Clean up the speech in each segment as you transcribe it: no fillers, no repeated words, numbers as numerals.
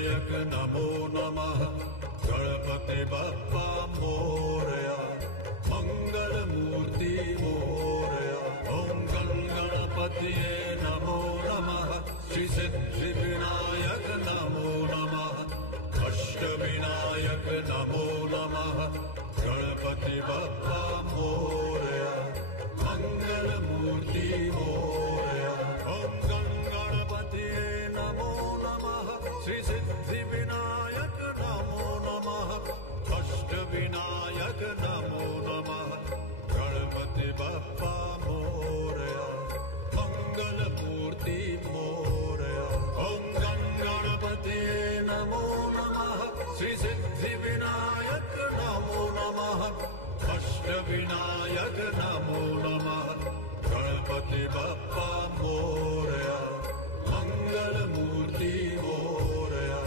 सिद्धिविनायक नमो नमः। गणपति बप्पा मोरया, मंगलमूर्ति मोरया। ओम गणपतिये नमो नमः। श्री सिद्धिविनायक नमो नमः। अष्टविनायक नमो नमः। गणपति बप्पा मोरया, मंगलमूर्ति मोरया। ओम गणपतिये नमो नमः। श्री सिद्धिविनायक नमो नमः। अष्टविनायक नमो नमः। गणपति बप्पा मोरया, मंगलमूर्ति मोरया। ओम गणपतिये नमो नमः। श्री सिद्धिविनायक नमो नमः। अष्टविनायक नमो नमः। गणपति बप्पा मोरया, मंगलमूर्ति मोरया।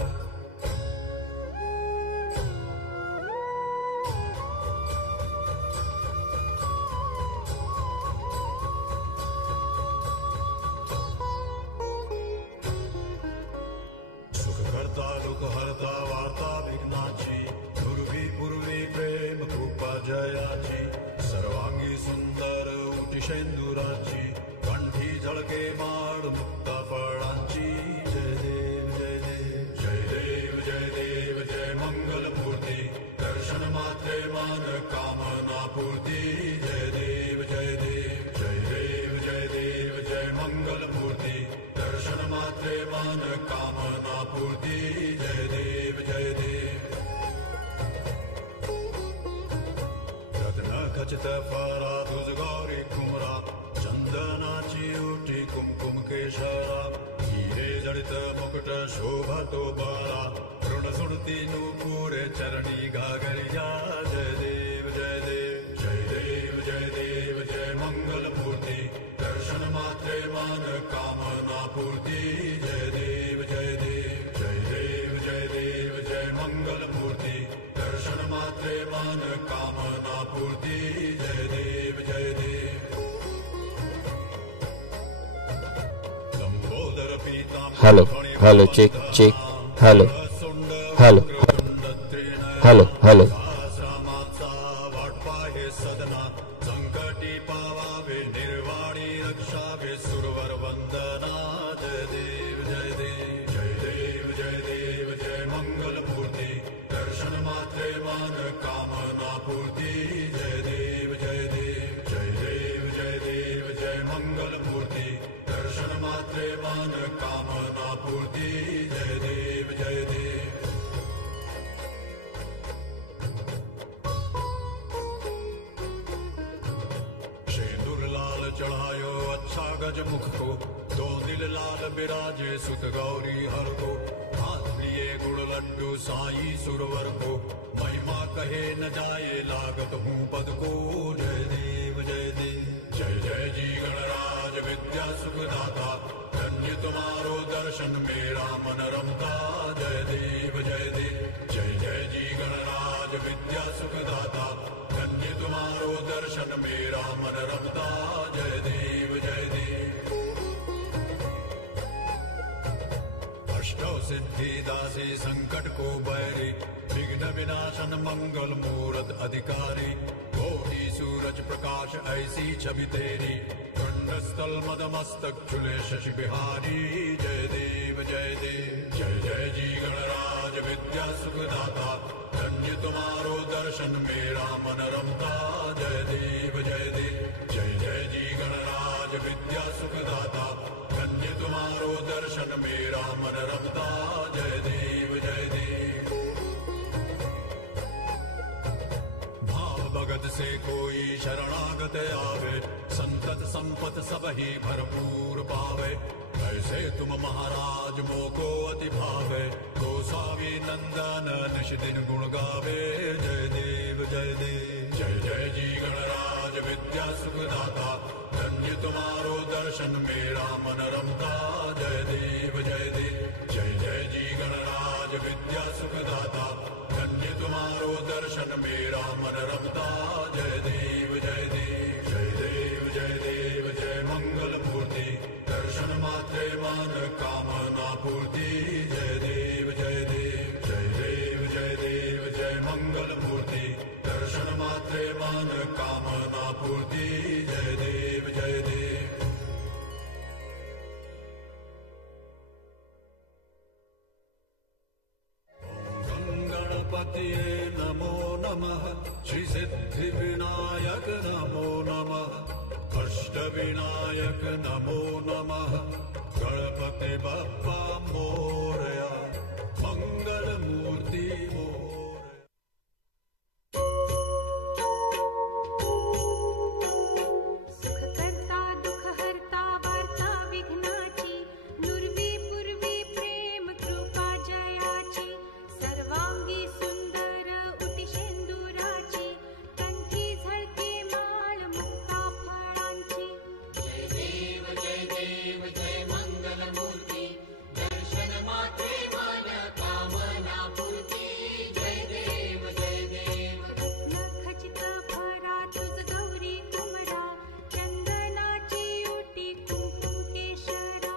सुखकर्ता दुःखहर्ता वार्ता विघ्नाची, पूर्वी पूर्वी प्रेम कृपा जयाची। सर्वांगी सुंदर उटिशेंदुराची, कंठी झळके माड मुक्ता फळांची। जय देव जय देव जय देव जय देव जय मंगलमूर्ती। दर्शन मात्रे मान कामना पूर्ती। जय देव जय देव जय देव जय देव जय मंगलमूर्ती। दर्शन मात्रे मान कामना पूर्ती। जय देव जय देव। रत्न खचित फारा तुझ गौरी कुमरा, चंदनाची ओटी कुमकुम केशरा। हिरे जडित मुकुट शोभतो बारा, ऋण सुडती नूपुरे चरणी घागरिया। जय देव जय देव जय देव जय देव जय मंगलमूर्ती। दर्शन मात्रे मान कामना पूर्ती। जय देव जय देव जय देव जय देव जय मंगलमूर्ती। दर्शन मात्रे मान कामना पूर्ती। जय देव जय देव। लंबोदर पीतांबर hello hello check check hello hello hello hello वाटपाहे सदना। संकटी पावावे निर्वाणी रक्षावे सुरवर वंदना। जय देव जय देव जय देव जय देव जय मंगलमूर्ति। दर्शन मात्रे मान कामना पूर्ति। जय देव जय देव जय देव जय देव जय मंगलमूर्ति। दर्शन मात्रे मान कामना पूर्ति। जय देव जय देव। चढ़ायो अच्छा गज मुख को, दो दिल लाल बिराजे सुत गौरी हर को। हाथ लिए गुड़ लड्डू साई सुरवर को, महिमा कहे न जाए लागत हूँ पद को। जय देव जय देव जय जय जी गणराज विद्या सुखदाता। धन्य तुम्हारो दर्शन मेरा मन रमता। जय देव जय देव जय जय जी गणराज विद्या सुखदाता। धन्य तुम्हारो दर्शन मेरा मन रमता। जय देव जय देव। अष्टौ सिद्धि दासी संकट को बैरी, विघ्न विनाशन मंगल मूरत अधिकारी। कोटि सूरज प्रकाश ऐसी छवि तेरी, कंडस्थल मदमस्तक झूले शशि बिहारी। जय देव जय देव जय जय जी गणराज विद्या सुखदाता। धन्य तुम्हारो दर्शन मेरा मन रमता। जय देव जय देव जय जय जी गणराज विद्या सुखदाता। धन्य तुम्हारो दर्शन मेरा मन रमता। जय देव जय देव। भाव भगत से कोई शरणागत आवे, संतत संपत सब ही भरपूर पावे। ऐसे तुम महाराज मोको अति भावे, गोसावी नंदन निश दिन गुण गावे। जय देव जय देव जय जय जी गणराज विद्या सुखदाता। धन्य तुम्हारो दर्शन मेरा मन रमता। जय देव जय देव जय जय जी गणराज विद्या सुखदाता। धन्य तुम्हारो दर्शन मेरा मन रमता। जय देव जय देव जय देव जय देव जय मंगलमूर्ति। दर्शन मात्रे मान कामना पूर्ति। जय देव जय देव। पूर्ति जय देव जय देव। गणपतिये नमो नमः, श्री सिद्धि विनायक नमो नमः, अष्टविनायक नमो नमः, गणपति बप्पा मोरया, मंगल मूर्ति मोरया। सुखकर्ता दुःखहर्ता वार्ता विघ्नाची, नुर्वी पूर्वी प्रेम कृपा जयाची, सर्वांगी सुंदर उटी शेंदुराची, कंठी झळके माळ मुक्ता फळांची। जय देव जय देव जय मंगल मूर्ती, दर्शन मात्रे मन कामना पूर्ती। जय देव जय देव। नखचित भरा तुझ गौरी कुमरा, चंदनाची उटी कुंकुम केशरा,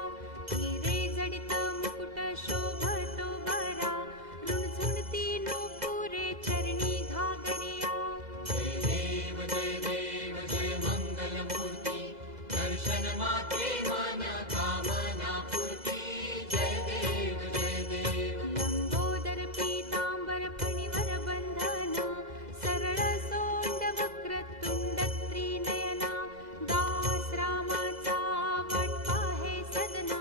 हिरे जडित मुकुट शोभतो बरा, रुणझुणती नूपुरे चरणी घागरिया। जय देव जय देव जय मंगल मूर्ती, दर्शन मात्रे मन कामना पूर्ती। जय देव जय देव। लंबोदर पीतांबर फणीवर बंधन, सरळ सोंड वक्र तुंड त्रिनयना, दास रामाचा वाटपा हे सदना,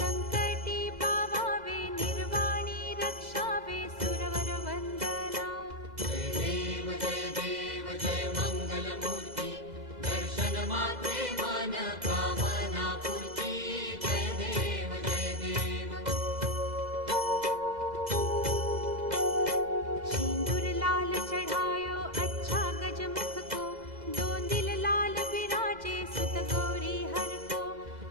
संकटी पावावे निर्वाणी रक्षावे सुरवर वंदना। जय देव जय देव जय मंगल मूर्ती, दर्शन मात्रे मन कामना पूर्ती। जय देव जय देव। सिंदूर लाल चढ़ायो अच्छा गजमुख को, दो दिल लाल बिराजे सुत गौरी हर को,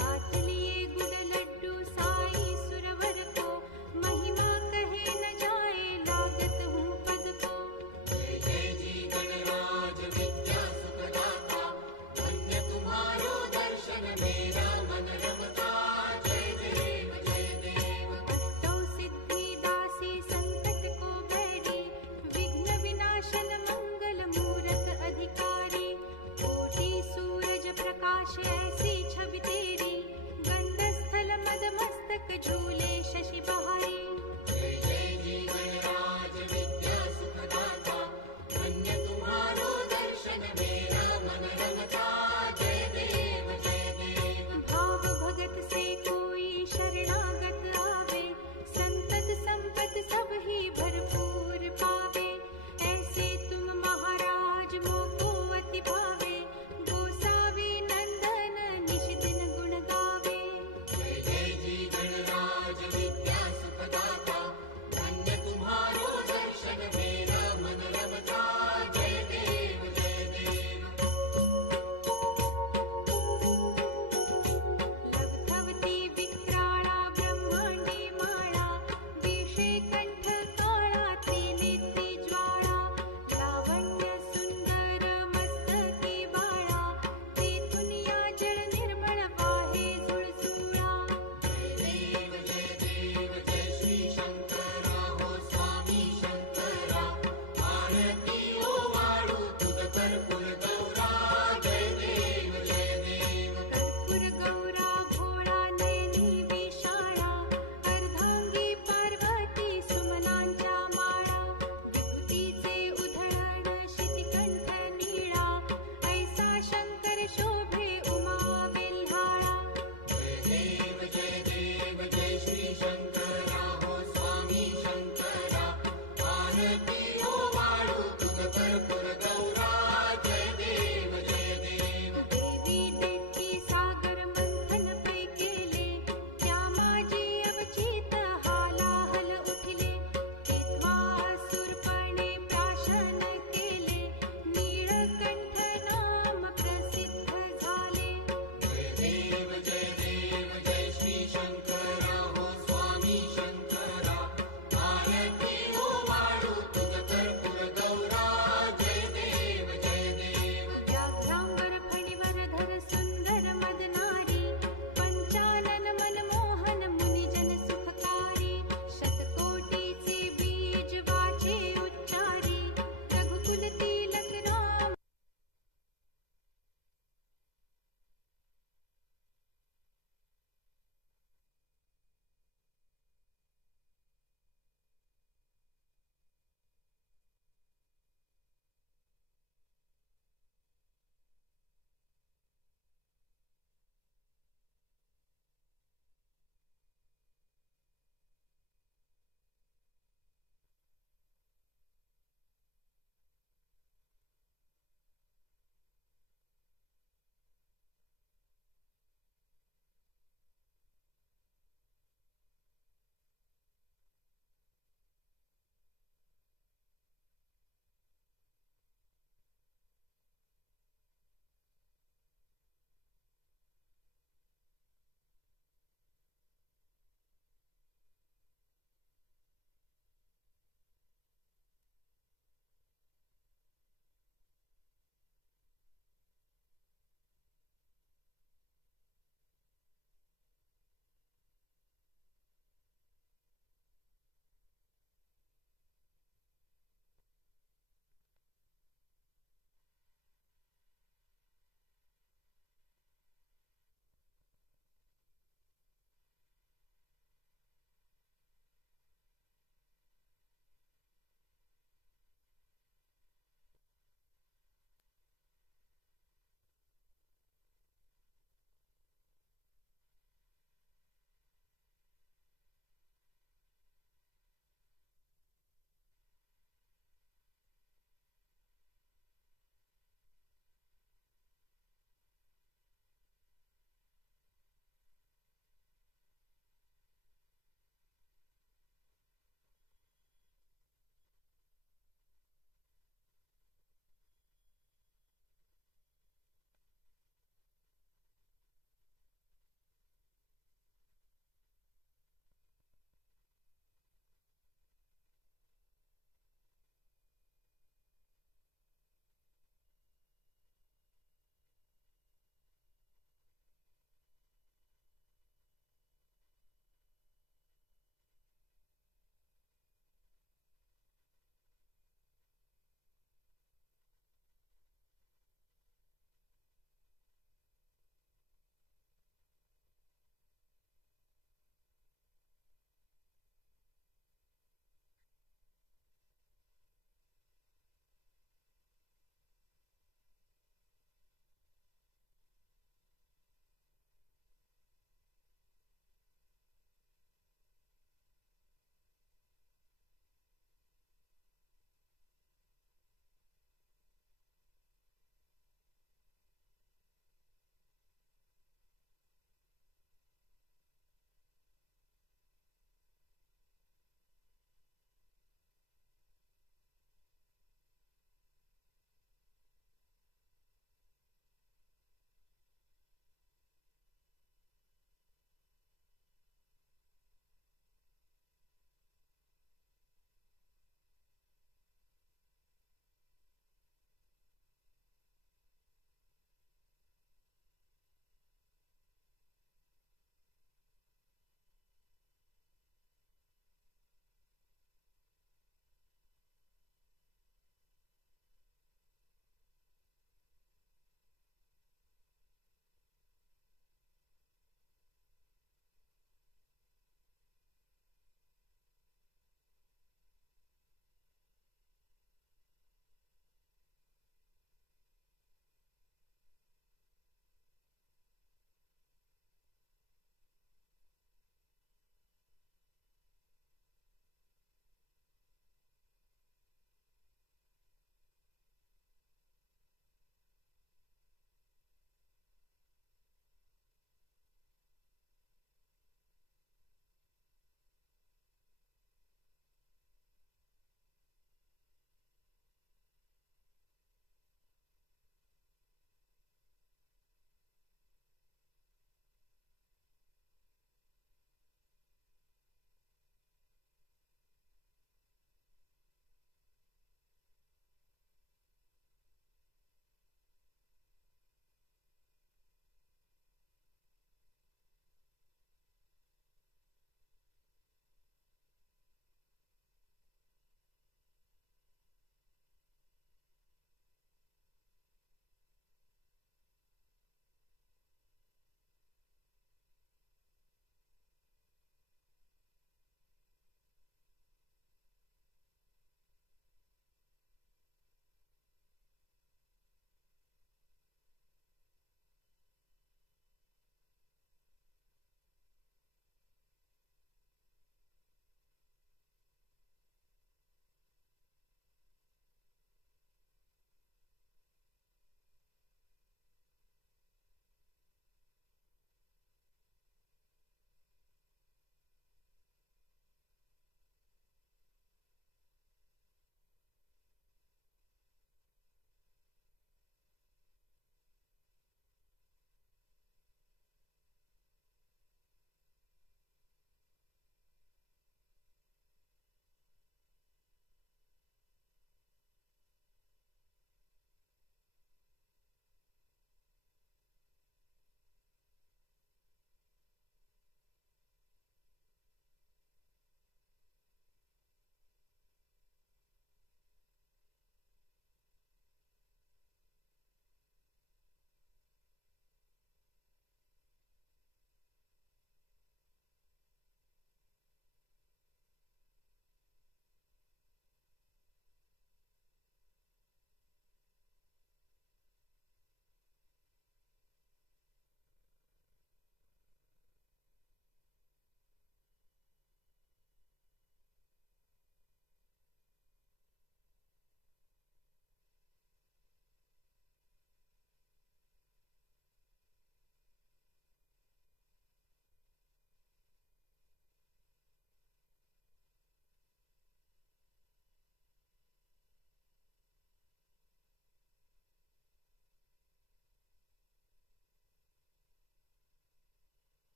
हाथ लिए गुड़ लड्डू साई सुरवर को, महिमा कहे न जाए लागत हूँ पद को। जय जय जी गणराज विद्या सुखदाता, धन्य तुम्हारो दर्शन मेरा मन रमता। जय देव जय देव। अष्टौ सिद्धि दासी संकट को बैरी, विघ्न विनाशन मंगल मूरत अधिकारी, कोटि सूरज प्रकाश ऐसी छवि तेरी, गंधस्थल मद मस्तक झूले शशि बहारी। जय जय जी गणराज विद्या सुखदाता, धन्य तुम्हारो दर्शन मेरा मन रमता। जय देव जय देव। भाव भगत से कोई शरणागत आवे, संतत संपत सब ही भरपूर पावे, ऐसे तुम महाराज मोको अति भावे, गोसावी नंदन निश दिन गुण गावे। जय जय जी गणराज विद्या सुखदाता,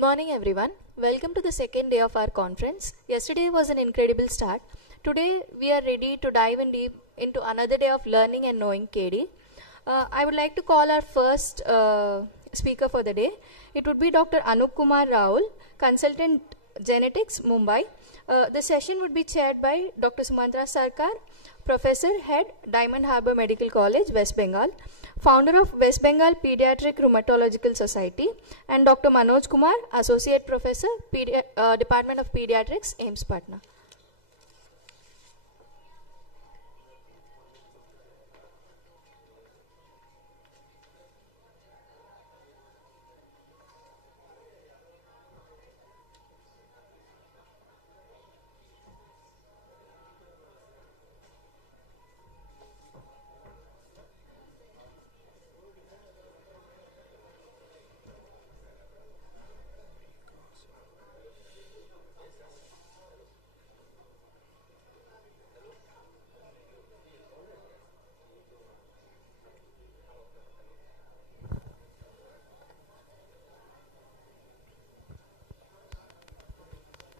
Good morning, everyone. Welcome to the second day of our conference. Yesterday was an incredible start. Today, we are ready to dive in deep into another day of learning and knowing KD. I would like to call our first speaker for the day. It would be Dr. Anup Kumar Rahul, Consultant Genetics, Mumbai. The session would be chaired by Dr. Sumantra Sarkar, Professor, Head, Diamond Harbour Medical College, West Bengal, founder of West Bengal Pediatric Rheumatological Society, and Dr. Manoj Kumar, Associate Professor, Department of Pediatrics, AIIMS Patna.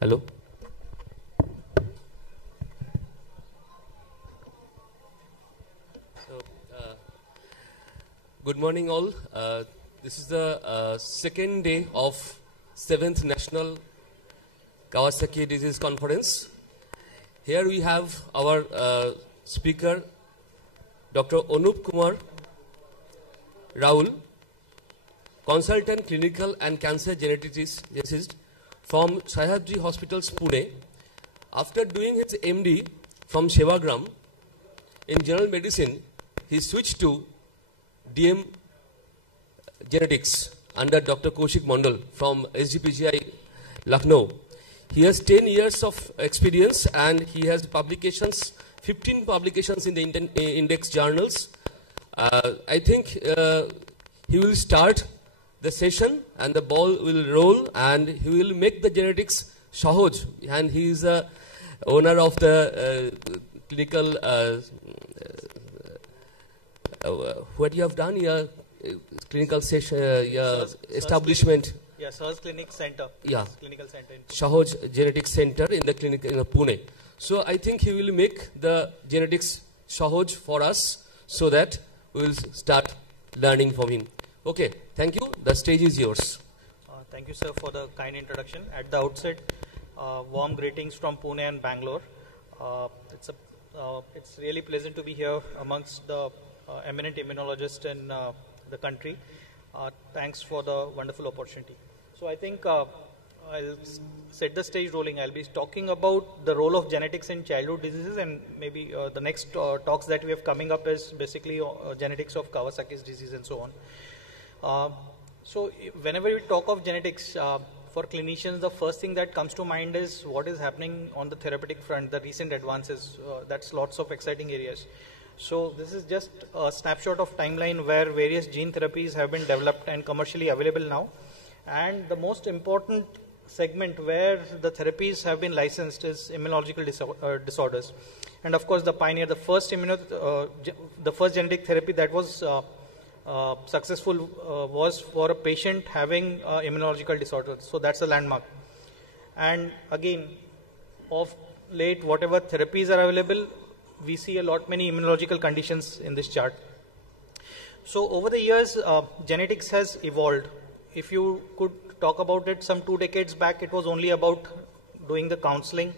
Hello. So, good morning all. This is the second day of 7th National Kawasaki Disease Conference. Here we have our speaker, Dr. Anup Kumar Rahul, Consultant Clinical and Cancer Geneticist from Sahyadri Hospitals, Pune. After doing his MD from Sevagram in General Medicine, he switched to DM Genetics under Dr. Kaushik Mandal from SGPGI, Lucknow. He has 10 years of experience and he has publications, 15 publications in the index journals. I think he will start the session and the ball will roll and he will make the genetics Sahoj, and he is the owner of the clinical what you have done here, clinical session, establishment. Yes, Sahaj Clinic Center. Yeah, clinical center. Sahoj Genetics Center in the clinic in Pune. So I think he will make the genetics Sahoj for us so that we will start learning from him. Okay, thank you. The stage is yours. Thank you, sir, for the kind introduction. At the outset, warm greetings from Pune and Bangalore. It's really pleasant to be here amongst the eminent immunologists in the country. Thanks for the wonderful opportunity. So I think I'll set the stage rolling. I'll be talking about the role of genetics in childhood diseases, and maybe the next talks that we have coming up is basically genetics of Kawasaki's disease and so on. So whenever we talk of genetics, for clinicians, the first thing that comes to mind is what is happening on the therapeutic front, the recent advances. That's lots of exciting areas. So this is just a snapshot of timeline where various gene therapies have been developed and commercially available now. And the most important segment where the therapies have been licensed is immunological disorders. And of course, the pioneer, the first genetic therapy that was successful was for a patient having immunological disorders. So that's a landmark. And again, of late, whatever therapies are available, we see a lot many immunological conditions in this chart. So over the years, genetics has evolved. If you could talk about it, some 2 decades back, it was only about doing the counseling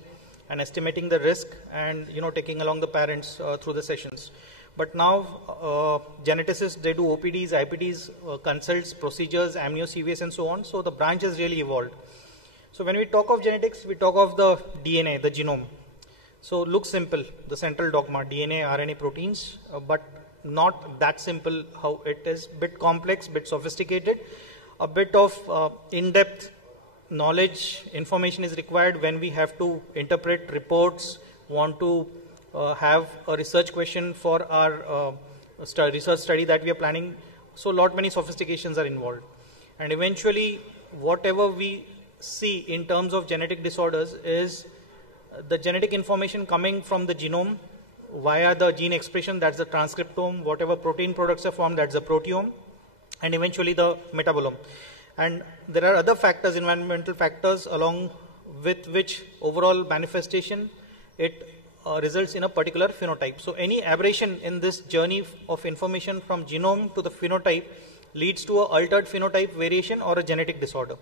and estimating the risk and taking along the parents through the sessions. But now, geneticists, they do OPDs, IPDs, consults, procedures, amnio, CVS, and so on. So the branch has really evolved. So when we talk of genetics, we talk of the DNA, the genome. So looks simple, the central dogma, DNA, RNA, proteins, but not that simple how it is. Bit complex, bit sophisticated, a bit of in-depth knowledge, information is required when we have to interpret reports, want to have a research question for our research study that we are planning. So lot many sophistications are involved. And eventually, whatever we see in terms of genetic disorders is the genetic information coming from the genome via the gene expression, that's the transcriptome, whatever protein products are formed, that's the proteome, and eventually the metabolome. And there are other factors, environmental factors, along with which overall manifestation, it results in a particular phenotype. So any aberration in this journey of information from genome to the phenotype leads to an altered phenotype variation or a genetic disorder.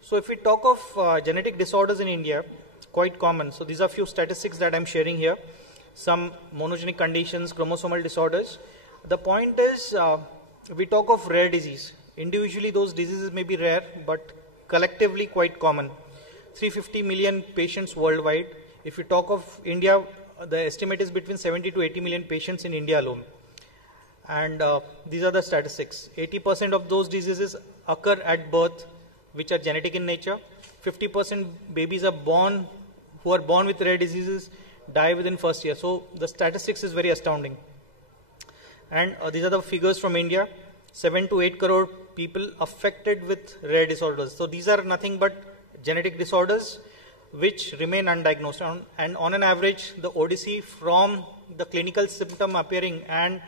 So if we talk of genetic disorders in India, quite common. So these are few statistics that I'm sharing here. Some monogenic conditions, chromosomal disorders. The point is, we talk of rare disease. Individually, those diseases may be rare, but collectively quite common. 350 million patients worldwide. If we talk of India, the estimate is between 70 to 80 million patients in India alone. And these are the statistics. 80% of those diseases occur at birth, which are genetic in nature. 50% babies are born, who are born with rare diseases, die within first year. So the statistics is very astounding. And these are the figures from India. 7 to 8 crore people affected with rare disorders. So these are nothing but genetic disorders which remain undiagnosed. And on an average, the odyssey from the clinical symptom appearing and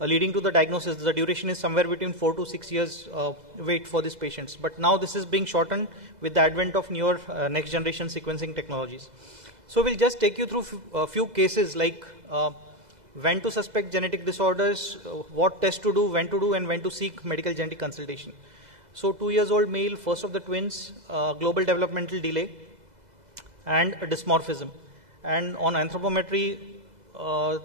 leading to the diagnosis, the duration is somewhere between 4 to 6 years wait for these patients. But now this is being shortened with the advent of newer next generation sequencing technologies. So we'll just take you through a few cases like when to suspect genetic disorders, what test to do, and when to seek medical genetic consultation. So 2 years old male, first of the twins, global developmental delay and a dysmorphism. And on anthropometry,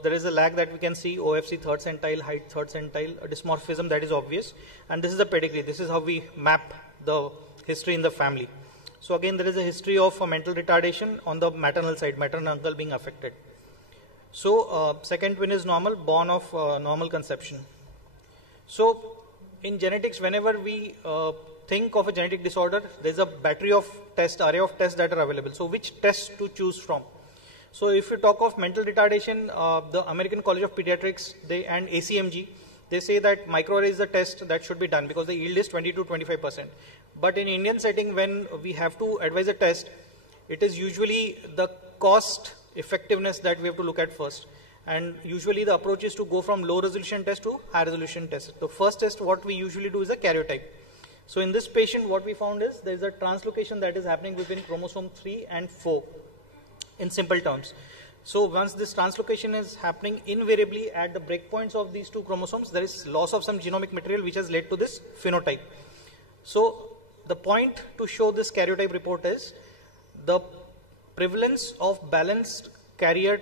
there is a lag that we can see, OFC third centile, height third centile, a dysmorphism that is obvious. And this is the pedigree. This is how we map the history in the family. So again, there is a history of mental retardation on the maternal side, maternal uncle being affected. So second twin is normal, born of normal conception. So in genetics, whenever we think of a genetic disorder, there's a battery of tests, array of tests that are available. So which tests to choose from? So if you talk of mental retardation, the American College of Pediatrics and ACMG, they say that microarray is the test that should be done because the yield is 20 to 25%. But in Indian setting, when we have to advise a test, it is usually the cost effectiveness that we have to look at first. And usually the approach is to go from low resolution test to high resolution test. The first test what we usually do is a karyotype. So in this patient what we found is there is a translocation that is happening between chromosome 3 and 4 in simple terms. So once this translocation is happening, invariably at the breakpoints of these two chromosomes there is loss of some genomic material which has led to this phenotype. So the point to show this karyotype report is the prevalence of balanced carrier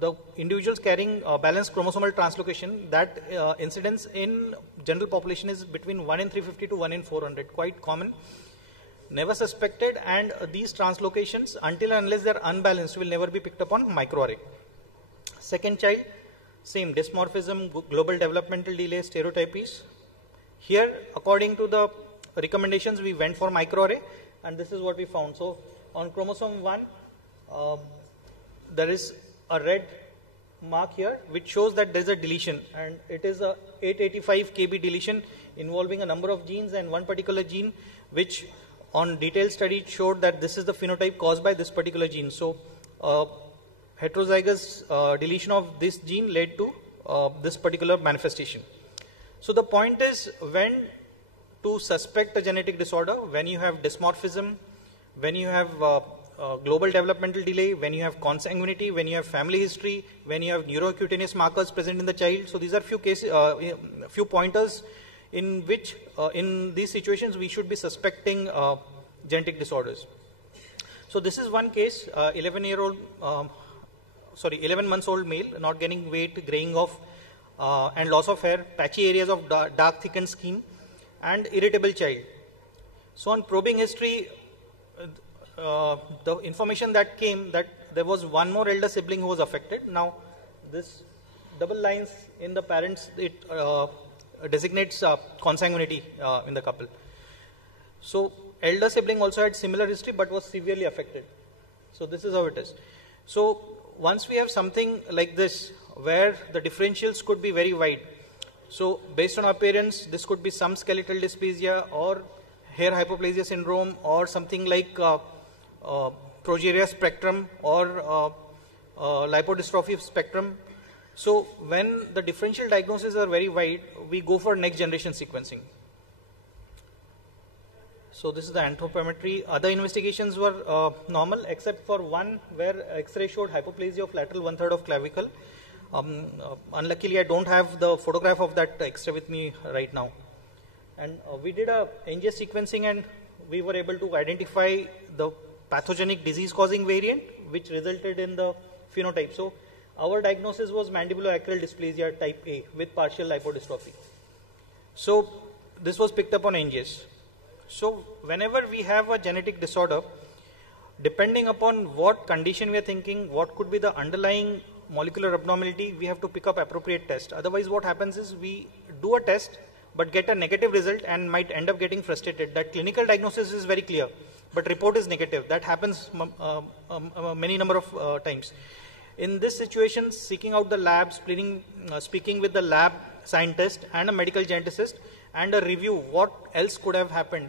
the individuals carrying balanced chromosomal translocation, that incidence in general population is between 1 in 350 to 1 in 400, quite common, never suspected, and these translocations until and unless they are unbalanced will never be picked up on microarray. Second child, same dysmorphism, global developmental delay, stereotypies. Here according to the recommendations we went for microarray and this is what we found. So on chromosome 1 there is a red mark here which shows that there is a deletion, and it is a 885 kb deletion involving a number of genes and one particular gene which on detailed study showed that this is the phenotype caused by this particular gene. So heterozygous deletion of this gene led to this particular manifestation. So the point is, when to suspect a genetic disorder, when you have dysmorphism, when you have global developmental delay, when you have consanguinity, when you have family history, when you have neurocutaneous markers present in the child. So these are few cases, few pointers in which in these situations we should be suspecting genetic disorders. So this is one case, 11 months old male, not gaining weight, graying off and loss of hair, patchy areas of dark thickened skin and irritable child. So on probing history, the information that came that there was one more elder sibling who was affected. Now this double lines in the parents, it designates consanguinity in the couple. So elder sibling also had similar history but was severely affected. So this is how it is. So once we have something like this where the differentials could be very wide, so based on appearance this could be some skeletal dysplasia or hair hypoplasia syndrome or something like progeria spectrum or lipodystrophy spectrum. So when the differential diagnoses are very wide, we go for next generation sequencing. So this is the anthropometry. Other investigations were normal except for one where X-ray showed hypoplasia of lateral 1/3 of clavicle. Unluckily, I don't have the photograph of that X-ray with me right now. And we did a NGS sequencing and we were able to identify the pathogenic disease-causing variant which resulted in the phenotype. So our diagnosis was mandibuloacral dysplasia type A with partial lipodystrophy. So this was picked up on NGS. So whenever we have a genetic disorder, depending upon what condition we are thinking, what could be the underlying molecular abnormality, we have to pick up appropriate test. Otherwise what happens is we do a test but get a negative result and might end up getting frustrated. That clinical diagnosis is very clear, but report is negative. That happens many number of times. In this situation, seeking out the lab, speaking with the lab scientist and a medical geneticist and a review what else could have happened.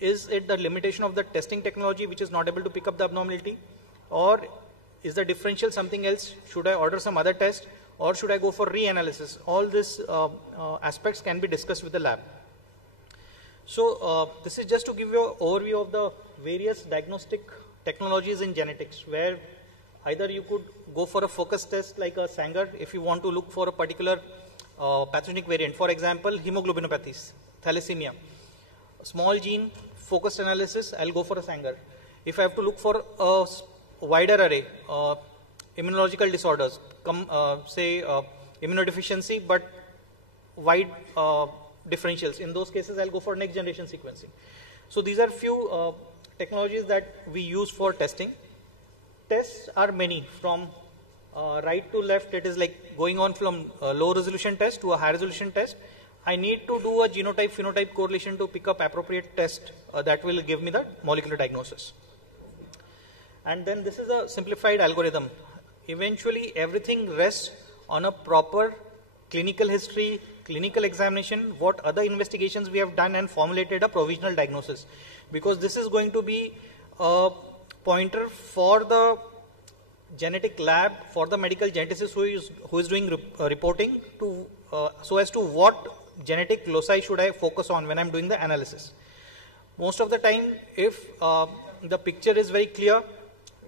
Is it the limitation of the testing technology which is not able to pick up the abnormality, or is the differential something else? Should I order some other test, or should I go for reanalysis? All these aspects can be discussed with the lab. So this is just to give you an overview of the various diagnostic technologies in genetics, where either you could go for a focus test like a Sanger if you want to look for a particular pathogenic variant. For example, hemoglobinopathies, thalassemia. Small gene focused analysis, I'll go for a Sanger. If I have to look for a wider array, immunological disorders, say immunodeficiency but wide differentials, in those cases I'll go for next generation sequencing. So these are few technologies that we use for testing. Tests are many, from right to left. It is like going on from a low resolution test to a high resolution test. I need to do a genotype phenotype correlation to pick up appropriate test that will give me the molecular diagnosis. And then this is a simplified algorithm. Eventually everything rests on a proper clinical history, clinical examination, what other investigations we have done, and formulated a provisional diagnosis. Because this is going to be a pointer for the genetic lab, for the medical geneticist who is doing reporting, to so as to what genetic loci should I focus on when I'm doing the analysis. Most of the time, if the picture is very clear,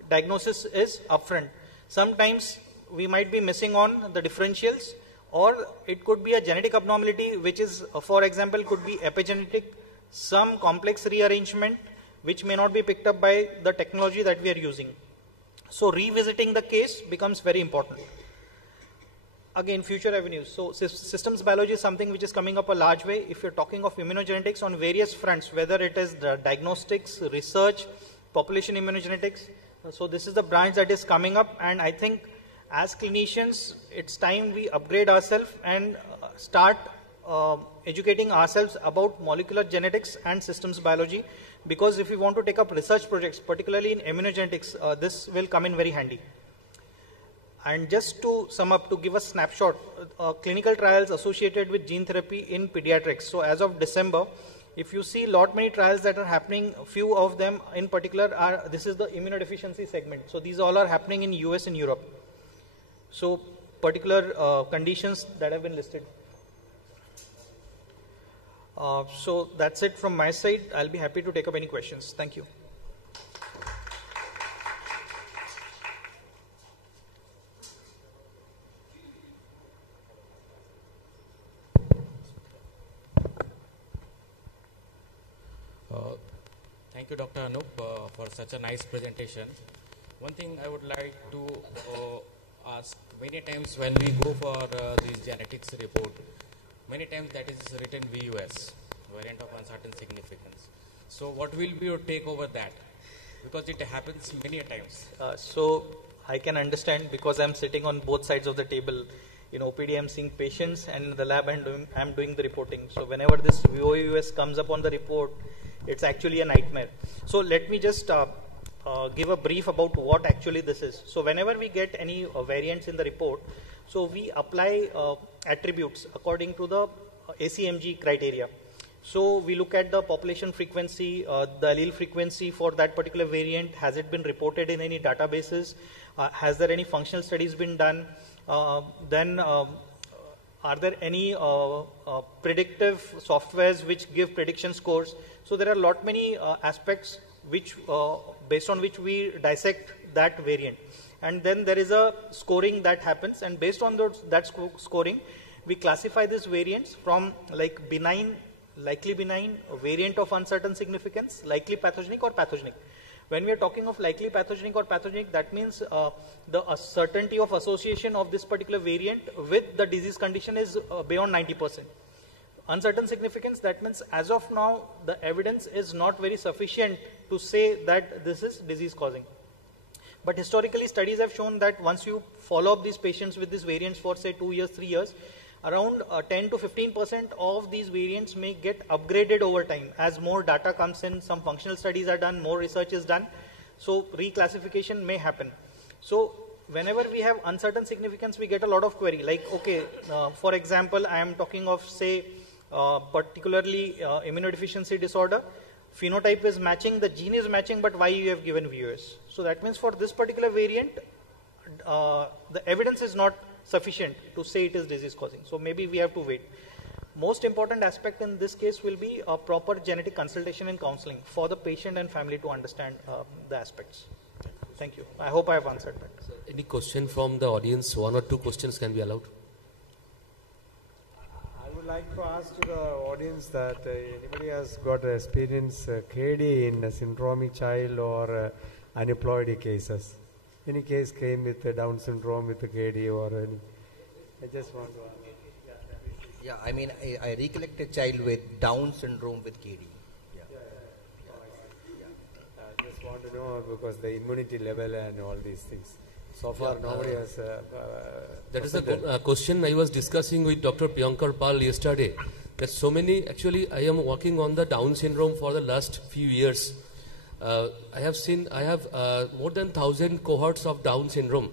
diagnosis is upfront. Sometimes we might be missing on the differentials, or it could be a genetic abnormality which is, for example, could be epigenetic, some complex rearrangement which may not be picked up by the technology that we are using. So revisiting the case becomes very important. Again, future avenues. So systems biology is something which is coming up a large way. If you're talking of immunogenetics on various fronts, whether it is the diagnostics, research, population immunogenetics. So this is the branch that is coming up, and I think as clinicians, it's time we upgrade ourselves and start educating ourselves about molecular genetics and systems biology, because if we want to take up research projects, particularly in immunogenetics, this will come in very handy. And just to sum up, to give a snapshot, clinical trials associated with gene therapy in pediatrics. So as of December, if you see many trials that are happening, few of them in particular are, this is the immunodeficiency segment. So these all are happening in US and Europe. So particular conditions that have been listed. So that's it from my side. I'll be happy to take up any questions. Thank you. Thank you, Dr. Anup, for such a nice presentation. One thing I would like to ask, many times when we go for these genetics report, many times that is written VUS, variant of uncertain significance. So what will be your take over that? Because it happens many times. So I can understand, because I'm sitting on both sides of the table. In OPD, I'm seeing patients, and in the lab I'm doing the reporting. So whenever this VUS comes up on the report, it's actually a nightmare. So let me just give a brief about what actually this is. So whenever we get any variants in the report, so we apply attributes according to the ACMG criteria. So we look at the population frequency, the allele frequency for that particular variant. Has it been reported in any databases? Has there any functional studies been done? Then are there any predictive softwares which give prediction scores? So there are many aspects which, based on which we dissect that variant. And then there is a scoring that happens, and based on that scoring, we classify these variants from like benign, likely benign, variant of uncertain significance, likely pathogenic or pathogenic. When we are talking of likely pathogenic or pathogenic, that means the certainty of association of this particular variant with the disease condition is beyond 90%. Uncertain significance, that means as of now, the evidence is not very sufficient to say that this is disease causing. But historically, studies have shown that once you follow up these patients with these variants for say 2 years, 3 years, around 10 to 15% of these variants may get upgraded over time. As more data comes in, some functional studies are done, more research is done, so reclassification may happen. So whenever we have uncertain significance, we get a lot of query, like, okay, for example, I am talking of say particularly immunodeficiency disorder, phenotype is matching, the gene is matching, but why you have given VOS? So that means for this particular variant, the evidence is not sufficient to say it is disease causing. So maybe we have to wait. Most important aspect in this case will be a proper genetic consultation and counseling for the patient and family to understand the aspects. Thank you. I hope I have answered that. So any question from the audience? 1 or 2 questions can be allowed. I would like to ask to the audience that anybody has got experience KD in a syndromic child or aneuploidy cases. Any case came with Down syndrome with KD or any? I just want to ask. Yeah, I mean, I recollect a child with Down syndrome with KD. Yeah. I just want to know because the immunity level and all these things. So far, nobody has. That is a question I was discussing with Dr. Priyankar Pal yesterday. That so many, actually, I am working on the Down syndrome for the last few years. I have more than 1,000 cohorts of Down syndrome,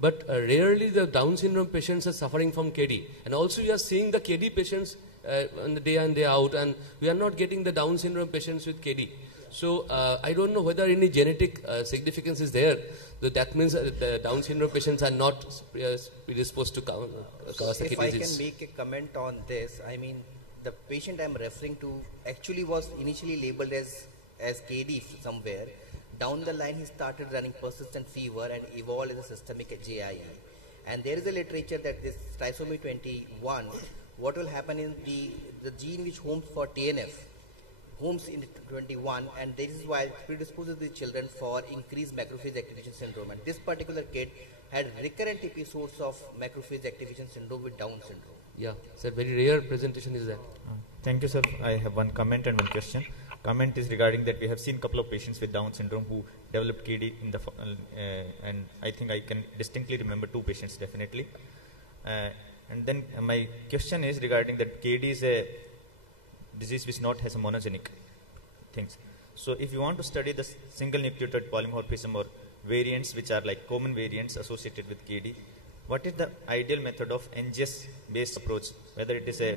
but rarely the Down syndrome patients are suffering from KD. And also you are seeing the KD patients on the day in, day out, and we are not getting the Down syndrome patients with KD. So I don't know whether any genetic significance is there. So that means the Down syndrome patients are not predisposed to Kawasaki if disease. I can make a comment on this, I mean, the patient I'm referring to actually was initially labeled as KD somewhere. Down the line, he started running persistent fever and evolved as a systemic JIE. And there is a literature that this trisomy 21, what will happen in the gene which homes for TNF, homes in 21, and this is why it predisposes the children for increased macrophage activation syndrome. And this particular kid had recurrent episodes of macrophage activation syndrome with Down syndrome. Yeah, it's a very rare presentation is that. Thank you, sir. I have one comment and one question. Comment is regarding that we have seen a couple of patients with Down syndrome who developed KD in the and I think I can distinctly remember 2 patients definitely. And then my question is regarding that KD is a disease which not has a monogenic things. So if you want to study the single nucleotide polymorphism or variants which are like common variants associated with KD, what is the ideal method of NGS based approach, whether it is a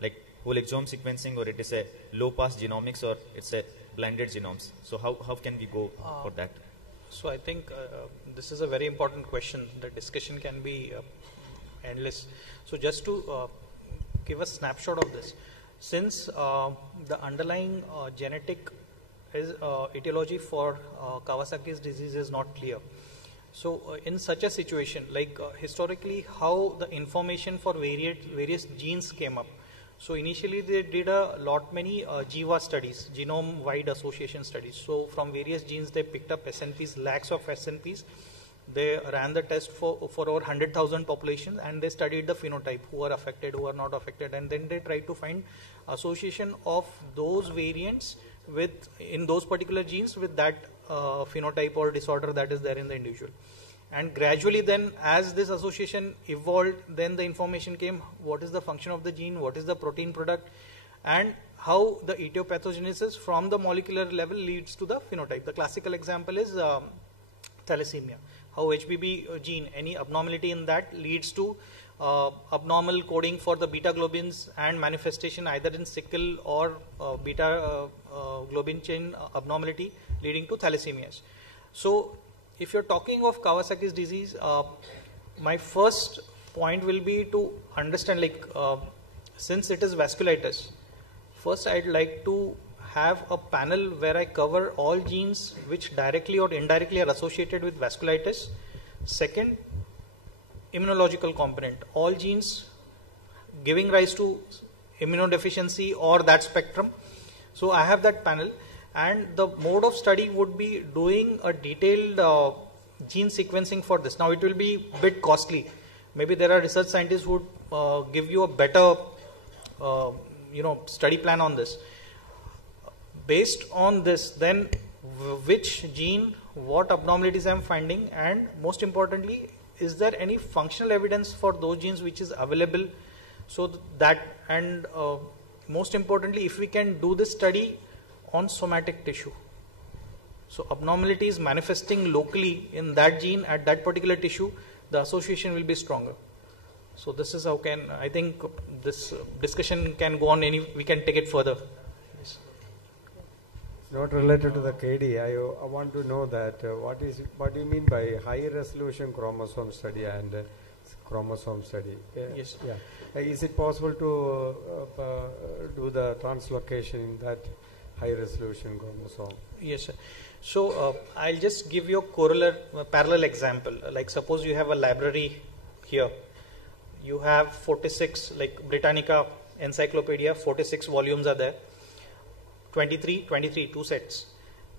like whole exome sequencing or it is a low pass genomics or it's a blinded genomes? So how can we go for that? So I think this is a very important question. The discussion can be endless. So just to give a snapshot of this, since the underlying genetic etiology for Kawasaki's disease is not clear, so in such a situation, like historically how the information for various genes came up. So initially they did many GWAS studies, genome-wide association studies. So from various genes they picked up SNPs, lakhs of SNPs. They ran the test for over 100,000 populations, and they studied the phenotype, who are affected, who are not affected, and then they tried to find association of those variants in those particular genes with that phenotype or disorder that is there in the individual. And gradually then, as this association evolved, then the information came, what is the function of the gene, what is the protein product, and how the etiopathogenesis from the molecular level leads to the phenotype. The classical example is thalassemia. How HBB gene, any abnormality in that leads to abnormal coding for the beta globins and manifestation either in sickle or beta globin chain abnormality leading to thalassemias. So if you're talking of Kawasaki's disease, my first point will be to understand, like, since it is vasculitis, first I'd like to have a panel where I cover all genes which directly or indirectly are associated with vasculitis. Second, immunological component, all genes giving rise to immunodeficiency or that spectrum. So I have that panel, and the mode of study would be doing a detailed gene sequencing for this. Now it will be a bit costly. Maybe there are research scientists who would give you a better study plan on this. Based on this, then which gene, what abnormalities I am finding, and most importantly, is there any functional evidence for those genes which is available? So that, and most importantly, if we can do this study on somatic tissue. So abnormalities manifesting locally in that gene at that particular tissue, the association will be stronger. So this is how I think this discussion can go on, we can take it further. Yes. It's not related to the KD. I want to know that what do you mean by high resolution chromosome study and chromosome study? Yes. Yeah. Is it possible to do the translocation in that high resolution chromosome? Yes, sir. So I'll just give you a parallel example. Like suppose you have a library here. You have 46, like Britannica Encyclopedia, 46 volumes are there. 23, 2 sets.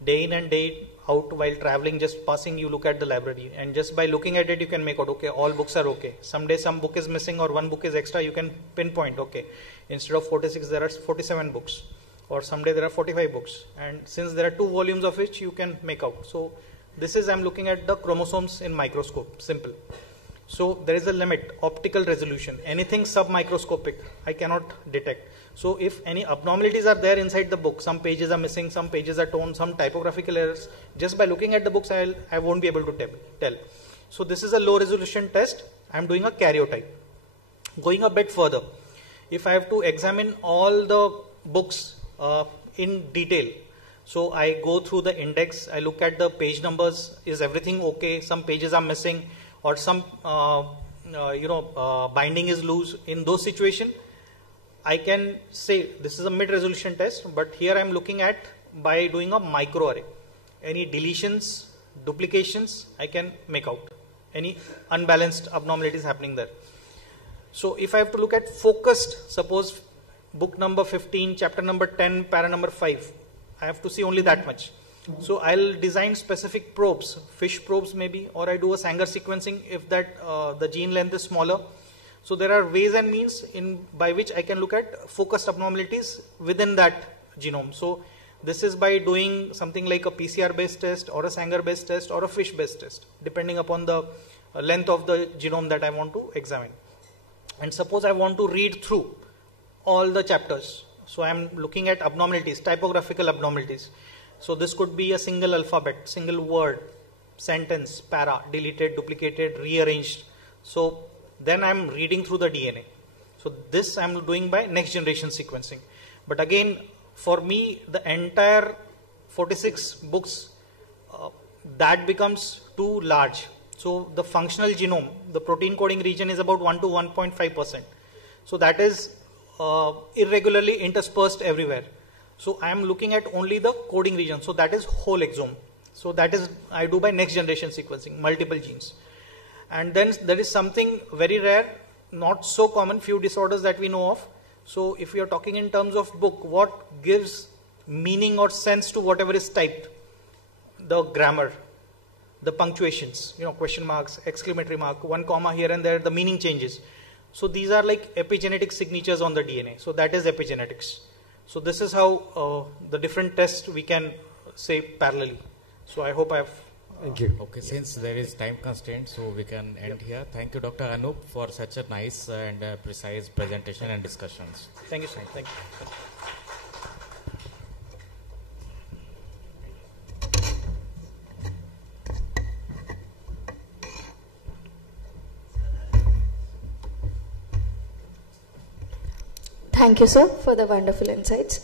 Day in and day out while traveling, just passing, you look at the library. And just by looking at it, you can make out, okay, all books are okay. Someday some book is missing or one book is extra, you can pinpoint, okay. Instead of 46, there are 47 books. Or someday there are 45 books. And since there are 2 volumes of which you can make out. So this is, I'm looking at the chromosomes in microscope, simple. So there is a limit, optical resolution. Anything submicroscopic, I cannot detect. So if any abnormalities are there inside the book, some pages are missing, some pages are torn, some typographical errors, just by looking at the books, I won't be able to tell. So this is a low resolution test. I'm doing a karyotype. Going a bit further, if I have to examine all the books in detail, so I go through the index, I look at the page numbers, is everything okay, some pages are missing, or some binding is loose. In those situations, I can say this is a mid-resolution test, but here I am looking at by doing a microarray. Any deletions, duplications, I can make out. Any unbalanced abnormalities happening there. So if I have to look at focused, suppose book number 15, chapter number 10, para number 5, I have to see only that much. So I'll design specific probes, fish probes maybe, or I do a Sanger sequencing if that the gene length is smaller. So there are ways and means by which I can look at focused abnormalities within that genome. So this is by doing something like a PCR based test or a Sanger based test or a fish based test, depending upon the length of the genome that I want to examine. And suppose I want to read through all the chapters. So I'm looking at abnormalities, typographical abnormalities. So this could be a single alphabet, single word, sentence, para, deleted, duplicated, rearranged. So then I'm reading through the DNA. So this I'm doing by next generation sequencing. But again, for me, the entire 46 books, that becomes too large. So the functional genome, the protein coding region is about 1 to 1.5%. So that is irregularly interspersed everywhere. So I am looking at only the coding region. So that is whole exome. So that is I do by next generation sequencing, multiple genes. And then there is something very rare, not so common, few disorders that we know of. So if we are talking in terms of book, what gives meaning or sense to whatever is typed? The grammar, the punctuations, question marks, exclamatory mark, 1 comma here and there, the meaning changes. So these are like epigenetic signatures on the DNA. So that is epigenetics. So this is how the different tests we can say parallelly. So I hope I have. Thank you. Okay, since there is time constraint, so we can end here. Thank you, Dr. Anup, for such a nice and precise presentation and discussions. Thank you, sir. Thank you. Thank you, sir, for the wonderful insights.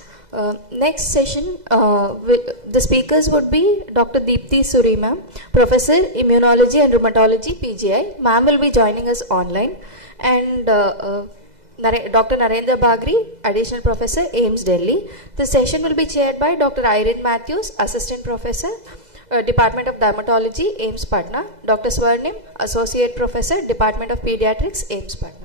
Next session, the speakers would be Dr. Deepthi Suri ma'am, Professor Immunology and Rheumatology PGI. Ma'am will be joining us online, and Dr. Narendra Bagri, Additional Professor, AIMS Delhi. The session will be chaired by Dr. Irene Matthews, Assistant Professor, Department of Dermatology, AIMS Patna. Dr. Swarnim, Associate Professor, Department of Pediatrics, AIMS Patna.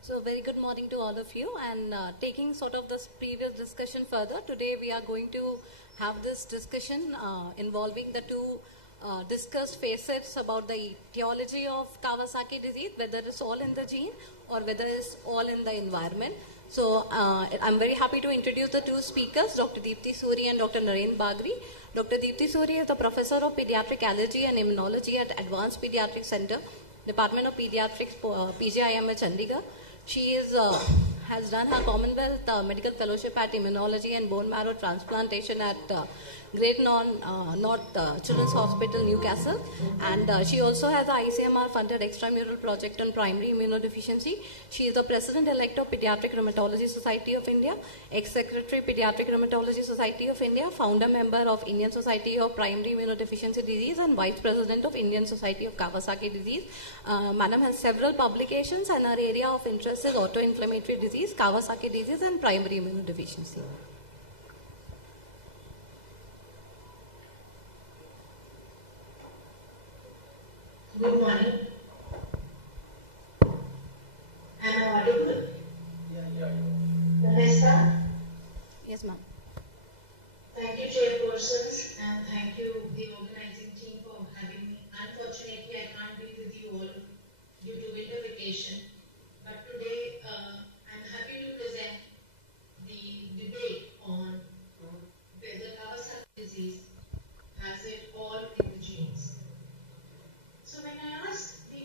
So very good morning to all of you, and taking sort of this previous discussion further, today we are going to have this discussion involving the two discussed facets about the etiology of Kawasaki disease, whether it's all in the gene or whether it's all in the environment. So I'm very happy to introduce the two speakers, Dr. Deepthi Suri and Dr. Narendra Bagri. Dr. Deepthi Suri is the Professor of Pediatric Allergy and Immunology at Advanced Pediatric Center, Department of Pediatrics, PGIM at Chandigarh. She has done her Commonwealth Medical Fellowship at Immunology and Bone Marrow Transplantation at Great North Children's Hospital, Newcastle. And she also has the ICMR-funded extramural project on primary immunodeficiency. She is the President-elect of Pediatric Rheumatology Society of India, Ex-Secretary Pediatric Rheumatology Society of India, Founder Member of Indian Society of Primary Immunodeficiency Disease, and Vice President of Indian Society of Kawasaki Disease. Madam has several publications, and her area of interest is autoinflammatory disease, Kawasaki disease, and primary immunodeficiency. Good morning. Am I audible? Vanessa? Yes, ma'am. Thank you, chairpersons, and thank you, the organizing team, for having me. Unfortunately, I can't be with you all due to winter vacation, but today I'm happy to present the debate on whether Kawasaki disease has it all in the genes. So when I asked the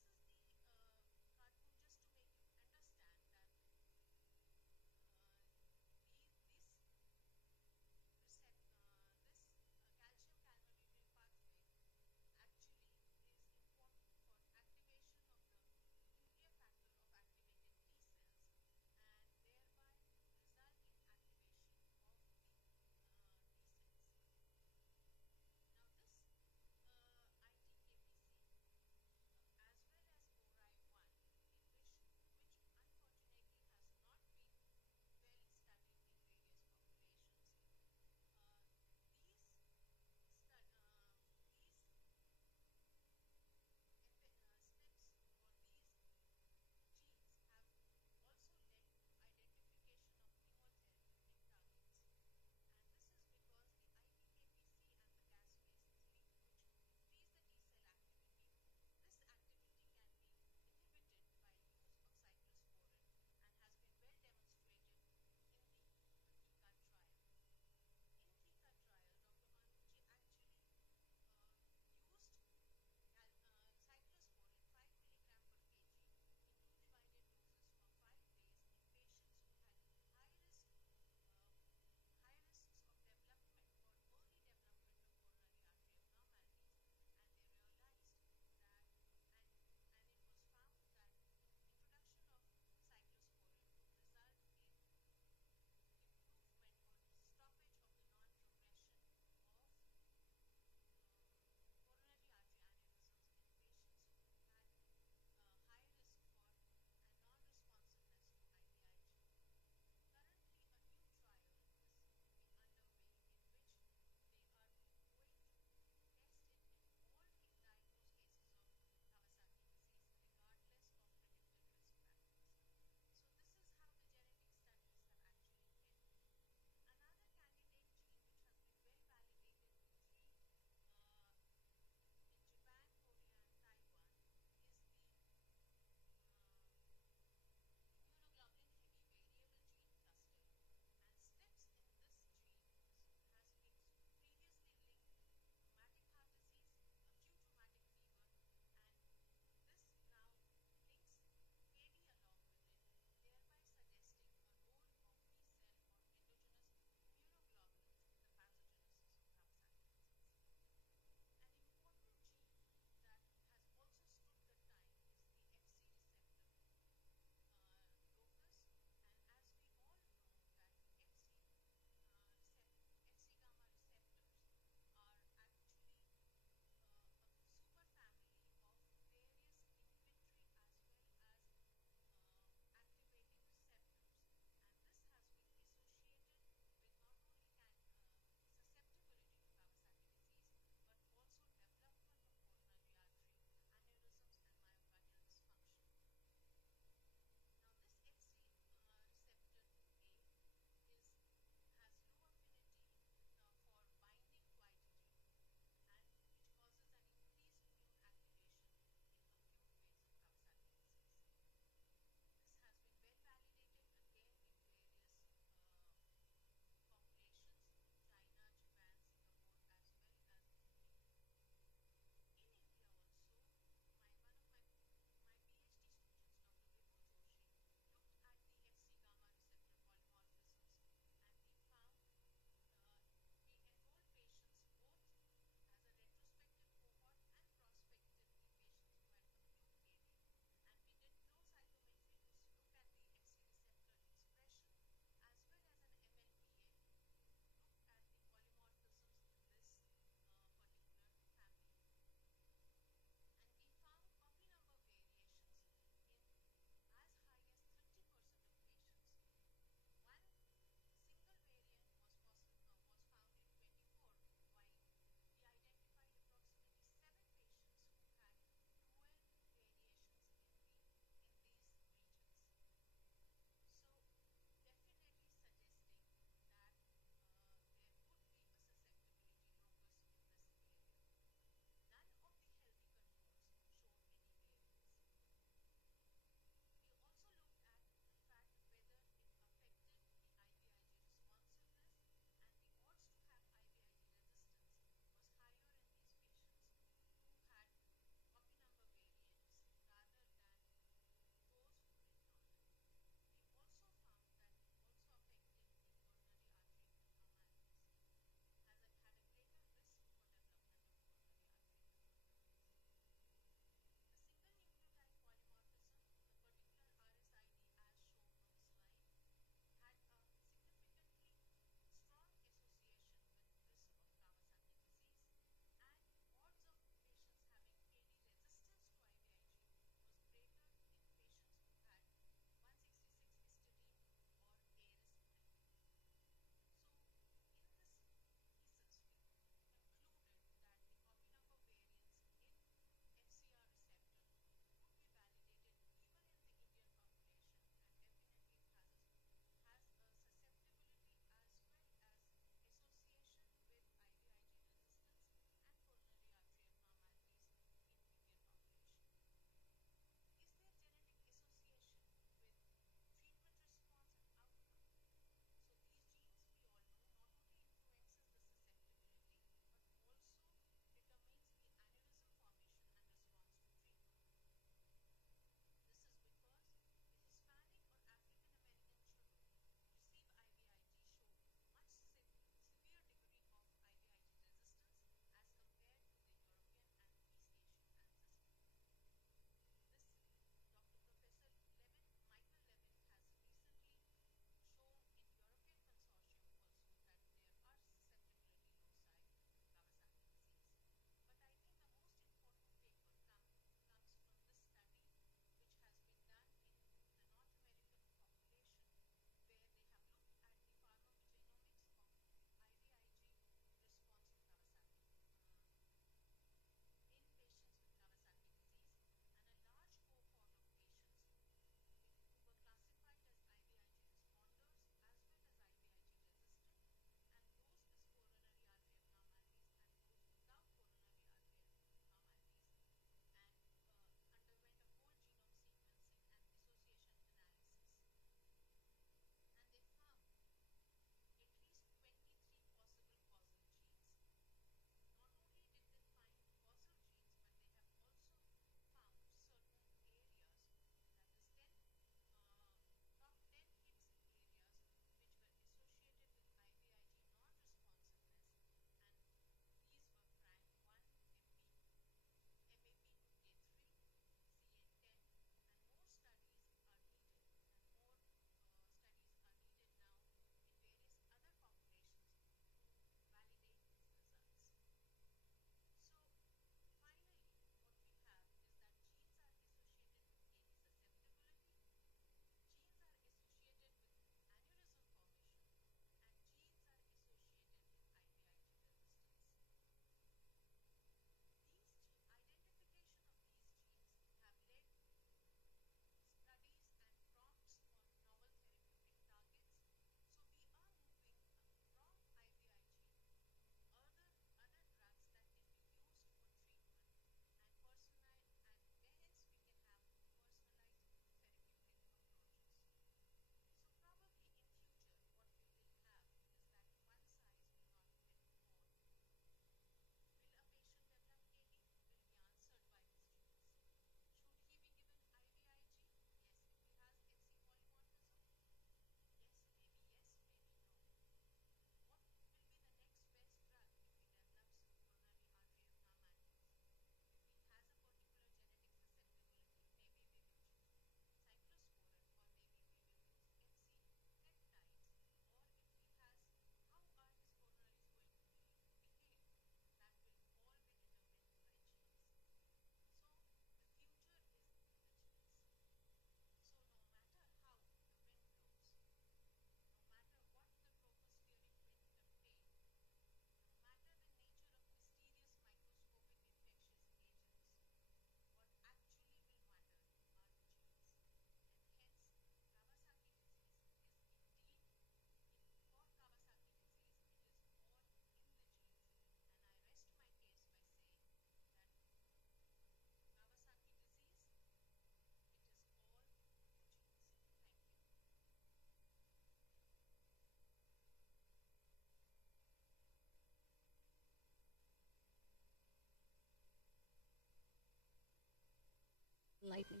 enlightening.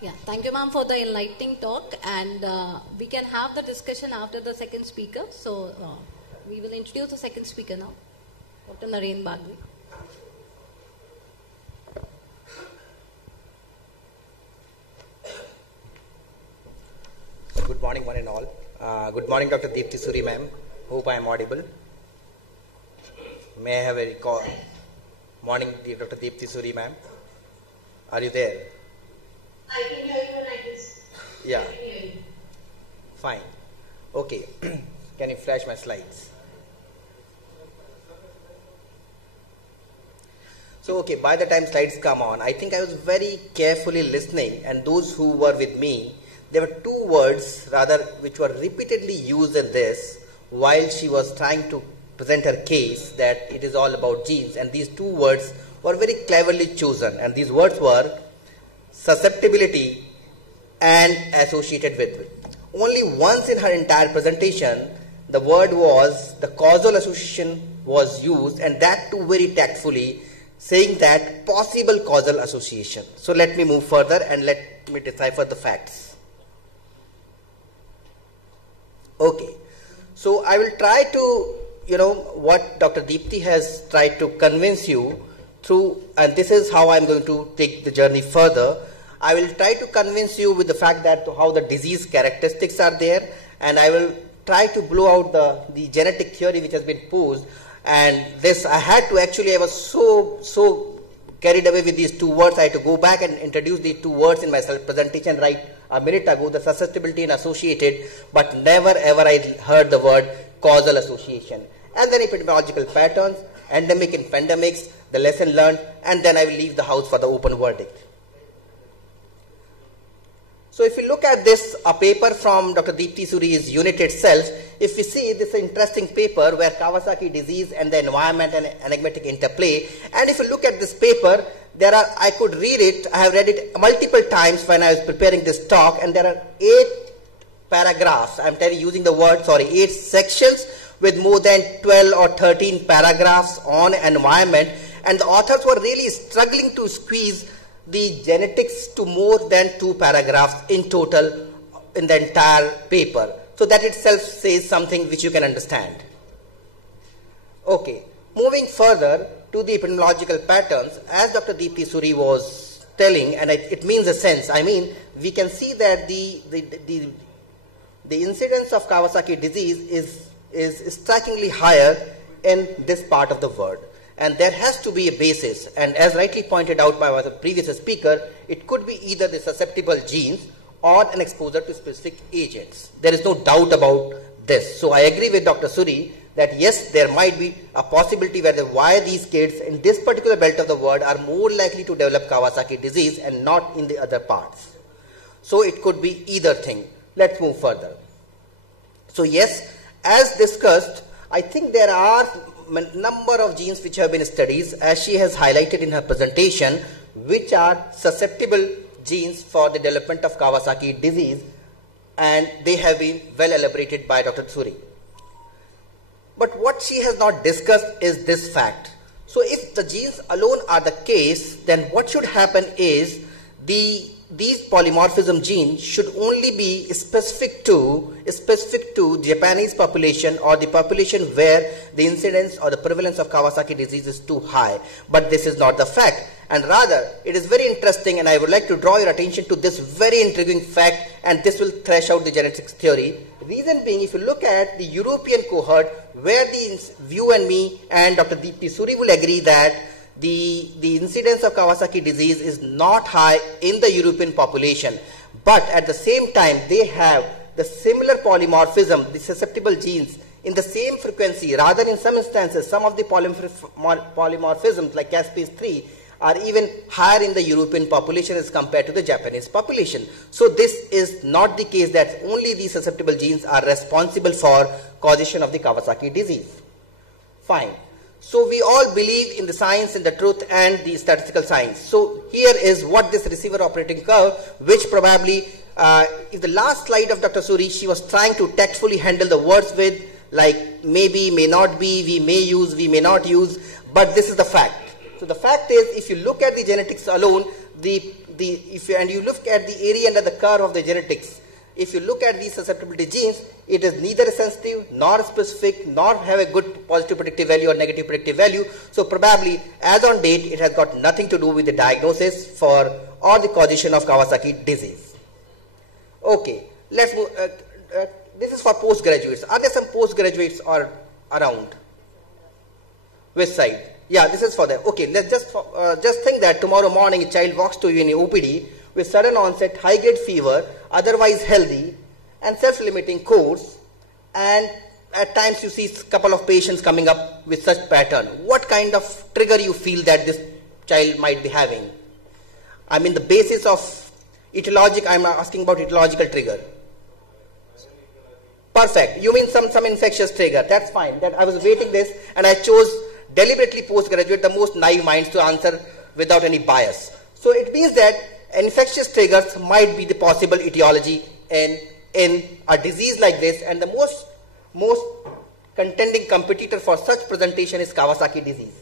Yeah, thank you, ma'am, for the enlightening talk, and we can have the discussion after the second speaker. So we will introduce the second speaker now, Dr. Naren Bagri. Good morning, one and all. Good morning, Dr. Deepti Suri, ma'am. Hope I am audible. May I have a call? Morning, Dr. Deepti Suri, ma'am. Are you there? I can hear you and I can Yeah. hear you. Fine. Okay. Can you flash my slides? So, okay, by the time slides come on, I think I was very carefully listening, and those who were with me, there were two words rather which were repeatedly used in this while she was trying to present her case that it is all about genes, and these two words were very cleverly chosen, and these words were susceptibility and associated with. Only once in her entire presentation the word was, the causal association was used, and that too very tactfully, saying that possible causal association. So let me move further and let me decipher the facts. Okay, so I will try to, what Dr. Deepti has tried to convince you through, and this is how I'm going to take the journey further. I will try to convince you with the fact that how the disease characteristics are there, and I will try to blow out the genetic theory which has been posed. And this I had to actually, I was so carried away with these two words, I had to go back and introduce these two words in my presentation right a minute ago, the susceptibility and associated, but never ever I heard the word causal association. And then epidemiological patterns, endemic and pandemics, the lesson learned, and then I will leave the house for the open verdict. So if you look at this, a paper from Dr. Deepti Suri's unit itself, if you see this interesting paper where Kawasaki disease and the environment and enigmatic interplay, and if you look at this paper, I could read it, I have read it multiple times when I was preparing this talk, and there are 8 paragraphs, I'm using the word, 8 sections with more than 12 or 13 paragraphs on environment, and the authors were really struggling to squeeze the genetics to more than 2 paragraphs in total in the entire paper. So that itself says something which you can understand. Okay, moving further to the epidemiological patterns, as Dr. Deepti Suri was telling, and it means a sense, we can see that the incidence of Kawasaki disease is strikingly higher in this part of the world. And there has to be a basis, and as rightly pointed out by the previous speaker, it could be either the susceptible genes or an exposure to specific agents. There is no doubt about this. So I agree with Dr. Suri that yes, there might be a possibility why these kids in this particular belt of the world are more likely to develop Kawasaki disease and not in the other parts. So it could be either thing. Let's move further. So yes, as discussed, I think there are number of genes which have been studied, as she has highlighted in her presentation, which are susceptible genes for the development of Kawasaki disease, and they have been well elaborated by Dr. Suri. But what she has not discussed is this fact. So if the genes alone are the case, then what should happen is these polymorphism genes should only be specific to Japanese population or the population where the incidence or the prevalence of Kawasaki disease is too high. But this is not the fact, and rather it is very interesting, and I would like to draw your attention to this very intriguing fact, and this will thresh out the genetics theory. Reason being, if you look at the European cohort, where you and me and Dr. Deepti Suri will agree that the incidence of Kawasaki disease is not high in the European population, but at the same time they have the similar polymorphism, the susceptible genes in the same frequency. Rather, in some instances, some of the polymorphisms like caspase-3 are even higher in the European population as compared to the Japanese population. So this is not the case that only these susceptible genes are responsible for causation of the Kawasaki disease. Fine. So we all believe in the science and the truth and the statistical science. So here is what this receiver operating curve, which probably, if the last slide of Dr. Suri, she was trying to tactfully handle the words with like maybe, may not be, we may use, we may not use, but this is the fact. So the fact is, if you look at the genetics alone, and you look at the area under the curve of the genetics, if you look at these susceptibility genes, it is neither sensitive nor specific nor have a good positive predictive value or negative predictive value. So probably as on date, it has got nothing to do with the diagnosis for or the causation of Kawasaki disease. Okay, let's move. This is for postgraduates. Are there some postgraduates or around? Which side? Yeah, this is for them. Okay, let's just think that tomorrow morning a child walks to you in a OPD with sudden onset high-grade fever, otherwise healthy, and self-limiting course, and at times you see a couple of patients coming up with such pattern. What kind of trigger you feel that this child might be having? I mean the basis of etiologic, I'm asking about etiological trigger. Perfect. You mean some infectious trigger. That's fine. That I was waiting this, and I chose deliberately postgraduate, the most naive minds, to answer without any bias. So it means that infectious triggers might be the possible etiology in a disease like this, and the most contending competitor for such presentation is Kawasaki disease.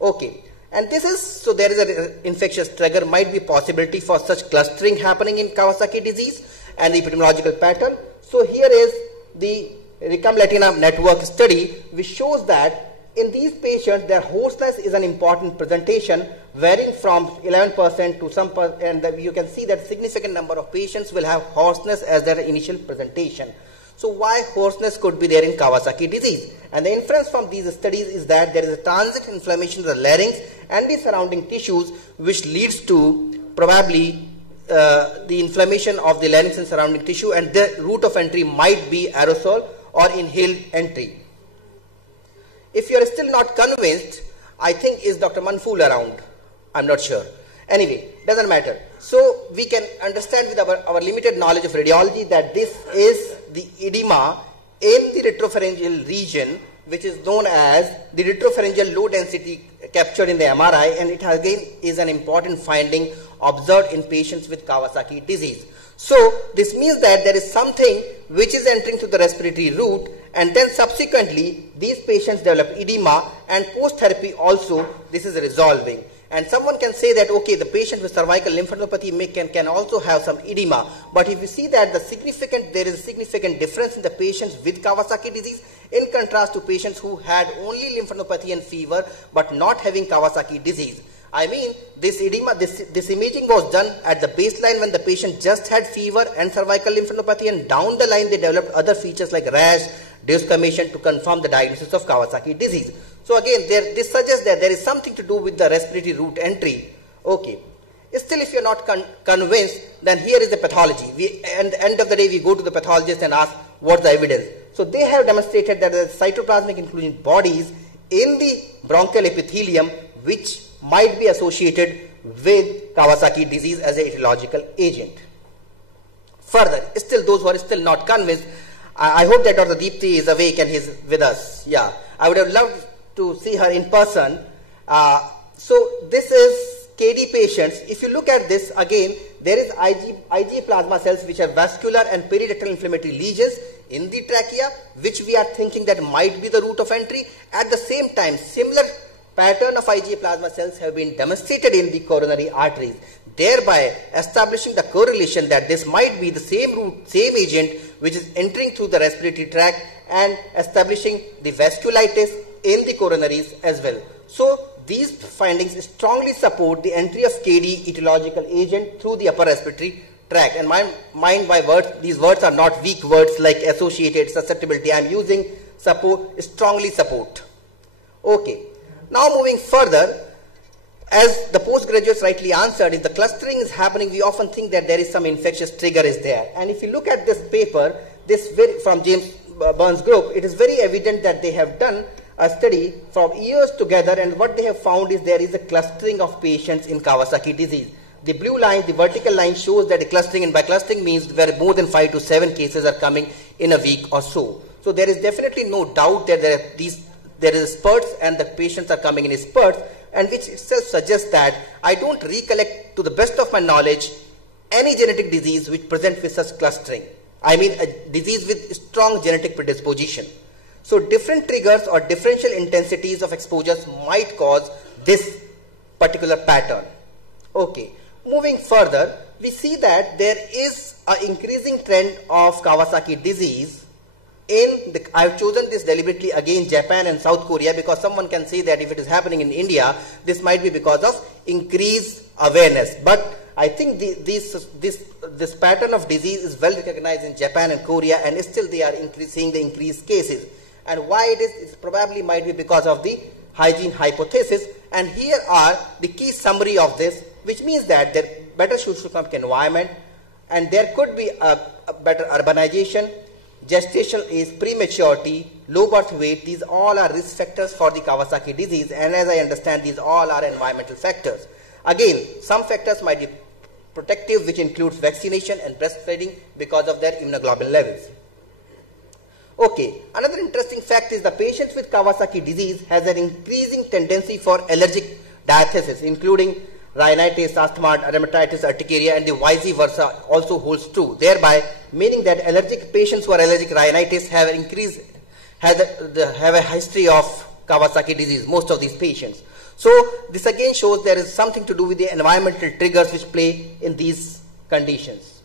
Okay, and this is, so there is an infectious trigger, might be possibility for such clustering happening in Kawasaki disease and the epidemiological pattern. So here is the Ricam Latina network study, which shows that in these patients, their hoarseness is an important presentation, varying from 11% to some and you can see that significant number of patients will have hoarseness as their initial presentation. So why hoarseness could be there in Kawasaki disease? And the inference from these studies is that there is a transient inflammation of the larynx and the surrounding tissues, which leads to probably the inflammation of the larynx and surrounding tissue, and the route of entry might be aerosol or inhaled entry. If you are still not convinced, I think is Dr. Manfool around? I'm not sure. Anyway, doesn't matter. So we can understand with our limited knowledge of radiology that this is the edema in the retropharyngeal region, which is known as the retropharyngeal low density captured in the MRI, and it again is an important finding observed in patients with Kawasaki disease. So this means that there is something which is entering through the respiratory route, and then subsequently these patients develop edema, and post-therapy also this is resolving. And someone can say that, okay, the patient with cervical lymphadenopathy can also have some edema. But if you see that there is a significant difference in the patients with Kawasaki disease in contrast to patients who had only lymphadenopathy and fever but not having Kawasaki disease. I mean, this edema, this imaging was done at the baseline when the patient just had fever and cervical lymphadenopathy, and down the line they developed other features like rash, desquamation to confirm the diagnosis of Kawasaki disease. So again, this suggests that there is something to do with the respiratory route entry. Okay. Still, if you are not convinced, then here is the pathology. At the end of the day, we go to the pathologist and ask, what's the evidence? So they have demonstrated that there is cytoplasmic inclusion bodies in the bronchial epithelium, which might be associated with Kawasaki disease as an etiological agent. Further, still those who are still not convinced, I hope that Dr. Deepthi is awake and he's with us. Yeah, I would have loved to see her in person. So this is KD patients. If you look at this again, there is IgA plasma cells which have vascular and periductal inflammatory lesions in the trachea, which we are thinking that might be the route of entry. At the same time, similar pattern of IgA plasma cells have been demonstrated in the coronary arteries, thereby establishing the correlation that this might be the same route, same agent which is entering through the respiratory tract and establishing the vasculitis in the coronaries as well. So these findings strongly support the entry of KD etiological agent through the upper respiratory tract. And mind by words, these words are not weak words like associated, susceptibility. I am using support, strongly support. Okay. Now moving further, as the postgraduates rightly answered, if the clustering is happening, we often think that there is some infectious trigger is there. And if you look at this paper, from James Burns group, it is very evident that they have done a study from years together, and what they have found is there is a clustering of patients in Kawasaki disease. The blue line, the vertical line shows that the clustering, and by clustering means where more than 5 to 7 cases are coming in a week or so. So there is definitely no doubt that there is spurts and the patients are coming in spurts, and which itself suggests that I don't recollect to the best of my knowledge any genetic disease which presents with such clustering. I mean a disease with strong genetic predisposition. So different triggers or differential intensities of exposures might cause this particular pattern. Okay, moving further, we see that there is an increasing trend of Kawasaki disease I've chosen this deliberately again Japan and South Korea, because someone can say that if it is happening in India, this might be because of increased awareness. But I think this pattern of disease is well recognized in Japan and Korea, and still they are seeing the increased cases. And why it is, it probably might be because of the hygiene hypothesis. And here are the key summary of this, which means that there better socio-economic environment, and there could be a better urbanization, gestational age, prematurity, low birth weight. These all are risk factors for the Kawasaki disease, and as I understand, these all are environmental factors. Again, some factors might be protective, which includes vaccination and breastfeeding because of their immunoglobulin levels. Okay, another interesting fact is the patients with Kawasaki disease has an increasing tendency for allergic diathesis, including rhinitis, asthma, dermatitis, urticaria, and the vice versa also holds true, thereby meaning that allergic patients who are allergic rhinitis have a history of Kawasaki disease, most of these patients. So this again shows there is something to do with the environmental triggers which play in these conditions.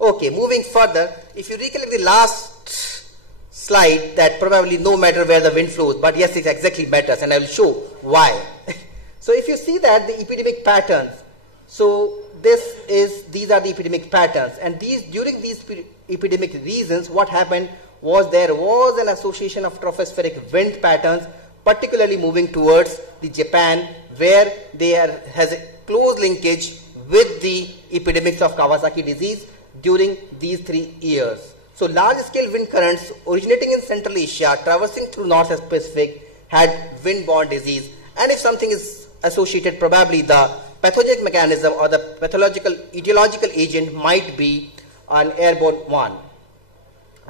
Okay, moving further, if you recollect the last slide, that probably no matter where the wind flows, but yes, it exactly matters, and I will show why. So if you see that the epidemic patterns, so these are the epidemic patterns, and during these epidemic reasons, what happened was there was an association of tropospheric wind patterns, particularly moving towards the Japan, where there has a close linkage with the epidemics of Kawasaki disease during these 3 years. So large-scale wind currents originating in Central Asia, traversing through North Pacific, had wind-borne disease. And if something is associated, probably the pathogenic mechanism or the etiological agent might be an airborne one.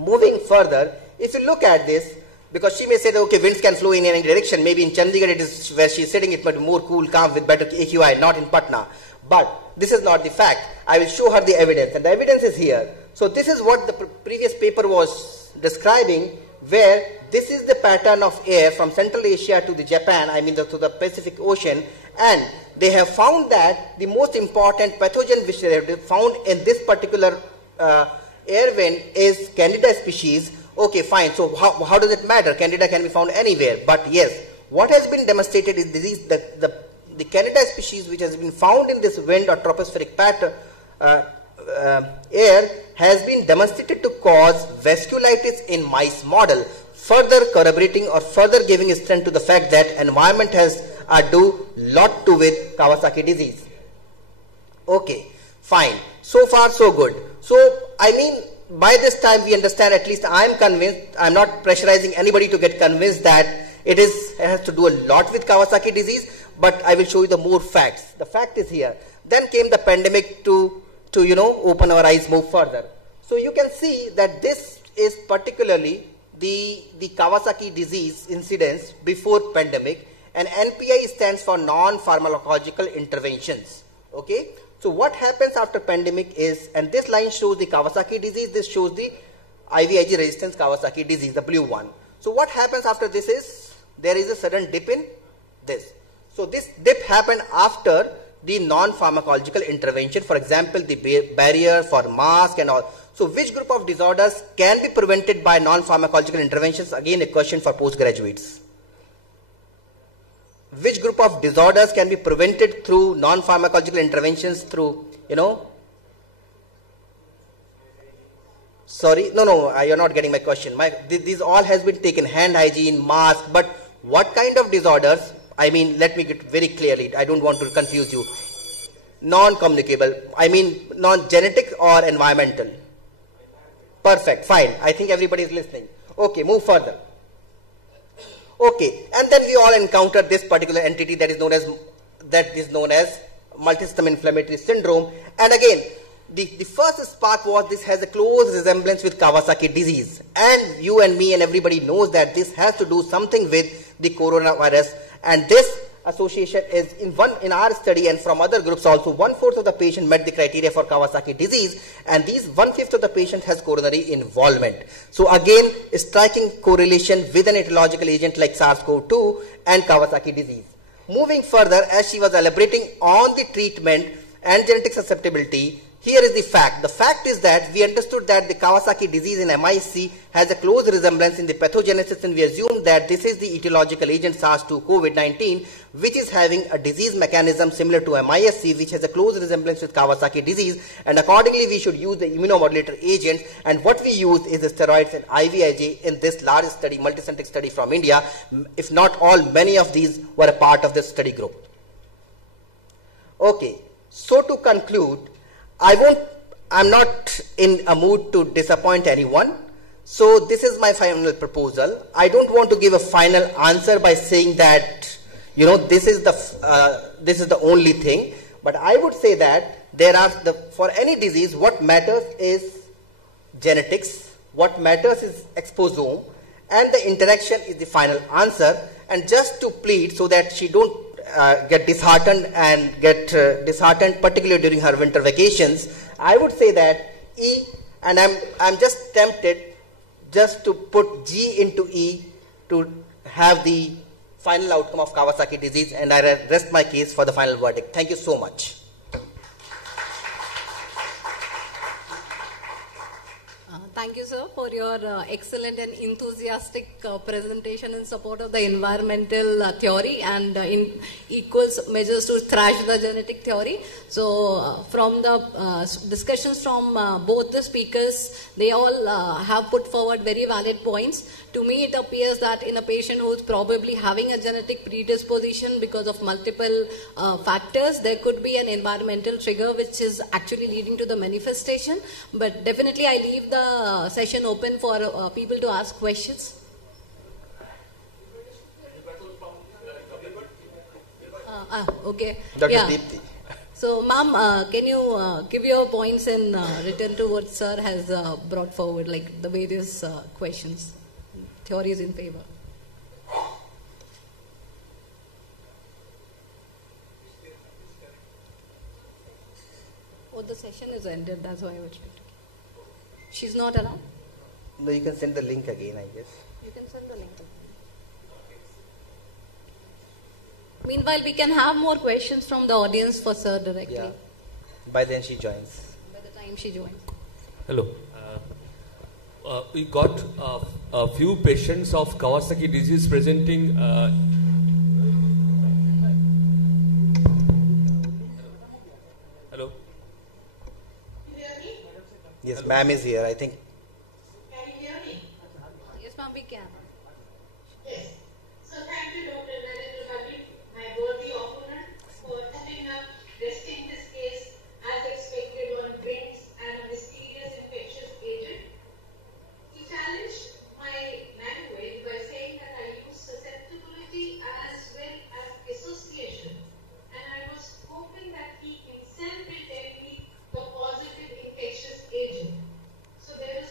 Moving further, if you look at this, because she may say that, okay, winds can flow in any direction, maybe in Chandigarh it is where she is sitting, it might be more cool, calm with better AQI, not in Patna. But this is not the fact. I will show her the evidence, and the evidence is here. So this is what the previous paper was describing, where this is the pattern of air from Central Asia to the Japan, I mean to the Pacific Ocean, and they have found that the most important pathogen which they have found in this particular air wind is Candida species. Okay, fine. So how does it matter? Candida can be found anywhere. But yes, what has been demonstrated is the Candida species which has been found in this wind or tropospheric pattern air has been demonstrated to cause vasculitis in mice model, further corroborating or further giving strength to the fact that environment has do lot to with Kawasaki disease. Okay, fine. So far so good. So I mean, by this time we understand, at least I am convinced, I am not pressurizing anybody to get convinced that it has to do a lot with Kawasaki disease, but I will show you the more facts. The fact is here. Then came the pandemic to open our eyes, move further. So you can see that this is particularly the Kawasaki disease incidence before pandemic, and NPI stands for non-pharmacological interventions. Okay. So what happens after pandemic is, and this line shows the Kawasaki disease, this shows the IVIG resistance Kawasaki disease, the blue one. So what happens after this is, there is a sudden dip in this. So this dip happened after the non-pharmacological intervention, for example, the barrier for mask and all. So which group of disorders can be prevented by non-pharmacological interventions? Again, a question for postgraduates. Which group of disorders can be prevented through non-pharmacological interventions through, sorry, no, you're not getting my question. These all has been taken, hand hygiene, mask, but what kind of disorders? I mean, let me get very clearly, I don't want to confuse you. Non-communicable, I mean non-genetic or environmental. Perfect, fine. I think everybody is listening. Okay, move further. Okay, and then we all encounter this particular entity that is known as multisystem inflammatory syndrome. And again, the first spark was this has a close resemblance with Kawasaki disease. And you and me and everybody knows that this has to do something with the coronavirus. And this association is in our study and from other groups also, 1/4 of the patient met the criteria for Kawasaki disease, and these 1/5 of the patient has coronary involvement. So again, striking correlation with an etiological agent like SARS-CoV-2 and Kawasaki disease. moving further, as she was elaborating on the treatment and genetic susceptibility, here is the fact. The fact is that we understood that the Kawasaki disease in MIC has a close resemblance in the pathogenesis, and we assume that this is the etiological agent SARS-2 COVID-19, which is having a disease mechanism similar to MISC, which has a close resemblance with Kawasaki disease, and accordingly we should use the immunomodulator agents, and what we use is the steroids and IVIG in this large study, multicentric study from India. If not all, many of these were a part of this study group. Okay, so to conclude, I'm not in a mood to disappoint anyone. So this is my final proposal. I don't want to give a final answer by saying that, you know, this is the only thing. But I would say that for any disease, what matters is genetics, what matters is exposome, and the interaction is the final answer. And just to plead so that she don't get disheartened particularly during her winter vacations, I would say that E, and I'm just tempted just to put G into E to have the final outcome of Kawasaki disease, and I rest my case for the final verdict. Thank you so much. Thank you, sir, for your excellent and enthusiastic presentation in support of the environmental theory and in equal measures to thrash the genetic theory. So, from the discussions from both the speakers, they all have put forward very valid points. To me, it appears that in a patient who is probably having a genetic predisposition because of multiple factors, there could be an environmental trigger which is actually leading to the manifestation. But definitely, I leave the session open for people to ask questions. Okay. Dr. Yeah. Deepthi. So, ma'am, can you give your points in return to what sir has brought forward, like the various questions? Theory is in favor. Oh, the session is ended. That's why I was speaking. She's not around? No, you can send the link again, I guess. You can send the link. Meanwhile, we can have more questions from the audience for sir directly. Yeah. By then she joins. By the time she joins. Hello. We got a few patients of Kawasaki disease presenting. Hello. Yes, ma'am is here, I think. Can you hear me? Yes, ma'am, we can. Yes. So thank you, Dr. Narendra Habib, my worthy opponent, for putting up resting this case as expected on drinks and a mysterious infectious agent. He challenged my language by saying that I use susceptibility as well as association, and I was hoping that he himself will tell me the positive infectious agent. So there is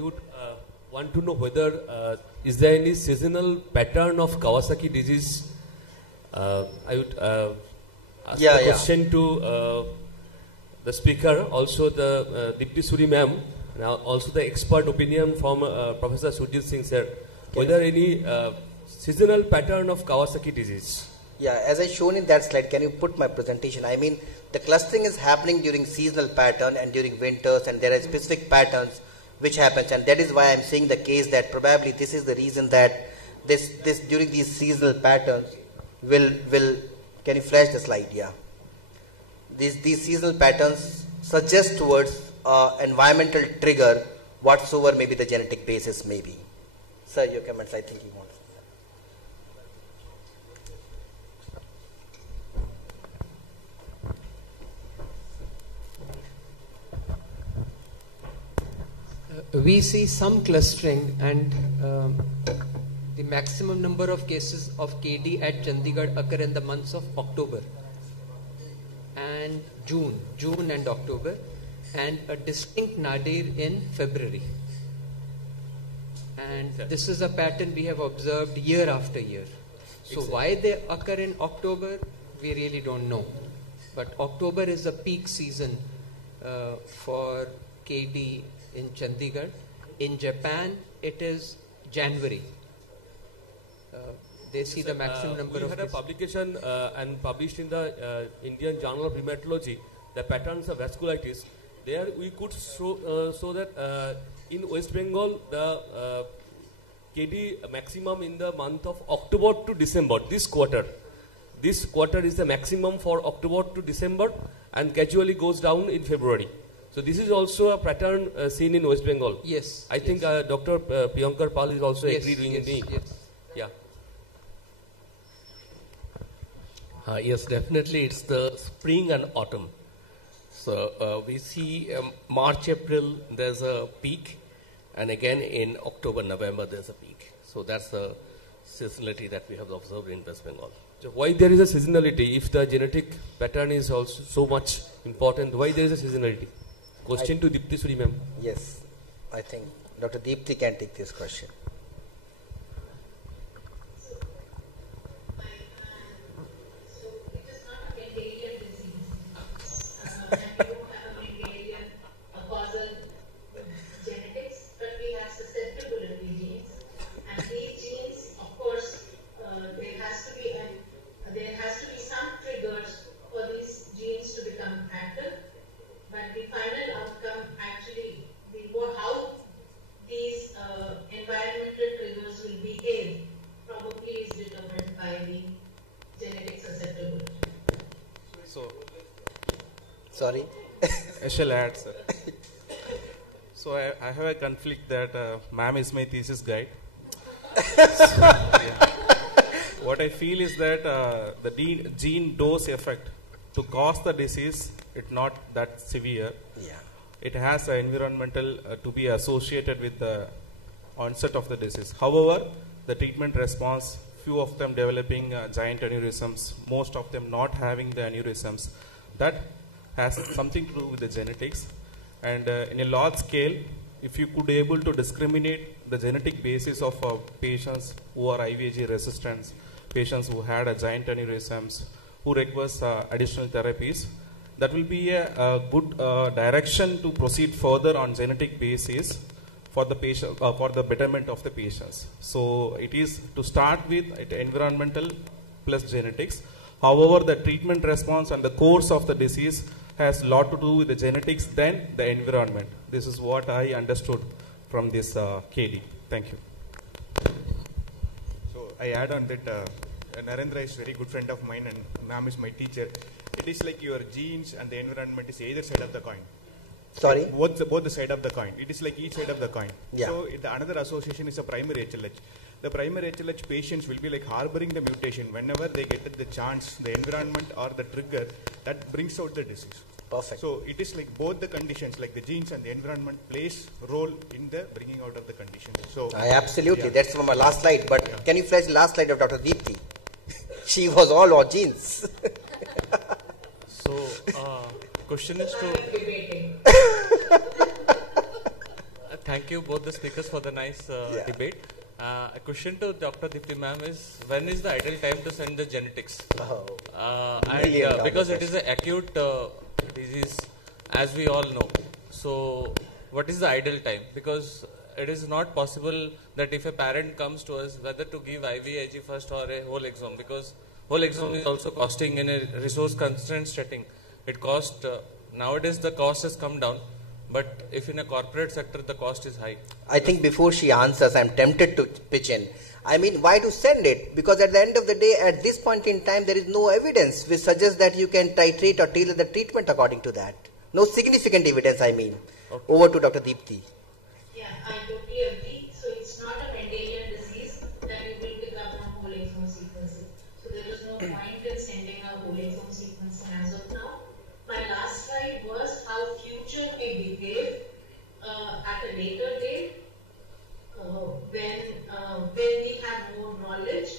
I would want to know whether is there any seasonal pattern of Kawasaki disease. I would ask Yeah, the yeah. question to the speaker, also the Dipti Suri ma'am, and also the expert opinion from Professor Surjit Singh sir. Whether any seasonal pattern of Kawasaki disease. Yeah, as I shown in that slide, can you put my presentation? I mean, the clustering is happening during seasonal pattern and during winters, and there are specific patterns which happens, and that is why I'm saying the case that probably this is the reason that this during these seasonal patterns will can you flash the slide? Yeah, these seasonal patterns suggest towards environmental trigger, whatsoever may be the genetic basis may be. Sir, your comments, I think you want. We see some clustering, and the maximum number of cases of KD at Chandigarh occur in the months of October and June and October, and a distinct nadir in February. And this is a pattern we have observed year after year. So why they occur in October, we really don't know. But October is a peak season for KD in Chandigarh. In Japan, it is January. They see the maximum number we of had a publication and published in the Indian Journal of Rheumatology, the patterns of vasculitis. There we could show that in West Bengal, the KD maximum in the month of October to December, this quarter. This quarter is the maximum for October to December and gradually goes down in February. So this is also a pattern seen in West Bengal. Yes. I think Dr. Priyankar Pal is also Yes, agreeing yes, with me. yes. Yeah. Yes, definitely it's the spring and autumn. So we see March, April there's a peak, and again in October, November there's a peak. So that's the seasonality that we have observed in West Bengal. So why there is a seasonality? If the genetic pattern is also so much important, why there is a seasonality? Question to Dipti Suri ma'am. Yes, I think Dr. Deepthi can take this question. Genetics, but we have susceptibility genes, and these genes, of course, there has to be some triggers for these genes to become active. But the final outcome, actually, how these environmental triggers will behave, probably is determined by the genetic susceptibility. So, sorry, I shall add, sir. So I have a conflict that ma'am is my thesis guide. Yeah. What I feel is that the gene dose effect to cause the disease, it's not that severe. Yeah. It has an environmental to be associated with the onset of the disease. However, the treatment response, few of them developing giant aneurysms, most of them not having the aneurysms, that has something to do with the genetics. And in a large scale, if you could able to discriminate the genetic basis of patients who are IVIG resistant, patients who had a giant aneurysms, who requires additional therapies, that will be a good direction to proceed further on genetic basis for the patient, for the betterment of the patients. So it is to start with environmental plus genetics. However, the treatment response and the course of the disease has a lot to do with the genetics than the environment. This is what I understood from this KD. Thank you. So I add on that Narendra is a very good friend of mine and ma'am is my teacher. It is like your genes and the environment is either side of the coin. Sorry? Both the side of the coin. It is like each side of the coin. Yeah. So the another association is a primary HLH. The primary HLH patients will be like harboring the mutation whenever they get the chance, the environment or the trigger that brings out the disease. Perfect. So it is like both the conditions, like the genes and the environment plays role in the bringing out of the condition. So absolutely, yeah. that's from my last slide. But Yeah. can you flash the last slide of Dr. Deepthi? She was all on genes. So, question is to... thank you both the speakers for the nice debate. A question to Dr. Deepti ma'am is, when is the ideal time to send the genetics? Because it is an acute disease, as we all know. So what is the ideal time? Because it is not possible that if a parent comes to us, whether to give IVIG first or a whole exome, because whole exome is also costing in a resource constraint setting. It cost, nowadays the cost has come down, but if in a corporate sector the cost is high. I think before she answers, I'm tempted to pitch in. I mean, why to send it? Because at the end of the day, at this point in time, there is no evidence which suggests that you can titrate or tailor the treatment according to that. No significant evidence, I mean. Okay. Over to Dr. Deepti. Yeah, I totally agree. So it's not a Mendelian disease that you will pick up from whole exome sequencing. So there is no point in sending a whole exome sequencing as of now. My last slide was how future may behave at a later date when we have more knowledge,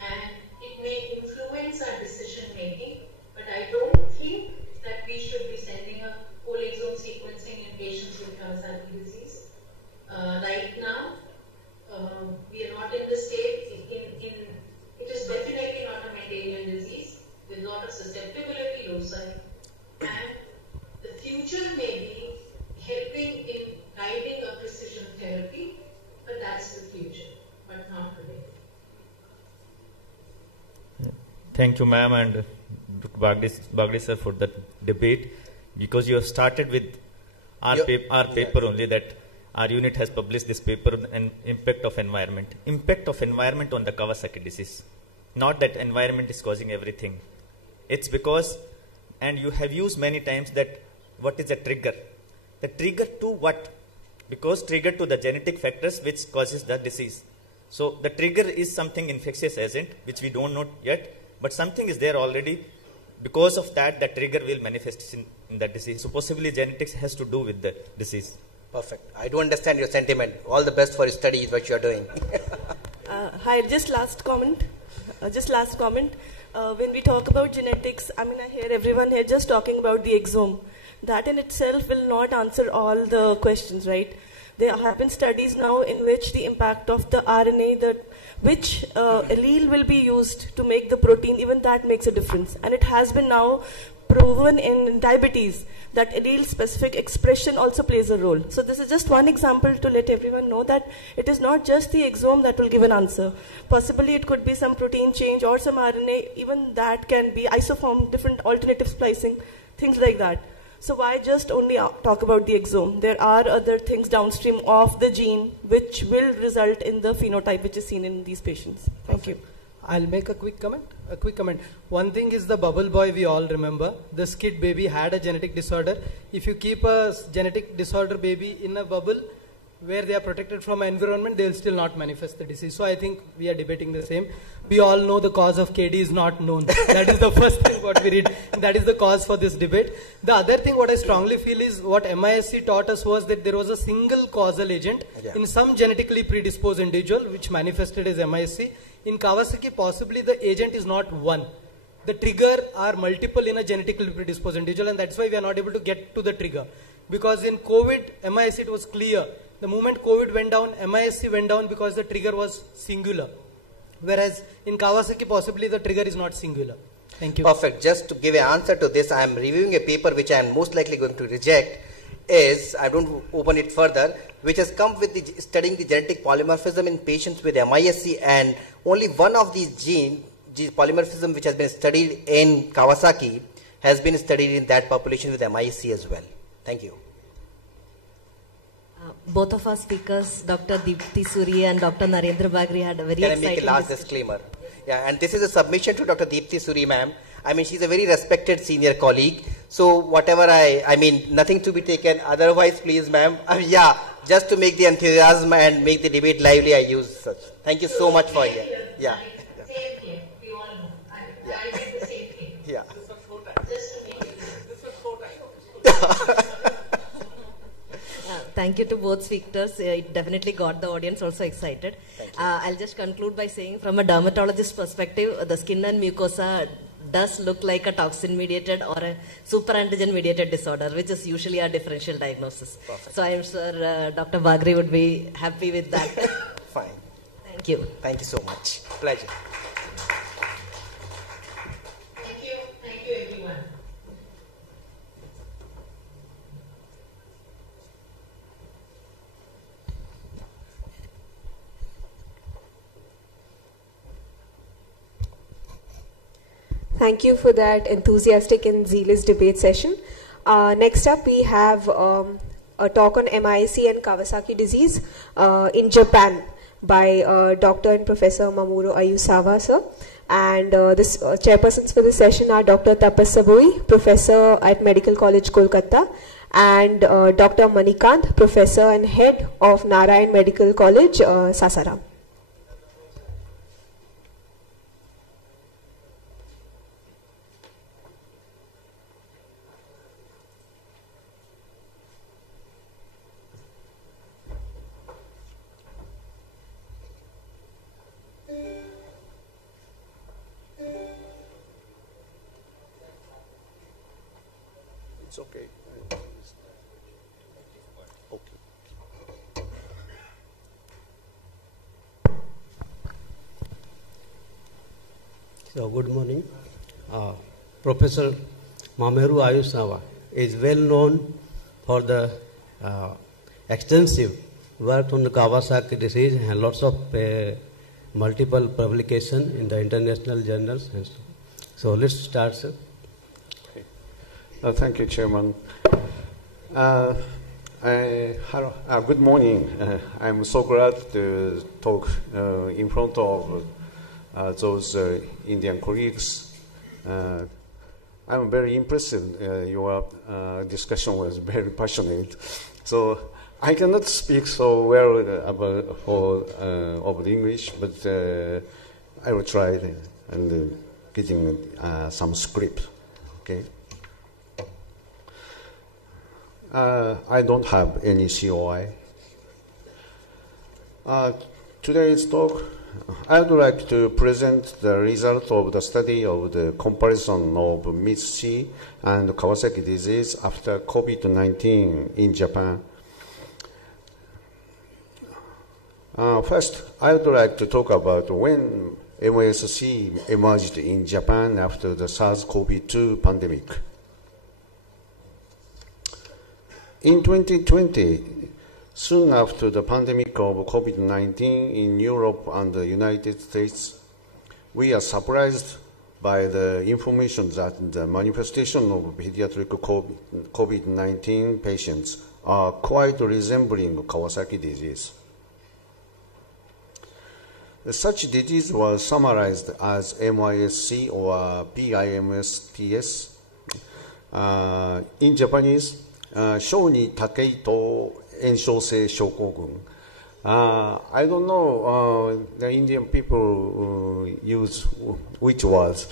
and it may influence our decision making. But I don't think that we should be sending a whole exome sequencing in patients with Kawasaki disease. Right now, we are not in the state. It is definitely not a Mendelian disease with a lot of susceptibility loci, and the future may be helping in guiding a precision therapy, but that's the future, but not today. Thank you, ma'am, and Bagdi sir for that debate, because you have started with our paper only, that our unit has published this paper on impact of environment. Impact of environment on the Kawasaki disease. Not that environment is causing everything. It's because, and you have used many times that what is the trigger? The trigger to what? Because trigger to the genetic factors which causes the disease. So the trigger is something infectious agent which we don't know yet, but something is there already. Because of that, the trigger will manifest in the disease. So possibly genetics has to do with the disease. Perfect. I do understand your sentiment. All the best for your studies, what you are doing. Hi, just last comment. When we talk about genetics, I mean, I hear everyone here just talking about the exome. That in itself will not answer all the questions, right? There have been studies now in which the impact of the RNA, which allele will be used to make the protein, even that makes a difference. And it has been now proven in diabetes that allele-specific expression also plays a role. So this is just one example to let everyone know that it is not just the exome that will give an answer. Possibly it could be some protein change or some RNA, even that can be isoform, different alternative splicing, things like that. So why just only talk about the exome? There are other things downstream of the gene which will result in the phenotype which is seen in these patients. Thank you. I'll make a quick comment. One thing is the bubble boy we all remember. This kid baby had a genetic disorder. If you keep a genetic disorder baby in a bubble where they are protected from environment, they will still not manifest the disease. So I think we are debating the same. We all know the cause of KD is not known. That is the first thing what we read. That is the cause for this debate. The other thing what I strongly feel is what MISC taught us was that there was a single causal agent in some genetically predisposed individual which manifested as MISC. In Kawasaki, possibly the agent is not one. The trigger are multiple in a genetically predisposed individual, and that's why we are not able to get to the trigger. Because in COVID, MISC it was clear. The moment COVID went down, MISC went down because the trigger was singular. Whereas in Kawasaki, possibly the trigger is not singular. Thank you. Perfect. Just to give an answer to this, I am reviewing a paper which I am most likely going to reject. I don't open it further, which has come with studying the genetic polymorphism in patients with MISC, and only one of these genes, polymorphism which has been studied in Kawasaki, has been studied in that population with MISC as well. Thank you. Both of our speakers, Dr. Deepti Suri and Dr. Narendra Bagri, had a very exciting Can I make a last disclaimer? Yeah, and this is a submission to Dr. Deepti Suri ma'am. I mean, she's a very respected senior colleague. So whatever I mean, nothing to be taken. Otherwise, please ma'am, yeah, just to make the enthusiasm and make the debate lively, I use such. Thank you so much for here. Yeah. Same here. We all know. I did the same thing. Yeah. Just to make it Thank you to both speakers. It definitely got the audience also excited. I'll just conclude by saying, from a dermatologist perspective, the skin and mucosa does look like a toxin mediated or a superantigen mediated disorder, which is usually a differential diagnosis. Perfect. So I'm sure Dr. Bagri would be happy with that. Fine. Thank you. Thank you so much. Pleasure. Thank you everyone. Thank you for that enthusiastic and zealous debate session. Next up, we have a talk on MIC and Kawasaki disease in Japan by Dr. and Professor Mamoru Ayusawa, sir. And this chairpersons for this session are Dr. Tapas Saboi, Professor at Medical College, Kolkata, and Dr. Manikant, Professor and Head of Narayan Medical College, Sasaram. It's okay. Okay. So good morning. Professor Mamoru Ayusawa is well known for the extensive work on the Kawasaki disease and lots of multiple publication in the international journals. And so let's start, sir. Thank you, Chairman. Good morning. I'm so glad to talk in front of those Indian colleagues. I'm very impressed. Your discussion was very passionate. So I cannot speak so well about of the English, but I will try and getting some script. Okay. I don't have any COI. Today's talk, I would like to present the result of the study of the comparison of MIS-C and Kawasaki disease after COVID-19 in Japan. First, I would like to talk about when MIS-C emerged in Japan after the SARS-CoV-2 pandemic. In 2020, soon after the pandemic of COVID-19 in Europe and the United States, we are surprised by the information that the manifestation of pediatric COVID-19 patients are quite resembling Kawasaki disease. Such disease was summarized as MIS-C or PIMS-TS. In Japanese, 小児多系統炎症性症候群. I don't know the Indian people use which words.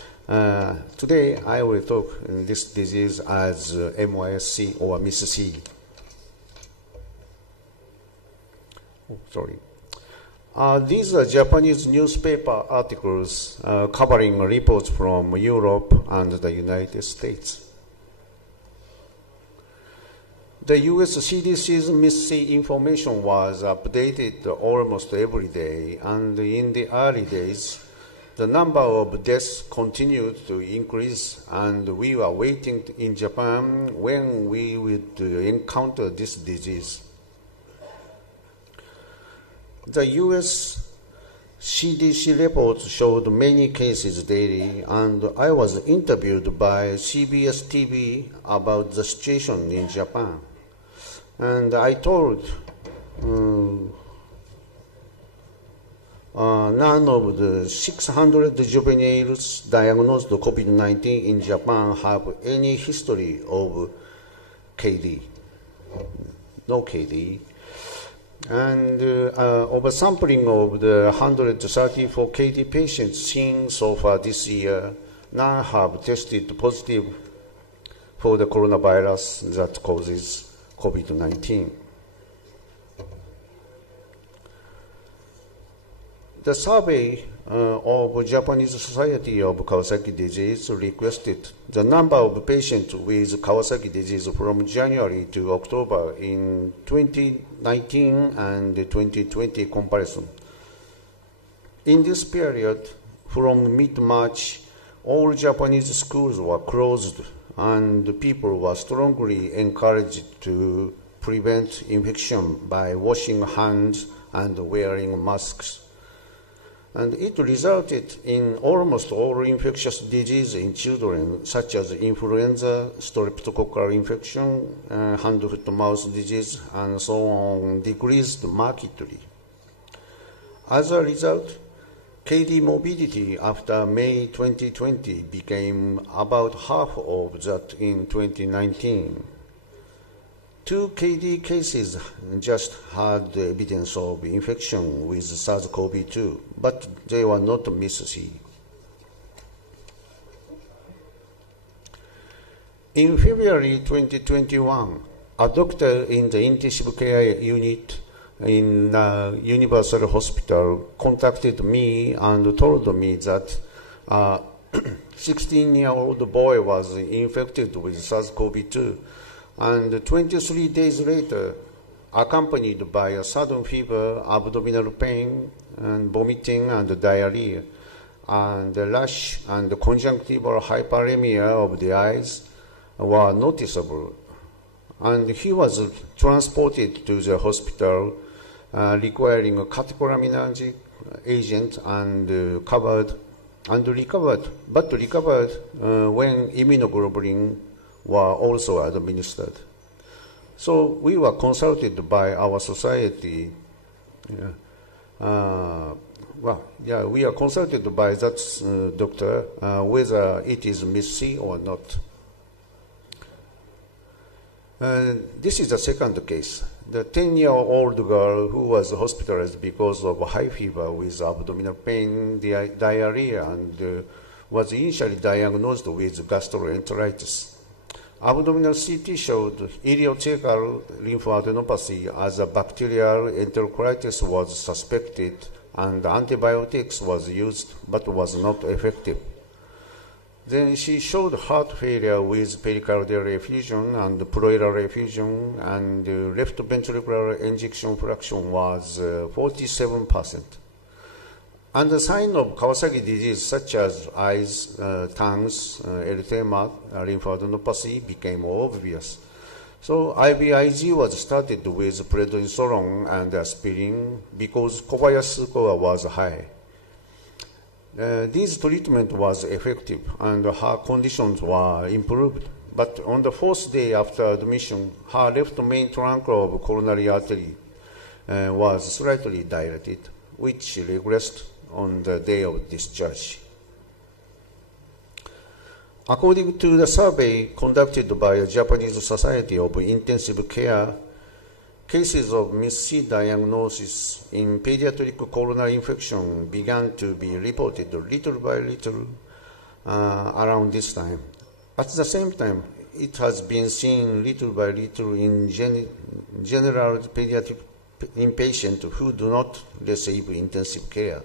Today I will talk this disease as MIS-C or MIS-C. Oh, sorry. These are Japanese newspaper articles covering reports from Europe and the United States. The US CDC's MIS-C information was updated almost every day, and in the early days, the number of deaths continued to increase, and we were waiting in Japan when we would encounter this disease. The US CDC reports showed many cases daily, and I was interviewed by CBS TV about the situation in Japan. And I told none of the 600 juveniles diagnosed COVID-19 in Japan have any history of KD. No KD. And over sampling of the 134 KD patients seen so far this year, none have tested positive for the coronavirus that causes COVID-19. The survey of Japanese Society of Kawasaki Disease requested the number of patients with Kawasaki disease from January to October in 2019 and 2020 comparison. In this period, from mid-March, all Japanese schools were closed and people were strongly encouraged to prevent infection by washing hands and wearing masks. And it resulted in almost all infectious disease in children, such as influenza, streptococcal infection, hand-foot-mouth disease, and so on, decreased markedly. As a result, KD morbidity after May 2020 became about half of that in 2019. 2 KD cases just had evidence of infection with SARS-CoV-2, but they were not MIS-C. In February 2021, a doctor in the intensive care unit in Universal Hospital contacted me and told me that a 16-year-old boy was infected with SARS-CoV-2, and 23 days later, accompanied by a sudden fever, abdominal pain, and vomiting and diarrhea, and the rash and conjunctival hyperemia of the eyes were noticeable. And he was transported to the hospital requiring a catecholaminergic agent and recovered when immunoglobulin were also administered. So we were consulted by our society. We are consulted by that doctor whether it is MIS-C or not. This is the second case. The 10-year-old girl who was hospitalized because of high fever with abdominal pain, diarrhea, and was initially diagnosed with gastroenteritis. Abdominal CT showed ileocecal lymphadenopathy as a bacterial enterocolitis was suspected, and antibiotics was used but was not effective. Then she showed heart failure with pericardial effusion and pleural effusion, and left ventricular ejection fraction was 47%. And the sign of Kawasaki disease, such as eyes, tongues, erythema, lymphadenopathy, became obvious. So IVIG was started with prednisolone and aspirin because Kobayashi score was high. This treatment was effective and her conditions were improved. But on the 4th day after admission, her left main trunk of coronary artery was slightly dilated, which regressed on the day of discharge. According to the survey conducted by the Japanese Society of Intensive Care, cases of MIS-C diagnosis in pediatric coronary infection began to be reported little by little around this time. At the same time, it has been seen little by little in general pediatric inpatients who do not receive intensive care.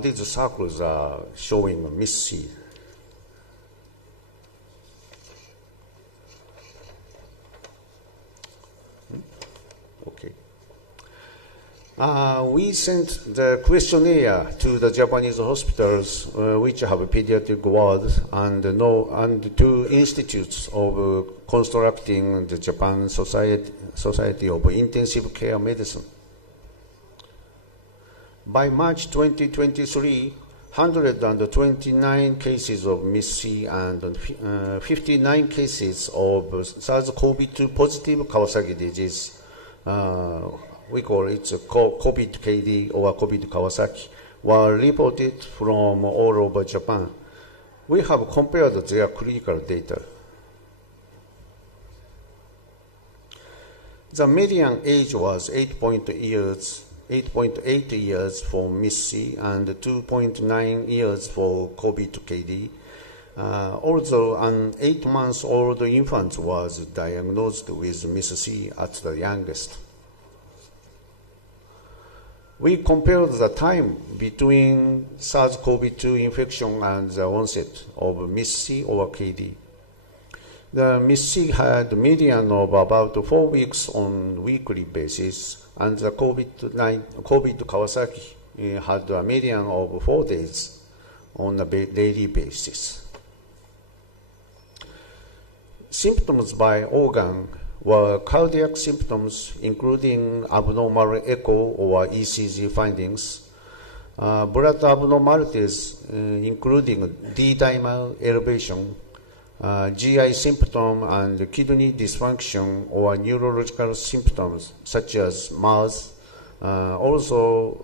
These circles are showing MIS-C. Okay. We sent the questionnaire to the Japanese hospitals which have pediatric wards and to institutes of constructing the Japan Society of Intensive Care Medicine. By March 2023, 129 cases of MIS-C and 59 cases of SARS-CoV-2 positive Kawasaki disease, we call it COVID-KD or COVID-Kawasaki, were reported from all over Japan. We have compared their clinical data. The median age was 8.8 years for MIS-C and 2.9 years for COVID-KD. although an 8-month-old infant was diagnosed with MIS-C at the youngest. We compared the time between SARS-CoV-2 infection and the onset of MIS-C over KD. The MIS-C had a median of about 4 weeks on weekly basis, and the COVID Kawasaki had a median of 4 days on a daily basis. Symptoms by organ were cardiac symptoms, including abnormal echo or ECG findings, blood abnormalities, including D-dimer elevation, GI symptom and kidney dysfunction or neurological symptoms such as MERS, although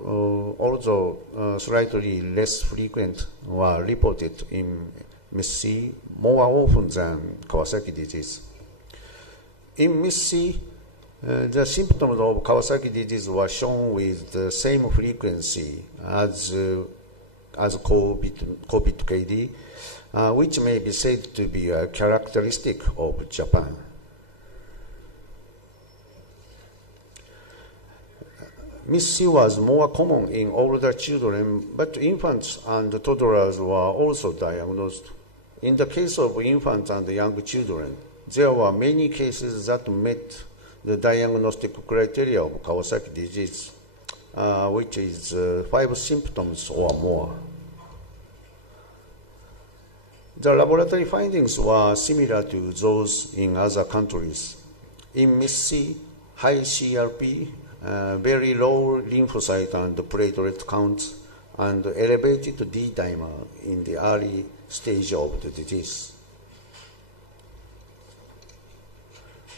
slightly less frequent, were reported in MIS-C more often than Kawasaki disease. In MIS-C, the symptoms of Kawasaki disease were shown with the same frequency as COVID-KD, which may be said to be a characteristic of Japan. MIS-C was more common in older children, but infants and toddlers were also diagnosed. In the case of infants and young children, there were many cases that met the diagnostic criteria of Kawasaki disease, which is 5 symptoms or more. The laboratory findings were similar to those in other countries. In MIS-C, high CRP, very low lymphocyte and platelet counts, and elevated D-dimer in the early stage of the disease.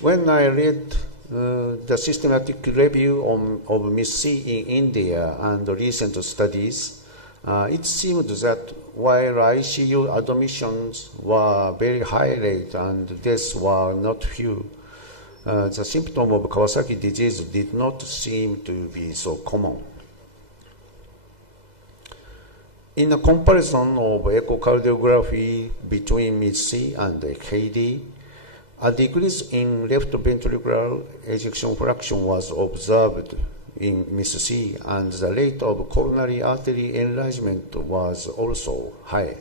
When I read the systematic review of MIS-C in India and the recent studies, it seemed that while ICU admissions were very high rate and deaths were not few, the symptom of Kawasaki disease did not seem to be so common. In a comparison of echocardiography between MIS-C and KD, a decrease in left ventricular ejection fraction was observed in MIS-C, and the rate of coronary artery enlargement was also high.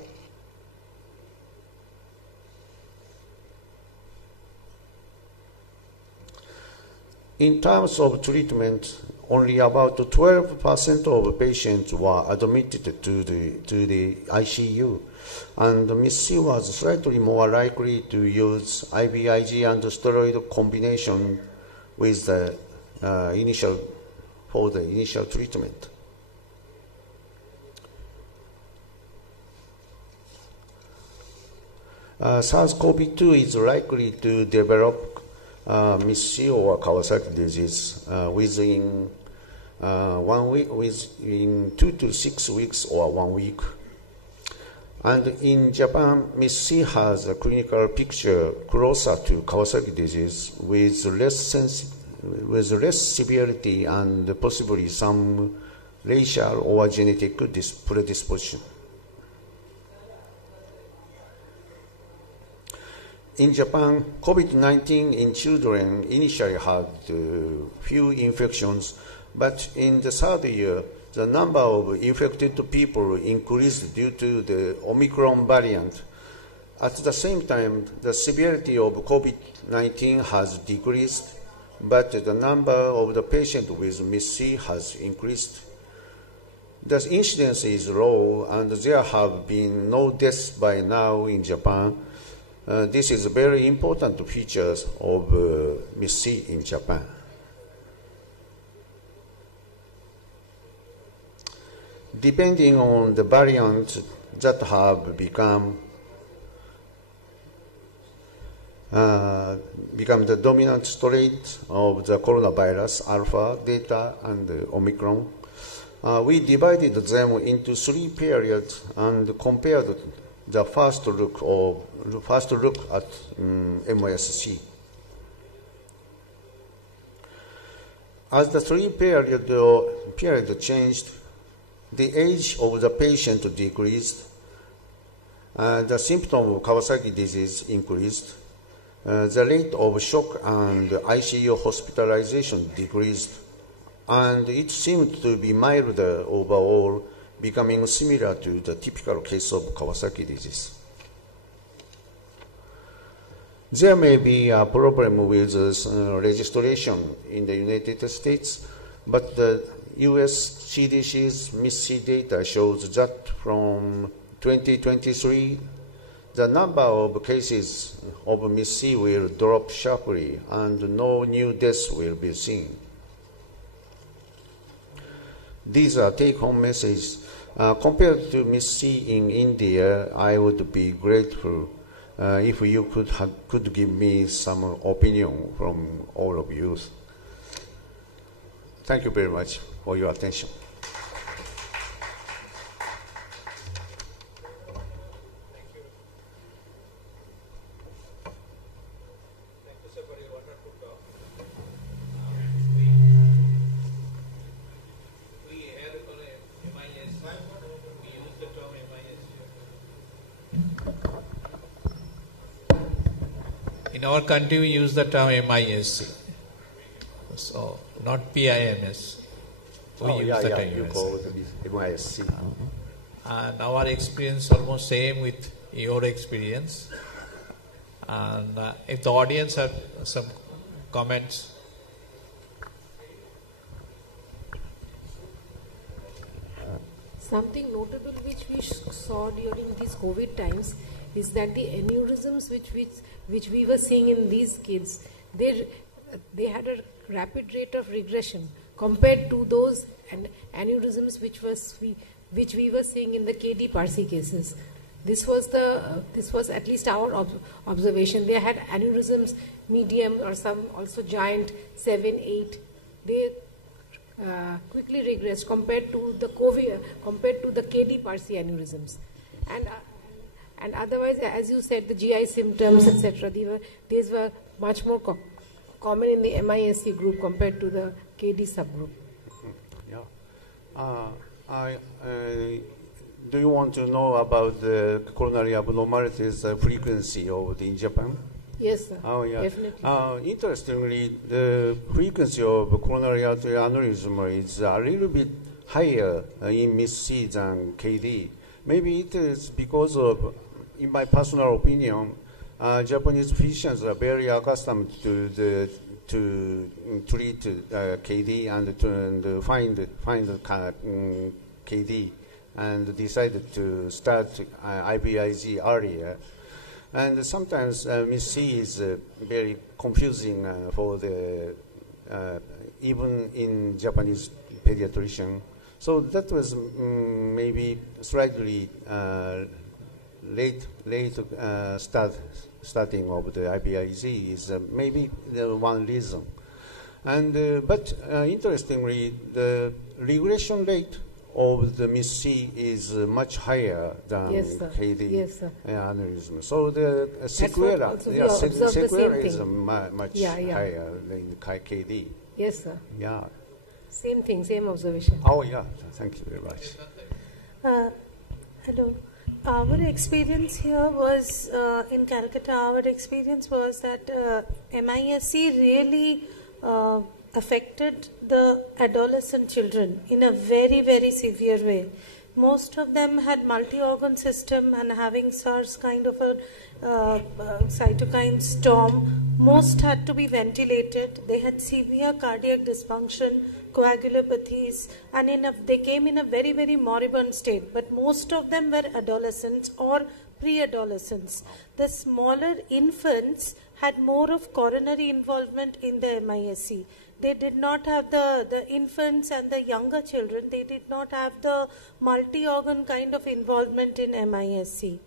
In terms of treatment, only about 12% of patients were admitted to the ICU, and MIS-C was slightly more likely to use IVIG and steroid combination with the initial treatment. SARS-CoV-2 is likely to develop MIS-C or Kawasaki disease within 1 week, within 2 to 6 weeks or 1 week. And in Japan, MIS-C has a clinical picture closer to Kawasaki disease with less severity and possibly some racial or genetic predisposition. In Japan, COVID-19 in children initially had few infections, but in the third year, the number of infected people increased due to the Omicron variant. At the same time, the severity of COVID-19 has decreased, but the number of the patients with MIS-C has increased. The incidence is low, and there have been no deaths by now in Japan. This is a very important feature of MIS-C in Japan. Depending on the variants that have become the dominant strain of the coronavirus, Alpha, Delta, and Omicron, we divided them into 3 periods and compared the first look at MSC. As the 3 period changed, the age of the patient decreased, The symptom of Kawasaki disease increased. The rate of shock and ICU hospitalization decreased, and it seemed to be milder overall, becoming similar to the typical case of Kawasaki disease. There may be a problem with registration in the United States, but the US CDC's MIS-C data shows that from 2023, the number of cases of MIS-C will drop sharply and no new deaths will be seen. These are take-home messages. Compared to MIS-C in India, I would be grateful if you could give me some opinion from all of you. Thank you very much for your attention. In our country, we use the term MISC, so not PIMS. We use the term you call it MISC. And our experience almost same with your experience. And if the audience have some comments. Something notable which we saw during these COVID times is that the aneurysms which we were seeing in these kids, they had a rapid rate of regression compared to those aneurysms which we were seeing in the KD Parsi cases. This was at least our observation. They had aneurysms medium or some also giant 7, 8. They quickly regressed compared to the KD Parsi aneurysms, and otherwise, as you said, the GI symptoms, etc. These were much more common in the MISC group compared to the KD subgroup. Yeah. Do you want to know about the coronary abnormalities frequency in Japan? Yes, sir. Oh, yeah. Definitely. Interestingly, the frequency of coronary artery aneurysm is a little bit higher in MIS-C than KD. Maybe it is because of, in my personal opinion, Japanese physicians are very accustomed to treat KD and find KD and decided to start IVIG earlier. And sometimes MIS-C is very confusing for the even in Japanese pediatrician. So that was maybe slightly late starting of the IVIG is maybe the one reason. And but interestingly, the regression rate of the MIS-C is much higher than KD aneurysm. So the sequela, sequela is much higher than KD. Yes, sir. Yeah. Same thing, same observation. Oh, yeah. Thank you very much. Hello. Our experience here was in Calcutta. Our experience was that MISC really affected the adolescent children in a very, very severe way. Most of them had multi-organ system and having SARS kind of a cytokine storm. Most had to be ventilated. They had severe cardiac dysfunction, coagulopathies, and they came in a very, very moribund state. But most of them were adolescents or pre-adolescents. The smaller infants had more of coronary involvement in the MISC. They did not have the infants and the younger children, they did not have the multi-organ kind of involvement in MISC.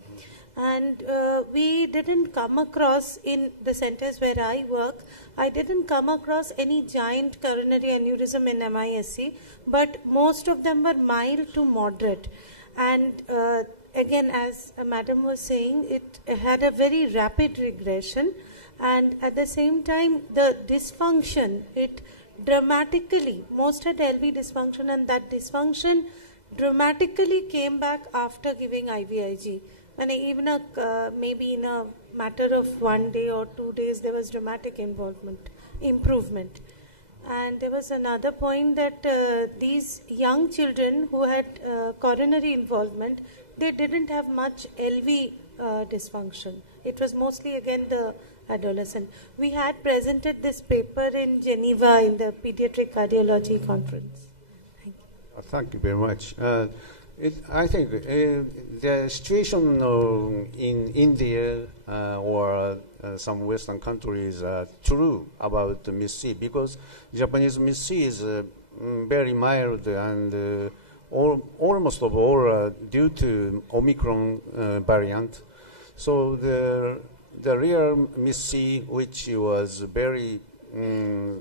And we didn't come across, in the centers where I work, I didn't come across any giant coronary aneurysm in MISC, but most of them were mild to moderate. And again, as Madam was saying, it had a very rapid regression. And at the same time, the dysfunction, it dramatically, most had LV dysfunction, and that dysfunction dramatically came back after giving IVIG. And even maybe in a matter of 1 day or 2 days, there was dramatic improvement. And there was another point that these young children who had coronary involvement, they didn't have much LV dysfunction. It was mostly again the adolescent. We had presented this paper in Geneva in the Pediatric Cardiology Conference. Thank you very much. I think the situation in India or some Western countries are true about the MIS-C, because Japanese MIS-C is very mild and almost all due to Omicron variant. So the real MIS-C, which was very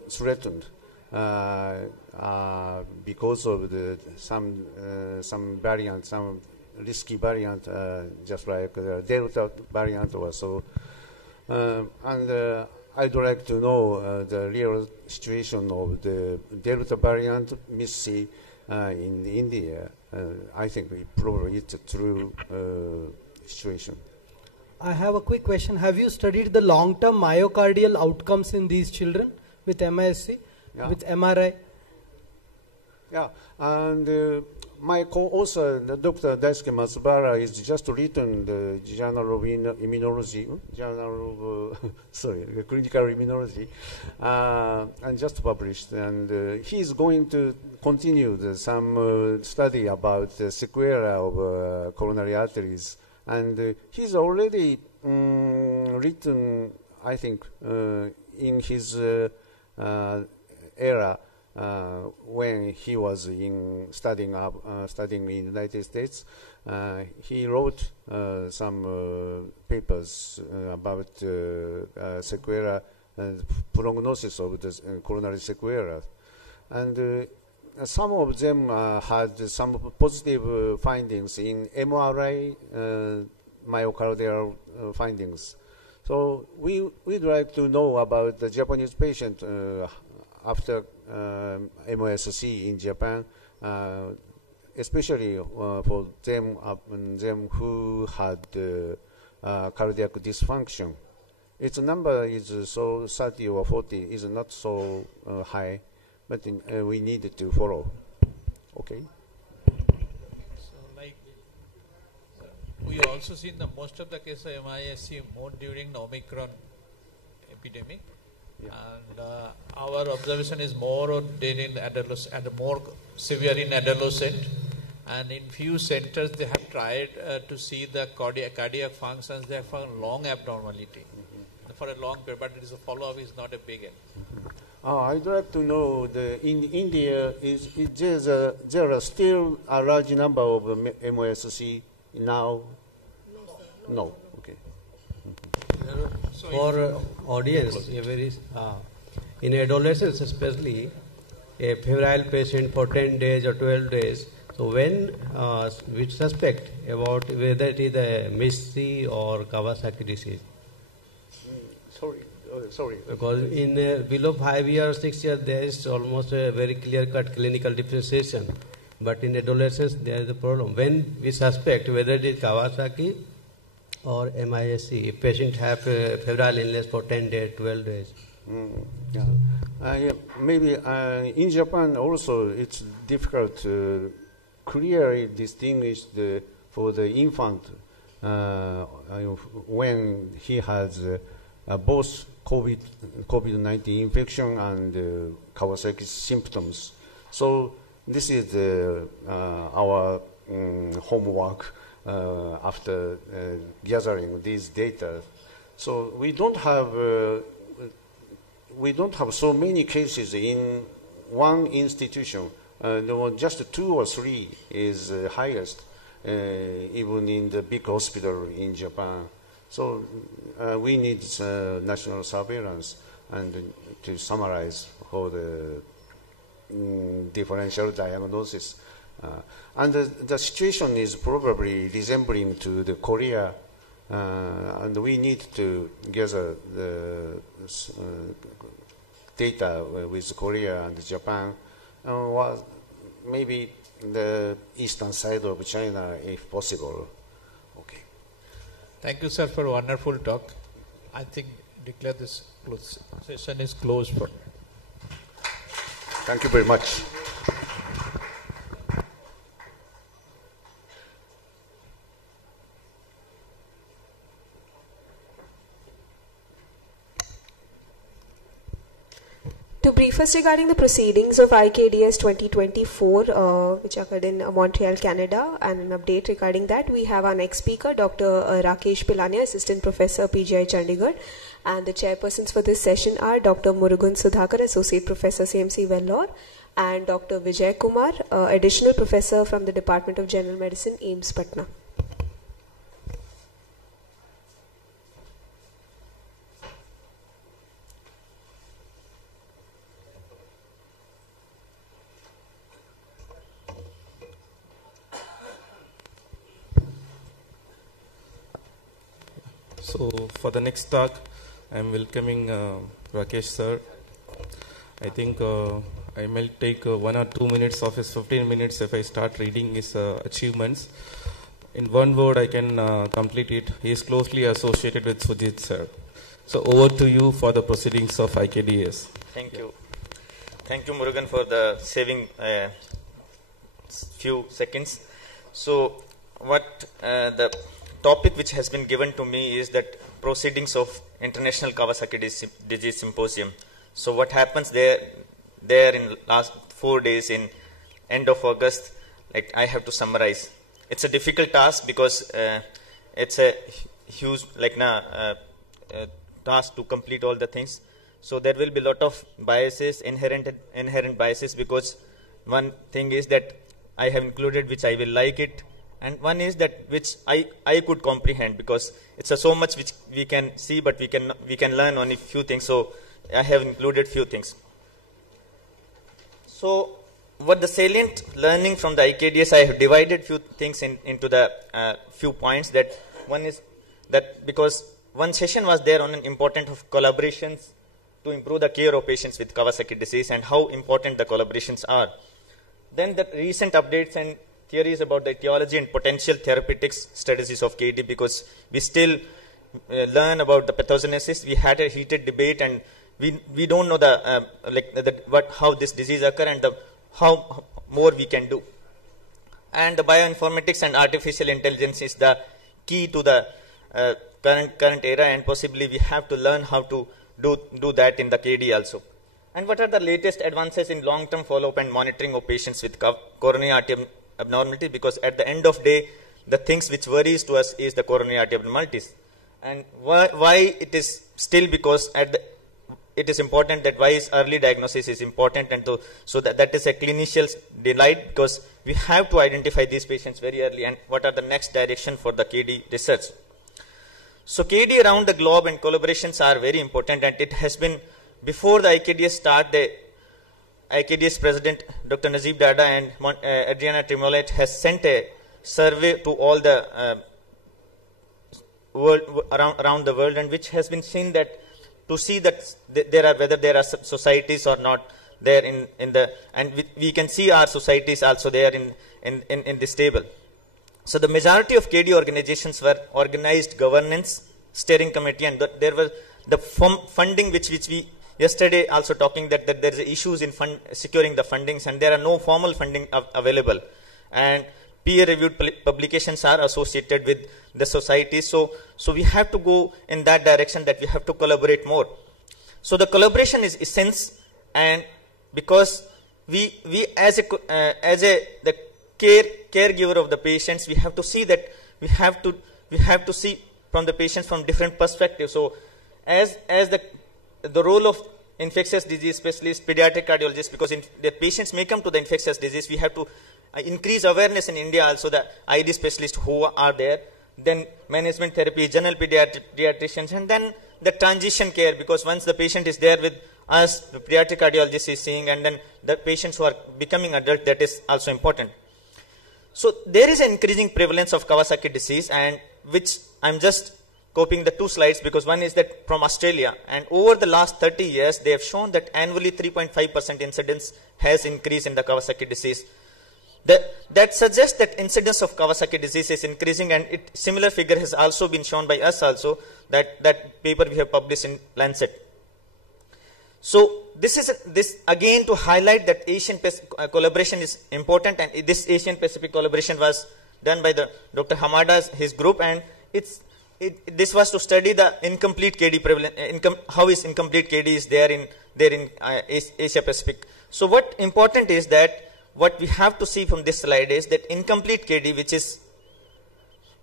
threatened because of some variant, some risky variant, just like the Delta variant or so. And I'd like to know the real situation of the Delta variant MIS-C in India. I think probably it's a true situation. I have a quick question. Have you studied the long-term myocardial outcomes in these children with MIS-C, with MRI? Yeah, and my co-author, Dr. Daisuke Matsubara, is just written the Journal of Immunology, Journal of, Clinical Immunology, and just published. And he is going to continue some study about the sequelae of coronary arteries. And he's already written, I think, in his era, when he was studying in the United States, he wrote some papers about sequelae and prognosis of the coronary sequelae, and some of them had some positive findings in MRI myocardial findings. So we'd like to know about the Japanese patient after MOSC in Japan, especially for them who had cardiac dysfunction. Its number is so 30 or 40 is not so high, but we need to follow. Okay. So, like we also seen the most of the cases of MIS-C more during the Omicron epidemic. Yeah. And our observation is more during adolescent and more severe in adolescent. And in few centers they have tried to see the cardiac functions. They have found long abnormality for a long period, but the follow-up is not a big end. I'd like to know in India there are still a large number of MOSC now. No. Okay. For audience, in adolescence especially, a febrile patient for 10 days or 12 days, so when we suspect about whether it is a MIS-C or Kawasaki disease. Sorry. Because in below 5 years, 6 years, there is almost a very clear-cut clinical differentiation. But in adolescence, there is a problem. When we suspect whether it is Kawasaki or MIS-C, if patient have febrile illness for 10 days, 12 days. Maybe in Japan also it's difficult to clearly distinguish for the infant when he has both COVID-19 infection and Kawasaki symptoms. So this is our homework after gathering these data. So we don't have so many cases in one institution. There were just 2 or 3 is highest, even in the big hospital in Japan. So we need national surveillance and to summarize all the differential diagnosis. And the situation is probably resembling to the Korea, and we need to gather the data with Korea and Japan, maybe the eastern side of China if possible. Okay. Thank you, sir, for a wonderful talk. I think declare this session is closed for. Thank you very much. To brief us regarding the proceedings of IKDS 2024, which occurred in Montreal, Canada, and an update regarding that, we have our next speaker, Dr. Rakesh Pilania, Assistant Professor, PGI Chandigarh, and the chairpersons for this session are Dr. Murugan Sudhakar, Associate Professor, CMC Vellore, and Dr. Vijay Kumar, Additional Professor from the Department of General Medicine, AIIMS, Patna. So for the next talk, I am welcoming Rakesh sir. I think I may take 1 or 2 minutes of his 15 minutes if I start reading his achievements. In one word, I can complete it. He is closely associated with Sujit sir. So over to you for the proceedings of IKDS. Thank you. Thank you, Murugan, for the saving few seconds. So what the topic which has been given to me is that proceedings of International Kawasaki Disease Symposium. So what happens there in last 4 days in end of August, like I have to summarize. It's a difficult task because it's a huge task to complete all the things. So there will be a lot of biases, inherent biases, because one thing is that I have included which I will like it, and one is that which I could comprehend, because it's so much which we can see, but we can learn only few things. So I have included few things. So what the salient learning from the IKDS, I have divided few things into the few points. That one is that because one session was there on an importance of collaborations to improve the care of patients with Kawasaki disease and how important the collaborations are. Then the recent updates and theories about the etiology and potential therapeutics strategies of KD, because we still learn about the pathogenesis. We had a heated debate, and we don't know how this disease occur and how more we can do. And the bioinformatics and artificial intelligence is the key to the current era, and possibly we have to learn how to do that in the KD also. And what are the latest advances in long-term follow-up and monitoring of patients with coronary artery abnormality, because at the end of day, the things which worries to us is the coronary artery abnormalities. And why it is still, because it is important that why is early diagnosis is important, and so that is a clinician delight, because we have to identify these patients very early, and what are the next direction for the KD research. So KD around the globe and collaborations are very important, and it has been before the IKDS start, the IKDS president Dr. Najib Dada and Adriana Trimolet has sent a survey to all the world around the world, and which has been seen that to see that whether there are societies or not there in the, and we can see our societies also there in this table. So the majority of KD organizations were organized governance steering committee, and there were the funding which we yesterday also talking that there is issues in securing the fundings, and there are no formal funding available, and peer-reviewed publications are associated with the societies. So we have to go in that direction, that we have to collaborate more. So the collaboration is essence, and because we as the caregiver of the patients, we have to see that we have to see from the patients from different perspectives. So as the role of infectious disease specialist, pediatric cardiologist, because the patients may come to the infectious disease, we have to increase awareness in India also, the ID specialists who are there, then management therapy, general pediatricians, and then the transition care, because once the patient is there with us, the pediatric cardiologist is seeing, and then the patients who are becoming adult, that is also important. So there is an increasing prevalence of Kawasaki disease, and which I'm just copying the two slides, because one is that from Australia, and over the last 30 years, they have shown that annually 3.5% incidence has increased in the Kawasaki disease. that suggests that incidence of Kawasaki disease is increasing, and similar figure has also been shown by us also, that paper we have published in Lancet. So this again to highlight that Asian collaboration is important, and this Asian Pacific collaboration was done by Dr. Hamada's his group, and this was to study the incomplete KD prevalence, how is incomplete KD is there in Asia Pacific. So what important is that what we have to see from this slide is that incomplete KD, which is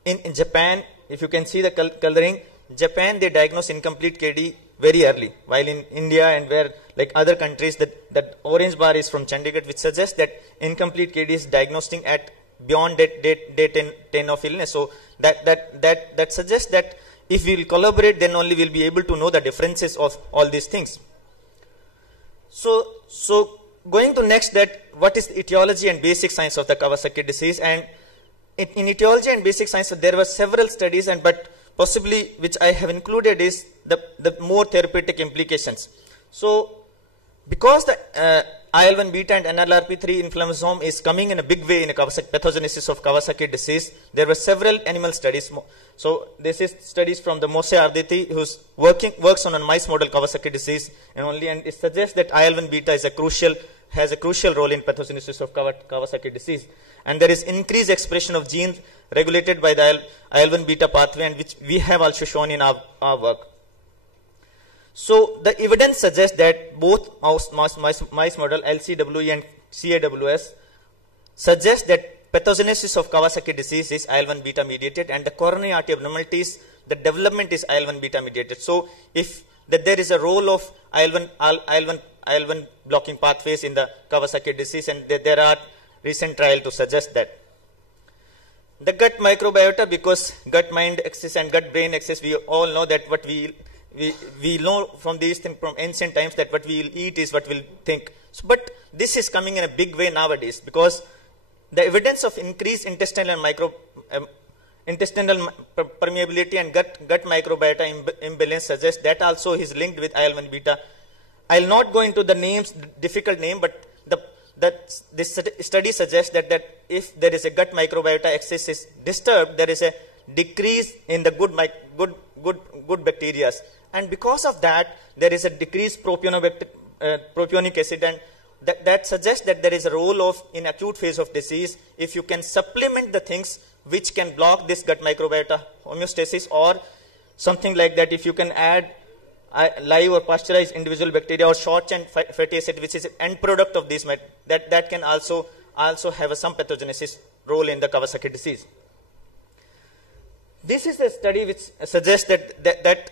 in Japan, if you can see the coloring, Japan they diagnose incomplete KD very early, while in India and where like other countries that orange bar is from Chandigarh, which suggests that incomplete KD is diagnosing at beyond day 10 of illness. So that suggests that if we will collaborate, then only we'll be able to know the differences of all these things. So going to next, that what is the etiology and basic science of the Kawasaki disease, and in etiology and basic science there were several studies, but possibly which I have included is the more therapeutic implications. So because the IL-1 beta and NLRP3 inflammasome is coming in a big way in a pathogenesis of Kawasaki disease, there were several animal studies. So this is studies from the Mose Arditi, who's works on a mice model Kawasaki disease, and it suggests that IL-1 beta has a crucial role in pathogenesis of Kawasaki disease. And there is increased expression of genes regulated by the IL-1 beta pathway, and which we have also shown in our work. So the evidence suggests that both mice model LCWE and CAWS suggest that pathogenesis of Kawasaki disease is IL-1 beta mediated, and the coronary artery abnormalities, the development is IL-1 beta mediated. So if there is a role of IL-1 blocking pathways in the Kawasaki disease, and there are recent trials to suggest that. The gut microbiota, because gut-mind axis and gut-brain axis, we all know that what we know from these things from ancient times, that what we will eat is what we'll think. So, but this is coming in a big way nowadays, because the evidence of increased intestinal permeability and gut microbiota imbalance suggests that also is linked with IL-1 beta. I'll not go into the names, difficult name, but this study suggests that if there is a gut microbiota axis is disturbed, there is a decrease in the good bacteria, and because of that there is a decreased propionic acid, and that suggests that there is a role of in acute phase of disease, if you can supplement the things which can block this gut microbiota homeostasis or something like that, if you can add live or pasteurized individual bacteria or short chain fatty acid, which is an end product of this, that can also have some pathogenesis role in the Kawasaki disease. This is a study which suggests that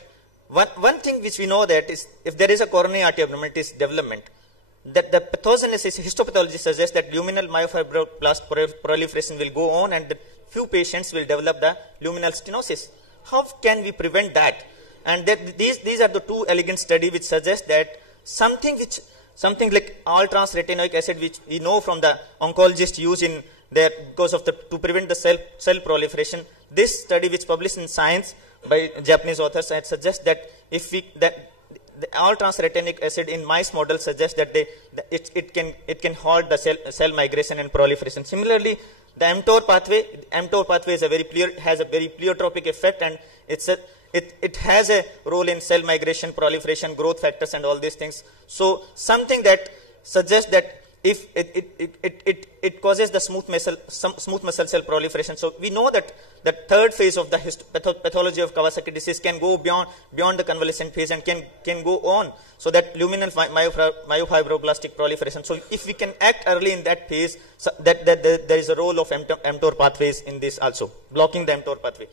one thing which we know that is, if there is a coronary artery abnormalities development, that the pathogenesis, histopathology suggests that luminal myofibroblast proliferation will go on, and few patients will develop the luminal stenosis. How can we prevent that? And these are the two elegant studies which suggest that something like all-trans retinoic acid, which we know from the oncologists use in there because of to prevent the cell proliferation. This study, which published in Science by Japanese authors, suggests that the all-trans retinoic acid in mice model suggests that it can halt the cell migration and proliferation. Similarly, the mTOR pathway is has a very pleiotropic effect, and it has a role in cell migration, proliferation, growth factors, and all these things. So something that suggests that if it causes the smooth muscle cell proliferation. So we know that the third phase of the pathology of Kawasaki disease can go beyond the convalescent phase and can go on. So that luminal myofibroblastic proliferation. So if we can act early in that phase, so that there is a role of mTOR pathways in this also, blocking the mTOR pathway.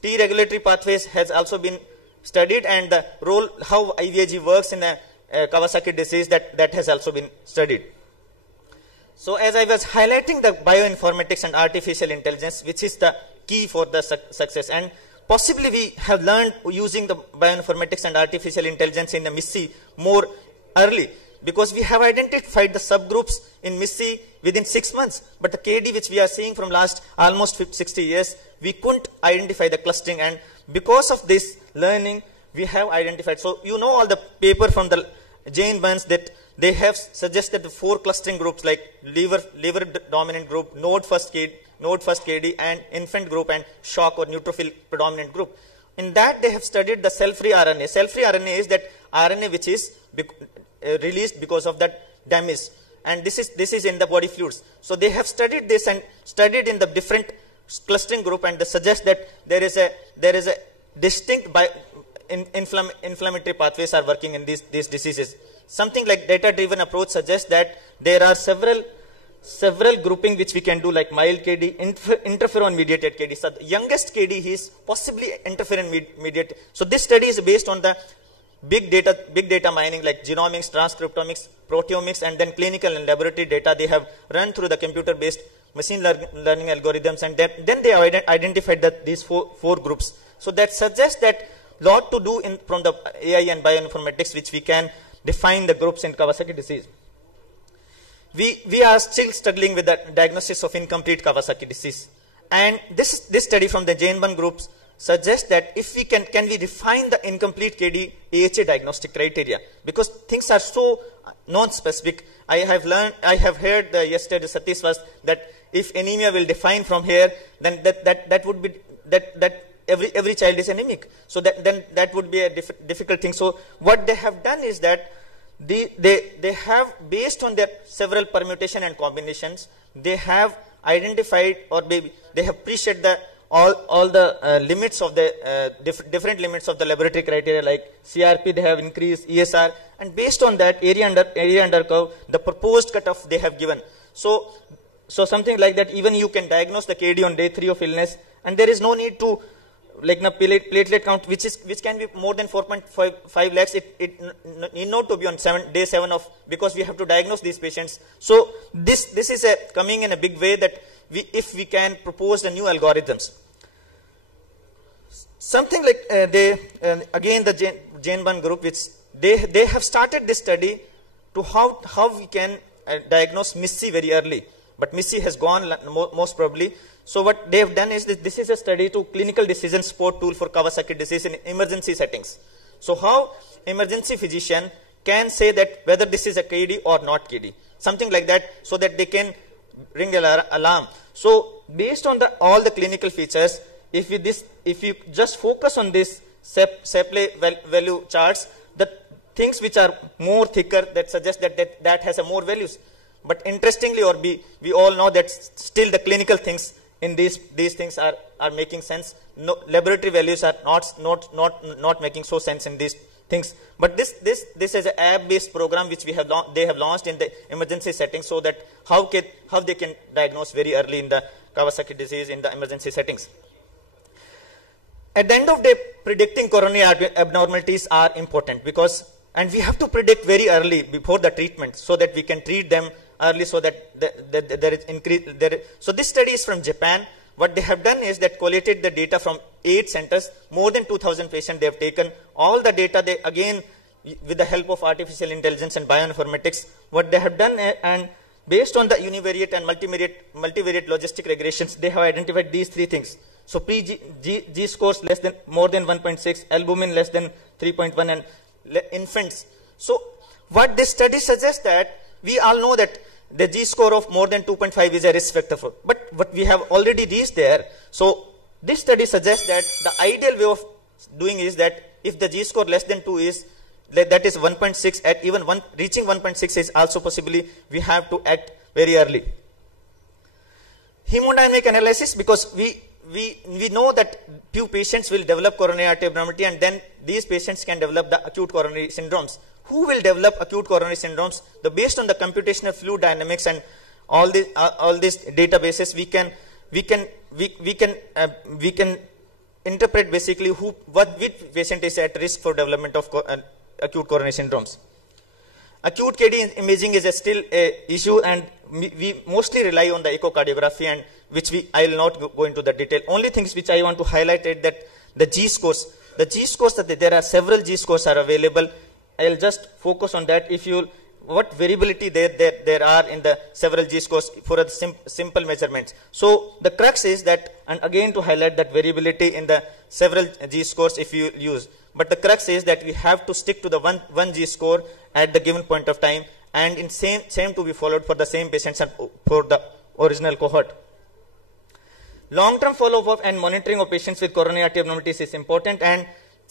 T regulatory pathways has also been studied, and the role how IVIG works in the Kawasaki disease, that has also been studied. So as I was highlighting, the bioinformatics and artificial intelligence, which is the key for the success, and possibly we have learned using the bioinformatics and artificial intelligence in the MIS-C more early, because we have identified the subgroups in MIS-C within 6 months, but the KD which we are seeing from last almost 60 years, we couldn't identify the clustering, and because of this learning we have identified. So you know all the paper from the Jane Burns, that they have suggested the 4 clustering groups like liver dominant group, node first KD, and infant group, and shock or neutrophil predominant group. In that, they have studied the cell-free RNA. Cell-free RNA is that RNA which is released because of that damage, and this is in the body fluids. So they have studied this and studied in the different clustering group, and they suggest that there is a distinct inflammatory pathways are working in these diseases. Something like data-driven approach suggests that there are several grouping which we can do, like mild KD, interferon mediated KD. So the youngest KD is possibly interferon mediated. So this study is based on the big data mining like genomics, transcriptomics, proteomics, and then clinical and laboratory data they have run through the computer-based machine learning algorithms, and then they have identified that these four groups. So that suggests that lot to do from the AI and bioinformatics, which we can define the groups in Kawasaki disease. We are still struggling with the diagnosis of incomplete Kawasaki disease, and this study from the Jainban groups suggests that if we can we define the incomplete KD AHA diagnostic criteria, because things are so non-specific. I have heard yesterday Satish was that if anemia will define from here, then that would be that every child is anemic. So that would be a difficult thing. So what they have done is that they have, based on their several permutation and combinations, they have identified, or maybe they have preset all the limits of the different limits of the laboratory criteria, like CRP they have increased, ESR, and based on that area under curve, the proposed cutoff they have given. So something like that, even you can diagnose the KD on day 3 of illness, and there is no need to like the platelet count, which can be more than 4.5 lakhs. It need not to be on day 7 of, because we have to diagnose these patients. So this is coming in a big way, that if we can propose the new algorithms. Something like again the Jainban group, which they have started this study to how we can diagnose MIS-C very early, but MIS-C has gone most probably. So what they have done is this is a study to clinical decision support tool for Kawasaki disease in emergency settings. So how emergency physician can say that whether this is a KD or not KD, something like that, so that they can ring alarm. So based on all the clinical features, if you just focus on this Shapley value charts, the things which are more thicker, that suggest that has a more values. But interestingly, or we all know that still the clinical things in these things are making sense. No, laboratory values are not making so sense in these things. But this is an app-based program which they have launched in the emergency setting, so that how they can diagnose very early in the Kawasaki disease in the emergency settings. At the end of the day, predicting coronary abnormalities are important, and we have to predict very early before the treatment, so that we can treat them early, so that there is increase there. So this study is from Japan. What they have done is that collated the data from 8 centers, more than 2,000 patients they have taken. All the data, they again, with the help of artificial intelligence and bioinformatics, what they have done, and based on the univariate and multivariate logistic regressions, they have identified these 3 things. So G scores more than 1.6, albumin less than 3.1, and infants. So what this study suggests, that we all know that the G score of more than 2.5 is a risk factor for, but what we have already reached there. So this study suggests that the ideal way of doing is that if the G score less than 2 is, that is 1.6, at even reaching 1.6 is also possibly, we have to act very early. Hemodynamic analysis, because we know that few patients will develop coronary artery abnormality, and then these patients can develop the acute coronary syndromes. Who will develop acute coronary syndromes? Based on the computational fluid dynamics and all these databases, we can interpret basically which patient is at risk for development of acute coronary syndromes. Acute KD imaging is still a issue, and we mostly rely on the echocardiography, and I will not go into the detail. Only things which I want to highlight is that the G scores. The G scores, that there are several G scores are available. I will just focus on that. What variability there are in the several G scores for a simple measurements. So the crux is that, and again to highlight that variability in the several G scores if you use. But the crux is that we have to stick to the one G score at the given point of time, and in same to be followed for the same patients and for the original cohort. Long-term follow-up and monitoring of patients with coronary artery abnormalities is important, and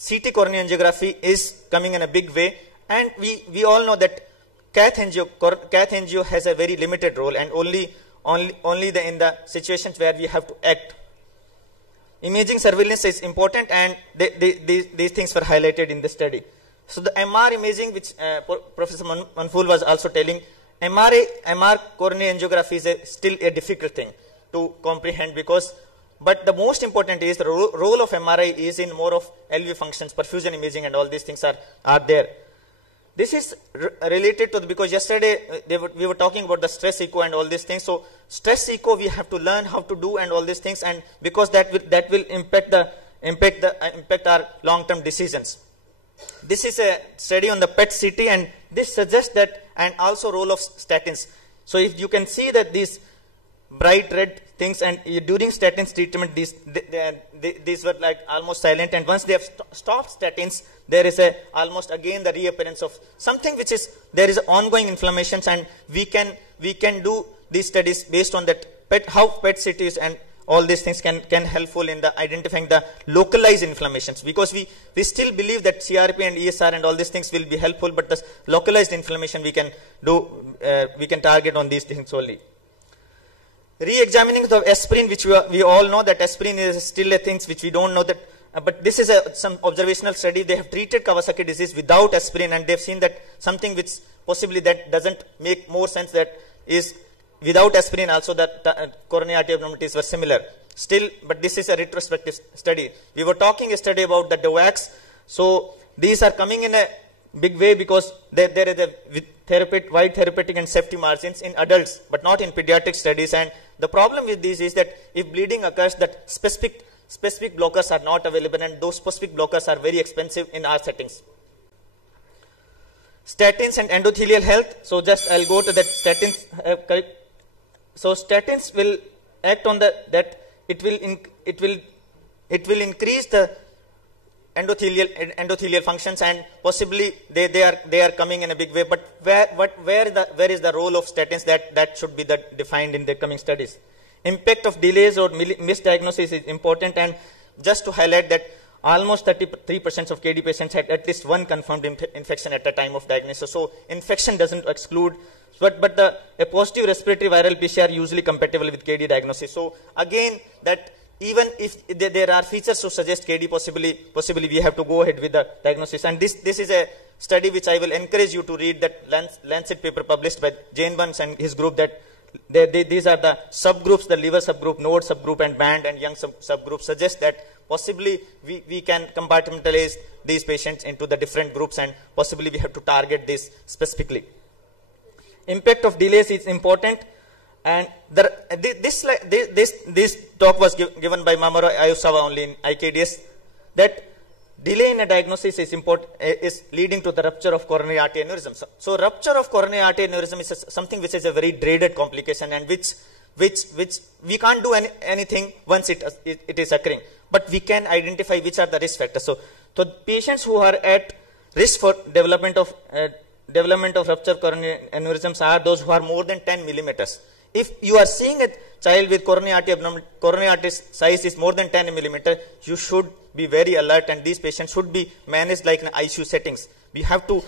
CT coronary angiography is coming in a big way. And we all know that cath angio has a very limited role, and only in the situations where we have to act. Imaging surveillance is important, and these things were highlighted in the study. So the MR imaging, which Professor Manful was also telling, MR coronary angiography is still a difficult thing to comprehend, but the most important is the role of MRI is in more of LV functions, perfusion imaging, and all these things are there. This is related to because yesterday we were talking about the stress echo and all these things. So stress echo we have to learn how to do and all these things, and because that will impact our long-term decisions. This is a study on the PET CT, and this suggests that, and also role of statins. So if you can see that these bright red things, and during statins treatment, these were like almost silent, and once they have stopped statins, there is almost again the reappearance of something which is, there is ongoing inflammations, and we can do these studies based on that how PET CTs and all these things can helpful in the identifying the localized inflammations, because we still believe that CRP and ESR and all these things will be helpful, but the localized inflammation we can target on these things only. Re-examining the aspirin, which we all know that aspirin is still a thing which we don't know that, but this is some observational study. They have treated Kawasaki disease without aspirin, and they've seen that something which possibly that doesn't make more sense, that is without aspirin also that coronary artery abnormalities were similar. Still, but this is a retrospective study. We were talking yesterday about the DOACs. So these are coming in a big way because there is a wide therapeutic and safety margins in adults, but not in pediatric studies. And the problem with these is that if bleeding occurs, that specific blockers are not available, and those specific blockers are very expensive in our settings. Statins and endothelial health. So just I'll go to that statins. So statins will act on it will increase the endothelial functions, and possibly they are coming in a big way. But where is the role of statins? That should be defined in the coming studies. Impact of delays or misdiagnosis is important, and just to highlight that almost 33% of KD patients had at least one confirmed infection at the time of diagnosis. So infection doesn't exclude, but a positive respiratory viral PCR usually compatible with KD diagnosis. So again, that even if there are features to suggest KD, possibly we have to go ahead with the diagnosis. And this is a study which I will encourage you to read, that Lancet paper published by Jane Burns and his group, that these are the subgroups, the liver subgroup, node subgroup, and band and young subgroup suggest that possibly we can compartmentalize these patients into the different groups, and possibly we have to target this specifically. Impact of delays is important, and this talk was given by Mamoru Ayasawa only in IKDS, that delay in a diagnosis is leading to the rupture of coronary artery aneurysm. So rupture of coronary artery aneurysm is something which is a very dreaded complication, and which we can't do anything once it is occurring, but we can identify which are the risk factors. So patients who are at risk for development of rupture coronary aneurysms are those who are more than 10 millimeters. If you are seeing a child with coronary artery size is more than 10 millimeter, you should be very alert, and these patients should be managed like in ICU settings. We have to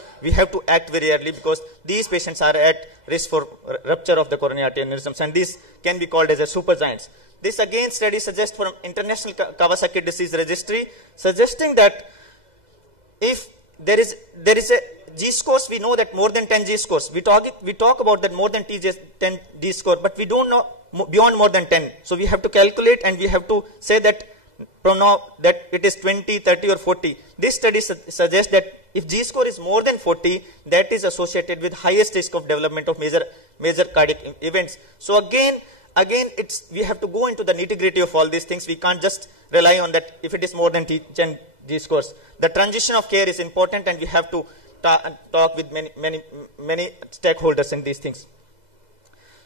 act very early, because these patients are at risk for rupture of the coronary artery aneurysms, and these can be called as a supergiants. This again study suggests from International Kawasaki Disease Registry, suggesting that if there is a G-scores, we know that more than 10 G-scores. We talk about that more than 10 G-score, but we don't know beyond more than 10. So we have to calculate, and we have to say that from now that it is 20, 30 or 40. This study suggests that if G-score is more than 40, that is associated with highest risk of development of major cardiac events. So again, we have to go into the nitty-gritty of all these things. We can't just rely on that if it is more than 10 G-scores. The transition of care is important, and we have to talk with many stakeholders in these things.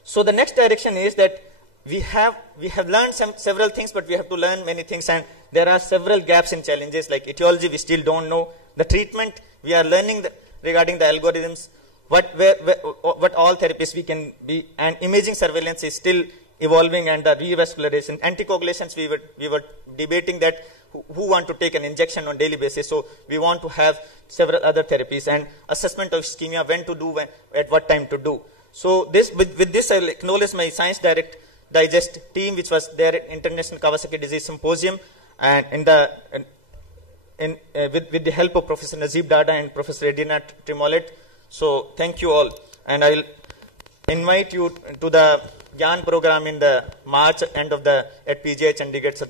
So the next direction is that we have learned several things, but we have to learn many things, and there are several gaps and challenges, like etiology we still don't know. The treatment we are learning regarding the algorithms. what all therapies we can be, and imaging surveillance is still evolving, and the revascularization, anticoagulations, we were debating that who want to take an injection on daily basis, so we want to have several other therapies, and assessment of ischemia, when to do, at what time to do. So this, with this, I will acknowledge my Science Digest team, which was there at International Kawasaki Disease Symposium, and with the help of Professor Najib Dada and Professor Edina Trimolet. So thank you all, and I will invite you to the Gyan program in the March end of at PGI Chandigarh,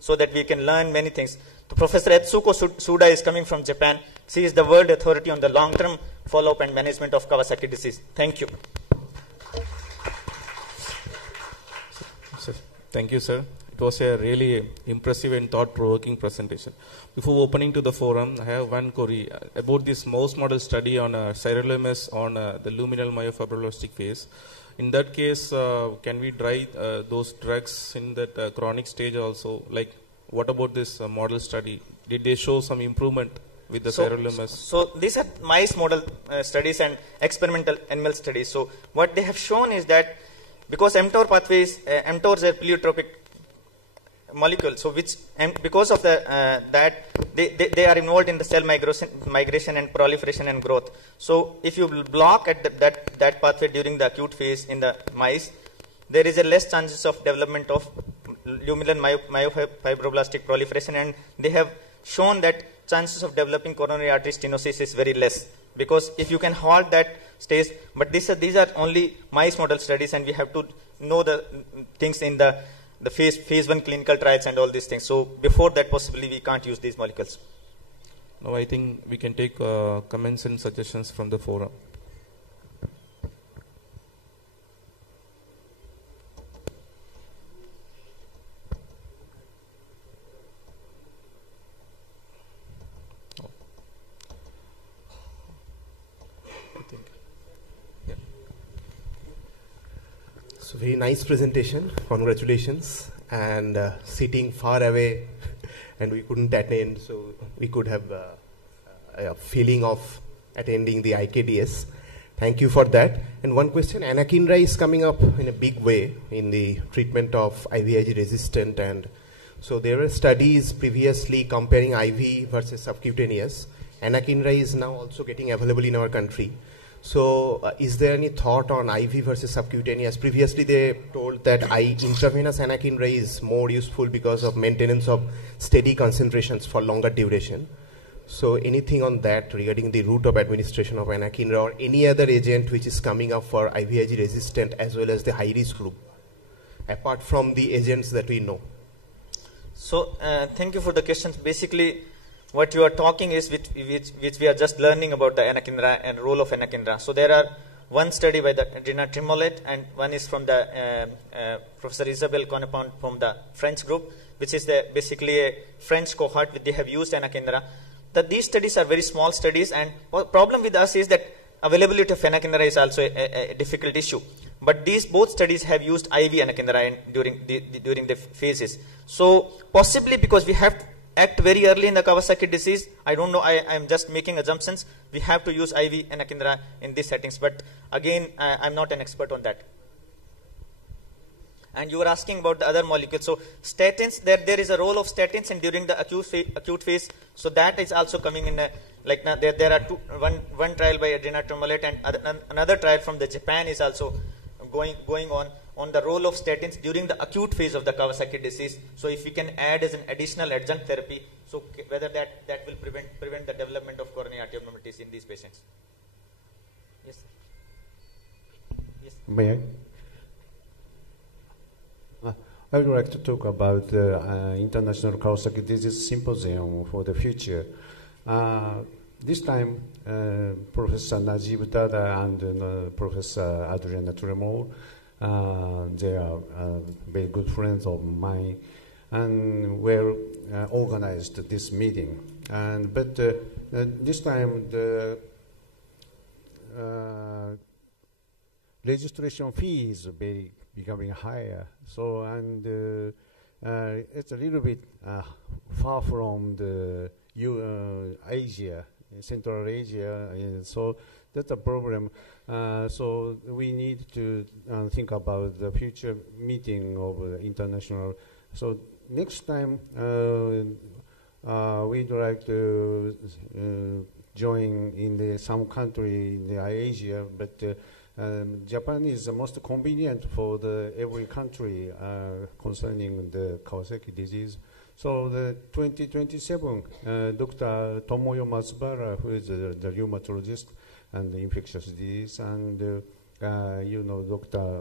so that we can learn many things. So Professor Etsuko Suda is coming from Japan. She is the world authority on the long-term follow-up and management of Kawasaki disease. Thank you. Thank you, sir. It was a really impressive and thought-provoking presentation. Before opening to the forum, I have one query about this mouse model study on sirolimus on the luminal myofibroblastic phase. In that case, can we try those drugs in that chronic stage also? Like, what about this model study? Did they show some improvement with the sirolimus? So these are mice model studies and experimental animal studies. So what they have shown is that because mTOR pathways, mTOR is a pleiotropic molecule, so because of that they are involved in the cell migration and proliferation and growth. So if you block at that pathway during the acute phase in the mice, there is a less chances of development of luminal myofibroblastic proliferation, and they have shown that chances of developing coronary artery stenosis is very less, because if you can halt that stage. But these are only mice model studies, and we have to know the things in the phase 1 clinical trials and all these things. So before that, possibly we can't use these molecules. Now I think we can take comments and suggestions from the forum. So very nice presentation, congratulations, and sitting far away and we couldn't attend, so we could have a feeling of attending the IKDS. Thank you for that. And one question, anakinra is coming up in a big way in the treatment of IVIG resistant, and so there were studies previously comparing IV versus subcutaneous. Anakinra is now also getting available in our country. So is there any thought on IV versus subcutaneous? Previously they told that intravenous anakinra is more useful because of maintenance of steady concentrations for longer duration. So anything on that regarding the route of administration of anakinra or any other agent which is coming up for IVIG resistant as well as the high risk group, apart from the agents that we know? So thank you for the questions. Basically, what you are talking is which we are just learning about the anakinra and role of anakinra. So there are one study by the Edina Trimolet, and one is from the Professor Isabelle Conepont from the French group, which is basically a French cohort which they have used anakinra. These studies are very small studies, and problem with us is that availability of anakinra is also a difficult issue. But these both studies have used IV anakinra during the phases. So possibly because we have to act very early in the Kawasaki disease, I don't know, I am just making assumptions, we have to use IV anakinra in these settings. But again, I'm not an expert on that. And you were asking about the other molecules. So statins, there is a role of statins and during the acute phase. So that is also coming in. There are one trial by Edina Trimolet, and another trial from the Japan is also going on the role of statins during the acute phase of the Kawasaki disease. So if we can add as an additional adjunct therapy, so whether that will prevent the development of coronary artery abnormalities in these patients. Yes, sir. Yes. May I? I would like to talk about the International Kawasaki Disease Symposium for the future. This time, Professor Najib Dada and Professor Adriana Tremor, they are very good friends of mine, and we organized this meeting. But this time, the registration fee is becoming higher. So, it's a little bit far from the Asia Central Asia. So that's a problem. So we need to think about the future meeting of international. So next time we'd like to join in some country in Asia, but Japan is the most convenient for every country concerning the Kawasaki disease. So the 2027, Dr. Tomoyo Matsubara, who is the rheumatologist and the infectious disease, and Dr.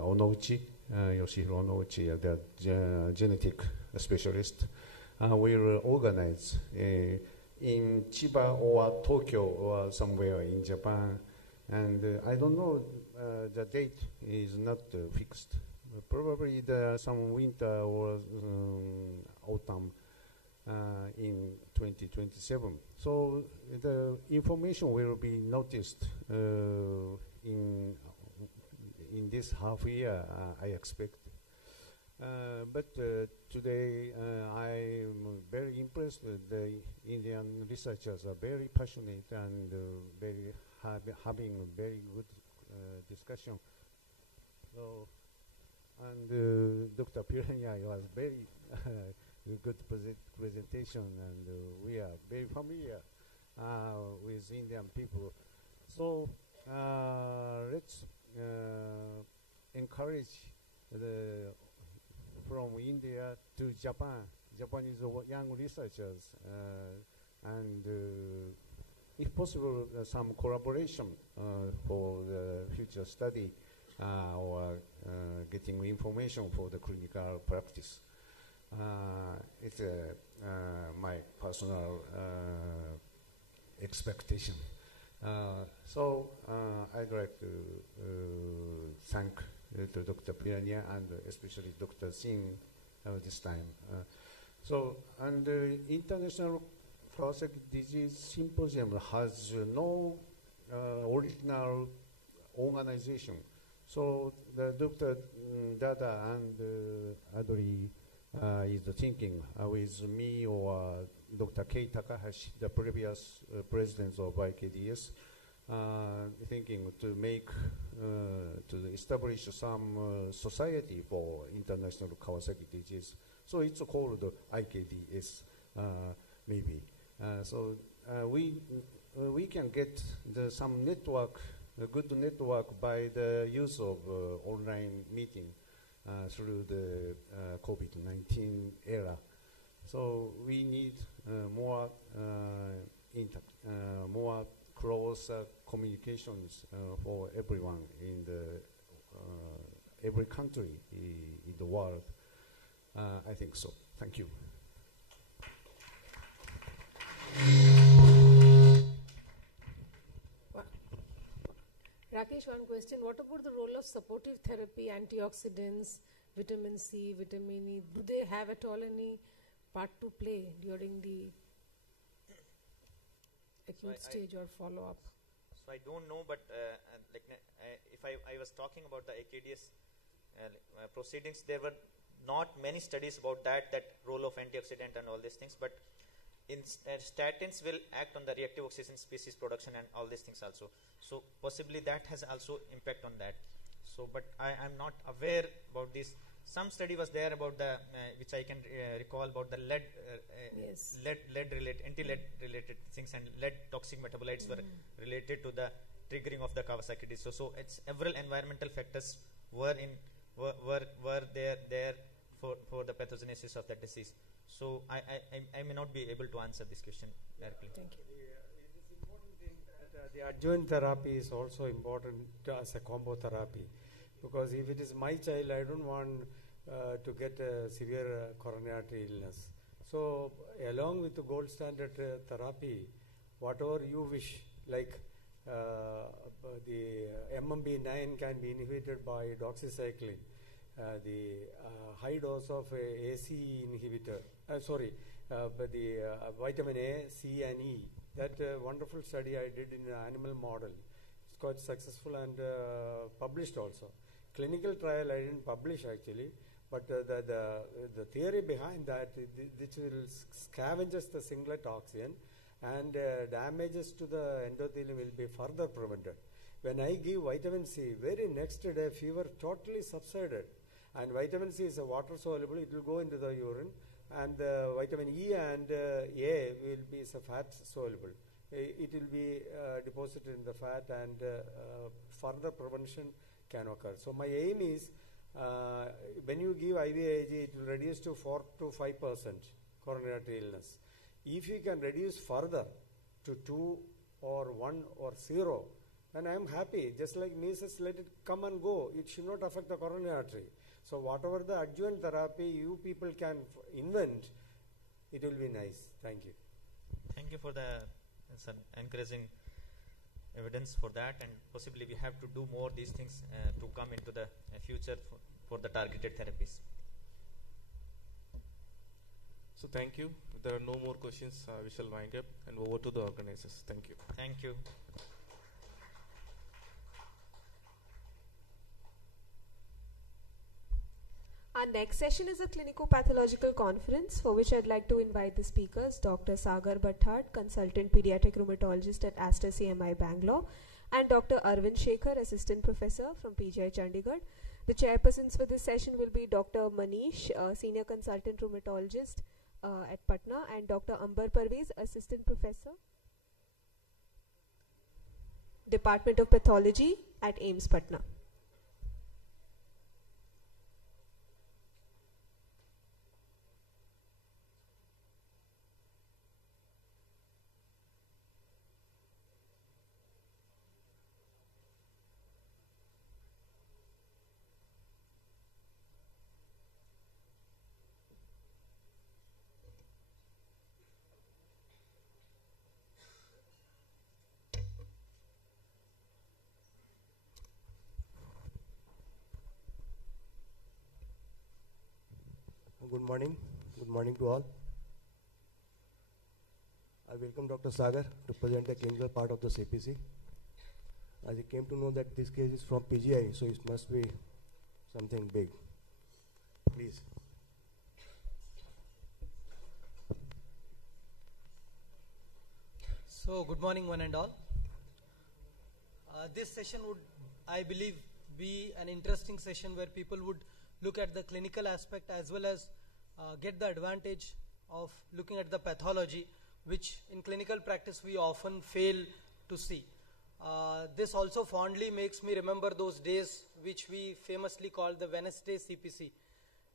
Onouchi, Yoshihiro Onouchi, the genetic specialist, will organize in Chiba or Tokyo or somewhere in Japan. And I don't know, the date is not fixed. Probably some winter or autumn in 2027. So the information will be noticed in this half year, I expect. But today I'm very impressed with the Indian researchers are very passionate and very having very good discussion. So, and Dr. Pirania was very good presentation, and we are very familiar with Indian people. So let's encourage from India to Japan, Japanese young researchers, and if possible, some collaboration for the future study or getting information for the clinical practice. It's my personal expectation. So I'd like to thank Dr. Pirania and especially Dr. Singh this time. And the International Kawasaki Disease Symposium has no original organization. So the Dr. Dada and Adri is thinking with me or Dr. Kei Takahashi, the previous president of IKDS, thinking to make, to establish some society for international Kawasaki disease. So it's called IKDS, maybe. So we can get some network, a good network by the use of online meeting through the COVID-19 era. So we need more close communications for everyone in every country in the world. I think so. Thank you. Rakesh, one question. What about the role of supportive therapy, antioxidants, vitamin C, vitamin E? Do they have at all any part to play during the acute stage or follow-up? So I don't know, but if I was talking about the AKDS proceedings, there were not many studies about that role of antioxidant and all these things, but statins will act on the reactive oxygen species production and all these things also. So possibly that has also impact on that. So, but I am not aware about this. Some study was there about the which I can recall about the lead, anti-lead related things, and lead toxic metabolites were related to the triggering of the Kawasaki disease. So it's several environmental factors were there for the pathogenesis of that disease. So I may not be able to answer this question directly. Thank you. It is important thing that the adjuvant therapy is also important as a combo therapy, because if it is my child, I don't want to get a severe coronary artery illness. So along with the gold standard therapy, whatever you wish, like the MMB9 can be inhibited by doxycycline. The high dose of AC inhibitor, but the vitamin A, C and E, that wonderful study I did in an animal model. It's quite successful and published also. Clinical trial I didn't publish actually, but the theory behind that, which will scavenges the singlet toxin and damages to the endothelium will be further prevented. When I give vitamin C, very next day fever totally subsided. And vitamin C is a water soluble, it will go into the urine, and vitamin E and A will be a fat soluble. It will be deposited in the fat, and further prevention can occur. So my aim is, when you give IVIG, it will reduce to 4 to 5% coronary artery illness. If you can reduce further to 2 or 1 or 0, then I am happy. Just like measles, let it come and go. It should not affect the coronary artery. So whatever the adjuvant therapy you people can invent, it will be nice. Thank you. Thank you for the some encouraging evidence for that, and possibly we have to do more these things to come into the future for the targeted therapies. So thank you. If there are no more questions, we shall wind up and over to the organizers. Thank you. Thank you. Our next session is a clinico-pathological conference for which I'd like to invite the speakers, Dr. Sagar Bhattat, Consultant Pediatric Rheumatologist at Aster CMI Bangalore, and Dr. Arvind Shekhar, Assistant Professor from PGI Chandigarh. The chairpersons for this session will be Dr. Manish, Senior Consultant Rheumatologist at Patna, and Dr. Ambar Parvez, Assistant Professor, Department of Pathology at AIIMS Patna. Good morning. Good morning to all. I welcome Dr. Sagar to present the clinical part of the CPC. As I came to know that this case is from PGI, so it must be something big. Please. So, good morning one and all. This session would, I believe, be an interesting session where people would look at the clinical aspect as well as get the advantage of looking at the pathology, which in clinical practice we often fail to see. This also fondly makes me remember those days which we famously call the Wednesday CPC.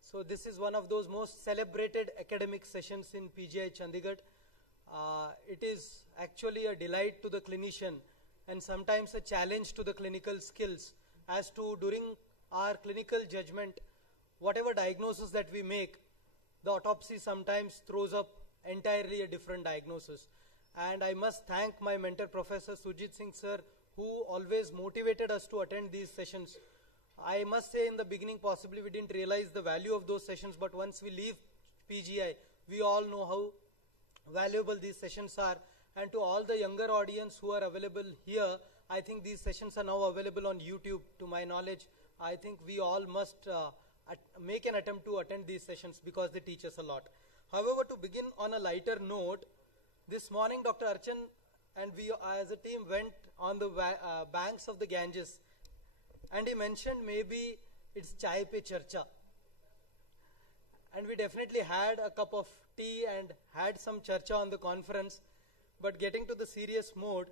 So this is one of those most celebrated academic sessions in PGI Chandigarh. It is actually a delight to the clinician and sometimes a challenge to the clinical skills as to during our clinical judgment, whatever diagnosis that we make, the autopsy sometimes throws up entirely a different diagnosis. And I must thank my mentor, Professor Sujit Singh sir, who always motivated us to attend these sessions. I must say in the beginning, possibly we didn't realize the value of those sessions, but once we leave PGI, we all know how valuable these sessions are. And to all the younger audience who are available here, I think these sessions are now available on YouTube. To my knowledge, I think we all must make an attempt to attend these sessions because they teach us a lot. However, to begin on a lighter note, this morning Dr. Archan and we as a team went on the banks of the Ganges, and he mentioned maybe it's chai pe charcha. And we definitely had a cup of tea and had some charcha on the conference. But getting to the serious mode,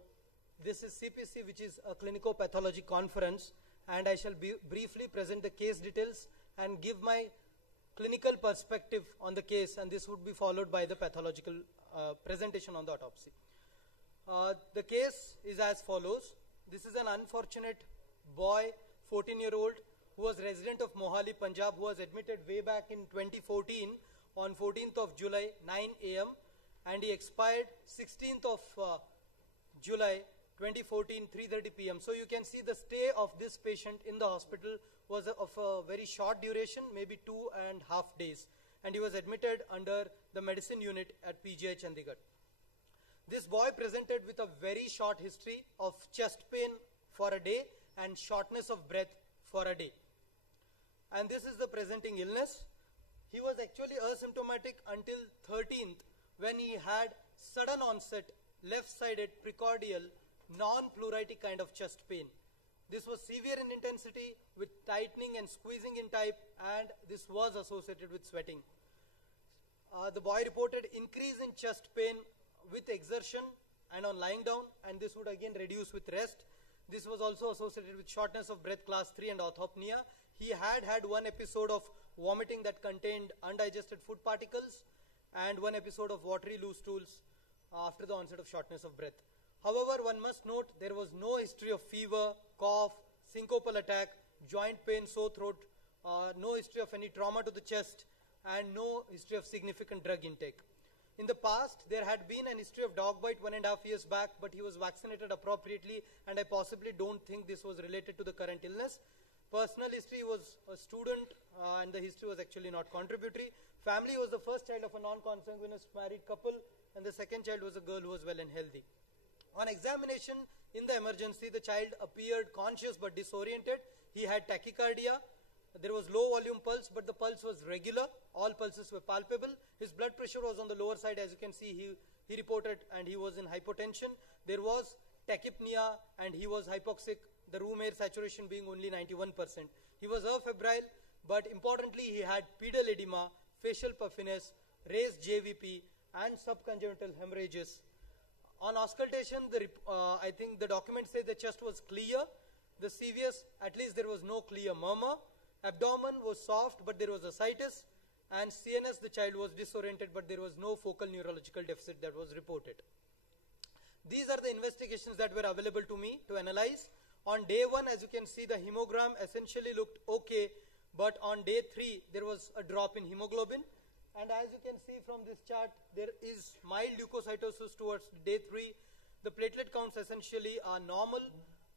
this is CPC, which is a clinico-pathology conference, and I shall briefly present the case details and give my clinical perspective on the case, and this would be followed by the pathological presentation on the autopsy. The case is as follows. This is an unfortunate boy, 14-year-old, who was resident of Mohali, Punjab, who was admitted way back in 2014 on 14th of July, 9 a.m. and he expired 16th of July 2014, 3:30 p.m. So you can see the stay of this patient in the hospital was of a very short duration, maybe 2.5 days. And he was admitted under the medicine unit at PGI Chandigarh. This boy presented with a very short history of chest pain for a day and shortness of breath for a day. And this is the presenting illness. He was actually asymptomatic until 13th when he had sudden onset left-sided precordial non-pleuritic kind of chest pain. This was severe in intensity with tightening and squeezing in type, and this was associated with sweating. The boy reported increase in chest pain with exertion and on lying down, and this would again reduce with rest. This was also associated with shortness of breath class 3 and orthopnea. He had one episode of vomiting that contained undigested food particles and one episode of watery loose stools after the onset of shortness of breath. However, one must note there was no history of fever, cough, syncopal attack, joint pain, sore throat, no history of any trauma to the chest, and no history of significant drug intake. In the past, there had been an history of dog bite 1.5 years back, but he was vaccinated appropriately, and I possibly don't think this was related to the current illness. Personal history was a student, and the history was actually not contributory. Family was the first child of a non-consanguineous married couple, and the second child was a girl who was well and healthy. On examination in the emergency, the child appeared conscious but disoriented. He had tachycardia. There was low volume pulse, but the pulse was regular. All pulses were palpable. His blood pressure was on the lower side. As you can see, he reported, and he was in hypotension. There was tachypnea, and he was hypoxic, the room air saturation being only 91%. He was febrile, but importantly, he had pedal edema, facial puffiness, raised JVP, and subconjunctival hemorrhages. On auscultation, I think the document says the chest was clear. The CVS, at least there was no clear murmur. Abdomen was soft, but there was ascites. And CNS, the child was disoriented, but there was no focal neurological deficit that was reported. These are the investigations that were available to me to analyze. On day 1, as you can see, the hemogram essentially looked okay, but on day 3, there was a drop in hemoglobin. And as you can see from this chart, there is mild leukocytosis towards day 3. The platelet counts essentially are normal.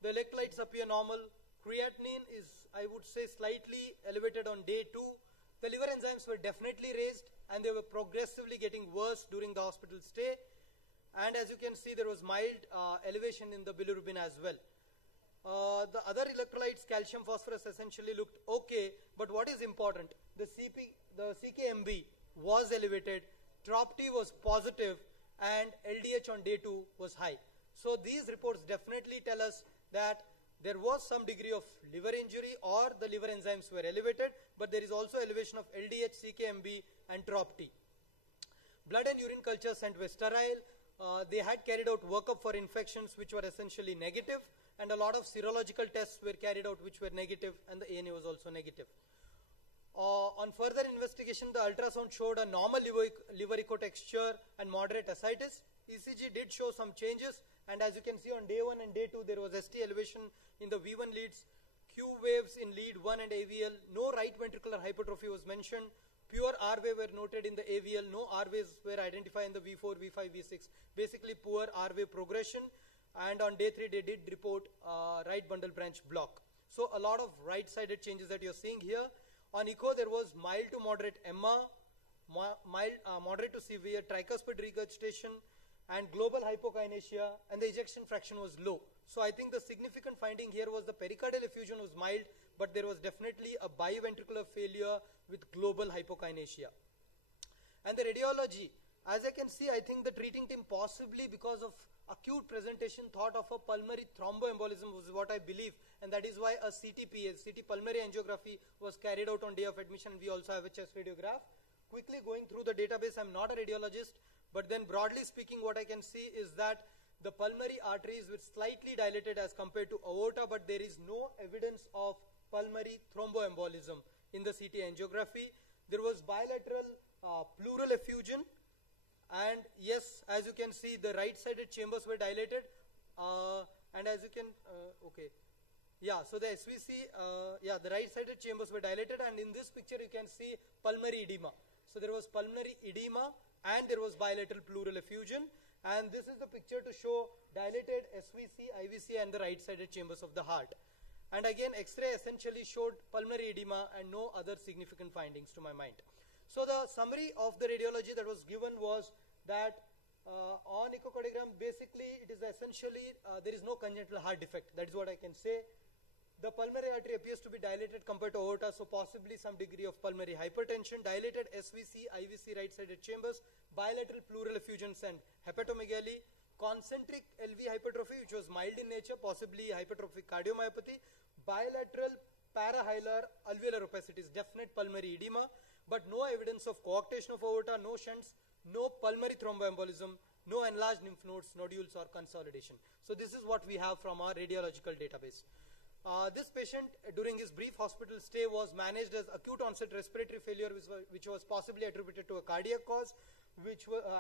The electrolytes appear normal. Creatinine is, I would say, slightly elevated on day 2. The liver enzymes were definitely raised, and they were progressively getting worse during the hospital stay. And as you can see, there was mild elevation in the bilirubin as well. The other electrolytes, calcium, phosphorus, essentially looked okay. But what is important, the CKMB was elevated, TROP-T was positive, and LDH on day 2 was high. So these reports definitely tell us that there was some degree of liver injury or the liver enzymes were elevated, but there is also elevation of LDH, CKMB, and TROP-T. Blood and urine cultures were sterile. They had carried out workup for infections which were essentially negative, and a lot of serological tests were carried out which were negative, and the ANA was also negative. On further investigation, the ultrasound showed a normal liver echo texture and moderate ascites. ECG did show some changes, and as you can see on day 1 and day 2, there was ST elevation in the V1 leads, Q waves in lead 1 and AVL, no right ventricular hypertrophy was mentioned, pure R wave were noted in the AVL, no R waves were identified in the V4, V5, V6, basically poor R wave progression, and on day 3 they did report right bundle branch block. So a lot of right-sided changes that you're seeing here. On echo, there was mild to moderate MR, moderate to severe tricuspid regurgitation, and global hypokinesia, and the ejection fraction was low. So I think the significant finding here was the pericardial effusion was mild, but there was definitely a biventricular failure with global hypokinesia. And the radiology, as I can see, I think the treating team possibly because of acute presentation thought of a pulmonary thromboembolism was what I believe, and that is why a CTPA, CT pulmonary angiography was carried out on day of admission. We also have a chest radiograph. Quickly going through the database, I'm not a radiologist, but then broadly speaking what I can see is that the pulmonary arteries were slightly dilated as compared to aorta, but there is no evidence of pulmonary thromboembolism in the CT angiography. There was bilateral pleural effusion, and yes, as you can see, the right-sided chambers were dilated, and as you can, so the SVC, the right-sided chambers were dilated, and in this picture you can see pulmonary edema. So there was pulmonary edema, and there was bilateral pleural effusion, and this is the picture to show dilated SVC, IVC, and the right-sided chambers of the heart. And again, X-ray essentially showed pulmonary edema and no other significant findings to my mind. So the summary of the radiology that was given was that on echocardiogram, basically it is essentially, there is no congenital heart defect. That is what I can say. The pulmonary artery appears to be dilated compared to aorta, so possibly some degree of pulmonary hypertension, dilated SVC, IVC, right-sided chambers, bilateral pleural effusions and hepatomegaly, concentric LV hypertrophy, which was mild in nature, possibly hypertrophic cardiomyopathy, bilateral parahilar alveolar opacities, definite pulmonary edema, but no evidence of coarctation of aorta, no shunts, no pulmonary thromboembolism, no enlarged lymph nodes, nodules or consolidation. So this is what we have from our radiological database. This patient during his brief hospital stay was managed as acute onset respiratory failure, which was possibly attributed to a cardiac cause,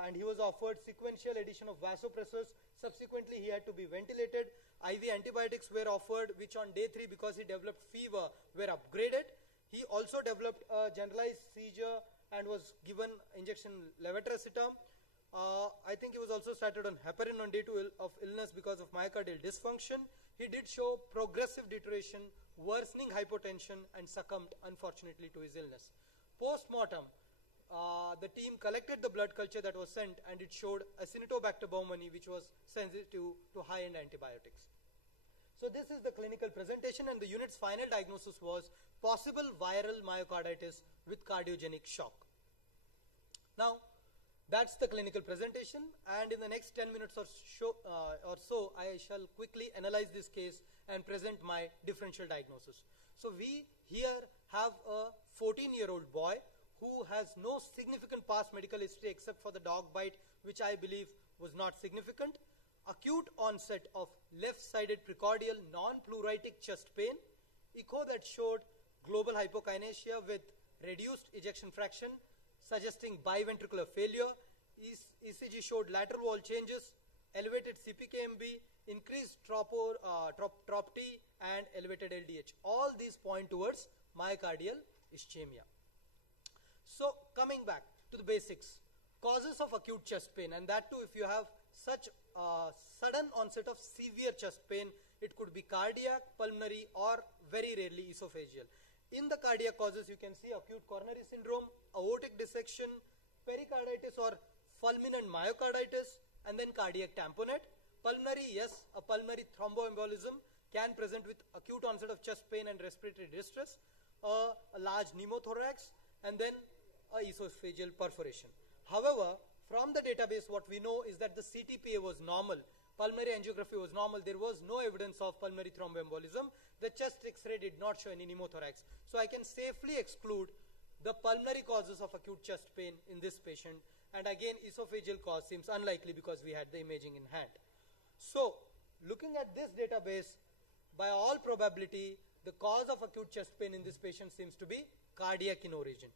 and he was offered sequential addition of vasopressors. Subsequently, he had to be ventilated. IV antibiotics were offered, which on day 3, because he developed fever, were upgraded. He also developed a generalized seizure and was given injection levetiracetam. I think he was also started on heparin on day 2 of illness because of myocardial dysfunction. He did show progressive deterioration, worsening hypotension, and succumbed unfortunately to his illness. Post-mortem, the team collected the blood culture that was sent, and it showed Acinetobacter baumannii, which was sensitive to high-end antibiotics. So this is the clinical presentation, and the unit's final diagnosis was possible viral myocarditis with cardiogenic shock. Now, that's the clinical presentation, and in the next 10 minutes or so, I shall quickly analyze this case and present my differential diagnosis. So we here have a 14-year-old boy who has no significant past medical history except for the dog bite, which I believe was not significant. Acute onset of left-sided precordial non-pleuritic chest pain, echo that showed global hypokinesia with reduced ejection fraction, suggesting biventricular failure. ECG showed lateral wall changes, elevated CPKMB, increased TROP-T, and elevated LDH. All these point towards myocardial ischemia. So coming back to the basics, causes of acute chest pain, and that too if you have such sudden onset of severe chest pain, it could be cardiac, pulmonary, or very rarely esophageal. In the cardiac causes, you can see acute coronary syndrome, aortic dissection, pericarditis or fulminant myocarditis, and then cardiac tamponade. Pulmonary, yes, a pulmonary thromboembolism can present with acute onset of chest pain and respiratory distress, a large pneumothorax, and then a esophageal perforation. However, from the database, what we know is that the CTPA was normal. Pulmonary angiography was normal. There was no evidence of pulmonary thromboembolism. The chest X-ray did not show any pneumothorax. So I can safely exclude the pulmonary causes of acute chest pain in this patient. And again, esophageal cause seems unlikely because we had the imaging in hand. So looking at this database, by all probability, the cause of acute chest pain in this patient seems to be cardiac in origin.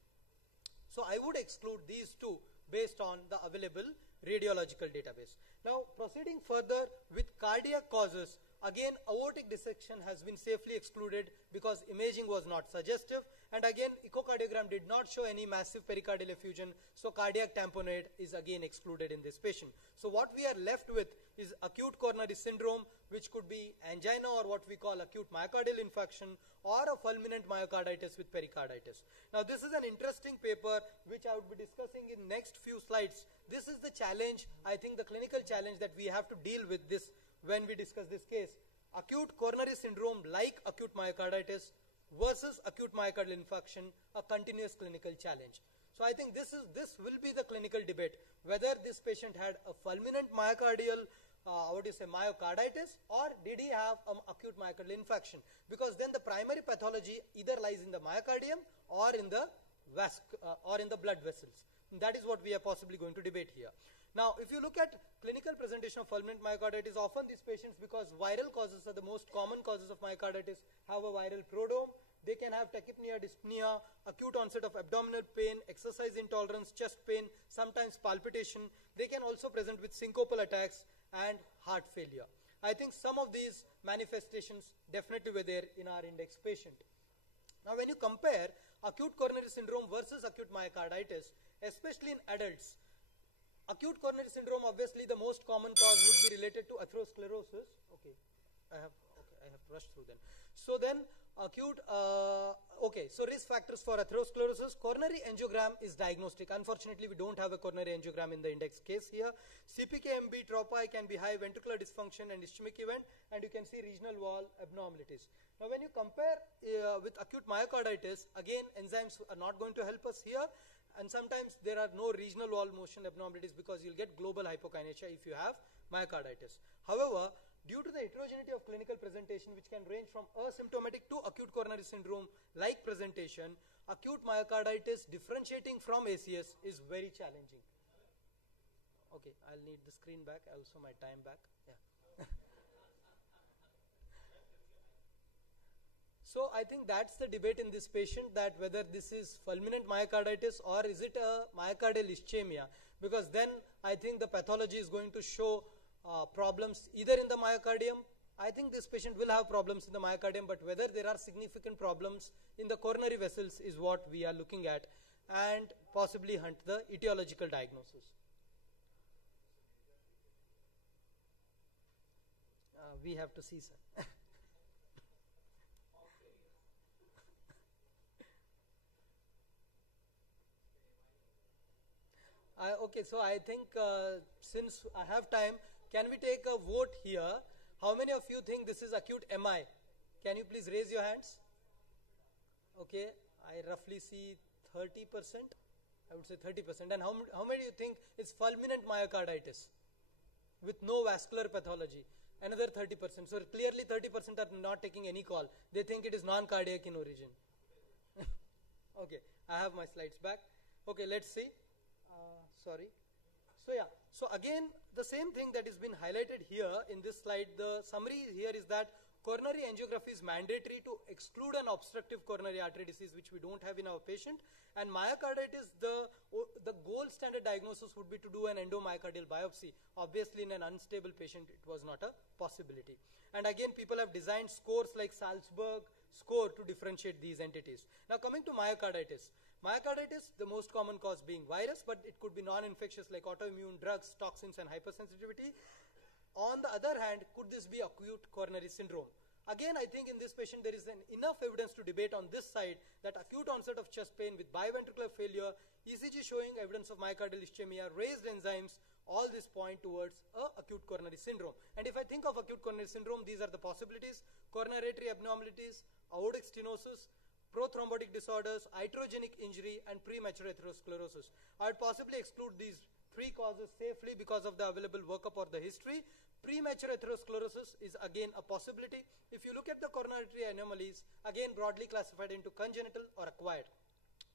So I would exclude these two based on the available radiological database. Now, proceeding further with cardiac causes, again, aortic dissection has been safely excluded because imaging was not suggestive. And again, echocardiogram did not show any massive pericardial effusion. So cardiac tamponade is again excluded in this patient. So what we are left with is acute coronary syndrome, which could be angina or what we call acute myocardial infarction, or a fulminant myocarditis with pericarditis. Now, this is an interesting paper which I would be discussing in next few slides. This is the challenge, I think the clinical challenge that we have to deal with this when we discuss this case. Acute coronary syndrome like acute myocarditis versus acute myocardial infarction, a continuous clinical challenge. So I think this will be the clinical debate, whether this patient had a fulminant myocardial myocarditis, or did he have an acute myocardial infarction, because then the primary pathology either lies in the myocardium or in the blood vessels. And that is what we are possibly going to debate here. Now, if you look at clinical presentation of fulminant myocarditis, often these patients, because viral causes are the most common causes of myocarditis, have a viral prodrome. They can have tachypnea, dyspnea, acute onset of abdominal pain, exercise intolerance, chest pain, sometimes palpitation. They can also present with syncopal attacks and heart failure. I think some of these manifestations definitely were there in our index patient. Now, when you compare acute coronary syndrome versus acute myocarditis, especially in adults, acute coronary syndrome, obviously the most common cause would be related to atherosclerosis. Okay, I have rushed through them. So then acute, so risk factors for atherosclerosis. Coronary angiogram is diagnostic. Unfortunately, we don't have a coronary angiogram in the index case here. CPKMB, TROP-I can be high, ventricular dysfunction and ischemic event, and you can see regional wall abnormalities. Now, when you compare with acute myocarditis, again, enzymes are not going to help us here. And sometimes there are no regional wall motion abnormalities because you'll get global hypokinesia if you have myocarditis. However, due to the heterogeneity of clinical presentation, which can range from asymptomatic to acute coronary syndrome like presentation, acute myocarditis differentiating from ACS is very challenging. Okay, I'll need the screen back, also my time back. Yeah. So I think that's the debate in this patient, that whether this is fulminant myocarditis or is it a myocardial ischemia, because then I think the pathology is going to show problems either in the myocardium. I think this patient will have problems in the myocardium, but whether there are significant problems in the coronary vessels is what we are looking at, and possibly hunt the etiological diagnosis. We have to see, sir. Okay, so I think since I have time, can we take a vote here? How many of you think this is acute MI? Can you please raise your hands? Okay, I roughly see 30%. I would say 30%. And how many do you think is fulminant myocarditis with no vascular pathology? Another 30%. So clearly 30% are not taking any call. They think it is non-cardiac in origin. Okay, I have my slides back. Okay, let's see. Sorry. So yeah, so again the same thing that has been highlighted here in this slide, the summary here is that coronary angiography is mandatory to exclude an obstructive coronary artery disease, which we don't have in our patient, and myocarditis, the gold standard diagnosis would be to do an endomyocardial biopsy. Obviously in an unstable patient it was not a possibility, and again people have designed scores like Salzburg score to differentiate these entities. Now coming to myocarditis, the most common cause being virus, but it could be non-infectious like autoimmune, drugs, toxins and hypersensitivity. On the other hand, could this be acute coronary syndrome? Again, I think in this patient there is enough evidence to debate on this side that acute onset of chest pain with biventricular failure, ECG showing evidence of myocardial ischemia, raised enzymes, all this point towards acute coronary syndrome. And if I think of acute coronary syndrome, these are the possibilities: coronary artery abnormalities, aortic stenosis, prothrombotic disorders, iatrogenic injury, and premature atherosclerosis. I would possibly exclude these three causes safely because of the available workup or the history. Premature atherosclerosis is again a possibility. If you look at the coronary artery anomalies, again broadly classified into congenital or acquired.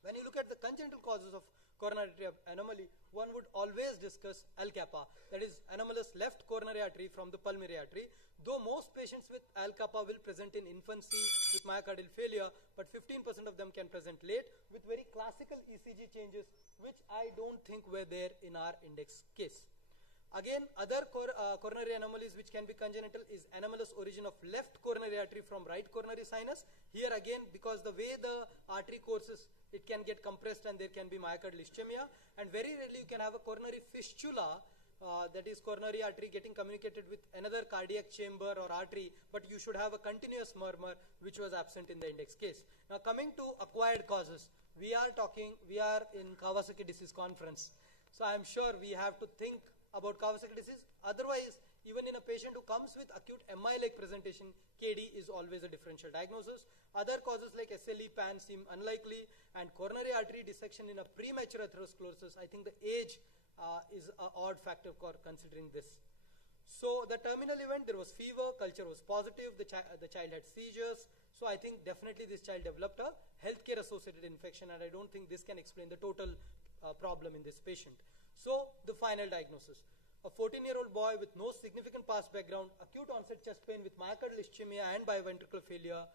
When you look at the congenital causes of coronary artery anomaly, one would always discuss L kappa, that is anomalous left coronary artery from the pulmonary artery. Though most patients with L kappa will present in infancy with myocardial failure, but 15% of them can present late with very classical ECG changes, which I don't think were there in our index case. Again, other coronary anomalies which can be congenital is anomalous origin of left coronary artery from right coronary sinus. Here again, because the way the artery courses, it can get compressed and there can be myocardial ischemia, and very rarely you can have a coronary fistula, that is coronary artery getting communicated with another cardiac chamber or artery, but you should have a continuous murmur, which was absent in the index case. Now coming to acquired causes, we are in Kawasaki disease conference, so I am sure we have to think about Kawasaki disease. Otherwise, even in a patient who comes with acute MI-like presentation, KD is always a differential diagnosis. Other causes like SLE, PAN seem unlikely, and coronary artery dissection in a premature atherosclerosis, I think the age is an odd factor for considering this. So the terminal event, there was fever, culture was positive, the child had seizures. So I think definitely this child developed a healthcare associated infection, and I don't think this can explain the total problem in this patient. So the final diagnosis: a 14-year-old boy with no significant past background, acute onset chest pain with myocardial ischemia and biventricular failure.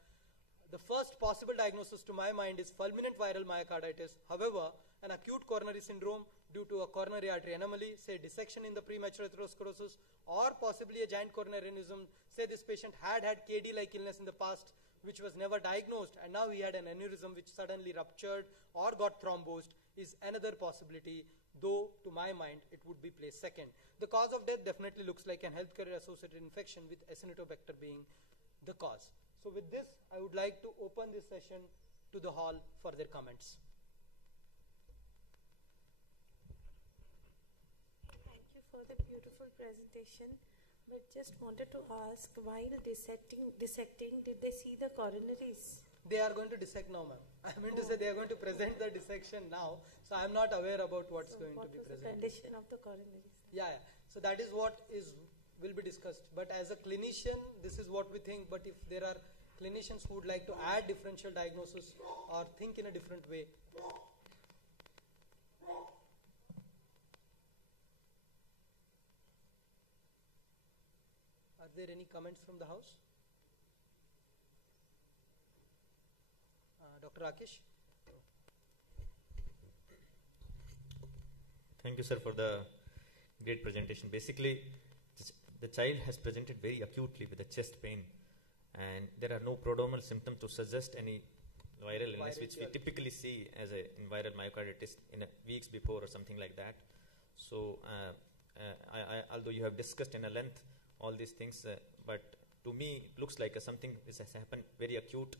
The first possible diagnosis to my mind is fulminant viral myocarditis. However, an acute coronary syndrome due to a coronary artery anomaly, say dissection in the premature atherosclerosis, or possibly a giant coronary aneurysm, say this patient had KD-like illness in the past, which was never diagnosed, and now he had an aneurysm which suddenly ruptured or got thrombosed, is another possibility, though to my mind it would be placed second. The cause of death definitely looks like an healthcare associated infection with Acinetobacter being the cause. So with this, I would like to open this session to the hall for their comments. Thank you for the beautiful presentation. But just wanted to ask, while dissecting, did they see the coronaries? They are going to dissect now, ma'am. I mean to say they are going to present the dissection now, so I am not aware about what's going to be presented. The condition of the coronary? Yeah. So that is what will be discussed. But as a clinician, this is what we think. But if there are clinicians who would like to add differential diagnosis or think in a different way. Are there any comments from the house? Dr. Rakesh? Thank you, sir, for the great presentation. Basically, the child has presented very acutely with a chest pain, and there are no prodromal symptoms to suggest any viral illness, which we typically see as a viral myocarditis in weeks before or something like that. So, although you have discussed in a length all these things, but to me it looks like something which has happened very acute,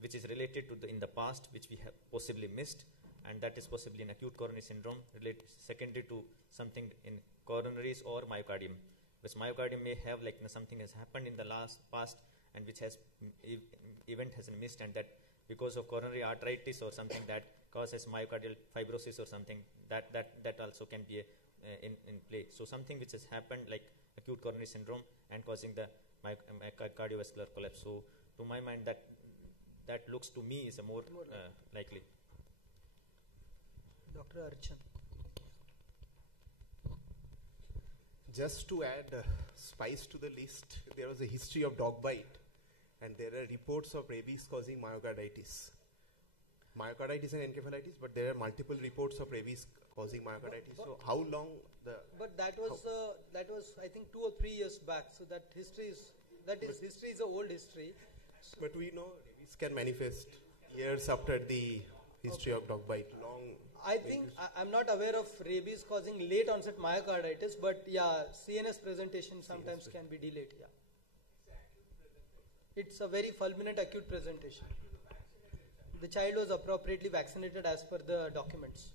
which is related to in the past, which we have possibly missed, and that is possibly an acute coronary syndrome related secondary to something in coronaries or myocardium. Because myocardium may have something has happened in the past and which has event has been missed, and that because of coronary arteritis or something that causes myocardial fibrosis or something, that also can be in play. So something which has happened like acute coronary syndrome and causing the cardiovascular collapse. So to my mind, that looks to me is a more likely. Dr. Archan. Just to add spice to the list, there was a history of dog bite, and there are reports of rabies causing myocarditis. Myocarditis and encephalitis, but there are multiple reports of rabies causing myocarditis. So how long But that was I think 2 or 3 years back. So that history is an old history. So but we know rabies can manifest years after the history of dog bite. I think I'm not aware of rabies causing late onset myocarditis, but yeah, CNS presentation sometimes can be delayed. Yeah, it's a very fulminant acute presentation. The child was appropriately vaccinated as per the documents.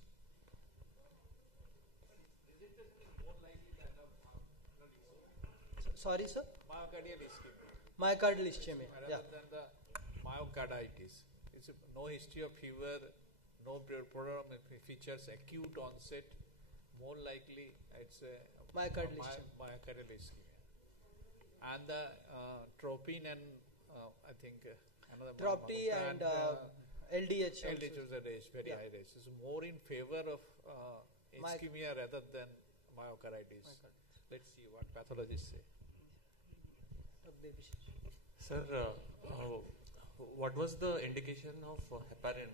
Sorry, sir? Myocardial ischemia. Myocardial ischemia, yeah. Rather than the myocarditis. It's no history of fever, no prodromal features, acute onset. More likely, it's a myocardial ischemia. And the tropine and I think another tropine and LDH. LDH was a very high raise. It's more in favor of ischemia rather than myocarditis. Let's see what pathologists say. Sir, what was the indication of heparin?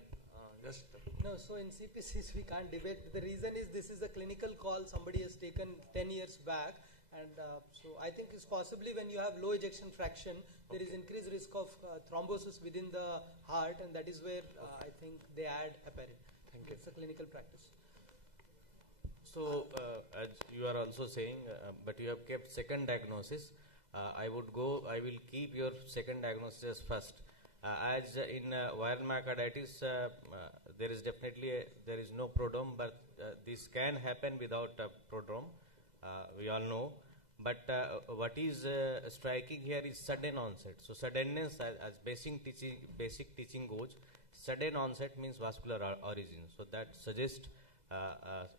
No, so in CPCs we can't debate. The reason is this is a clinical call somebody has taken 10 years back, and so I think it's possibly when you have low ejection fraction, there is increased risk of thrombosis within the heart, and that is where I think they add heparin. Thank you. It's a clinical practice. So, as you are also saying, but you have kept second diagnosis. I will keep your second diagnosis first. As in viral myocarditis, there is definitely there is no prodrome, but this can happen without a prodrome. We all know. But what is striking here is sudden onset. So suddenness, as basic teaching goes, sudden onset means vascular origin. So that suggests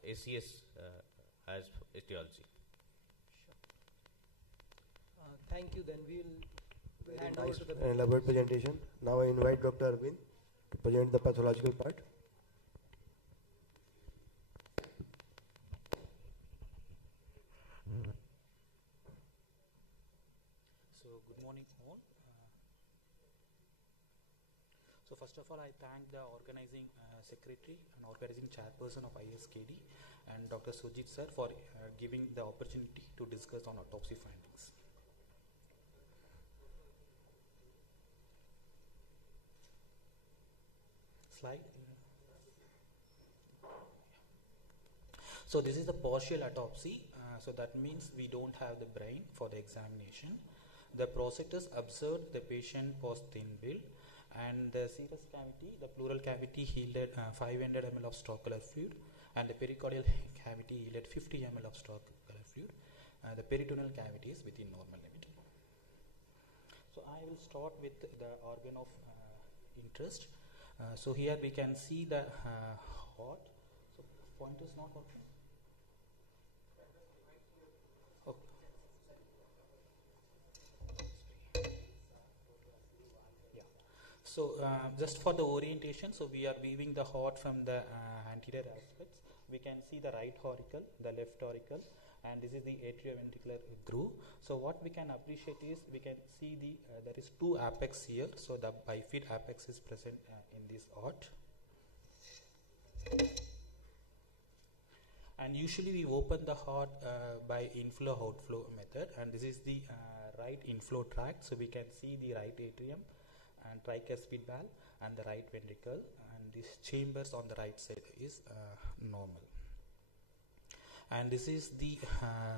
ACS as etiology. Sure. Thank you. Then we'll hand over to the elaborate presentation. Now I invite Dr. Arvind to present the pathological part. So good morning all. So first of all, I thank the organizing secretary and organizing chairperson of ISKD and Dr. Sujit sir for giving the opportunity to discuss on autopsy findings. Slide. So this is the partial autopsy. So that means we don't have the brain for the examination. The prosectors observed the patient was thin-billed, and the serous cavity, the pleural cavity yielded 500 ml of stock-color fluid, and the pericardial cavity yielded 50 ml of stock-color fluid. The peritoneal cavity is within normal limit. So I will start with the organ of interest. So here we can see the heart. So point is not working. So just for the orientation, so we are viewing the heart from the anterior aspects. We can see the right auricle, the left auricle, and this is the atrioventricular groove. So what we can appreciate is we can see the there is two apex here. So the bifid apex is present in this heart. And usually we open the heart by inflow-outflow method, and this is the right inflow tract. So we can see the right atrium and tricuspid valve and the right ventricle, and these chambers on the right side is normal. And this is the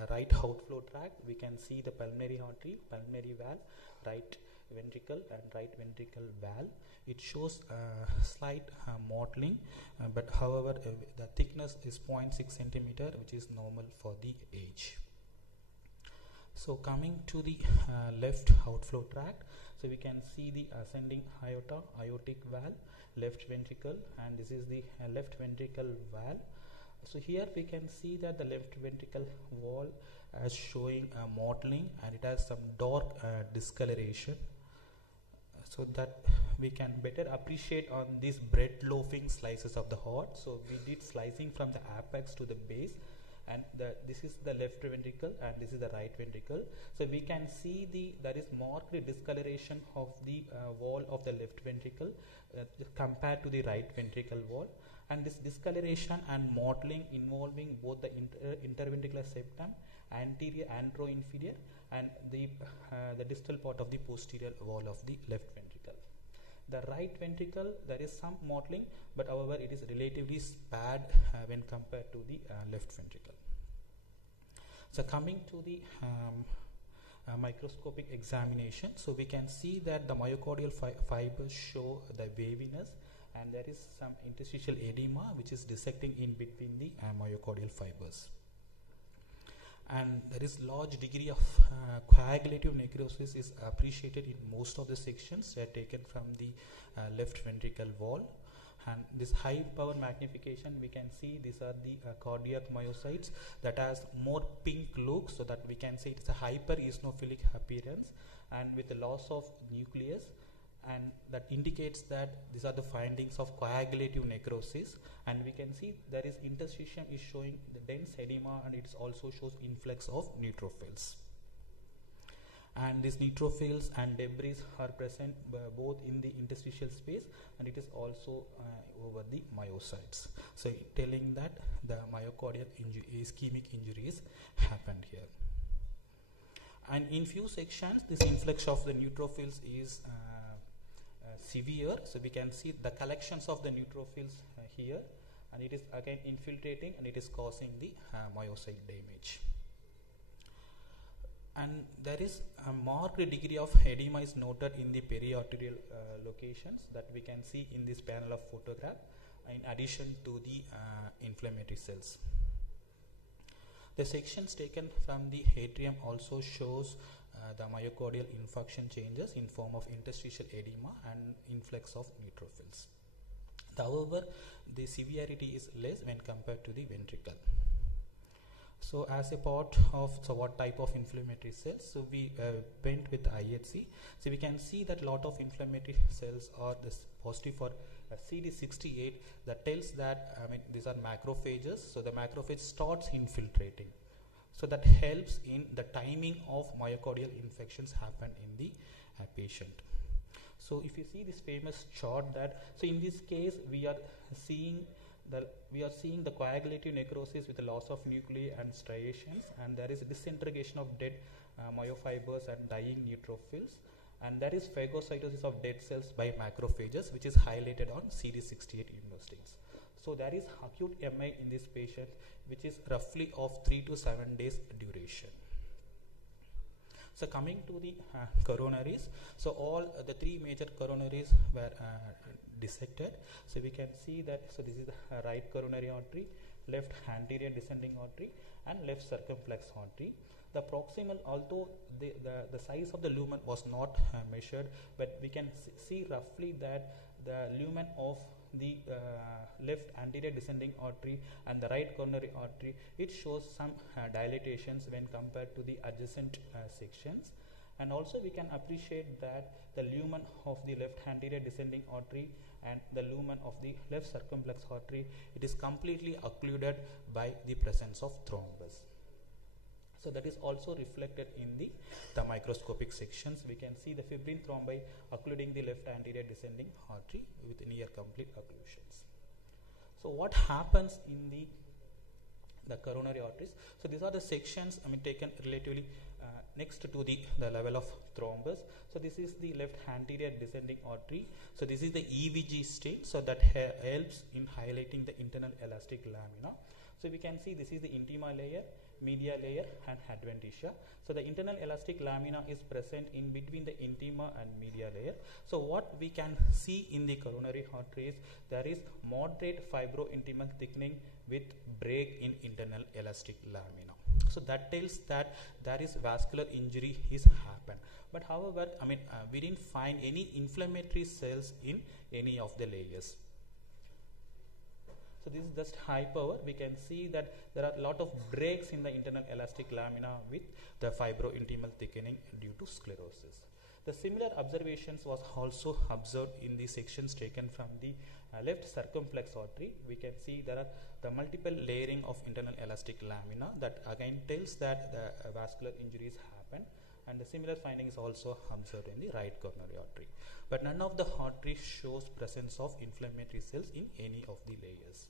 right outflow tract. We can see the pulmonary artery, pulmonary valve, right ventricle and right ventricle valve. It shows slight mottling, but however the thickness is 0.6 centimeter, which is normal for the age. So coming to the left outflow tract, so we can see the ascending aorta, aortic valve, left ventricle, and this is the left ventricle valve. So here we can see that the left ventricle wall is showing mottling, and it has some dark discoloration, so that we can better appreciate on these bread loafing slices of the heart. So we did slicing from the apex to the base, and this is the left ventricle and this is the right ventricle. So we can see there is marked discoloration of the wall of the left ventricle compared to the right ventricle wall, and this discoloration and mottling involving both the interventricular septum, anterior anteroinferior, and the distal part of the posterior wall of the left ventricle. The right ventricle, there is some mottling, but however it is relatively spared when compared to the left ventricle. So coming to the microscopic examination, so we can see that the myocardial fibers show the waviness, and there is some interstitial edema which is dissecting in between the myocardial fibers. And there is large degree of coagulative necrosis is appreciated in most of the sections taken from the left ventricle wall. And this high power magnification, we can see these are the cardiac myocytes that has more pink look, so that we can say it's a hyper eosinophilic appearance and with the loss of nucleus, and that indicates that these are the findings of coagulative necrosis. And we can see there is interstitium is showing the dense edema, and it also shows influx of neutrophils. And these neutrophils and debris are present both in the interstitial space, and it is also over the myocytes. So telling that the myocardial ischemic injuries happened here. And in few sections, this influx of the neutrophils is severe. So we can see the collections of the neutrophils here, and it is again infiltrating, and it is causing the myocyte damage. And there is a marked degree of edema is noted in the periarterial locations that we can see in this panel of photograph, in addition to the inflammatory cells. The sections taken from the atrium also shows the myocardial infarction changes in form of interstitial edema and influx of neutrophils. However, the severity is less when compared to the ventricle. So as a part of what type of inflammatory cells, so we went with IHC. So we can see that lot of inflammatory cells are positive for CD68. That tells that these are macrophages. So the macrophage starts infiltrating. So that helps in the timing of myocardial infections happen in the patient. So if you see this famous chart, that so in this case we are seeing the coagulative necrosis with the loss of nuclei and striations, and there is a disintegration of dead myofibers and dying neutrophils, and there is phagocytosis of dead cells by macrophages, which is highlighted on CD68 immunostains. So there is acute MI in this patient, which is roughly of 3 to 7 days duration. So coming to the coronaries, so all the three major coronaries were dissected. So we can see that, so this is the right coronary artery, left anterior descending artery and left circumflex artery. The proximal, although the size of the lumen was not measured, but we can see roughly that the lumen of the left anterior descending artery and the right coronary artery, it shows some dilatations when compared to the adjacent sections. And also we can appreciate that the lumen of the left anterior descending artery and the lumen of the left circumflex artery, it is completely occluded by the presence of thrombus. So that is also reflected in the microscopic sections. We can see the fibrin thrombi occluding the left anterior descending artery with near complete occlusions. So what happens in the coronary arteries? So these are the sections taken relatively next to the level of thrombus. So this is the left anterior descending artery. So this is the EVG state, so that helps in highlighting the internal elastic lamina. So we can see this is the intima layer, media layer and adventitia. So the internal elastic lamina is present in between the intima and media layer. So what we can see in the coronary arteries, there is moderate fibrointimal thickening with break in internal elastic lamina. So that tells that there is vascular injury is happened. But however, we didn't find any inflammatory cells in any of the layers. So this is just high power. We can see that there are a lot of breaks in the internal elastic lamina with the fibrointimal thickening due to sclerosis. The similar observations was also observed in the sections taken from the left circumflex artery. We can see there are the multiple layering of internal elastic lamina that again tells that the vascular injuries happen, and the similar findings also observed in the right coronary artery. But none of the arteries shows presence of inflammatory cells in any of the layers.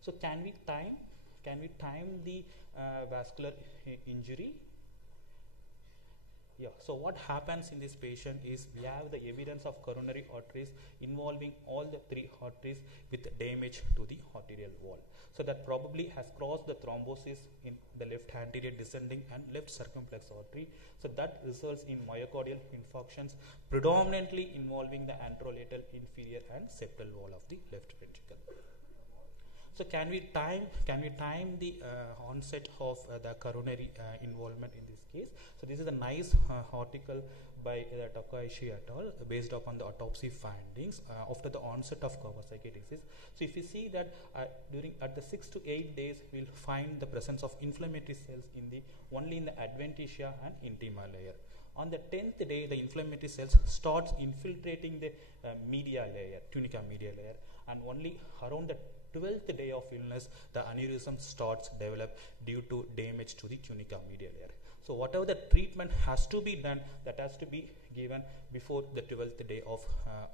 So can we time the vascular injury? Yeah. So what happens in this patient is we have the evidence of coronary arteries involving all the three arteries with damage to the arterial wall. So that probably has crossed the thrombosis in the left anterior descending and left circumflex artery. So that results in myocardial infarctions predominantly involving the anterolateral, inferior and septal wall of the left ventricle. So can we time the onset of the coronary involvement in this case? So this is a nice article by Takahashi et al. Based upon the autopsy findings after the onset of Kawasaki disease. So if you see that at the 6 to 8 days, we'll find the presence of inflammatory cells only in the adventitia and intima layer. On the 10th day, the inflammatory cells starts infiltrating the media layer, tunica media layer, and only around the 12th day of illness, the aneurysm starts develop due to damage to the tunica media layer. So whatever the treatment has to be done, that has to be given before the 12th day of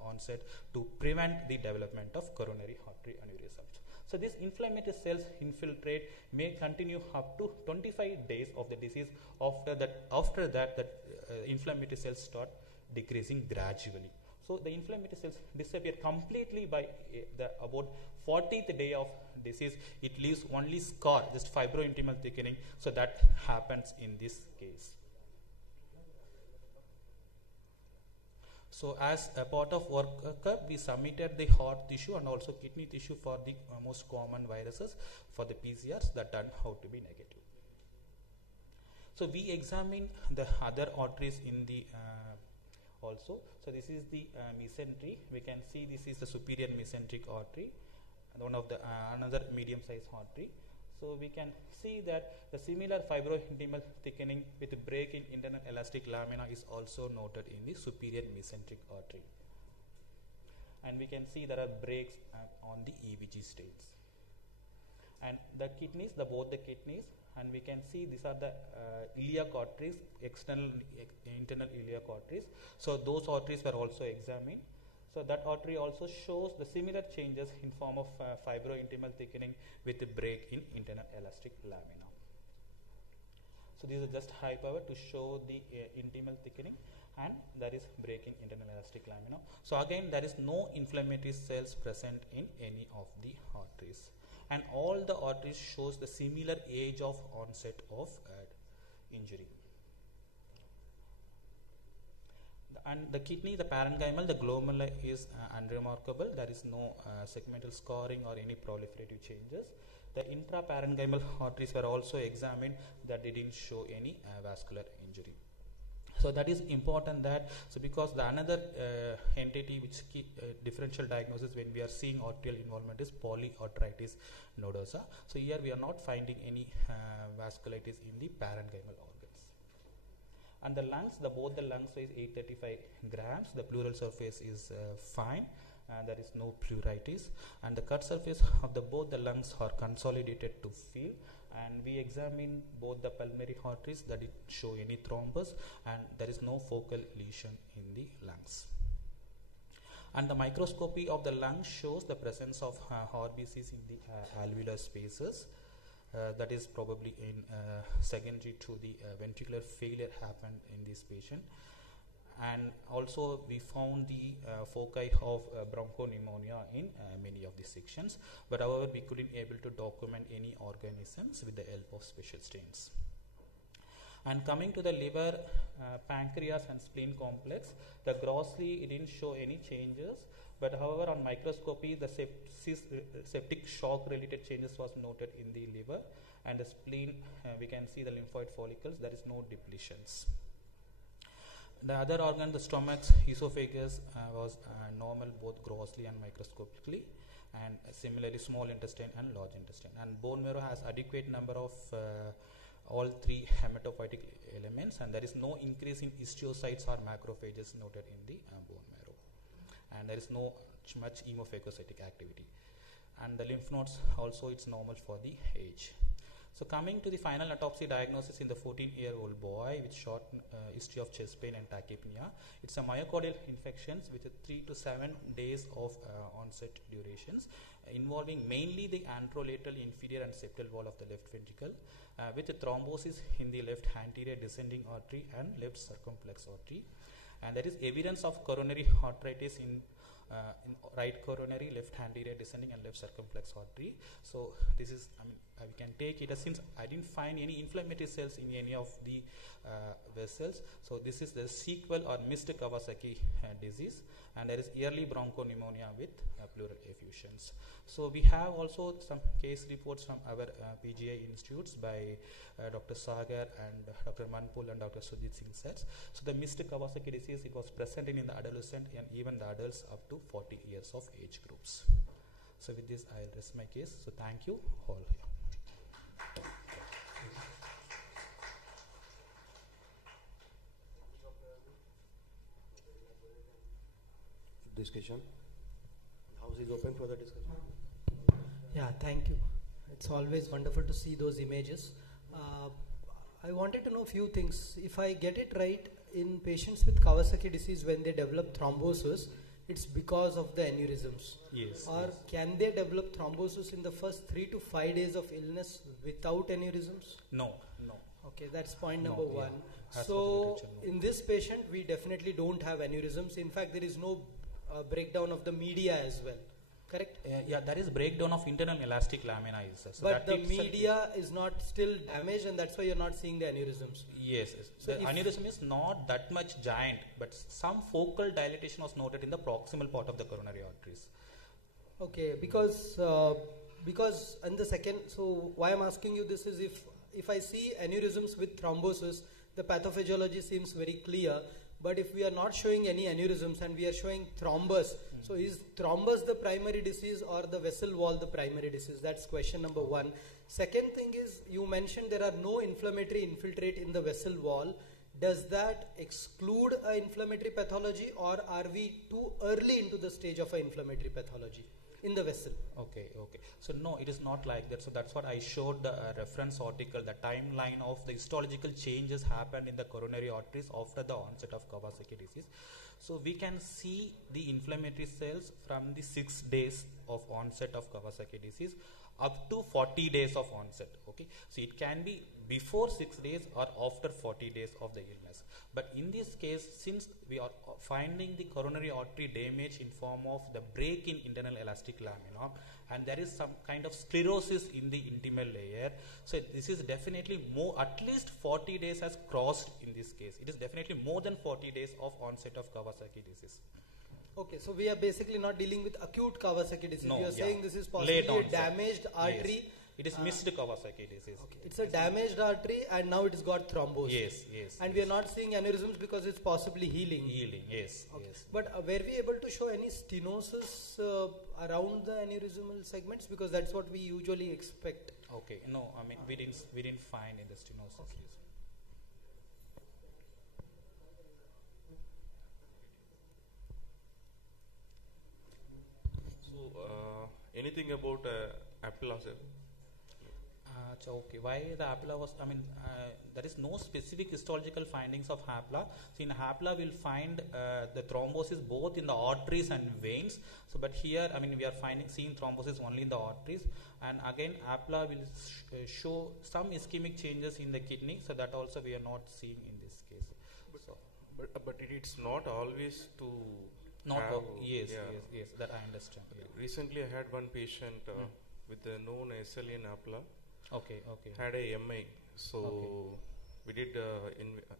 onset to prevent the development of coronary artery aneurysms. So these inflammatory cells infiltrate may continue up to 25 days of the disease. After that, the inflammatory cells start decreasing gradually. So the inflammatory cells disappear completely by about 40th day of disease. It leaves only scar, just fibrointimal thickening. So that happens in this case. So as a part of workup, we submitted the heart tissue and also kidney tissue for the most common viruses for the PCRs that turned out to be negative. So we examine the other arteries in the also. So this is the mesentery. We can see this is the superior mesenteric artery, one of the another medium sized artery. So we can see that the similar fibrointimal thickening with break in internal elastic lamina is also noted in the superior mesenteric artery. And we can see there are breaks on the EVG states. And the kidneys, both the kidneys, and we can see these are the iliac arteries, internal iliac arteries. So those arteries were also examined. So that artery also shows the similar changes in form of fibrointimal thickening with a break in internal elastic lamina. So this is just high power to show the intimal thickening, and there is break in internal elastic lamina. So again, there is no inflammatory cells present in any of the arteries, and all the arteries shows the similar age of onset of injury. And the kidney, the parenchymal, the glomeruli is unremarkable. There is no segmental scarring or any proliferative changes. The intraparenchymal arteries were also examined, that they didn't show any vascular injury. So that is important, that so because the another entity which differential diagnosis when we are seeing arterial involvement is polyarteritis nodosa. So here we are not finding any vasculitis in the parenchymal organs. And the lungs, both the lungs weighs 835 grams. The pleural surface is fine. There is no pleuritis, and the cut surface of both the lungs are consolidated to fill. And we examine both the pulmonary arteries, that it show any thrombus, and there is no focal lesion in the lungs. And the microscopy of the lung shows the presence of RBCs in the alveolar spaces. That is probably in secondary to the ventricular failure happened in this patient. And also we found the foci of bronchopneumonia in many of the sections, but however we couldn't able to document any organisms with the help of special stains. And coming to the liver, pancreas and spleen complex, the grossly it didn't show any changes, but however on microscopy the septic shock related changes was noted in the liver, and the spleen we can see the lymphoid follicles, there is no depletions. The other organ, the stomach, esophagus was normal both grossly and microscopically, and similarly small intestine and large intestine. And bone marrow has adequate number of all three hematopoietic elements, and there is no increase in histiocytes or macrophages noted in the bone marrow, and there is no much hemophagocytic activity. And the lymph nodes also it's normal for the age. So coming to the final autopsy diagnosis in the 14-year-old boy with short history of chest pain and tachypnea. It's a myocardial infection with 3 to 7 days of onset durations, involving mainly the anterolateral inferior and septal wall of the left ventricle, with a thrombosis in the left anterior descending artery and left circumflex artery. And there is evidence of coronary arteritis in right coronary, left anterior descending and left circumflex artery. So this is, we can take it as, since I didn't find any inflammatory cells in any of the vessels, so this is the sequel or missed Kawasaki disease, and there is early bronchopneumonia with pleural effusions. So we have also some case reports from our PGI institutes by Dr. Sagar and Dr. Manpul and Dr. Sujit Singh sets. So the missed Kawasaki disease, it was present in the adolescent and even the adults up to 40 years of age groups. So with this I will rest my case. So thank you all. Discussion. House is open for the discussion. Yeah, thank you. It's always wonderful to see those images. I wanted to know a few things. If I get it right, in patients with Kawasaki disease, when they develop thrombosis, it's because of the aneurysms. Yes. Or can they develop thrombosis in the first 3 to 5 days of illness without aneurysms? No. Okay, that's point number one. Yeah. So in this patient, we definitely don't have aneurysms. In fact, there is no breakdown of the media as well. Correct? Yeah, there is breakdown of internal elastic lamina. So but the media is not still damaged, and that's why you're not seeing the aneurysms. Yes. So the aneurysm is not that much giant, but some focal dilatation was noted in the proximal part of the coronary arteries. Okay, because in the second, so why I'm asking you this is if I see aneurysms with thrombosis, the pathophysiology seems very clear. But if we are not showing any aneurysms and we are showing thrombus, so is thrombus the primary disease or the vessel wall the primary disease? That's question number one. Second thing is, you mentioned there are no inflammatory infiltrate in the vessel wall. Does that exclude an inflammatory pathology, or are we too early into the stage of an inflammatory pathology in the vessel? Okay. So no, it is not like that. So that's what I showed the reference article, the timeline of the histological changes happened in the coronary arteries after the onset of Kawasaki disease. So we can see the inflammatory cells from the 6 days of onset of Kawasaki disease up to 40 days of onset. Okay, so it can be before 6 days or after 40 days of the illness. But in this case, since we are finding the coronary artery damage in form of the break in internal elastic lamina, and there is some kind of sclerosis in the intimal layer, so this is definitely more, at least 40 days has crossed in this case. It is definitely more than 40 days of onset of Kawasaki disease. Okay, so we are basically not dealing with acute Kawasaki disease. No, you are saying this is possibly a damaged artery It is missed Kawasaki disease. Okay. It's a damaged artery and now it has got thrombosis. Yes, yes. And we are not seeing aneurysms because it's possibly healing. Healing, yes, Okay. yes. But were we able to show any stenosis around the aneurysmal segments? Because that's what we usually expect. Okay, no, I mean we didn't find in the stenosis. Okay. Yes. So, anything about Apple, sir? So okay, why the Hapla was, I mean, there is no specific histological findings of Hapla. So in Hapla we'll find the thrombosis both in the arteries and veins. So but here, I mean, we are seeing thrombosis only in the arteries. And again, Hapla will show some ischemic changes in the kidney. So that also we are not seeing in this case. But it's not always to Not have, yes, yes, that I understand. Yeah. Recently, I had one patient with the known SLE in Apla. Okay. Had a MI. So we did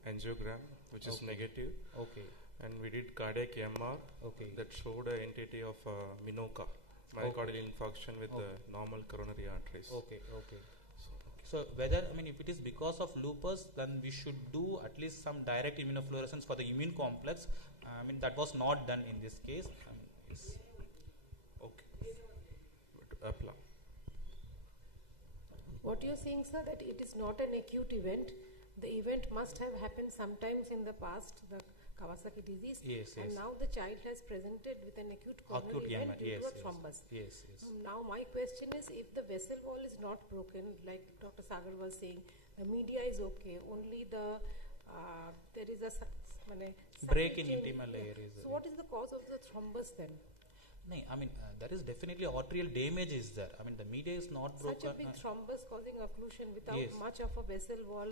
angiogram, which is negative. Okay. And we did cardiac MR. Okay. That showed an entity of MINOCA, myocardial infarction with normal coronary arteries. Okay. So whether, I mean, if it is because of lupus, then we should do at least some direct immunofluorescence for the immune complex. I mean, that was not done in this case. Yes. Okay. But Apla. What you are saying, sir, that it is not an acute event. The event must have happened sometimes in the past, the Kawasaki disease. Yes. And now the child has presented with an acute coronary event due to a thrombus. Yes. Now my question is, if the vessel wall is not broken, like Dr. Sagar was saying, the media is okay, only the there is a break in intimal layer. So what is the cause of the thrombus then? No, I mean, there is definitely arterial damage is there. I mean, the media is not broken. Such a big thrombus causing occlusion without much of a vessel wall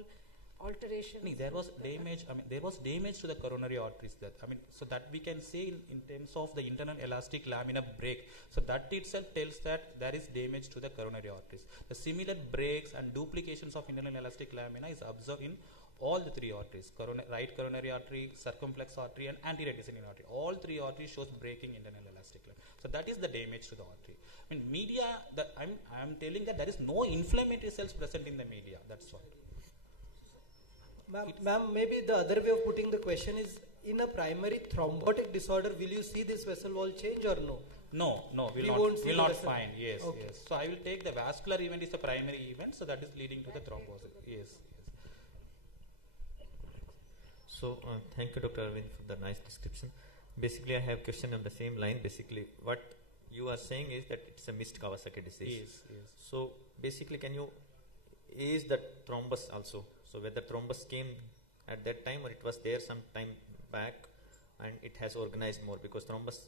alteration. No, there was damage. I mean, there was damage to the coronary arteries. That, I mean, so that we can say in terms of the internal elastic lamina break. So that itself tells that there is damage to the coronary arteries. The similar breaks and duplications of internal elastic lamina is observed in all the three arteries: right coronary artery, circumflex artery, and anterior descending artery. All three arteries shows breaking internal elastic lamina. So that is the damage to the artery. I mean, media. I'm telling that there is no inflammatory cells present in the media. That's what. Ma'am, maybe the other way of putting the question is, in a primary thrombotic disorder, will you see this vessel wall change or no? No, we will not find. Yes. So I will take the vascular event is a primary event, so that is leading to the thrombosis. Yes. So thank you, Dr. Arvind, for the nice description. Basically, I have a question on the same line. Basically, what you are saying is that it's a missed Kawasaki disease. Yes. So basically, can you is that thrombus also? So whether thrombus came at that time or it was there some time back and it has organized more because thrombus.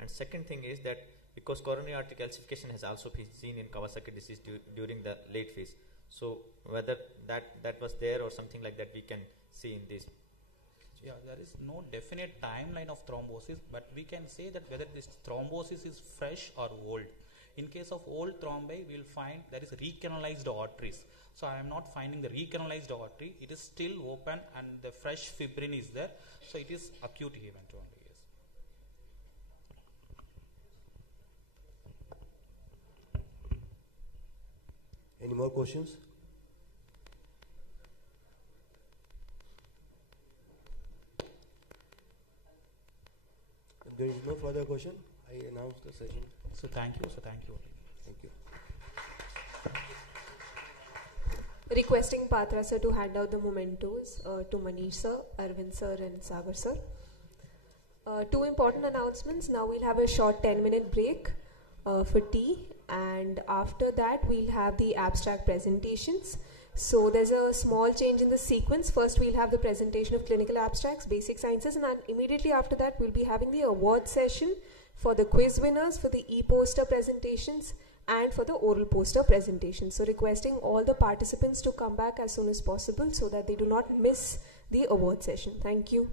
And second thing is that because coronary artery calcification has also been seen in Kawasaki disease during the late phase. So whether that was there or something like that we can see in this. Yeah, there is no definite timeline of thrombosis, but we can say that whether this thrombosis is fresh or old. In case of old thrombi, we will find there is recanalized arteries. So I am not finding the recanalized artery. It is still open and the fresh fibrin is there. So it is acute event only. Yes. Any more questions? If there is no further question, I announce the session. So thank you. Thank you. Requesting Patra sir to hand out the mementos to Manish sir, Arvind sir and Sagar sir. Two important announcements. Now we'll have a short 10-minute break for tea, and after that we'll have the abstract presentations. So there's a small change in the sequence. First we'll have the presentation of clinical abstracts, basic sciences, and immediately after that we'll be having the award session for the quiz winners, for the e-poster presentations, and for the oral poster presentation. So requesting all the participants to come back as soon as possible so that they do not miss the award session. Thank you.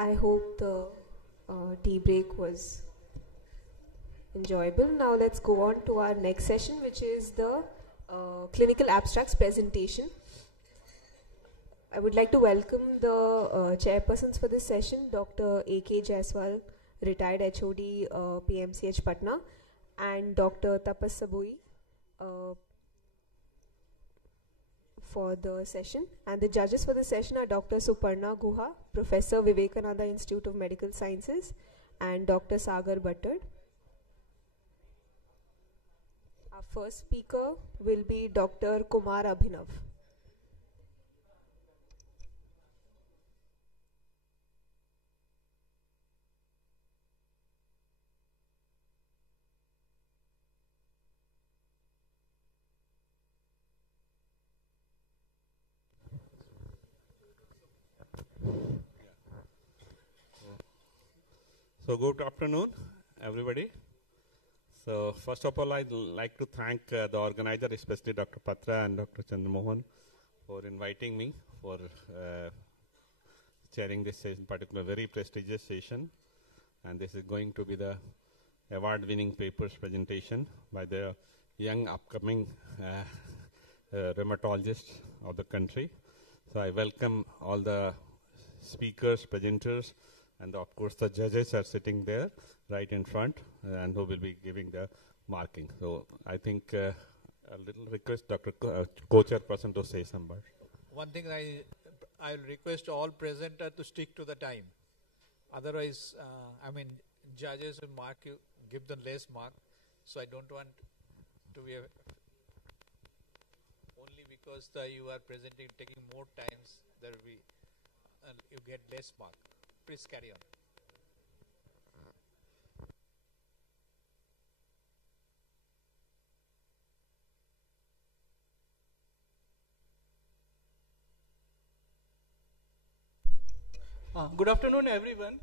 I hope the tea break was enjoyable. Now let's go on to our next session, which is the clinical abstracts presentation. I would like to welcome the chairpersons for this session, Dr. A.K. Jaiswal, retired HOD, PMCH Patna, and Dr. Tapas Saboi for the session. And the judges for the session are Dr. Suparna Guha, Professor, Vivekananda Institute of Medical Sciences, and Dr. Sagar Bhattad. Our first speaker will be Dr. Kumar Abhinav. So good afternoon, everybody. So first of all, I'd like to thank the organizer, especially Dr. Patra and Dr. Chandramohan, for inviting me for chairing this session, particular very prestigious session. And this is going to be the award-winning papers presentation by the young upcoming rheumatologists of the country. So I welcome all the speakers, presenters, and of course the judges are sitting there right in front and who will be giving the marking. So I think a little request Dr. Co-chairperson to say some words. One thing I'll request all presenters to stick to the time. Otherwise, judges will mark you, give them less mark. So I don't want to be only because you are presenting, taking more times, there will be you get less mark. Please carry on. Good afternoon, everyone.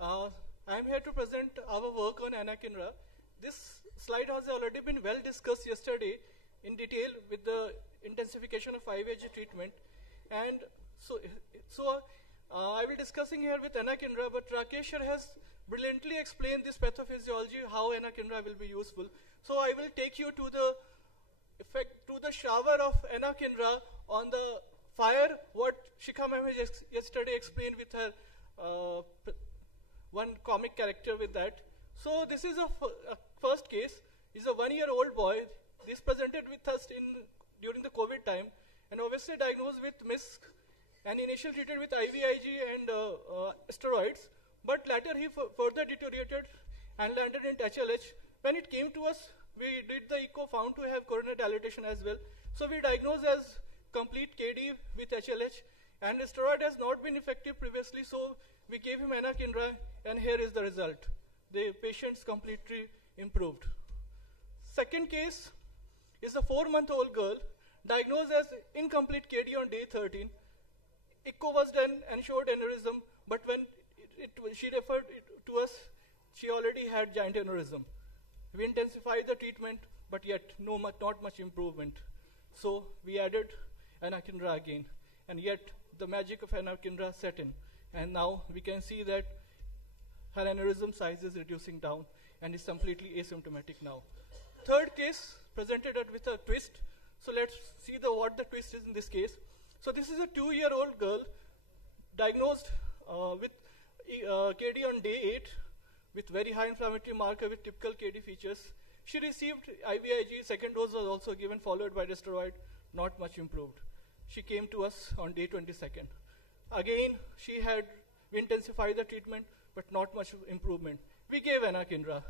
I am here to present our work on anakinra. This slide has already been well discussed yesterday in detail with the intensification of IVIG treatment. And so I will be discussing here with anakinra, but Rakesh has brilliantly explained this pathophysiology, how anakinra will be useful. So I will take you to the effect, to the shower of anakinra on the fire, what Shikha ma'am yesterday explained with her one comic character with that. So this is a first case. He's a 1-year-old boy. This presented with us during the COVID time, and obviously diagnosed with MISC, and initially treated with IVIG and steroids, but later he further deteriorated and landed in HLH. When it came to us, we did the echo, found to have coronary dilatation as well. So we diagnosed as complete KD with HLH, and steroid has not been effective previously, so we gave him anakinra, and here is the result. The patient's completely improved. Second case is a 4-month-old girl diagnosed as incomplete KD on day 13. Echo was done and showed aneurysm, but when she referred to us, she already had giant aneurysm. We intensified the treatment, but yet not much improvement. So we added anakinra again, and yet the magic of anakinra set in. And now we can see that her aneurysm size is reducing down and is completely asymptomatic now. Third case presented with a twist. So let's see what the twist is in this case. So this is a 2-year-old girl diagnosed with KD on day 8 with very high inflammatory marker with typical KD features. She received IVIG, second dose was also given, followed by the steroid, not much improved. She came to us on day 22nd. Again, we intensified the treatment, but not much improvement. We gave anakinra.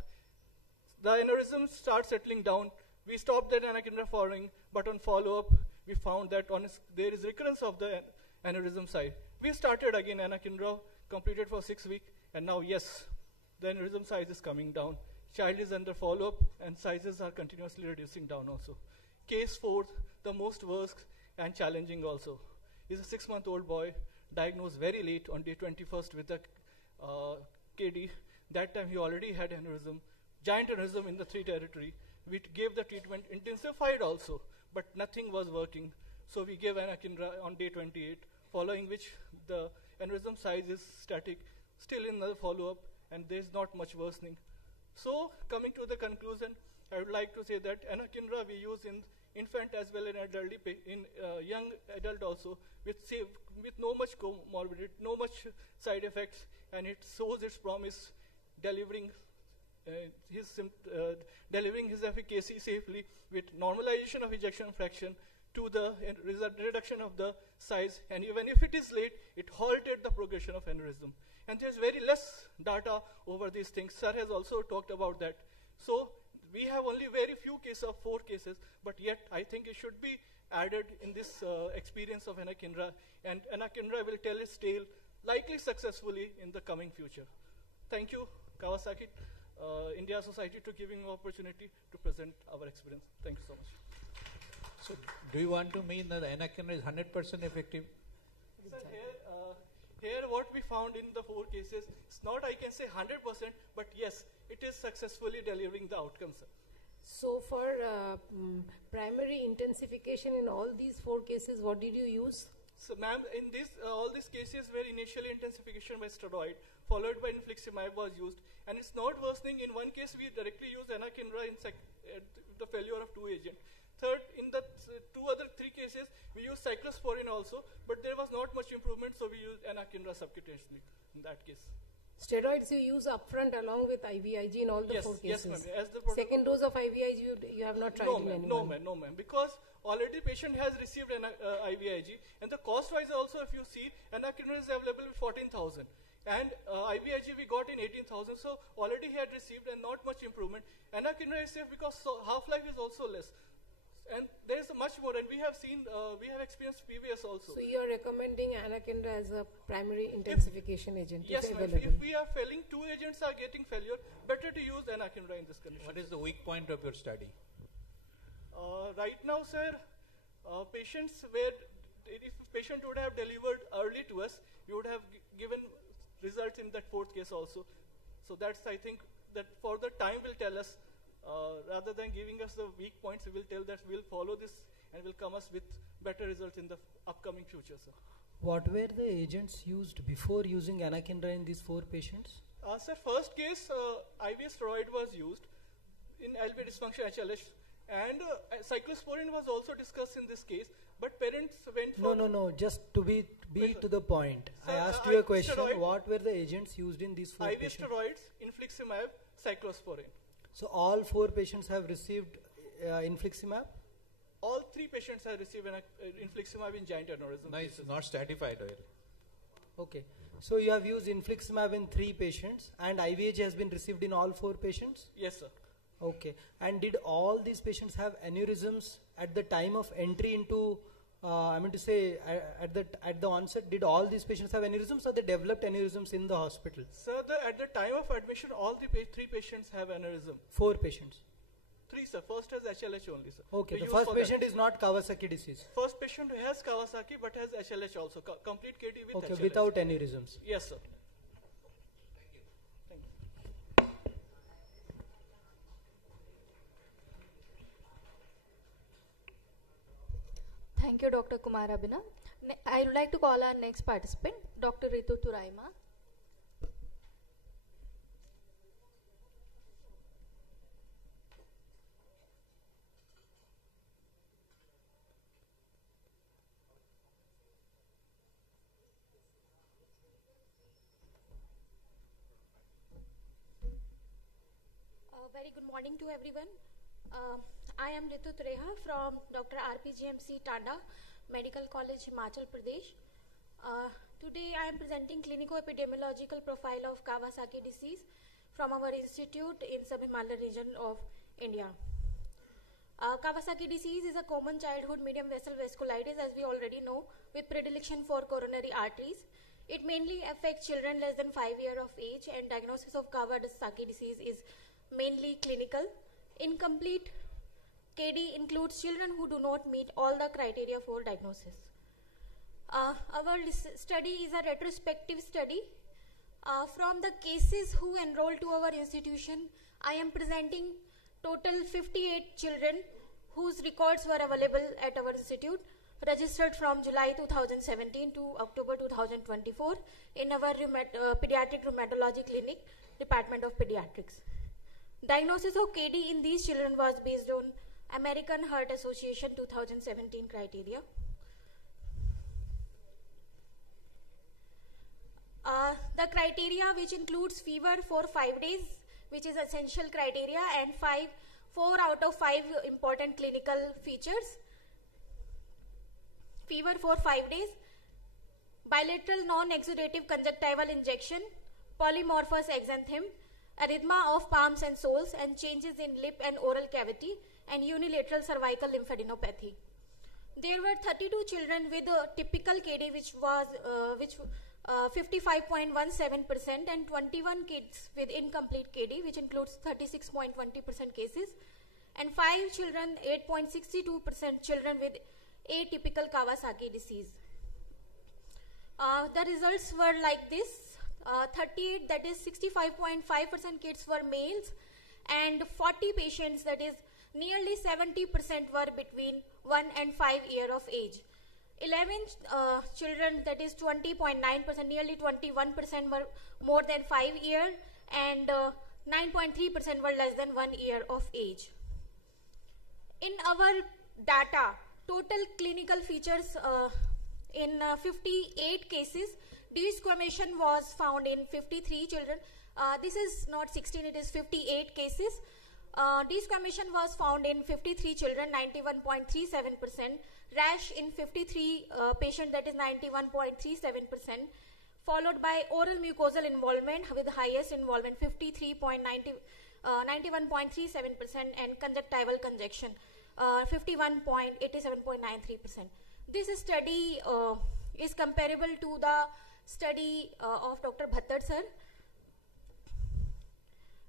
The aneurysm started settling down. We stopped that anakinra following, but on follow-up, we found that there is recurrence of the aneurysm side. We started again anakinra, completed for 6 weeks, and now yes, the aneurysm size is coming down. Child is under follow-up, and sizes are continuously reducing down also. Case 4, the most worst and challenging also, is a 6-month-old boy diagnosed very late on day 21st with a KD. That time he already had aneurysm, giant aneurysm in the 3 territory. We gave the treatment, intensified also, but nothing was working. So we gave anakinra on day 28, following which the aneurysm size is static. still in the follow-up, and there's not much worsening. So coming to the conclusion, I would like to say that anakinra we use in infant as well as in young adult also with no much comorbidity, no much side effects, and it shows its promise delivering his efficacy safely with normalization of ejection fraction to the reduction of the size, and even if it is late, it halted the progression of aneurysm. And there's very less data over these things. Sir has also talked about that. So we have only very few cases of 4 cases, but yet I think it should be added in this experience of anakinra, and anakinra will tell its tale likely successfully in the coming future. Thank you, Kawasaki India Society, to giving me opportunity to present our experience. Thank you so much. So, do you want to mean that anakinra is 100% effective? Sir, here what we found in the 4 cases, it's not I can say 100%, but yes, it is successfully delivering the outcomes. Sir. So for primary intensification in all these 4 cases, what did you use? So ma'am, in all these cases where initially intensification by steroid, followed by infliximab was used, and it's not worsening. In one case, we directly used anakinra in the failure of 2 agent. Third, in the 3 cases, we used cyclosporine also, but there was not much improvement, so we used anakinra subcutaneously in that case. Steroids you use upfront along with IVIG in all the 4 cases? Yes, ma'am. Second dose of IVIG you have not tried in anyone? No, ma'am, because already patient has received an IVIG, and the cost-wise also, if you see, anakinra is available with 14,000. And IVIG we got in 18,000, so already he had received and not much improvement. Anakinra is safe because half-life is also less. And there is much more, and we have seen, we have experienced PVS also. So you are recommending anakinra as a primary intensification agent? Yes, ma'am. If we are failing, 2 agents are getting failure, better to use anakinra in this condition. What is the weak point of your study? Right now, sir, patients where, if patient would have delivered early to us, we would have given results in that 4th case also. So that's, I think, that for the time will tell us, rather than giving us the weak points, we will tell that we will follow this and will come us with better results in the upcoming future, sir. What were the agents used before using anakinra in these 4 patients? Sir, first case, IV steroid was used in LV dysfunction HLH, and cyclosporine was also discussed in this case, but parents went for... No, just to be to the point. Sir, I asked you a question, what were the agents used in these 4 IV patients? steroids, infliximab, cyclosporine. So all 4 patients have received infliximab? All 3 patients have received infliximab in giant aneurysm. No, it's not stratified oil. Okay. So you have used infliximab in 3 patients, and IVIG has been received in all 4 patients? Yes, sir. Okay. And did all these patients have aneurysms at the time of entry into, at the onset, did all these patients have aneurysms, or they developed aneurysms in the hospital? Sir, at the time of admission, all the 3 patients have aneurysm. 4 patients? 3, sir. First has HLH only, sir. Okay, the first patient is not Kawasaki disease? First patient has Kawasaki but has HLH also, complete KD with HLH. Okay, without aneurysms? Yes, sir. Thank you, Dr. Kumar Abhinav. I would like to call our next participant, Dr. Ritu Turaima. Very good morning to everyone. I am Ritu Turaima from Dr. RPGMC Tanda Medical College, Himachal Pradesh. Today I am presenting clinico-epidemiological profile of Kawasaki disease from our institute in sub-Himalayan region of India. Kawasaki disease is a common childhood medium vessel vasculitis, as we already know, with predilection for coronary arteries. It mainly affects children less than 5 years of age, and diagnosis of Kawasaki disease is mainly clinical. Incomplete KD includes children who do not meet all the criteria for diagnosis. Our study is a retrospective study. From the cases who enrolled to our institution, I am presenting total 58 children whose records were available at our institute. registered from July 2017 to October 2024 in our pediatric rheumatology clinic, Department of Pediatrics. Diagnosis of KD in these children was based on American Heart Association 2017 criteria. The criteria, which includes fever for 5 days, which is essential criteria, and 4 out of 5 important clinical features. Fever for 5 days, bilateral non-exudative conjunctival injection, polymorphous exanthem, erythema of palms and soles, and changes in lip and oral cavity, and unilateral cervical lymphadenopathy. There were 32 children with a typical KD, which was 55.17%, and 21 kids with incomplete KD, which includes 36.20% cases, and 5 children, 8.62% children with atypical Kawasaki disease. The results were like this: 38, that is 65.5% kids were males, and 40 patients, that is nearly 70%, were between 1 and 5 years of age. 11 children, that is 20.9%, nearly 21%, were more than 5 years, and 9.3% were less than 1 year of age. In our data, total clinical features in 58 cases, desquamation was found in 53 children. This is not 16, it is 58 cases. Desquamation was found in 53 children, 91.37%. Rash in 53 patients, that is 91.37%. Followed by oral mucosal involvement with highest involvement, 91.37%, and conjunctival congestion, 87.93%. This study is comparable to the study of Dr. Bhattar sir.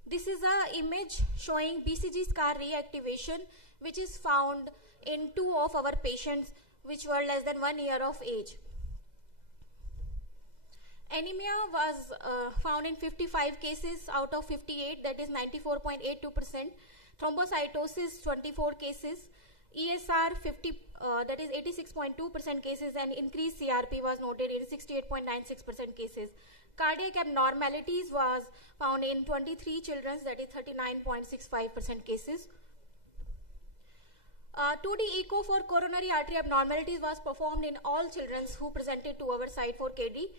This is an image showing BCG scar reactivation, which is found in 2 of our patients which were less than 1 year of age. Anemia was found in 55 cases out of 58, that is 94.82%. Thrombocytosis, 24 cases. ESR, that is 86.2% cases, and increased CRP was noted in 68.96% cases. Cardiac abnormalities was found in 23 children, that is 39.65% cases. 2D echo for coronary artery abnormalities was performed in all children who presented to our site for KD.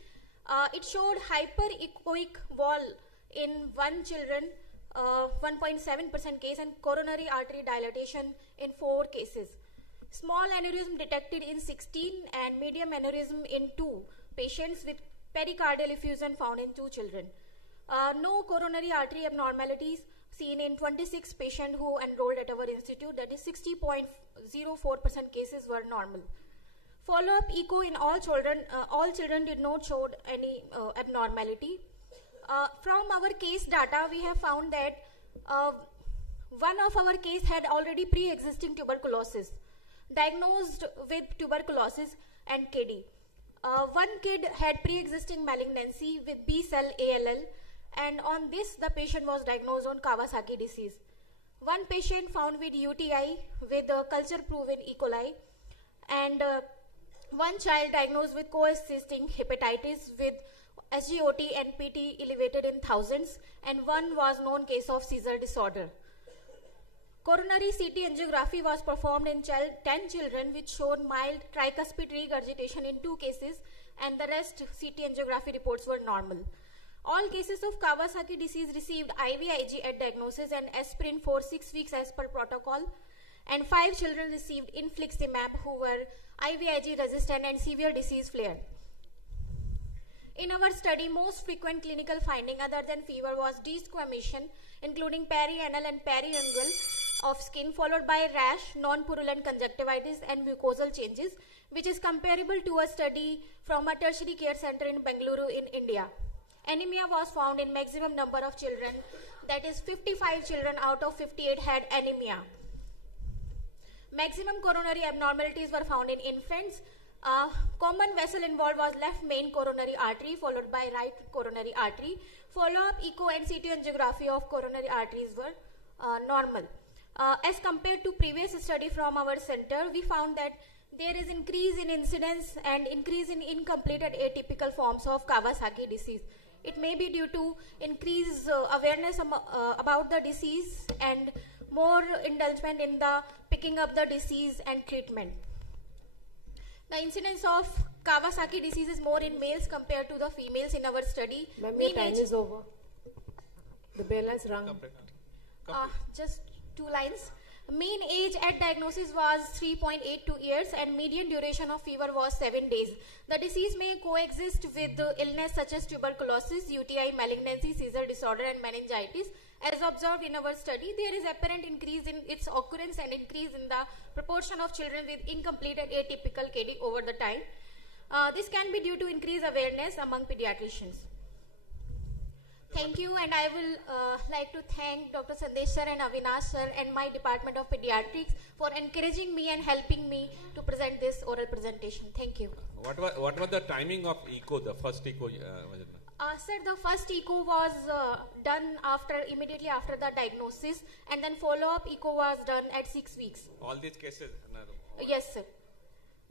It showed hyperechoic wall in 1 children, 1.7% case, and coronary artery dilatation in 4 cases. Small aneurysm detected in 16 and medium aneurysm in 2 patients with pericardial effusion found in 2 children. No coronary artery abnormalities seen in 26 patients who enrolled at our institute, that is 60.04% cases were normal. Follow-up echo in all children did not show any abnormality. From our case data, we have found that one of our case had already pre-existing tuberculosis, diagnosed with tuberculosis and KD. One kid had pre-existing malignancy with B-cell ALL, and on this the patient was diagnosed on Kawasaki disease. One patient found with UTI with culture-proven E. coli, and one child diagnosed with coexisting hepatitis with SGOT and PT elevated in thousands, and one was known case of seizure disorder. Coronary CT angiography was performed in 10 children which showed mild tricuspid regurgitation in 2 cases, and the rest CT angiography reports were normal. All cases of Kawasaki disease received IVIG at diagnosis and aspirin for 6 weeks as per protocol, and 5 children received infliximab who were IVIG resistant and severe disease flare. In our study, most frequent clinical finding other than fever was desquamation, including perianal and periungual of skin, followed by rash, non-purulent conjunctivitis, and mucosal changes, which is comparable to a study from a tertiary care center in Bengaluru in India. Anemia was found in maximum number of children, that is 55 children out of 58 had anemia. Maximum coronary abnormalities were found in infants. Common vessel involved was left main coronary artery followed by right coronary artery. Follow-up echo and CT angiography of coronary arteries were normal. As compared to previous study from our center, we found that there is increase in incidence and increase in incomplete and atypical forms of Kawasaki disease. It may be due to increased awareness about the disease and more indulgement in the picking up the disease and treatment. The incidence of Kawasaki disease is more in males compared to the females in our study. Ma'am, your time is over. The bell has rung. Just 2 lines. Mean age at diagnosis was 3.82 years and median duration of fever was 7 days. The disease may coexist with illness such as tuberculosis, UTI, malignancy, seizure disorder and meningitis. As observed in our study, there is apparent increase in its occurrence and increase in the proportion of children with incomplete and atypical KD over the time. This can be due to increased awareness among pediatricians. Thank you, and I will like to thank Dr. Sandesh sir and Avinash sir and my Department of Pediatrics for encouraging me and helping me to present this oral presentation. Thank you. What was the timing of echo, the first echo? Sir, the first echo was done immediately after the diagnosis, and then follow-up echo was done at 6 weeks. All these cases? Yes, sir.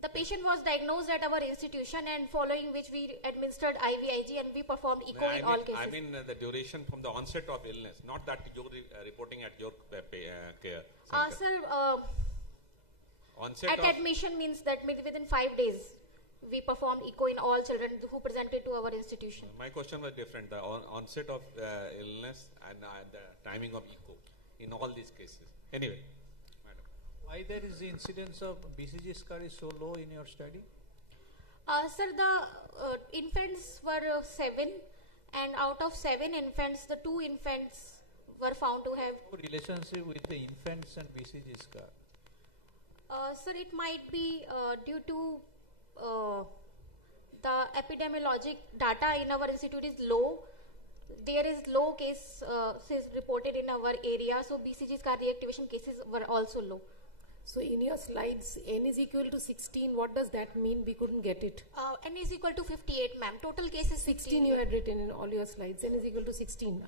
The patient was diagnosed at our institution, and following which we administered IVIG and we performed echo in all cases. I mean the duration from the onset of illness, not that you're reporting at your care center. Sir, onset at admission means that within 5 days we performed echo in all children who presented to our institution. My question was different, the onset of illness and the timing of echo in all these cases. Anyway. Why there is the incidence of BCG scar is so low in your study? Sir, the infants were 7, and out of 7 infants, the 2 infants were found to have relationship with the infants and BCG scar. Sir, it might be due to the epidemiologic data in our institute is low. There is low cases reported in our area, so BCG scar reactivation cases were also low. So in your slides, n is equal to 16. What does that mean? We couldn't get it. N is equal to 58, ma'am. Total cases 16 you had written in all your slides. N is equal to 16.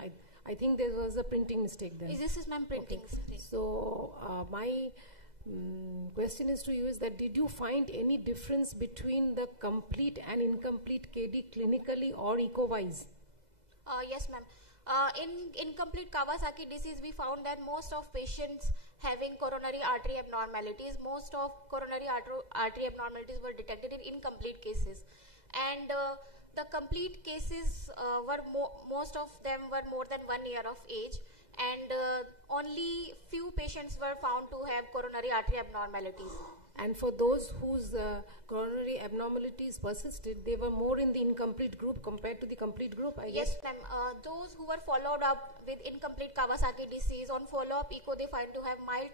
I think there was a printing mistake there. This is ma'am printing. Okay. So my question is to you is that did you find any difference between the complete and incomplete KD clinically or echo-wise? Yes, ma'am. In incomplete Kawasaki disease, we found that most of patients having coronary artery abnormalities, most of coronary artery abnormalities were detected in incomplete cases. And the complete cases most of them were more than 1 year of age, and only few patients were found to have coronary artery abnormalities. And for those whose coronary abnormalities persisted, they were more in the incomplete group compared to the complete group, I guess? Yes, ma'am. Those who were followed up with incomplete Kawasaki disease, on follow-up echo, they find to have mild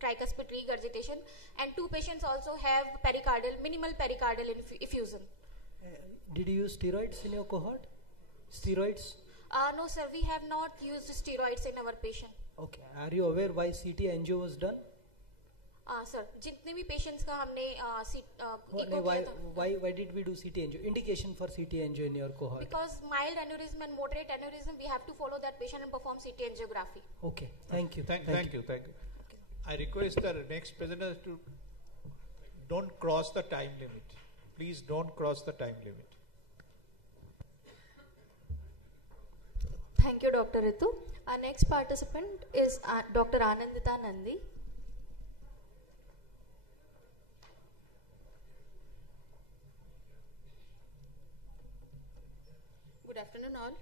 tricuspid regurgitation, and 2 patients also have minimal pericardial effusion. Did you use steroids in your cohort? Steroids? No, sir. We have not used steroids in our patient. Okay. Are you aware why CT angio was done? Sir, जितने भी patients का हमने why did we do CT angio? Indication for CT angio in your cohort? Because mild aneurysm and moderate aneurysm, we have to follow that patient and perform CT angiography. Okay, thank you. Thank you. Okay. I request the next presenter to don't cross the time limit. Please don't cross the time limit. Thank you, Dr. Ritu. Our next participant is Dr. Anandita Nandi. Good afternoon all.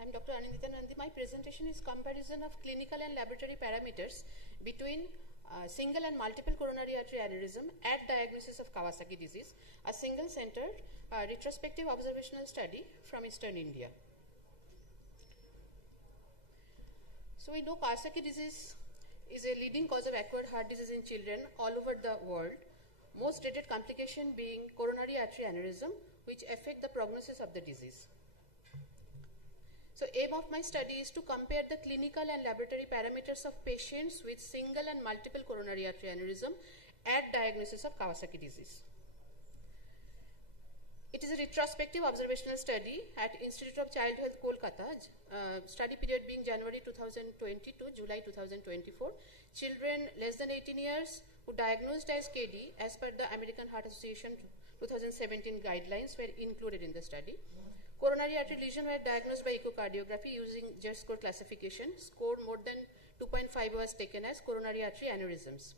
I'm Dr. Anandita Nandi. My presentation is comparison of clinical and laboratory parameters between single and multiple coronary artery aneurysm at diagnosis of Kawasaki disease, a single-centered retrospective observational study from Eastern India. So we know Kawasaki disease is a leading cause of acquired heart disease in children all over the world, most rated complication being coronary artery aneurysm, which affect the prognosis of the disease. So aim of my study is to compare the clinical and laboratory parameters of patients with single and multiple coronary artery aneurysm at diagnosis of Kawasaki disease. It is a retrospective observational study at Institute of Child Health, Kolkata, study period being January 2020 to July 2024. Children less than 18 years who diagnosed as KD as per the American Heart Association 2017 guidelines were included in the study. Coronary artery lesion were diagnosed by echocardiography using Jet score classification. Score more than 2.5 was taken as coronary artery aneurysms.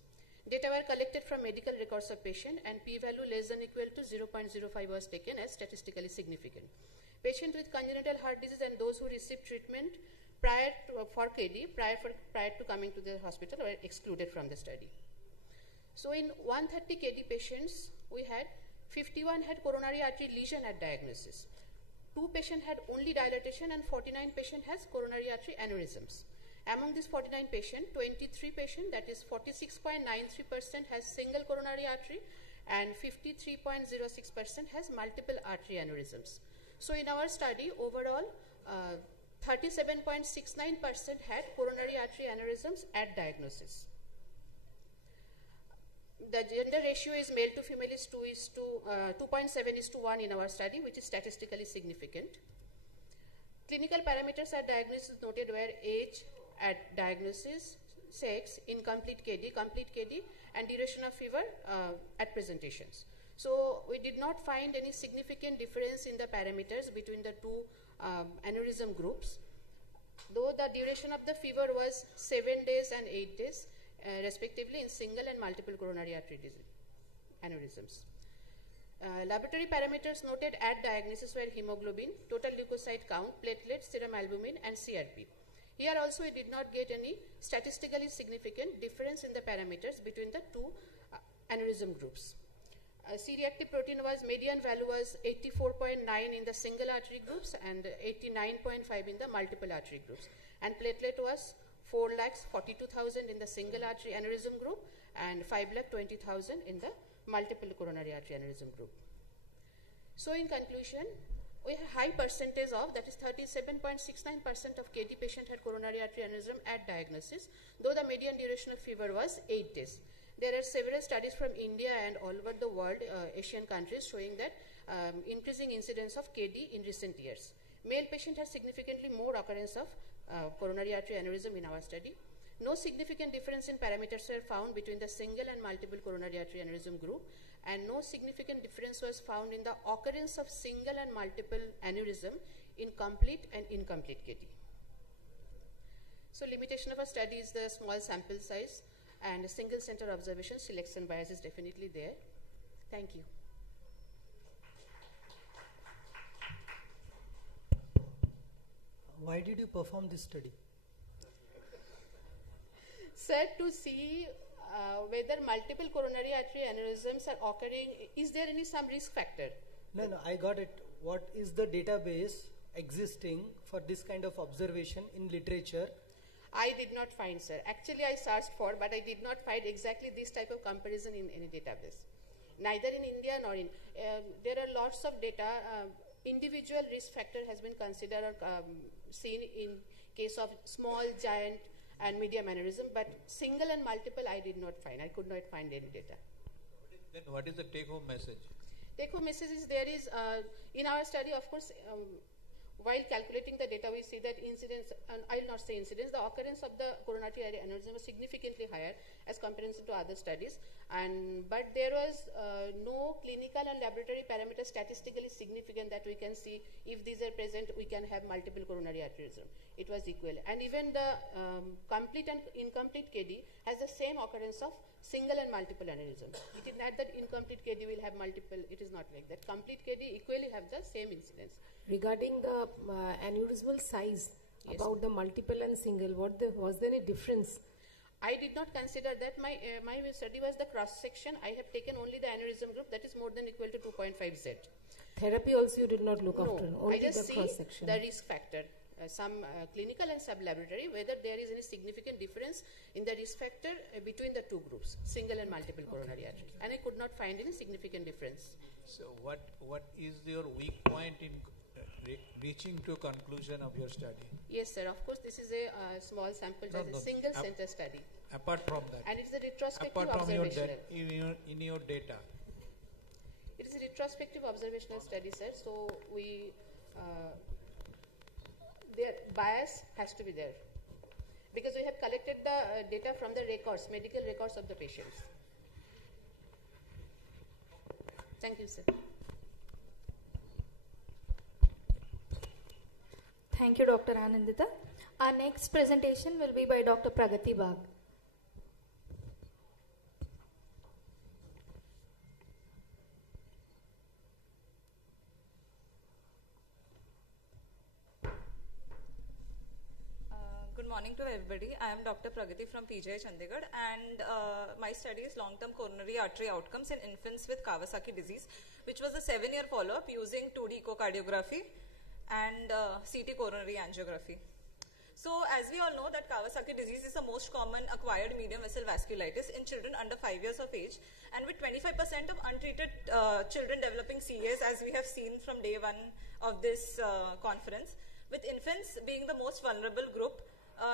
Data were collected from medical records of patient and p-value less than equal to 0.05 was taken as statistically significant. Patients with congenital heart disease and those who received treatment for KD prior to coming to the hospital were excluded from the study. So in 130 KD patients, we had 51 had coronary artery lesion at diagnosis. 2 patients had only dilatation and 49 patients has coronary artery aneurysms. Among these 49 patients, 23 patients, that is 46.93% has single coronary artery and 53.06% has multiple artery aneurysms. So in our study, overall, 37.69% had coronary artery aneurysms at diagnosis. The gender ratio is male to female is 2.7:1 in our study, which is statistically significant. Clinical parameters at diagnosis noted were age at diagnosis, sex, incomplete KD, complete KD, and duration of fever at presentations. So we did not find any significant difference in the parameters between the two aneurysm groups, though the duration of the fever was 7 days and 8 days, respectively in single and multiple coronary artery aneurysms. Laboratory parameters noted at diagnosis were hemoglobin, total leukocyte count, platelets, serum albumin, and CRP. Here also we did not get any statistically significant difference in the parameters between the two aneurysm groups. C-reactive protein median value was 84.9 in the single artery groups and 89.5 in the multiple artery groups. And platelet was 4,42,000 in the single artery aneurysm group and 5,20,000 in the multiple coronary artery aneurysm group. So in conclusion, we have high percentage of, that is 37.69% of KD patient had coronary artery aneurysm at diagnosis, though the median duration of fever was 8 days. There are several studies from India and all over the world, Asian countries, showing that increasing incidence of KD in recent years. Male patient has significantly more occurrence of coronary artery aneurysm in our study. No significant difference in parameters were found between the single and multiple coronary artery aneurysm group, and no significant difference was found in the occurrence of single and multiple aneurysm in complete and incomplete KD. So limitation of a study is the small sample size, and a single center observation selection bias is definitely there. Thank you. Why did you perform this study? Sir, to see whether multiple coronary artery aneurysms are occurring, is there some risk factor? No, I got it. What is the database existing for this kind of observation in literature? I did not find, sir. Actually, I searched for, but I did not find exactly this type of comparison in any database. Neither in India nor in. There are lots of data. Individual risk factor has been considered or seen in case of small, giant, and medium aneurysm, but single and multiple I did not find. I could not find any data. Then what is the take-home message? Take-home message is there is, in our study, of course, while calculating the data, we see that incidence, and I will not say incidence, the occurrence of the coronary artery aneurysm was significantly higher as compared to other studies. But there was no clinical and laboratory parameters statistically significant that we can see if these are present, we can have multiple coronary arterism. It was equal. And even the complete and incomplete KD has the same occurrence of single and multiple aneurysm. It is not that incomplete KD will have multiple, it is not like that. Complete KD equally have the same incidence. Regarding the aneurysmal size, yes, about the multiple and single, was there any difference? I did not consider that. My study was the cross section. I have taken only the aneurysm group that is more than equal to 2.5 Z. Therapy also you did not look after, only I just the cross section. The risk factor, some clinical and sub-laboratory, whether there is any significant difference in the risk factor between the two groups, single and multiple coronary artery. And I could not find any significant difference. So what is your weak point in reaching to a conclusion of your study? Yes, sir. Of course, this is a small sample, just a single center study. Apart from that, and it's a retrospective apart from observational. in your data, it is a retrospective observational study, sir. So we their bias has to be there because we have collected the data from the records, medical records of the patients, Thank you, sir. Thank you, Dr. Anandita. Our next presentation will be by Dr. Pragati Bagh. Good morning to everybody. I am Dr. Pragati from PGI Chandigarh, and my study is long-term coronary artery outcomes in infants with Kawasaki disease, which was a 7-year follow-up using 2D echocardiography and CT coronary angiography. So, as we all know that Kawasaki disease is the most common acquired medium vessel vasculitis in children under 5 years of age, and with 25% of untreated children developing CAs, as we have seen from day one of this conference, with infants being the most vulnerable group.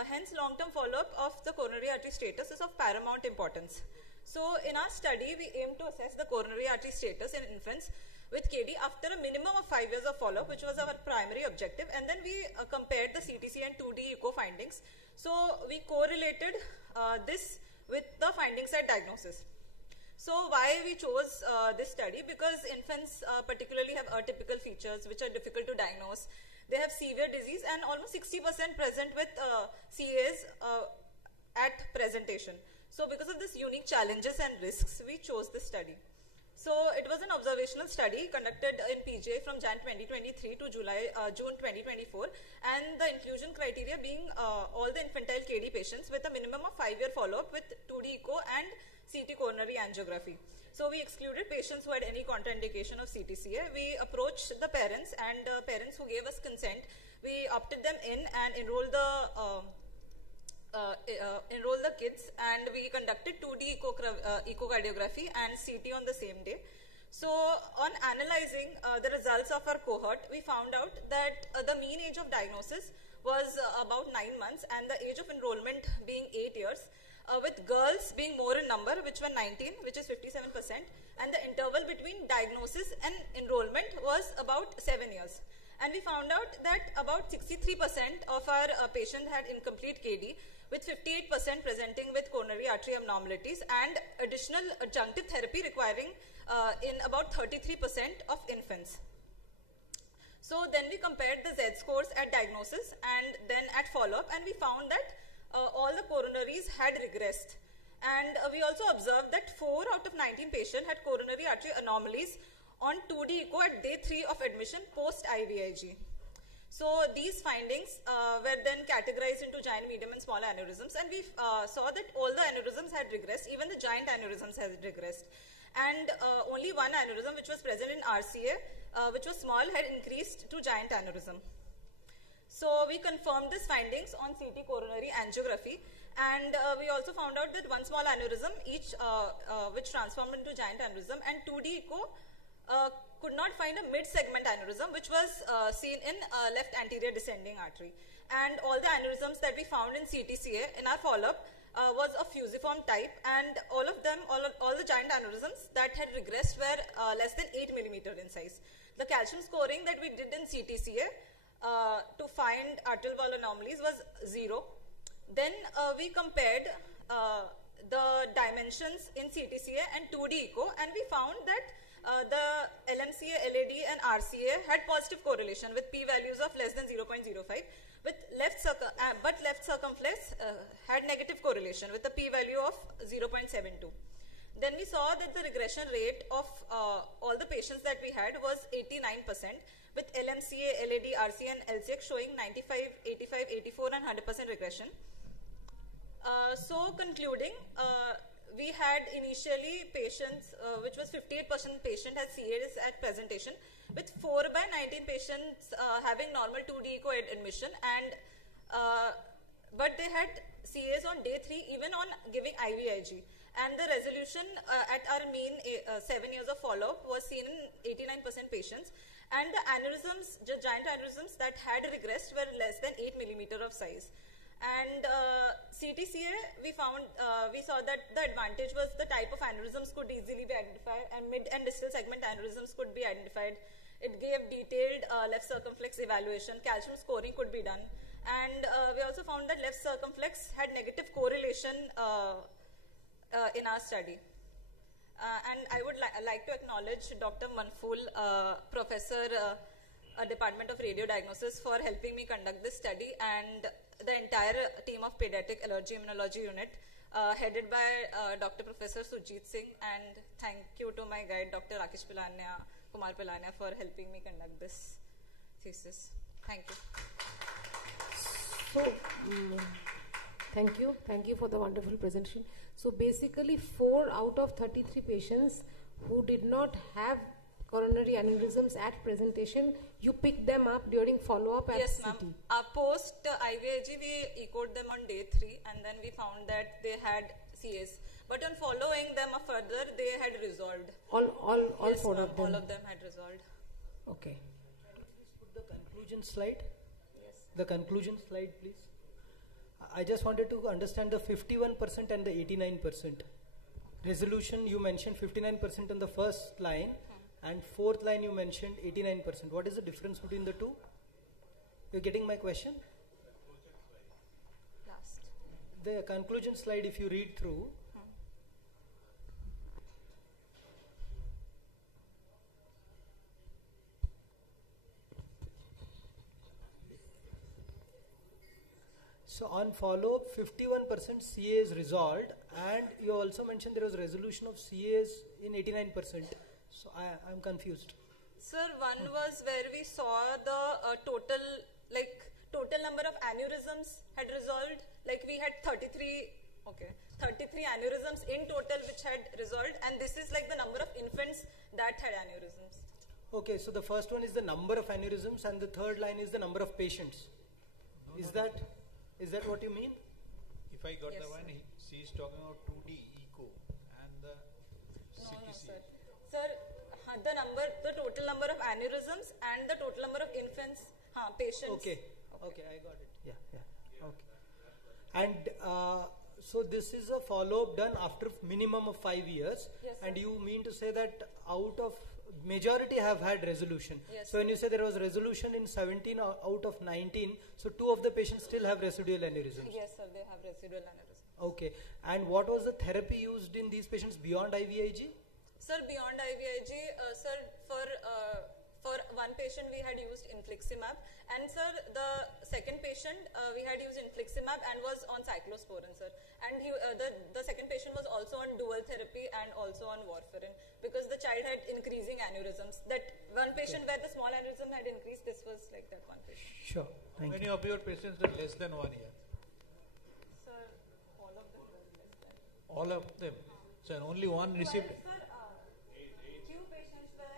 Hence, long-term follow-up of the coronary artery status is of paramount importance. So, in our study, we aim to assess the coronary artery status in infants with KD after a minimum of 5 years of follow-up, which was our primary objective, and then we compared the CTC and 2D echo findings. So, we correlated this with the findings at diagnosis. So, why we chose this study? Because infants particularly have atypical features which are difficult to diagnose. They have severe disease and almost 60% present with CAs at presentation. So, because of this unique challenges and risks, we chose this study. So, it was an observational study conducted in PGI from Jan 2023 to June 2024, and the inclusion criteria being all the infantile KD patients with a minimum of 5-year follow-up with 2D echo and CT coronary angiography. So, we excluded patients who had any contraindication of CTCA. We approached the parents, and parents who gave us consent, we opted them in and enrolled the kids, and we conducted 2D echocardiography and CT on the same day. So, on analyzing the results of our cohort, we found out that the mean age of diagnosis was about 9 months, and the age of enrollment being 8 years. With girls being more in number, which were 19, which is 57%, and the interval between diagnosis and enrollment was about 7 years. And we found out that about 63% of our patients had incomplete KD, with 58% presenting with coronary artery abnormalities and additional adjunctive therapy requiring in about 33% of infants. So then we compared the Z scores at diagnosis and then at follow-up, and we found that all the coronaries had regressed. And we also observed that 4 out of 19 patients had coronary artery anomalies on 2D echo at day 3 of admission post IVIG. So these findings were then categorized into giant, medium and small aneurysms, and we saw that all the aneurysms had regressed, even the giant aneurysms had regressed. And only one aneurysm, which was present in RCA, which was small, had increased to giant aneurysm. So we confirmed these findings on CT coronary angiography, and we also found out that one small aneurysm, each which transformed into giant aneurysm, and 2D echo could not find a mid-segment aneurysm, which was seen in left anterior descending artery. And all the aneurysms that we found in CTCA in our follow-up was of fusiform type, and all of them, all the giant aneurysms that had regressed were less than 8 millimeter in size. The calcium scoring that we did in CTCA to find arterial wall anomalies was 0. Then we compared the dimensions in CTCA and 2D echo, and we found that the LMCA, LAD and RCA had positive correlation with p-values of less than 0.05, with but left circumflex had negative correlation with a p-value of 0.72. Then we saw that the regression rate of all the patients that we had was 89%, with LMCA, LAD, RCA and LCX showing 95, 85, 84 and 100% regression. So concluding, we had initially patients, which was 58% patient had CAs at presentation, with 4 by 19 patients having normal 2D echo at admission, and but they had CAs on day 3 even on giving IVIG. And the resolution at our mean 7 years of follow-up was seen in 89% patients, and the aneurysms, the giant aneurysms that had regressed were less than 8 millimeter of size. And CTCA, we found, we saw that the advantage was the type of aneurysms could easily be identified, and mid and distal segment aneurysms could be identified. It gave detailed left circumflex evaluation, calcium scoring could be done, and we also found that left circumflex had negative correlation in our study. And I would like to acknowledge Dr. Manful, Professor, Department of Radio Diagnosis, for helping me conduct this study, and the entire team of Pediatric Allergy Immunology Unit, headed by Dr. Professor Sujit Singh, and thank you to my guide, Dr. Rakesh Kumar Pilania, for helping me conduct this thesis. Thank you. So, thank you for the wonderful presentation. So basically 4 out of 33 patients who did not have coronary aneurysms at presentation, you picked them up during follow-up at Yes, CT? ma'am. Post IVIG, we echoed them on day 3, and then we found that they had CAs. But on following them further, they had resolved. All Yes, 4 of them? all of them had resolved. Okay. Put the conclusion slide. Yes. The conclusion slide, please. I just wanted to understand the 51% and the 89%. Resolution, you mentioned 59% in the first line, and 4th line you mentioned 89%. What is the difference between the two? You're getting my question? Last. The conclusion slide, if you read through, so on follow-up, 51% CA is resolved, and you also mentioned there was resolution of CAs in 89%. So I'm confused. Sir, one was where we saw the total number of aneurysms had resolved. Like we had 33 aneurysms in total which had resolved, and this is like the number of infants that had aneurysms. Okay, so the first one is the number of aneurysms, and the third line is the number of patients. Is that what you mean? If I got Yes, the one, she is talking about 2D echo and the CTC. No, sir. Sir, the total number of aneurysms and the total number of infants, patients. Okay, I got it. Yeah. Okay. And so this is a follow-up done after minimum of 5 years. Yes, and sir. you mean to say that out of majority have had resolution. Yes, so when you say there was resolution in 17 out of 19, so 2 of the patients still have residual aneurysms. Yes, sir, they have residual aneurysms. Okay. And what was the therapy used in these patients beyond IVIG? Sir, beyond IVIG, sir, for one patient we had used infliximab, and sir, the second patient we had used infliximab and was on cyclosporin, sir. And the second patient was also on dual therapy and also on warfarin, because the child had increasing aneurysms. That one patient where the small aneurysm had increased, this was like that one patient. Sure. How many of your patients are less than 1 year? Sir, all of them were less than. All of them. So only one received. Few patients were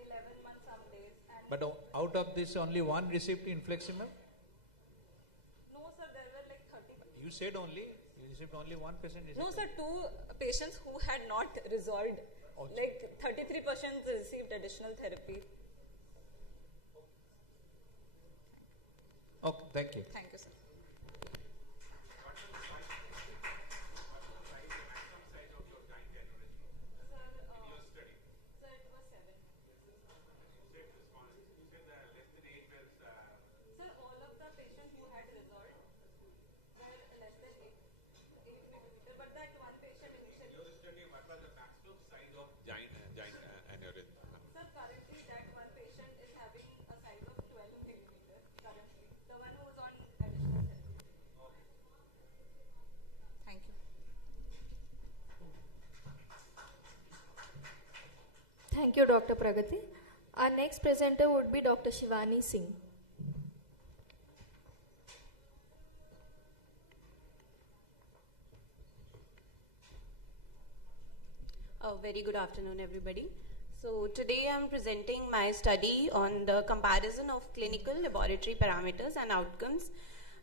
11 months some days. And But out of this, only one received infliximab? no, sir, there were like 30. You said you received only one patient. No, sir, 2 patients who had not resolved. Like 33% received additional therapy. Okay, thank you. Thank you, sir. Thank you, Dr. Pragati. Our next presenter would be Dr. Shivani Singh. Very good afternoon, everybody. So today I'm presenting my study on the comparison of clinical laboratory parameters and outcomes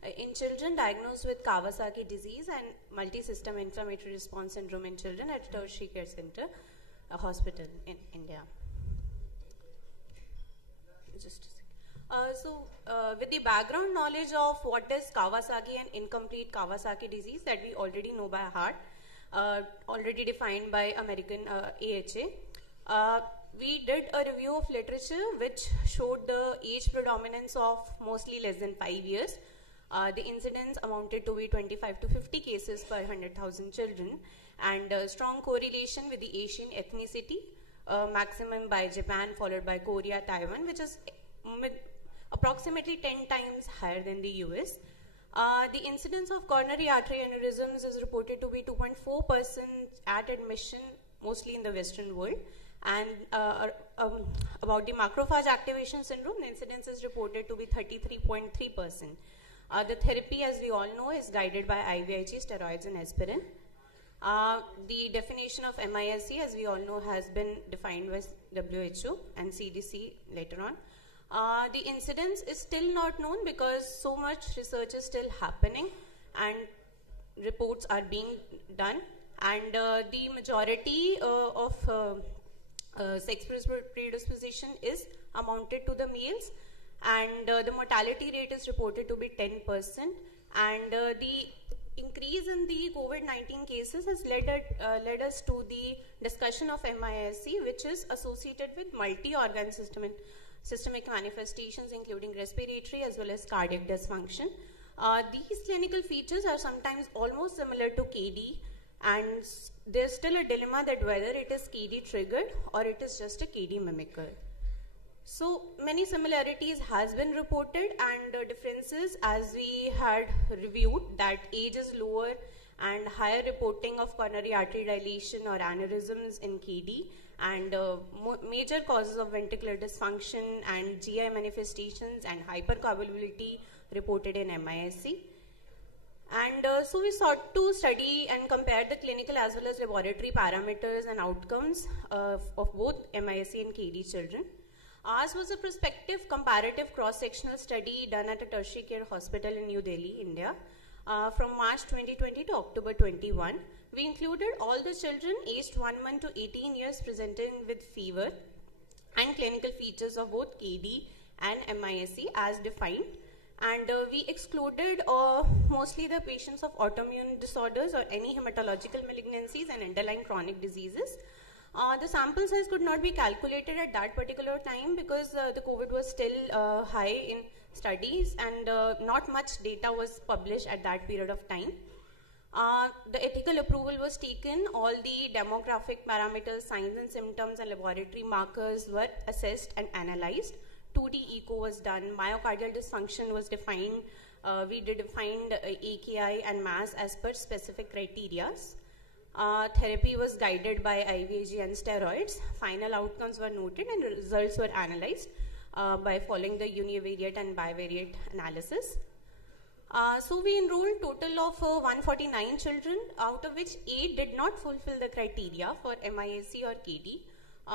in children diagnosed with Kawasaki disease and multi-system inflammatory response syndrome in children at Tertiary Care Center, a hospital in India. Just a second. With the background knowledge of what is Kawasaki and incomplete Kawasaki disease that we already know by heart, already defined by American AHA, we did a review of literature which showed the age predominance of mostly less than 5 years. The incidence amounted to be 25 to 50 cases per 100,000 children, and strong correlation with the Asian ethnicity, maximum by Japan followed by Korea, Taiwan, which is approximately 10 times higher than the US. The incidence of coronary artery aneurysms is reported to be 2.4% at admission, mostly in the Western world. And about the macrophage activation syndrome, the incidence is reported to be 33.3%. The therapy, as we all know, is guided by IVIG, steroids, and aspirin. The definition of MISC, as we all know, has been defined by WHO and CDC later on. The incidence is still not known because so much research is still happening and reports are being done. And the majority of sex predisposition is amounted to the males, and the mortality rate is reported to be 10%, and the increase in the COVID-19 cases has led us to the discussion of MISC, which is associated with multi-organ systemic manifestations including respiratory as well as cardiac dysfunction. These clinical features are sometimes almost similar to KD, and there's still a dilemma that whether it is KD triggered or it is just a KD mimicker. So many similarities has been reported, and differences as we had reviewed, that age is lower and higher reporting of coronary artery dilation or aneurysms in KD, and major causes of ventricular dysfunction and GI manifestations and hypercoagulability reported in MISC. And so we sought to study and compare the clinical as well as laboratory parameters and outcomes of both MISC and KD children. Ours was a prospective comparative cross-sectional study done at a tertiary care hospital in New Delhi, India, from March 2020 to October 21. We included all the children aged 1 month to 18 years presenting with fever and clinical features of both KD and MISC as defined. And we excluded mostly the patients of autoimmune disorders or any hematological malignancies and underlying chronic diseases. The sample size could not be calculated at that particular time because the COVID was still high in studies, and not much data was published at that period of time. The ethical approval was taken. All the demographic parameters, signs and symptoms, and laboratory markers were assessed and analyzed. 2D echo was done. Myocardial dysfunction was defined. We defined AKI and mass as per specific criteria. Therapy was guided by IVIG and steroids. Final outcomes were noted and results were analyzed by following the univariate and bivariate analysis. So we enrolled total of 149 children, out of which 8 did not fulfill the criteria for MISC or KD.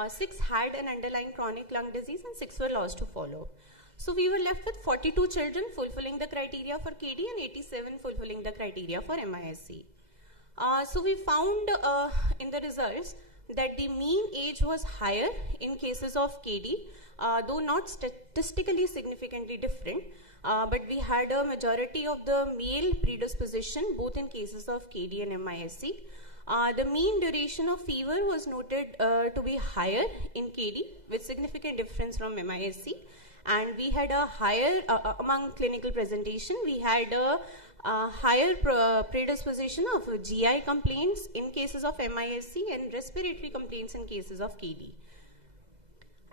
6 had an underlying chronic lung disease and 6 were lost to follow. So we were left with 42 children fulfilling the criteria for KD and 87 fulfilling the criteria for MISC. So we found in the results that the mean age was higher in cases of KD, though not statistically significantly different, but we had a majority of the male predisposition both in cases of KD and MISC. The mean duration of fever was noted to be higher in KD with significant difference from MISC, and we had a higher, among clinical presentation, we had a higher predisposition of GI complaints in cases of MISC and respiratory complaints in cases of KD.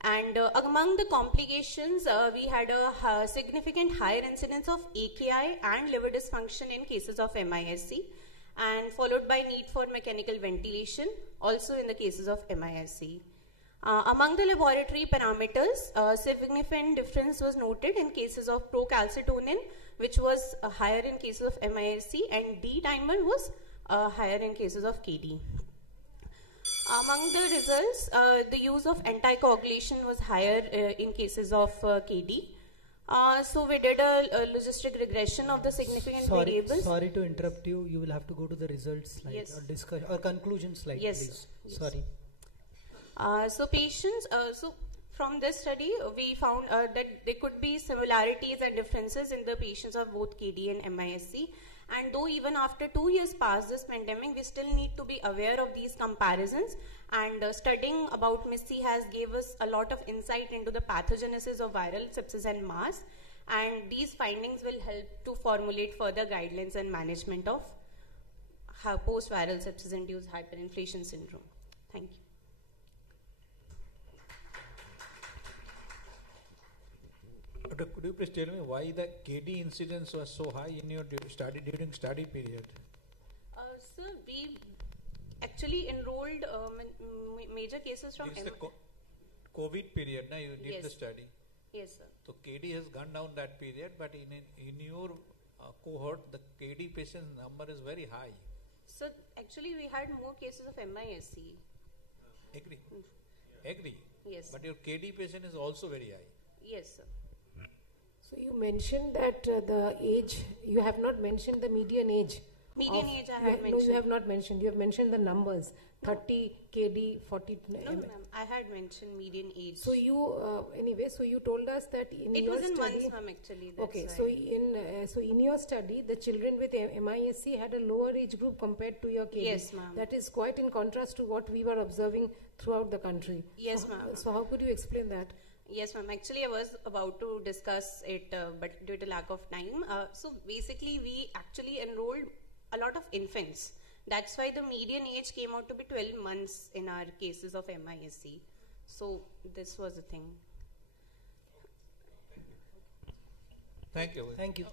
And among the complications, we had a significant higher incidence of AKI and liver dysfunction in cases of MISC, and followed by need for mechanical ventilation, also in the cases of MISC. Among the laboratory parameters, significant difference was noted in cases of procalcitonin, which was higher in cases of MISC, and D-dimer was higher in cases of KD. Among the results, the use of anticoagulation was higher in cases of KD. So we did a logistic regression of the significant variables. Sorry to interrupt you. You will have to go to the results slide, yes, or discussion or conclusion slide, yes, please. Yes. Sorry. So patients, so from this study, we found that there could be similarities and differences in the patients of both KD and MISC. And though even after 2 years past this pandemic, we still need to be aware of these comparisons. And studying about MISC has gave us a lot of insight into the pathogenesis of viral sepsis and MAS. And these findings will help to formulate further guidelines and management of post-viral sepsis-induced hyperinflation syndrome. Thank you. Doctor, could you please tell me why the KD incidence was so high in your study during study period? Sir, we actually enrolled major cases from It's the COVID period, now you did Yes. the study. Yes, sir. So KD has gone down that period, but in your cohort, the KD patient number is very high. So actually we had more cases of MISC. Agree? Agree? Yes. But your KD patient is also very high. Yes, sir. So you mentioned that the age, you have not mentioned the median age. Median age I had No, you mentioned. have not mentioned. You have mentioned the numbers, 30 KD, 40. No, ma'am. I had mentioned median age. So you, anyway, so you told us that in It your was in study. months, ma'am, actually. That's Okay, why. so in your study, the children with MISC had a lower age group compared to your KD. Yes, ma'am. That is quite in contrast to what we were observing throughout the country. Yes, so, ma'am. So how could you explain that? Yes, ma'am. Actually, I was about to discuss it, but due to lack of time. So basically, we actually enrolled a lot of infants. That's why the median age came out to be 12 months in our cases of MISC. So this was the thing. Thank you. Thank you.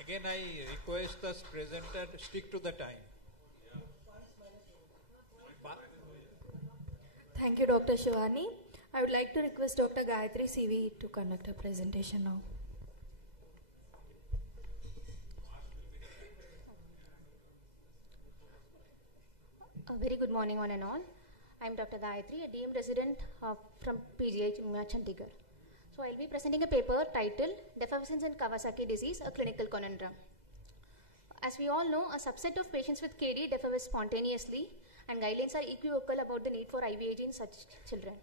Again, I request the presenter to stick to the time. Thank you, Dr. Shivani. I would like to request Dr. Gayatri CV to conduct a presentation now. A very good morning, one and all. I am Dr. Gayatri, a DM resident from PGH, Chandigarh. So I'll be presenting a paper titled Defervescence in Kawasaki Disease, a Clinical Conundrum. As we all know, a subset of patients with KD defervesce spontaneously, and guidelines are equivocal about the need for IVIG in such children.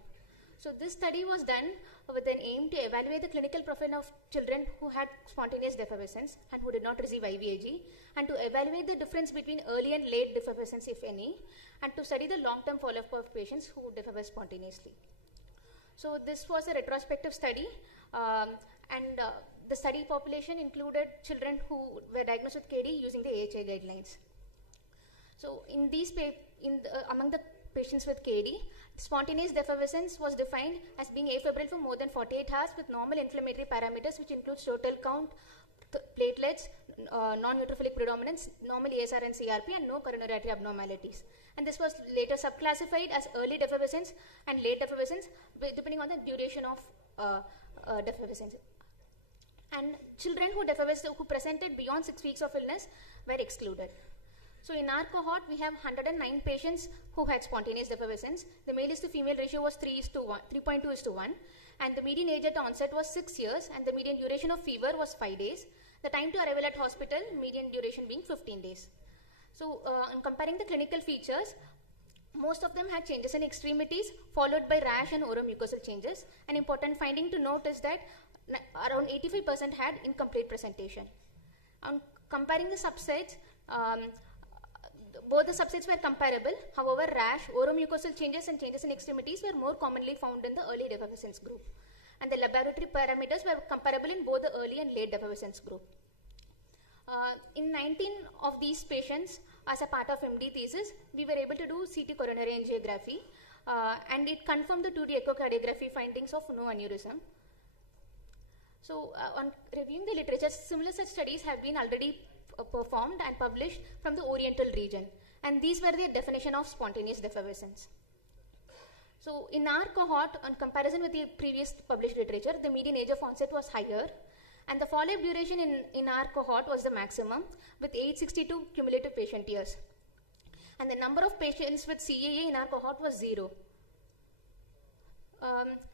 So this study was done with an aim to evaluate the clinical profile of children who had spontaneous defervescence and who did not receive IVIG, and to evaluate the difference between early and late defervescence, if any, and to study the long-term follow-up of patients who defervesce spontaneously. So this was a retrospective study, and the study population included children who were diagnosed with KD using the AHA guidelines. So in these among the patients with KD, spontaneous defervescence was defined as being afebrile for more than 48 hours with normal inflammatory parameters, which includes total count, platelets, non-neutrophilic predominance, normal ESR and CRP, and no coronary artery abnormalities. And this was later subclassified as early defervescence and late defervescence, depending on the duration of defervescence. And children who presented beyond 6 weeks of illness were excluded. So in our cohort, we have 109 patients who had spontaneous defervescence. The male is to female ratio was 3.2:1, and the median age at onset was 6 years, and the median duration of fever was 5 days. The time to arrival at hospital, median duration being 15 days. So in comparing the clinical features, most of them had changes in extremities, followed by rash and oromucosal changes. An important finding to note is that around 85% had incomplete presentation. On comparing the subsets, both the subsets were comparable. However, rash, oromucosal changes and changes in extremities were more commonly found in the early defervescence group. And the laboratory parameters were comparable in both the early and late defervescence group. In 19 of these patients, as a part of MD thesis, we were able to do CT coronary angiography, and it confirmed the 2D echocardiography findings of no aneurysm. So on reviewing the literature, similar such studies have been already performed and published from the Oriental region, and these were the definition of spontaneous defervescence. So in our cohort, on comparison with the previous published literature, the median age of onset was higher, and the follow-up duration in our cohort was the maximum, with 862 cumulative patient years. And the number of patients with CAA in our cohort was 0.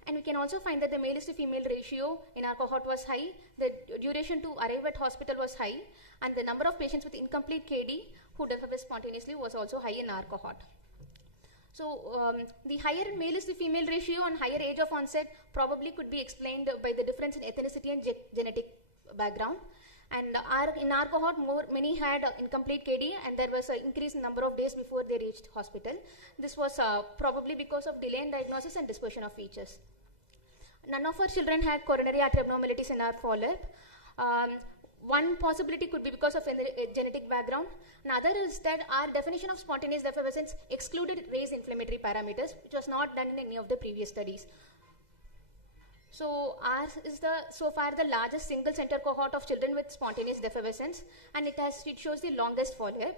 And we can also find that the male to female ratio in our cohort was high, the duration to arrive at hospital was high, and the number of patients with incomplete KD who defervesced spontaneously was also high in our cohort. So the higher male to female ratio and higher age of onset probably could be explained by the difference in ethnicity and genetic background. And in our cohort, many had incomplete KD, and there was an increase in number of days before they reached hospital. This was probably because of delay in diagnosis and dispersion of features. None of our children had coronary artery abnormalities in our follow-up. one possibility could be because of a genetic background. Another is that our definition of spontaneous effervescence excluded raised inflammatory parameters, which was not done in any of the previous studies. So ours is so far the largest single center cohort of children with spontaneous effervescence, and it shows the longest follow-up.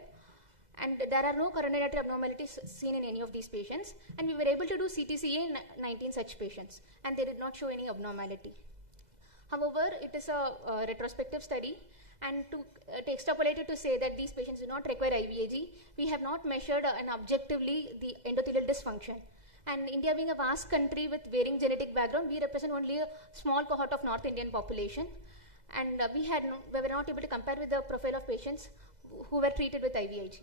And there are no coronary artery abnormalities seen in any of these patients, and we were able to do CTCA in 19 such patients, and they did not show any abnormality. However, it is a retrospective study, and to extrapolate it to say that these patients do not require IVIG, we have not measured objectively the endothelial dysfunction. And India being a vast country with varying genetic background, we represent only a small cohort of North Indian population, and we were not able to compare with the profile of patients who were treated with IVIG.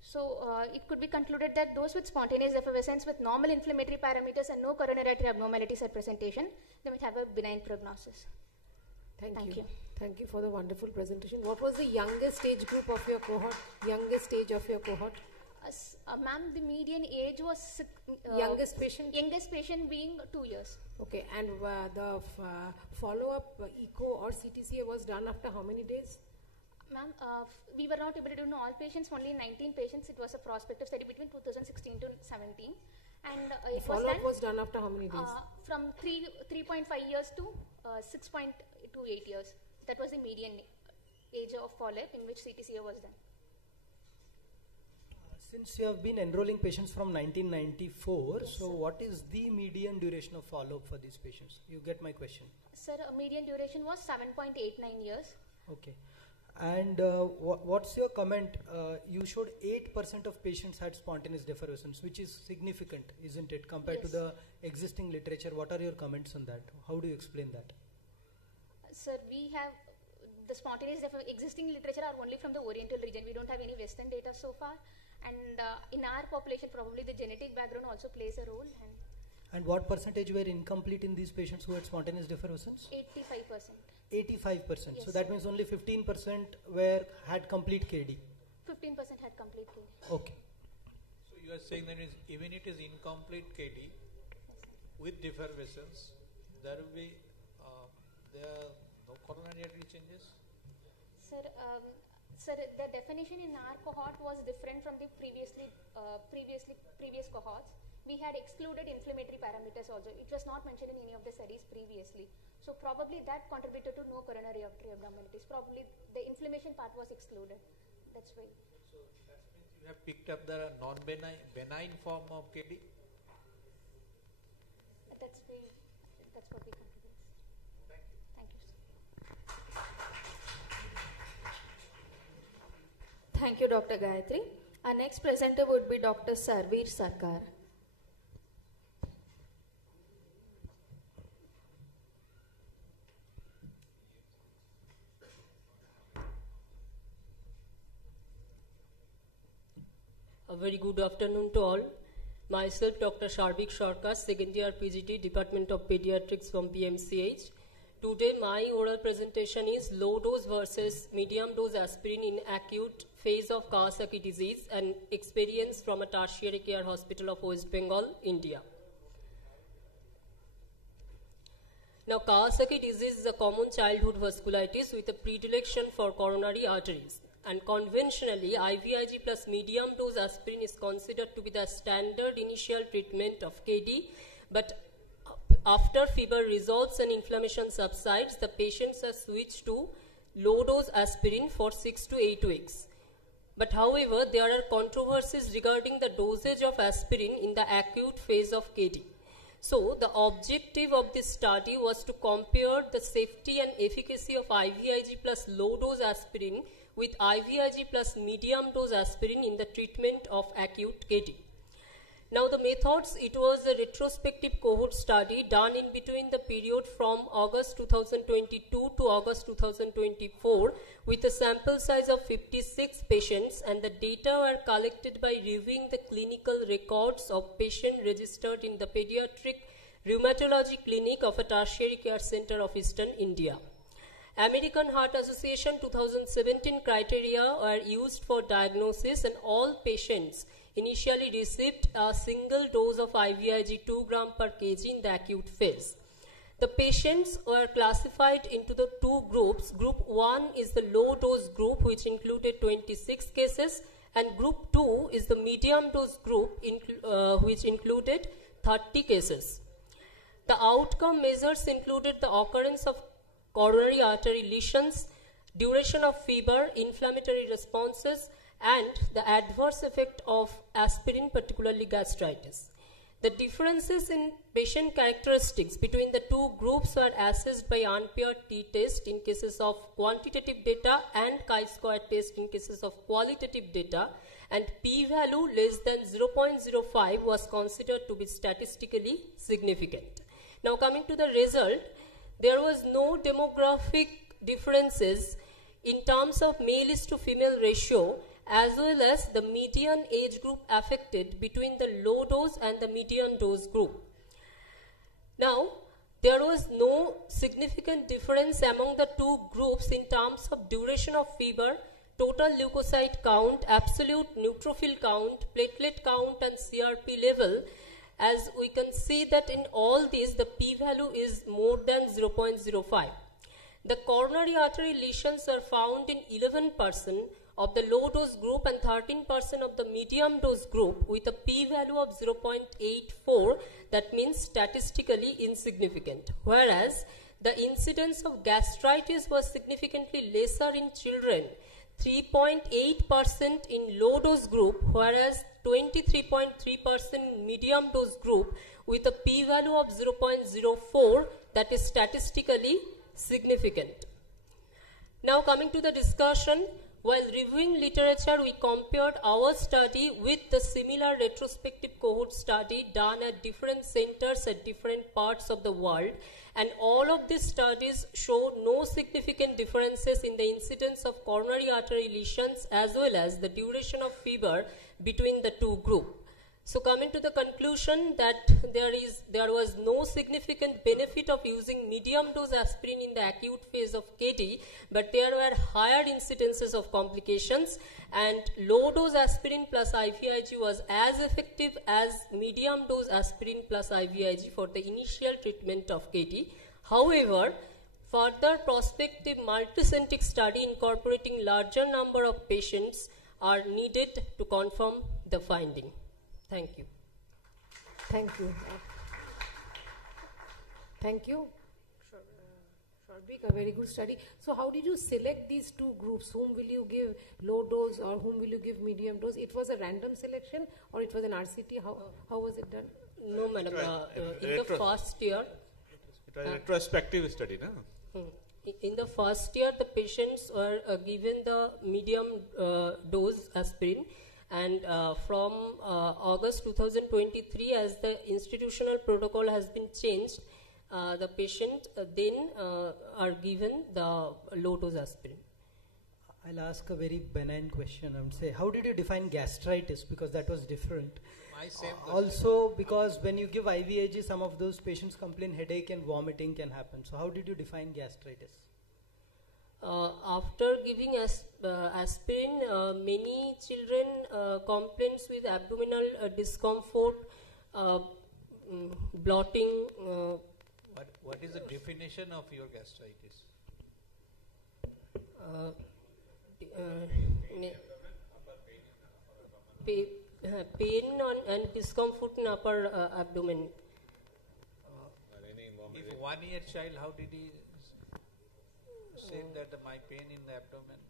So it could be concluded that those with spontaneous effervescence with normal inflammatory parameters and no coronary artery abnormalities at presentation, they might have a benign prognosis. Thank you. Thank you for the wonderful presentation. What was the youngest age group of your cohort? Youngest age of your cohort? Ma'am, the median age was... youngest patient? Youngest patient being 2 years. Okay, and the follow-up echo or CTCA was done after how many days? Ma'am, we were not able to do in all patients, only 19 patients. It was a prospective study between 2016 to 17. And the follow-up was done after how many days? From 3.5 years to 6.28 years. That was the median age of follow-up in which CTCA was done. Since you have been enrolling patients from 1994, yes, so what is the median duration of follow-up for these patients? You get my question. Sir, median duration was 7.89 years. Okay. And what's your comment? You showed 8% of patients had spontaneous effervescence, which is significant, isn't it, compared to the existing literature? What are your comments on that? How do you explain that? Sir, we have the spontaneous existing literature are only from the Oriental region. We don't have any Western data so far. And in our population, probably the genetic background also plays a role. And what percentage were incomplete in these patients who had spontaneous effervescence? 85%. 85%. Yes, so that means only 15% had complete KD. 15% had complete KD. Okay. So you are saying that even it is incomplete KD with defervescence, there will be no coronary artery changes? Sir, the definition in our cohort was different from the previous cohorts. We had excluded inflammatory parameters also. It was not mentioned in any of the studies previously. So probably that contributed to no coronary artery abnormalities. Probably the inflammation part was excluded. That's why. So that means you have picked up the benign form of KD? That's what we concluded. Thank you. Thank you, sir. Thank you, Dr. Gayatri. Our next presenter would be Dr. Sarveer Sarkar. A very good afternoon to all. Myself, Dr. Sarveer Sarkar, second year PGT, Department of Pediatrics from PMCH. Today, my oral presentation is low dose versus medium dose aspirin in acute phase of Kawasaki disease and experience from a tertiary care hospital of West Bengal, India. Now, Kawasaki disease is a common childhood vasculitis with a predilection for coronary arteries. And conventionally, IVIG plus medium dose aspirin is considered to be the standard initial treatment of KD, but after fever resolves and inflammation subsides, the patients are switched to low dose aspirin for 6 to 8 weeks. But however, there are controversies regarding the dosage of aspirin in the acute phase of KD. So, the objective of this study was to compare the safety and efficacy of IVIG plus low dose aspirin with IVIG plus medium dose aspirin in the treatment of acute KD. Now the methods, it was a retrospective cohort study done in between the period from August 2022 to August 2024 with a sample size of 56 patients, and the data were collected by reviewing the clinical records of patients registered in the pediatric rheumatology clinic of a tertiary care center of Eastern India. American Heart Association 2017 criteria were used for diagnosis, and all patients initially received a single dose of IVIG 2 gram per kg in the acute phase. The patients were classified into the two groups. Group 1 is the low dose group, which included 26 cases, and group 2 is the medium dose group, which included 30 cases. The outcome measures included the occurrence of coronary artery lesions, duration of fever, inflammatory responses, and the adverse effect of aspirin, particularly gastritis. The differences in patient characteristics between the two groups were assessed by unpaired t-test in cases of quantitative data and chi-square test in cases of qualitative data, and p-value less than 0.05 was considered to be statistically significant. Now coming to the result, there was no demographic differences in terms of male is to female ratio, as well as the median age group affected between the low dose and the medium dose group. Now, there was no significant difference among the two groups in terms of duration of fever, total leukocyte count, absolute neutrophil count, platelet count, and CRP level. As we can see that in all these, the p-value is more than 0.05. The coronary artery lesions are found in 11% of the low dose group and 13% of the medium dose group with a p-value of 0.84, that means statistically insignificant. Whereas the incidence of gastritis was significantly lesser in children, 3.8% in low dose group, whereas 23.3% in medium dose group with a p-value of 0.04, that is statistically significant. Now coming to the discussion, while reviewing literature, we compared our study with the similar retrospective cohort study done at different centers at different parts of the world, and all of these studies show no significant differences in the incidence of coronary artery lesions as well as the duration of fever between the two groups. So coming to the conclusion that there was no significant benefit of using medium dose aspirin in the acute phase of KD, but there were higher incidences of complications, and low dose aspirin plus IVIG was as effective as medium dose aspirin plus IVIG for the initial treatment of KD. However, further prospective multicentric study incorporating larger number of patients are needed to confirm the finding. Thank you. Thank you. Thank you. Sharbik, a very good study. So how did you select these two groups? Whom will you give low dose or whom will you give medium dose? It was a random selection or it was an RCT? How was it done? No, madam. In the first year. It was a retrospective study, no? In the first year, the patients were given the medium dose aspirin. And from August 2023, as the institutional protocol has been changed, the patient then are given the low dose aspirin. I'll ask a very benign question. I would say, how did you define gastritis? Because that was different. Also, because when you give IVIG, some of those patients complain headache and vomiting can happen. So how did you define gastritis? After giving aspirin, many children complains with abdominal discomfort, blotting. What is the definition of your gastritis? Pain and discomfort in upper abdomen. If 1 year child, how did he say that my pain in the abdomen?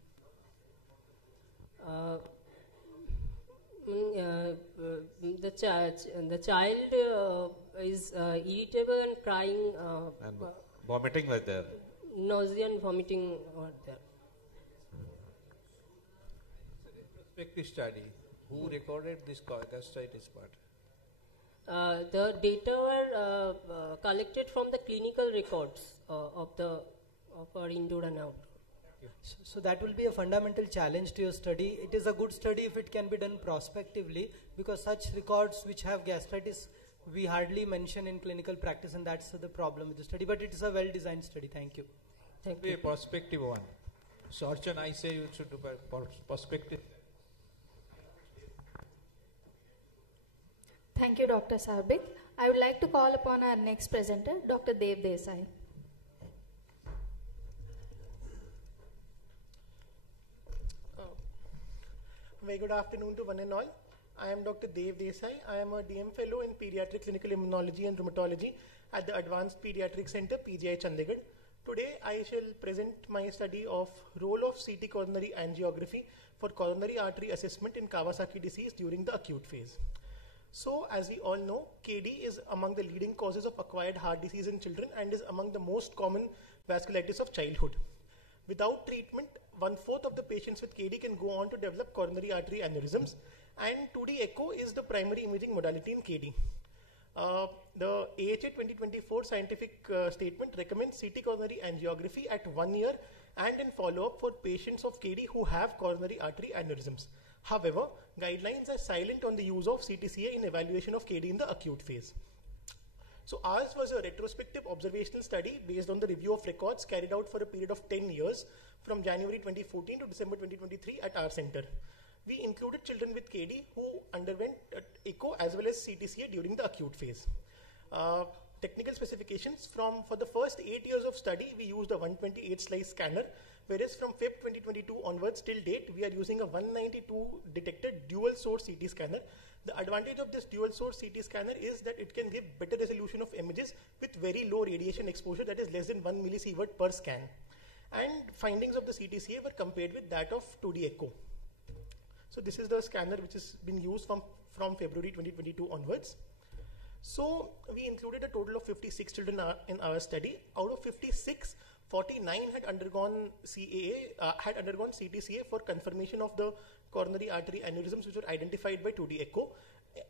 The child is irritable and crying. And vomiting was there. Nausea and vomiting were there. Retrospective study. Who recorded this gastritis part? The data were collected from the clinical records of our indoor and outdoor. So that will be a fundamental challenge to your study. It is a good study if it can be done prospectively, because such records which have gastritis we hardly mention in clinical practice, and that's the problem with the study. But it is a well-designed study. Thank you. Thank you. A prospective one. So Archan, I say you should do prospective. Thank you, Dr. Sarbik. I would like to call upon our next presenter, Dr. Dev Desai. Very good afternoon to one and all. I am Dr. Dev Desai. I am a DM Fellow in Pediatric Clinical Immunology and Rheumatology at the Advanced Pediatric Center, PGI Chandigarh. Today, I shall present my study of role of CT coronary angiography for coronary artery assessment in Kawasaki disease during the acute phase. So, as we all know, KD is among the leading causes of acquired heart disease in children and is among the most common vasculitis of childhood. Without treatment, 1/4 of the patients with KD can go on to develop coronary artery aneurysms, and 2D echo is the primary imaging modality in KD. The AHA 2024 scientific statement recommends CT coronary angiography at 1 year and in follow-up for patients of KD who have coronary artery aneurysms. However, guidelines are silent on the use of CTCA in evaluation of KD in the acute phase. So ours was a retrospective observational study based on the review of records carried out for a period of 10 years from January 2014 to December 2023 at our center. We included children with KD who underwent echo as well as CTCA during the acute phase. Technical specifications for the first 8 years of study, we used a 128 slice scanner, whereas from Feb 2022 onwards till date, we are using a 192 detected dual source CT scanner. The advantage of this dual source CT scanner is that it can give better resolution of images with very low radiation exposure, that is less than 1 millisievert per scan. And findings of the CTCA were compared with that of 2D echo. So this is the scanner which has been used from February 2022 onwards. So we included a total of 56 children in our study. Out of 56, 49 had undergone CTCA for confirmation of the coronary artery aneurysms which were identified by 2D echo.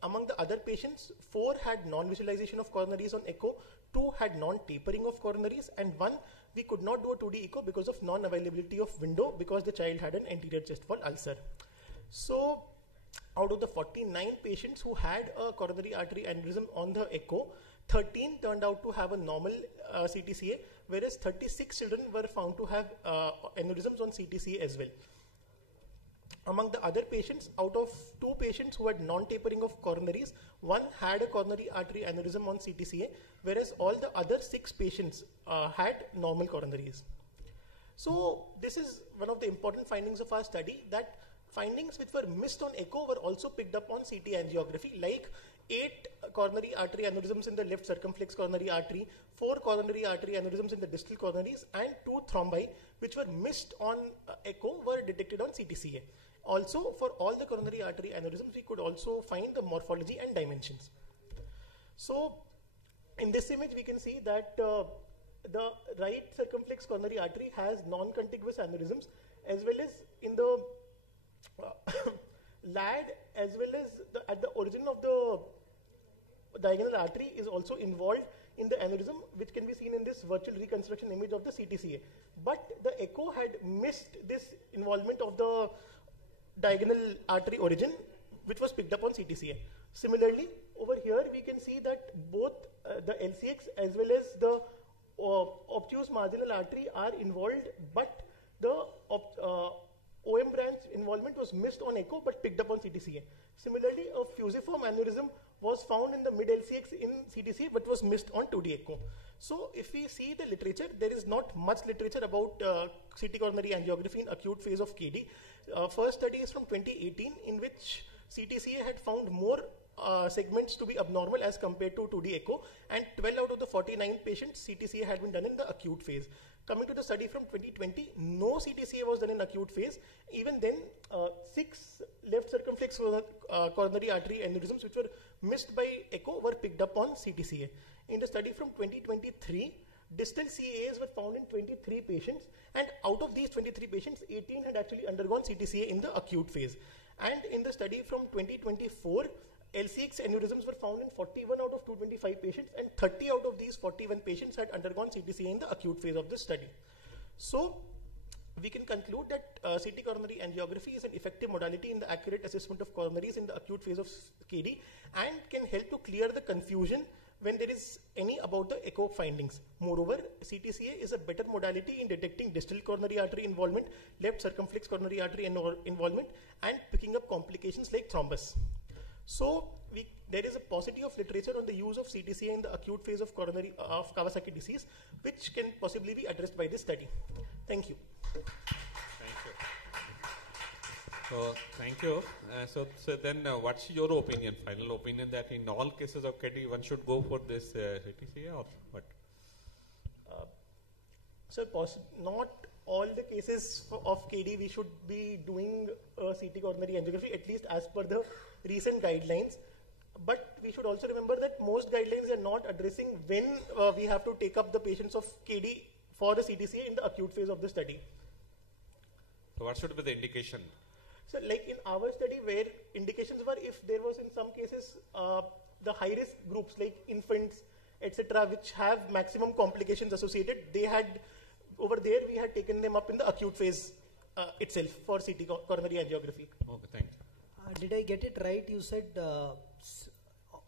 Among the other patients, 4 had non-visualization of coronaries on echo, 2 had non-tapering of coronaries, and 1 we could not do a 2D echo because of non-availability of window because the child had an anterior chest wall ulcer. So out of the 49 patients who had a coronary artery aneurysm on the echo, 13 turned out to have a normal CTCA, whereas 36 children were found to have aneurysms on CTCA as well. Among the other patients, out of 2 patients who had non-tapering of coronaries, 1 had a coronary artery aneurysm on CTCA, whereas all the other 6 patients had normal coronaries. So this is one of the important findings of our study, that findings which were missed on echo were also picked up on CT angiography, like 8 coronary artery aneurysms in the left circumflex coronary artery, 4 coronary artery aneurysms in the distal coronaries, and 2 thrombi which were missed on echo were detected on CTCA. Also, for all the coronary artery aneurysms, we could also find the morphology and dimensions. So in this image, we can see that the right circumflex coronary artery has non-contiguous aneurysms, as well as in the LAD, as well as at the origin of the diagonal artery is also involved in the aneurysm, which can be seen in this virtual reconstruction image of the CTCA. But the echo had missed this involvement of the diagonal artery origin, which was picked up on CTCA. Similarly, over here we can see that both the LCX as well as the obtuse marginal artery are involved, but the OM branch involvement was missed on echo but picked up on CTCA. Similarly, a fusiform aneurysm was found in the mid LCX in CTCA but was missed on 2D echo. So if we see the literature, there is not much literature about CT coronary angiography in acute phase of KD. First study is from 2018, in which CTCA had found more segments to be abnormal as compared to 2D echo, and 12 out of the 49 patients CTCA had been done in the acute phase. Coming to the study from 2020, no CTCA was done in acute phase. Even then, 6 left circumflex coronary artery aneurysms which were missed by echo were picked up on CTCA. In the study from 2023, distal CAAs were found in 23 patients, and out of these 23 patients, 18 had actually undergone CTCA in the acute phase. And in the study from 2024, LCX aneurysms were found in 41 out of 225 patients, and 30 out of these 41 patients had undergone CTCA in the acute phase of this study. So we can conclude that CT coronary angiography is an effective modality in the accurate assessment of coronaries in the acute phase of KD, and can help to clear the confusion when there is any about the echo findings. Moreover, CTCA is a better modality in detecting distal coronary artery involvement, left circumflex coronary artery involvement, and picking up complications like thrombus. So there is a paucity of literature on the use of CTCA in the acute phase of Kawasaki disease, which can possibly be addressed by this study. Thank you. Thank you. So, thank you. So then what's your opinion, final opinion, that in all cases of KD, one should go for this CTCA or what? So, not all the cases of KD we should be doing CT coronary angiography, at least as per the recent guidelines. But we should also remember that most guidelines are not addressing when we have to take up the patients of KD for the CTCA in the acute phase of the study. So what should be the indication? So like in our study, where indications were, if there was in some cases the high risk groups like infants, etc., which have maximum complications associated, they had over there we had taken them up in the acute phase itself for CT coronary angiography. Okay, thank you. Did I get it right? You said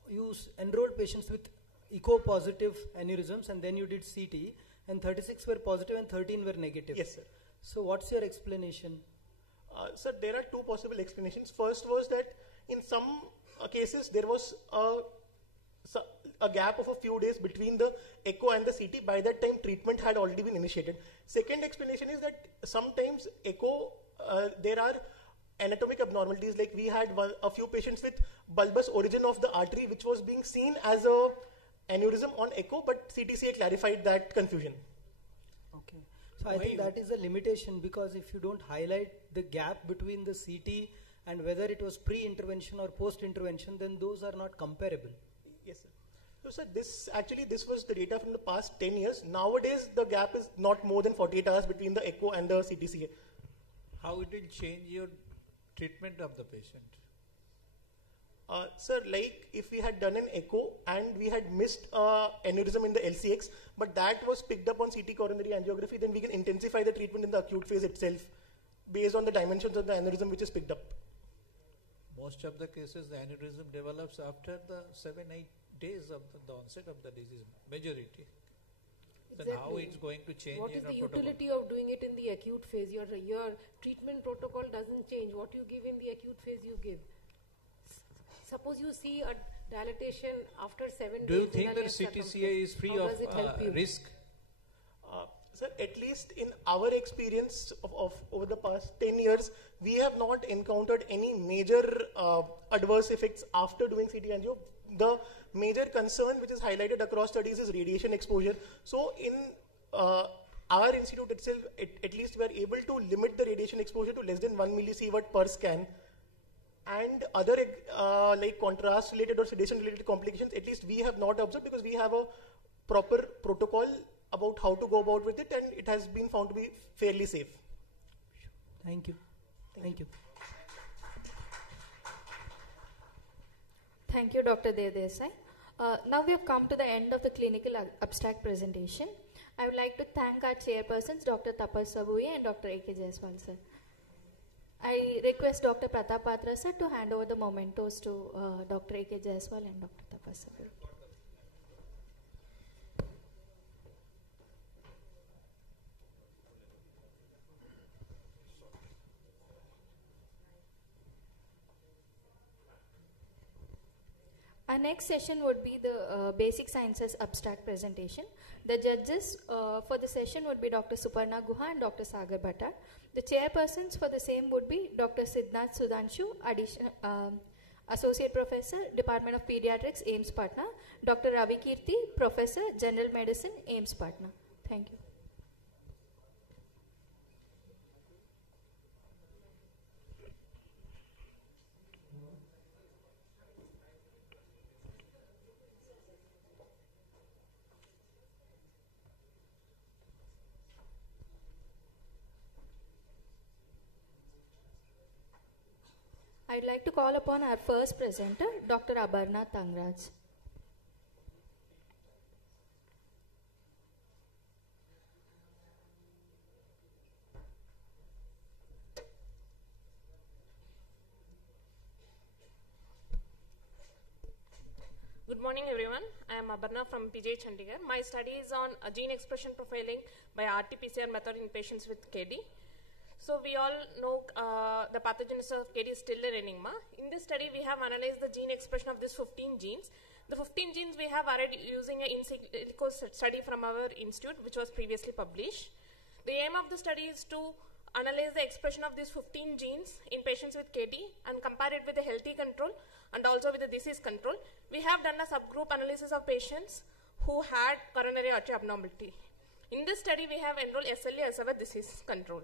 you enrolled patients with echo-positive aneurysms, and then you did CT, and 36 were positive and 13 were negative. Yes, sir. So what's your explanation? Sir, there are two possible explanations. First was that in some cases there was a gap of a few days between the echo and the CT. By that time, treatment had already been initiated. Second explanation is that sometimes echo, there are anatomic abnormalities, like we had a few patients with bulbous origin of the artery, which was being seen as a aneurysm on echo, but CTCA clarified that confusion. Okay. So I think that is a limitation, because if you don't highlight the gap between the CT and whether it was pre-intervention or post-intervention, then those are not comparable. Yes, sir. So, sir, this was the data from the past 10 years. Nowadays, the gap is not more than 48 hours between the echo and the CTCA. How it will change your treatment of the patient? Sir, like if we had done an echo and we had missed aneurysm in the LCX, but that was picked up on CT coronary angiography, then we can intensify the treatment in the acute phase itself based on the dimensions of the aneurysm which is picked up. Most of the cases, the aneurysm develops after the 7-8 days of the onset of the disease, majority. Then how it's going to change? What is the utility of doing it in the acute phase? Your treatment protocol doesn't change. What you give in the acute phase, you give. Suppose you see a dilatation after 7 days. Do you think that CTCA is free of risk? Sir, at least in our experience of over the past 10 years, we have not encountered any major adverse effects after doing CT angio. The major concern which is highlighted across studies is radiation exposure. So in our institute itself, at least we are able to limit the radiation exposure to less than 1 millisievert per scan. And other like contrast related or sedation related complications, at least we have not observed, because we have a proper protocol about how to go about with it, and it has been found to be fairly safe. Thank you. Thank you. Thank you, Dr. Dev Desai. Now we have come to the end of the clinical abstract presentation. I would like to thank our chairpersons, Dr. Tapas Sabuye and Dr. A.K. Jaiswal, sir. I request Dr. Pratap Patra, sir, to hand over the mementos to Dr. A.K. Jaiswal and Dr. Tapas Sabuye. Our next session would be the basic sciences abstract presentation. The judges for the session would be Dr. Suparna Guha and Dr. Sagar Bhattar. The chairpersons for the same would be Dr. Siddharth Sudhanshu, Associate Professor, Department of Pediatrics, AIIMS Patna, Dr. Ravi Kirti, Professor, General Medicine, AIIMS Patna. Thank you. I'd like to call upon our first presenter, Dr. Abarna Tangraj. Good morning, everyone. I am Abarna from PJ Chandigarh. My study is on gene expression profiling by RT-PCR method in patients with KD. So we all know the pathogenesis of KD is still an enigma. In this study, we have analyzed the gene expression of these 15 genes. The 15 genes we have already using an in silico study from our institute, which was previously published. The aim of the study is to analyze the expression of these 15 genes in patients with KD and compare it with the healthy control and also with the disease control. We have done a subgroup analysis of patients who had coronary artery abnormality. In this study, we have enrolled SLE as our disease control.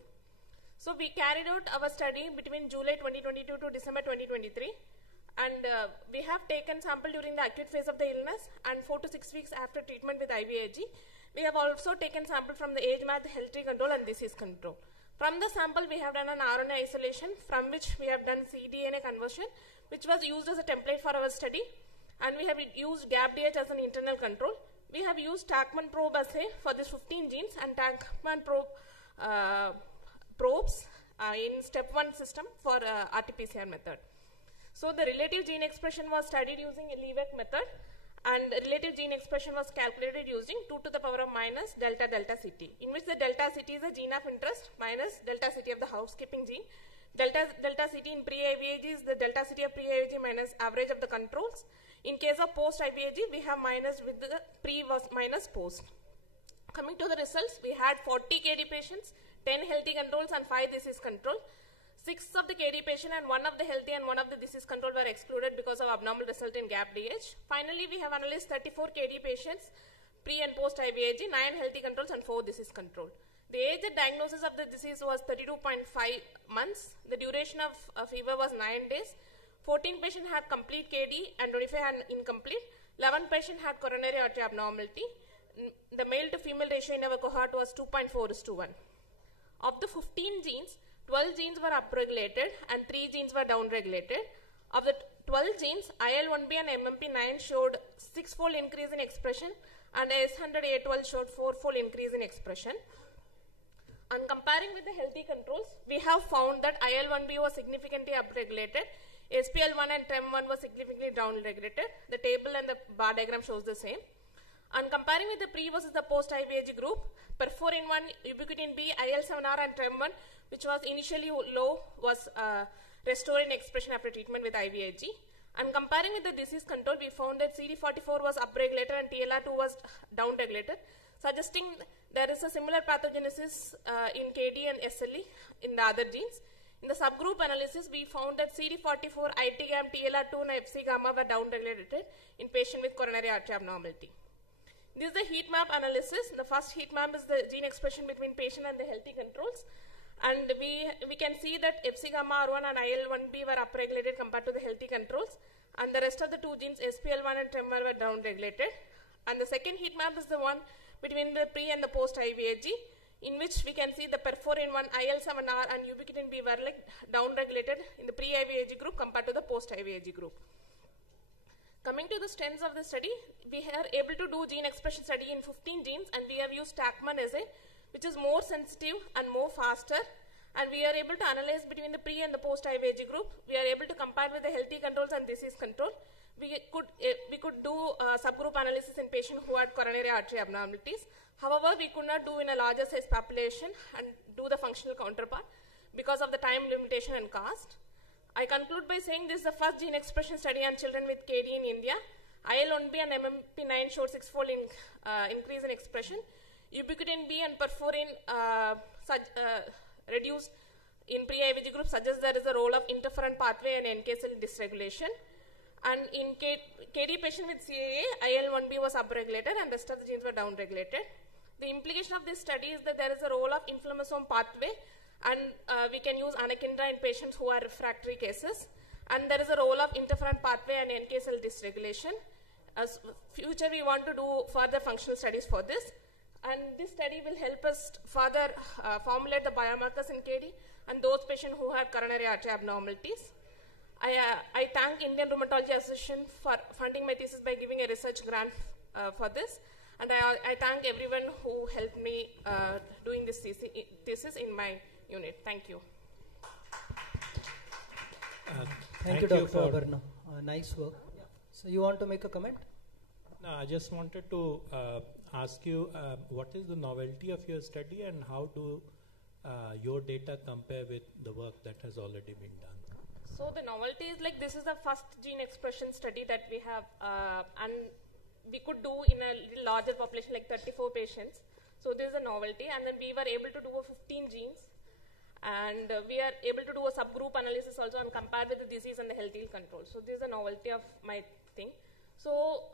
So we carried out our study between July 2022 to December 2023, and we have taken sample during the acute phase of the illness and 4 to 6 weeks after treatment with IVIG. We have also taken sample from the age math, healthy control and disease control. From the sample, we have done an RNA isolation, from which we have done cDNA conversion, which was used as a template for our study, and we have used GAPDH as an internal control. We have used Tachman probe assay for these 15 genes and Tachman probe probes in step 1 system for RT-PCR method. So the relative gene expression was studied using a Leveck method, and relative gene expression was calculated using 2 to the power of minus delta CT, in which the delta CT is a gene of interest minus delta CT of the housekeeping gene. Delta CT in pre-IVIG is the delta CT of pre-IVIG minus average of the controls. In case of post-IVIG, we have minus with the pre was minus post. Coming to the results, we had 40 KD patients, 10 healthy controls and 5 disease control. 6 of the KD patient and 1 of the healthy and 1 of the disease control were excluded because of abnormal result in GAPDH. Finally, we have analyzed 34 KD patients, pre and post IVIG, 9 healthy controls and 4 disease control. The age at diagnosis of the disease was 32.5 months. The duration of fever was 9 days. 14 patients had complete KD and 25 had incomplete. 11 patients had coronary artery abnormality. The male to female ratio in our cohort was 2.4:1. Of the 15 genes, 12 genes were upregulated and 3 genes were downregulated. Of the 12 genes, IL-1B and MMP9 showed 6-fold increase in expression and S100A12 showed 4-fold increase in expression. And comparing with the healthy controls, we have found that IL-1B was significantly upregulated, SPL1 and TREM1 was significantly downregulated. The table and the bar diagram shows the same. And comparing with the pre versus the post IVIG group, perforin-1, ubiquitin B, IL-7R and TREM1, which was initially low, was restored in expression after treatment with IVIG. And comparing with the disease control, we found that CD44 was upregulated and TLR2 was downregulated, suggesting there is a similar pathogenesis in KD and SLE in the other genes. In the subgroup analysis, we found that CD44, ITGAM, TLR2 and FC gamma were downregulated in patients with coronary artery abnormality. This is the heat map analysis. The first heat map is the gene expression between patient and the healthy controls. And we can see that FC gamma R1 and IL-1B were upregulated compared to the healthy controls. And the rest of the 2 genes, SPL1 and TREM1, were downregulated. And the second heat map is the one between the pre and the post IVIG, in which we can see the perforin-1, IL-7R and ubiquitin B were like downregulated in the pre-IVIG group compared to the post-IVIG group. Coming to the strengths of the study, we are able to do gene expression study in 15 genes, and we have used Tachman assay, which is more sensitive and more faster, and we are able to analyze between the pre and the post-IVIG group. We are able to compare with the healthy controls and disease control. We could do subgroup analysis in patients who had coronary artery abnormalities. However, we could not do in a larger size population and do the functional counterpart because of the time limitation and cost. I conclude by saying this is the first gene expression study on children with KD in India. IL-1B and MMP9 showed 6-fold increase in expression. Ubiquitin B and perforin reduced in pre-IVG group suggests there is a role of interferon pathway and NK cell dysregulation. And in KD patient with CAA, IL-1B was upregulated and rest of the genes were downregulated. The implication of this study is that there is a role of inflammasome pathway, and we can use anakinra in patients who are refractory cases. And there is a role of interferon pathway and NK cell dysregulation. As future, we want to do further functional studies for this. And this study will help us further formulate the biomarkers in KD and those patients who have coronary artery abnormalities. I thank Indian Rheumatology Association for funding my thesis by giving a research grant for this. And I thank everyone who helped me doing this thesis in my unit. Thank you. Thank you, Dr. Abarna. Nice work. So you want to make a comment? No, I just wanted to ask you what is the novelty of your study and how do your data compare with the work that has already been done? So the novelty is like this is the first gene expression study that we have, and we could do in a little larger population, like 34 patients. So this is a novelty, and then we were able to do 15 genes, and we are able to do a subgroup analysis also and compare with the disease and the healthy control. So this is a novelty of my thing. So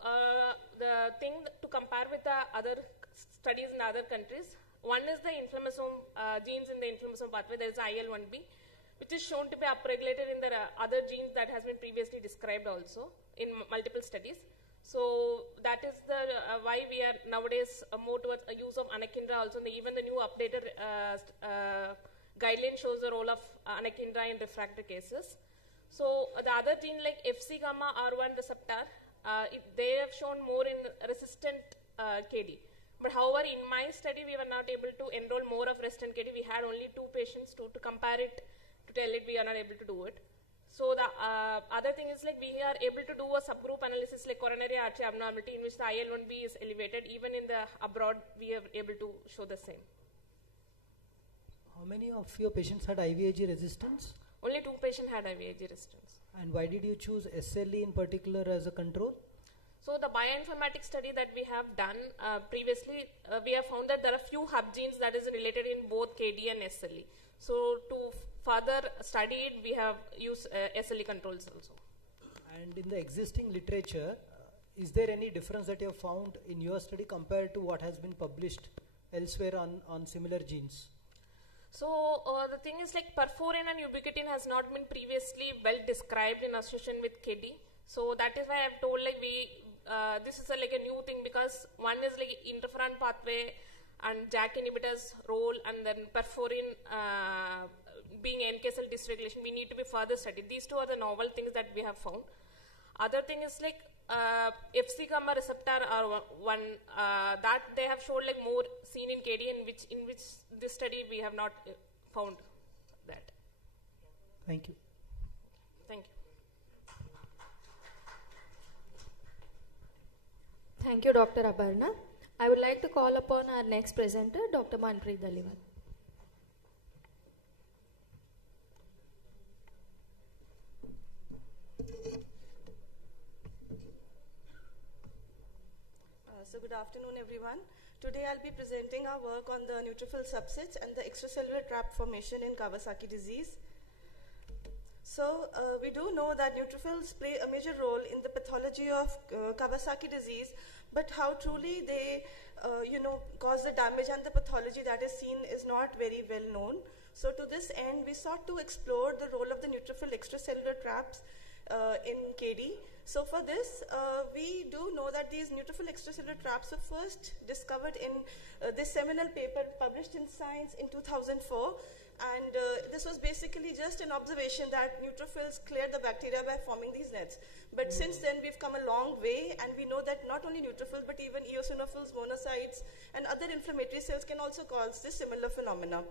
the thing to compare with the other studies in other countries, one is the inflammasome genes in the inflammasome pathway. There is IL-1B, which is shown to be upregulated in the other genes that has been previously described also in multiple studies. So that is the why we are nowadays more towards a use of anakinra also. Even the new updated guideline shows the role of anakinra in refractory cases. So the other gene like Fc gamma R1 receptor, they have shown more in resistant KD. But however, in my study, we were not able to enroll more of resistant KD. We had only 2 patients to compare it, to tell it we are not able to do it. So the other thing is like we are able to do a subgroup analysis like coronary artery abnormality in which the IL-1B is elevated. Even in the abroad, we are able to show the same. How many of your patients had IVIG resistance? Only 2 patients had IVIG resistance. And why did you choose SLE in particular as a control? So the bioinformatics study that we have done previously, we have found that there are few hub genes that is related in both KD and SLE. So to further study it, we have used SLE controls also. And in the existing literature, is there any difference that you have found in your study compared to what has been published elsewhere on similar genes? So the thing is like perforin and ubiquitin has not been previously well described in association with KD. So that is why I have told like this is like a new thing, because one is like interferon pathway and JAK inhibitors role, and then perforin being NK cell dysregulation, we need to be further studied. These 2 are the novel things that we have found. Other thing is like Fc gamma receptor are one that they have showed like more seen in KD, in which this study we have not found that. Thank you. Thank you. Thank you, Dr. Aparna. I would like to call upon our next presenter, Dr. Manpreet Daliwal. So good afternoon, everyone. Today I'll be presenting our work on the neutrophil subsets and the extracellular trap formation in Kawasaki disease. So we do know that neutrophils play a major role in the pathology of Kawasaki disease, but how truly they cause the damage and the pathology that is seen is not very well known. So to this end, we sought to explore the role of the neutrophil extracellular traps in KD. So for this, we do know that these neutrophil extracellular traps were first discovered in this seminal paper published in Science in 2004. And this was basically just an observation that neutrophils clear the bacteria by forming these nets. But since then, we've come a long way, and we know that not only neutrophils, but even eosinophils, monocytes, and other inflammatory cells can also cause this similar phenomena.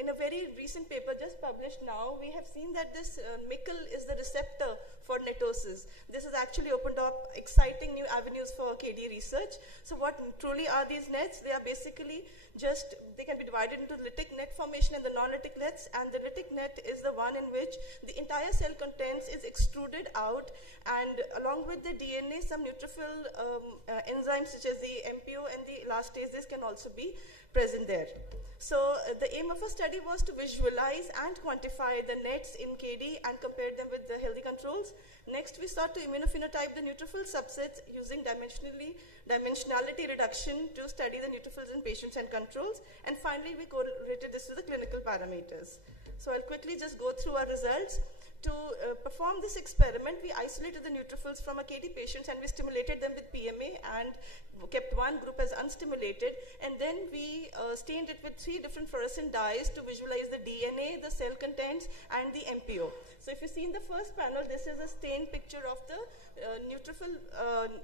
In a very recent paper just published now, we have seen that this Mickle is the receptor for netosis. This has actually opened up exciting new avenues for KD research. So what truly are these nets? They are basically they can be divided into lytic net formation and the non-lytic nets, and the lytic net is the one in which the entire cell contents is extruded out, and along with the DNA, some neutrophil enzymes such as the MPO and the elastases can also be present there. So the aim of our study was to visualize and quantify the nets in KD and compare them with the healthy controls. Next, we sought to immunophenotype the neutrophil subsets using dimensionality reduction to study the neutrophils in patients and controls. And finally, we correlated this to the clinical parameters. So I'll quickly just go through our results. To perform this experiment, we isolated the neutrophils from a KD patients and we stimulated them with PMA and kept one group as unstimulated, and then we stained it with 3 different fluorescent dyes to visualize the DNA, the cell contents, and the MPO. So if you see in the first panel, this is a stained picture of the neutrophil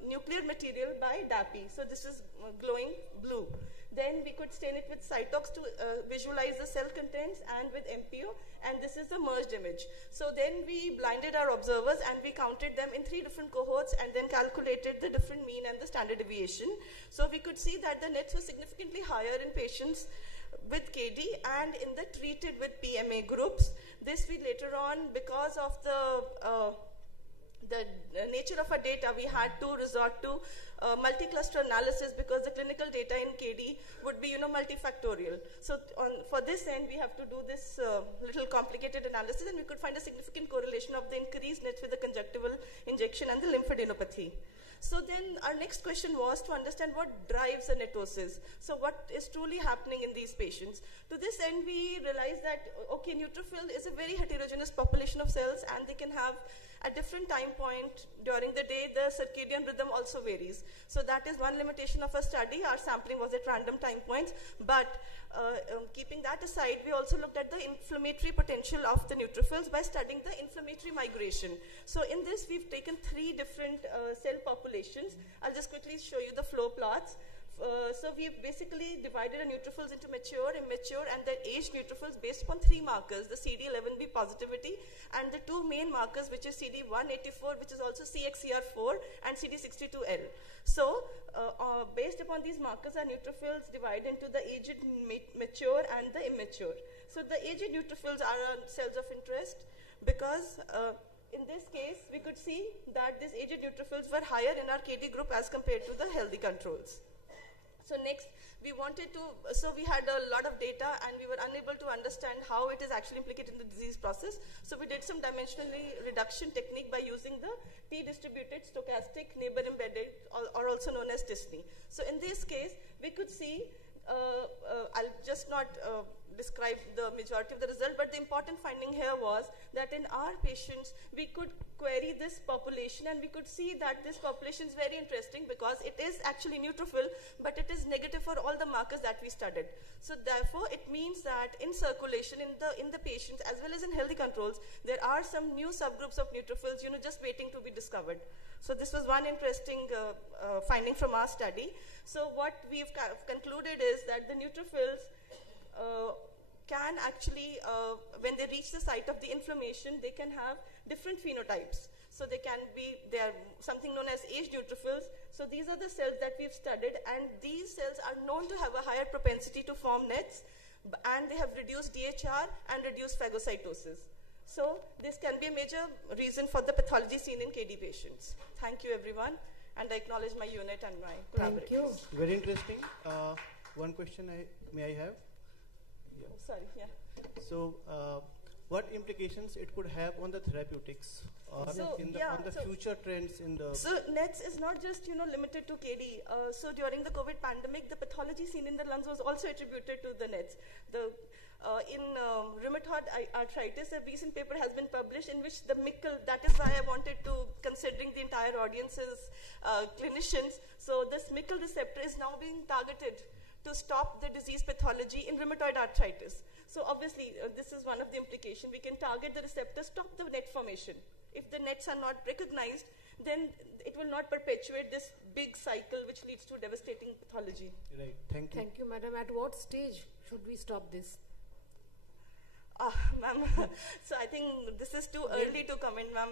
nuclear material by DAPI. So this is glowing blue. Then we could stain it with Cytox to visualize the cell contents and with MPO, and this is the merged image. So then we blinded our observers and we counted them in 3 different cohorts and then calculated the different mean and the standard deviation. So we could see that the nets were significantly higher in patients with KD and in the treated with PMA groups. This we later on, because of the nature of our data, we had to resort to multi-cluster analysis because the clinical data in KD would be, multifactorial. So for this end, we have to do this little complicated analysis, and we could find a significant correlation of the increased NETs with the conjunctival injection and the lymphadenopathy. So then our next question was to understand what drives the netosis. So what is truly happening in these patients? To this end, we realized that, okay, neutrophil is a very heterogeneous population of cells, and they can have at different time point during the day, the circadian rhythm also varies. So that is one limitation of our study. Our sampling was at random time points, but keeping that aside, we also looked at the inflammatory potential of the neutrophils by studying the inflammatory migration. So in this, we've taken 3 different cell populations. I'll just quickly show you the flow plots. So we've basically divided the neutrophils into mature, immature, and then aged neutrophils based upon 3 markers, the CD11B positivity, and the 2 main markers, which is CD184, which is also CXCR4, and CD62L. So based upon these markers, our neutrophils divide into the aged, mature, and the immature. So the aged neutrophils are our cells of interest because in this case, we could see that these aged neutrophils were higher in our KD group as compared to the healthy controls. So next, we had a lot of data, and we were unable to understand how it is actually implicated in the disease process. So we did some dimensionally reduction technique by using the T-distributed stochastic neighbor embedded, or also known as TISNE. So in this case, we could see, I'll just not describe the majority of the result, but the important finding here was that in our patients, we could query this population, and we could see that this population is very interesting because it is actually neutrophil, but it is negative for all the markers that we studied. So therefore, it means that in circulation, in the patients, as well as in healthy controls, there are some new subgroups of neutrophils, just waiting to be discovered. So this was one interesting finding from our study. So what we've concluded is that the neutrophils can actually, when they reach the site of the inflammation, they can have different phenotypes. So they are something known as aged neutrophils. So these are the cells that we've studied, and these cells are known to have a higher propensity to form NETs, and they have reduced DHR and reduced phagocytosis. So this can be a major reason for the pathology seen in KD patients. Thank you, everyone, and I acknowledge my unit and my collaborators. Thank you. Very interesting. One question may I have? Yeah. Oh, sorry, yeah. So, what implications it could have on the therapeutics or on the future trends in the... So, NETs is not just, limited to KD. So, during the COVID pandemic, the pathology seen in the lungs was also attributed to the NETs. In rheumatoid arthritis, a recent paper has been published in which the MICL, that is why I wanted to, considering the entire audience's clinicians, so this MICL receptor is now being targeted to stop the disease pathology in rheumatoid arthritis. So obviously, this is one of the implications. We can target the receptor, stop the NET formation. If the NETs are not recognized, then it will not perpetuate this big cycle which leads to devastating pathology. Right, thank you. Thank you, madam. At what stage should we stop this? Ma'am, so I think this is too early to comment, ma'am.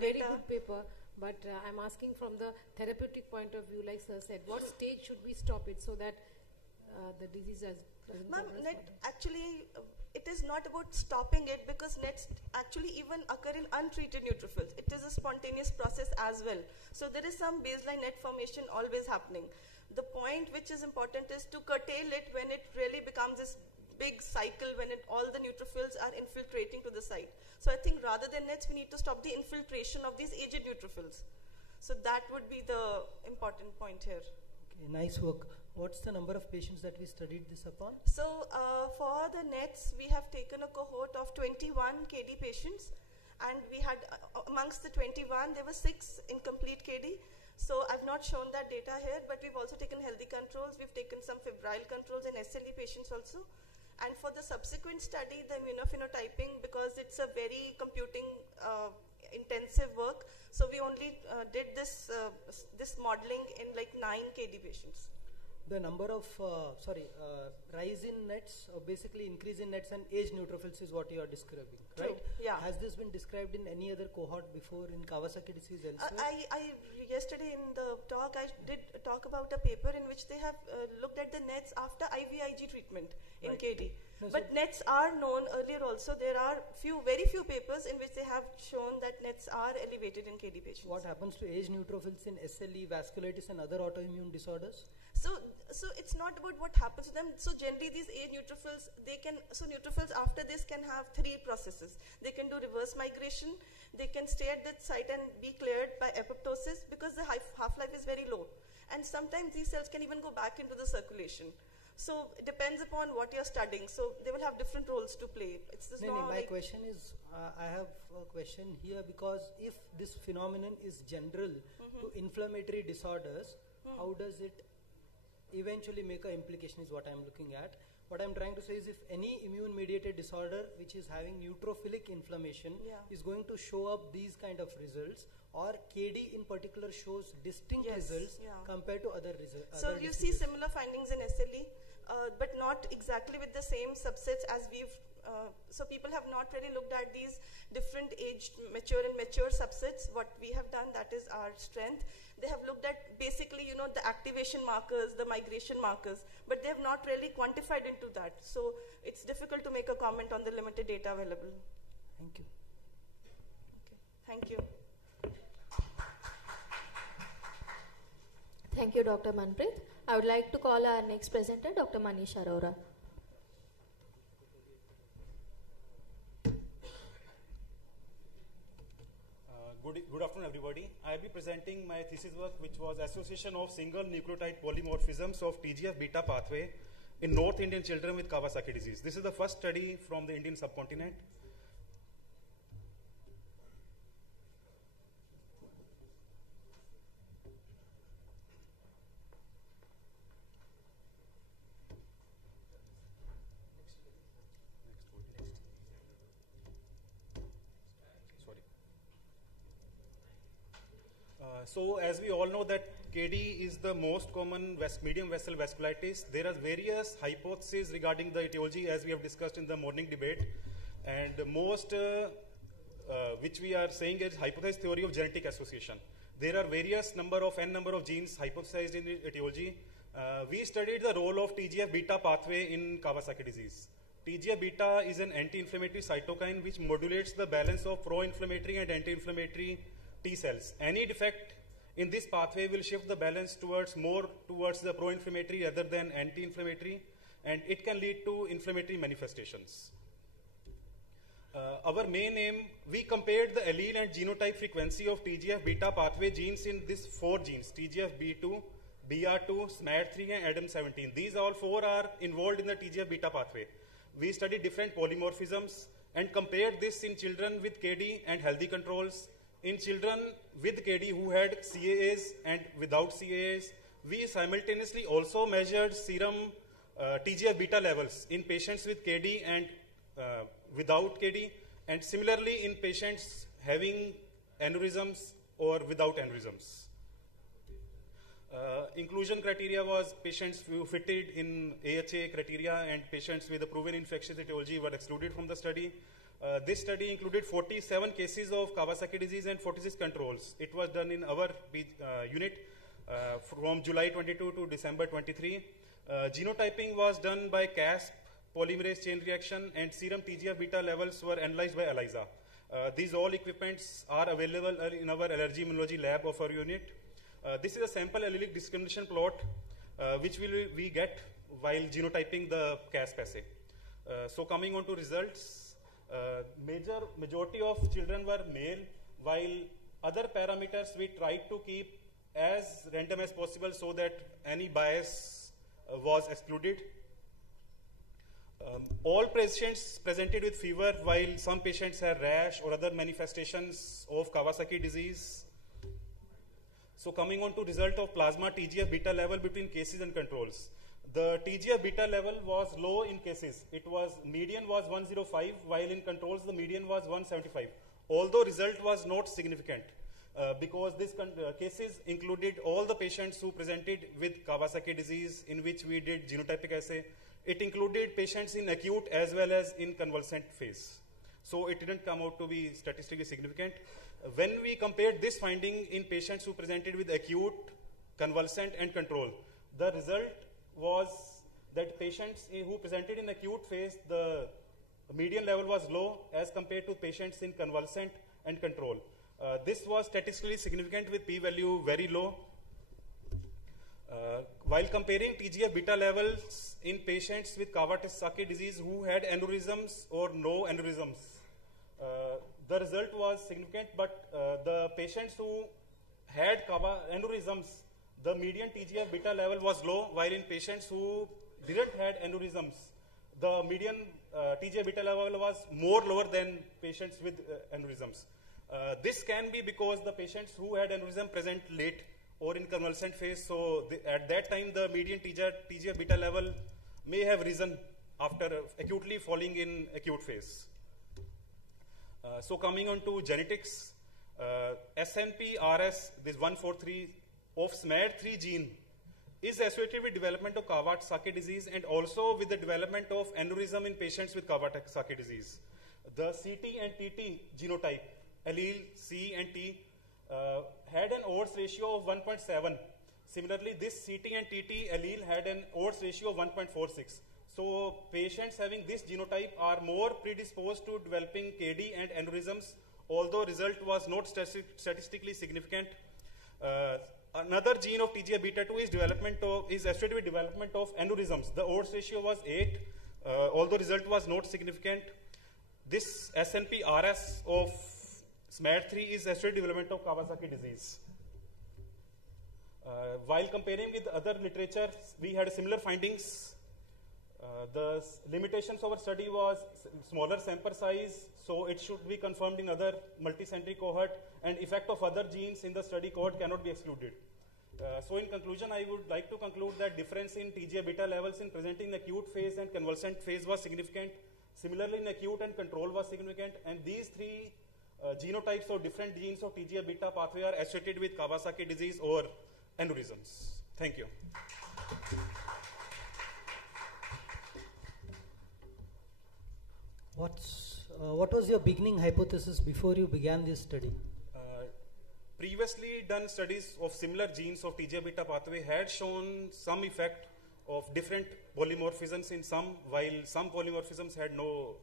Very good paper, but I'm asking from the therapeutic point of view, like sir said, what stage should we stop it so that the disease doesn't Ma'am, progress? actually, it is not about stopping it because NETs actually even occur in untreated neutrophils. It is a spontaneous process as well. So there is some baseline NET formation always happening. The point which is important is to curtail it when it really becomes this big cycle, when all the neutrophils are infiltrating to the site. So I think rather than NETs, we need to stop the infiltration of these aged neutrophils. So that would be the important point here. Okay, nice work. What's the number of patients that we studied this upon? So for the NETs, we have taken a cohort of 21 KD patients, and we had amongst the 21, there were 6 incomplete KD. So I've not shown that data here, but we've also taken healthy controls. We've taken some febrile controls in SLE patients also. And for the subsequent study, the immunophenotyping, because it's a very computing intensive work, so we only did this modeling in like 9 KD patients. the number of, rise in nets, basically increase in nets and age neutrophils is what you are describing, True, right? yeah. Has this been described in any other cohort before in Kawasaki disease elsewhere? Yesterday in the talk, I did talk about a paper in which they have looked at the nets after IVIG treatment in Right. KD. No, But nets are known earlier also. There are very few papers in which they have shown that nets are elevated in KD patients. What happens to age neutrophils in SLE, vasculitis and other autoimmune disorders? So it's not about what happens to them. So generally these age neutrophils, neutrophils after this can have three processes. They can do reverse migration, they can stay at that site and be cleared by apoptosis because the half-life is very low. And sometimes these cells can even go back into the circulation. So it depends upon what you're studying. So they will have different roles to play. It's just My question is, I have a question here because if this phenomenon is general to inflammatory disorders, how does it eventually make an implication is what I'm looking at. What I'm trying to say is if any immune mediated disorder which is having neutrophilic inflammation is going to show up these kind of results, or KD in particular shows distinct results compared to other results. So you see similar findings in SLE, but not exactly with the same subsets as we've, so people have not really looked at these different aged, mature and mature subsets. What we have done, that is our strength. They have looked at basically, the activation markers, the migration markers, but they have not really quantified into that. So it's difficult to make a comment on the limited data available. Thank you. Okay, thank you. Thank you, Dr. Manpreet. I would like to call our next presenter, Dr. Manish Arora. Good afternoon, everybody. I will be presenting my thesis work, which was association of single nucleotide polymorphisms of TGF-beta pathway in North Indian children with Kawasaki disease. This is the first study from the Indian subcontinent. So as we all know that KD is the most common medium vessel vasculitis. There are various hypotheses regarding the etiology as we have discussed in the morning debate, and most which we are saying is hypothesis theory of genetic association. There are various n number of genes hypothesized in etiology. We studied the role of TGF-beta pathway in Kawasaki disease. TGF-beta is an anti-inflammatory cytokine which modulates the balance of pro-inflammatory and anti-inflammatory T cells. Any defect in this pathway will shift the balance more towards the pro-inflammatory rather than anti-inflammatory, and it can lead to inflammatory manifestations. Our main aim, we compared the allele and genotype frequency of TGF-beta pathway genes in these 4 genes, TGF-B2, BR2, SMAD3 and ADAM17. These all 4 are involved in the TGF-beta pathway. We studied different polymorphisms and compared this in children with KD and healthy controls. In children with KD who had CAAs and without CAAs, we simultaneously also measured serum TGF-beta levels in patients with KD and without KD, and similarly in patients having aneurysms or without aneurysms. Inclusion criteria was patients who fitted in AHA criteria, and patients with a proven infectious etiology were excluded from the study. This study included 47 cases of Kawasaki disease and 46 controls. It was done in our unit from July 22 to December 23. Genotyping was done by CASP, polymerase chain reaction, and serum TGF-beta levels were analyzed by ELISA. These all equipments are available in our allergy immunology lab of our unit. This is a sample allelic discrimination plot which we get while genotyping the CASP assay. So coming on to results, majority of children were male, while other parameters we tried to keep as random as possible so that any bias was excluded. All patients presented with fever, while some patients had rash or other manifestations of Kawasaki disease. So coming on to result of plasma TGF-beta level between cases and controls. The TGF-beta level was low in cases. Median was 105, while in controls the median was 175. Although result was not significant. because these cases included all the patients who presented with Kawasaki disease, in which we did genotypic assay. It included patients in acute as well as in convalescent phase. So it didn't come out to be statistically significant. When we compared this finding in patients who presented with acute, convalescent and control, the result was that patients who presented in acute phase, the median level was low as compared to patients in convalescent and control. This was statistically significant with p-value very low. While comparing TGF-beta levels in patients with Kawasaki disease who had aneurysms or no aneurysms, the result was significant, but the patients who had aneurysms, the median TGF-beta level was low, while in patients who didn't had aneurysms, the median TGF-beta level was more lower than patients with aneurysms. This can be because the patients who had aneurysm present late or in convalescent phase, so at that time the median TGF-beta level may have risen after acutely falling in acute phase. So coming on to genetics, SNP-RS, this 143 of SMAD3 gene is associated with development of Kawasaki disease and also with the development of aneurysm in patients with Kawasaki disease. The CT and TT genotype, allele C and T, had an odds ratio of 1.7. Similarly, this CT and TT allele had an odds ratio of 1.46. So patients having this genotype are more predisposed to developing KD and aneurysms, although result was not statistically significant. Another gene of TGF-beta2 is associated with development of aneurysms. The odds ratio was 8, although result was not significant. This SNP-RS of SMAD3 is associated with development of Kawasaki disease. While comparing with other literature, we had similar findings. The limitations of our study was smaller sample size, so it should be confirmed in other multicentric cohort, and effect of other genes in the study cohort cannot be excluded. So in conclusion, I would like to conclude that difference in TGF-beta levels in presenting acute phase and convalescent phase was significant. Similarly, in acute and control was significant, and these three genotypes or different genes of TGF-beta pathway are associated with Kawasaki disease or aneurysms. Thank you. What was your beginning hypothesis before you began this study? Previously done studies of similar genes of TGF-beta pathway had shown some effect of different polymorphisms in some, while some polymorphisms had no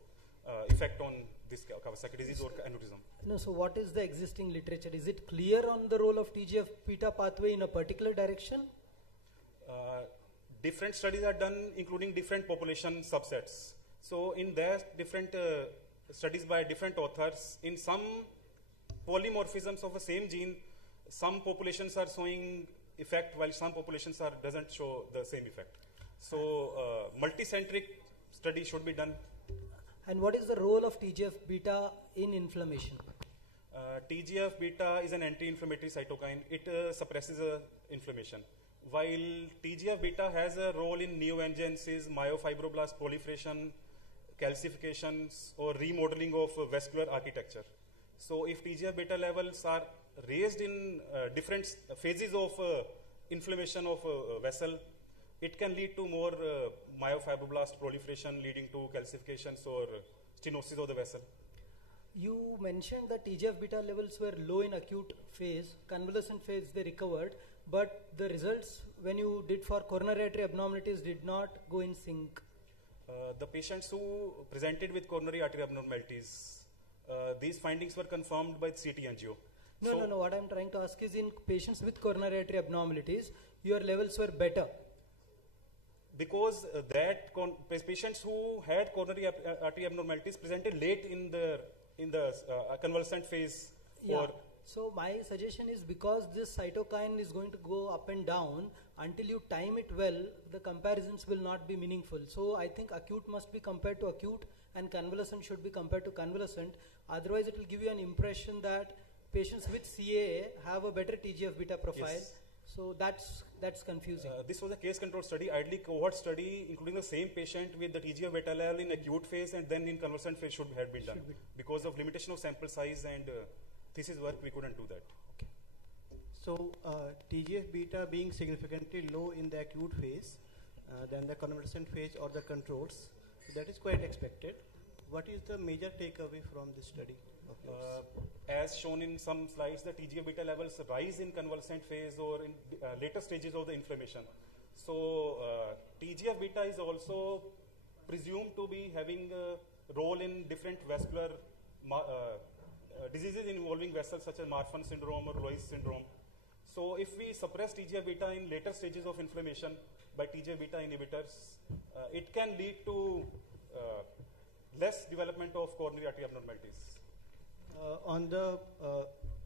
effect on this Kawasaki disease or aneurysm. No, so what is the existing literature? Is it clear on the role of TGF-beta pathway in a particular direction? Different studies are done including different population subsets. So in that different studies by different authors, in some polymorphisms of the same gene, some populations are showing effect while some populations doesn't show the same effect. So multicentric study should be done. And what is the role of TGF-beta in inflammation? TGF-beta is an anti-inflammatory cytokine. It suppresses inflammation. While TGF-beta has a role in neoangiogenicis, myofibroblast proliferation, calcifications, or remodeling of vascular architecture. So if TGF-beta levels are raised in different phases of inflammation of a vessel, it can lead to more myofibroblast proliferation leading to calcifications or stenosis of the vessel. You mentioned that TGF-beta levels were low in acute phase, convalescent phase they recovered, but the results when you did for coronary artery abnormalities did not go in sync. The patients who presented with coronary artery abnormalities, these findings were confirmed by CT angio. No. What I'm trying to ask is in patients with coronary artery abnormalities, your levels were better. Because patients who had coronary artery abnormalities presented late in the convalescent phase. Yeah. So my suggestion is, because this cytokine is going to go up and down, until you time it well, the comparisons will not be meaningful. So I think acute must be compared to acute and convalescent should be compared to convalescent. Otherwise it will give you an impression that patients with CAA have a better TGF-beta profile. Yes. So that's confusing. This was a case control study, ideally cohort study, including the same patient with the TGF-beta level in acute phase and then in convalescent phase should have been done. Because of limitation of sample size and thesis work, we couldn't do that. Okay. So TGF beta being significantly low in the acute phase than the convalescent phase or the controls, that is quite expected. What is the major takeaway from this study of yours? As shown in some slides, the TGF beta levels rise in convalescent phase or in later stages of the inflammation. So TGF beta is also presumed to be having a role in different vascular diseases involving vessels such as Marfan syndrome or Loeys syndrome. So if we suppress TGF beta in later stages of inflammation by TGF beta inhibitors, it can lead to less development of coronary artery abnormalities. On the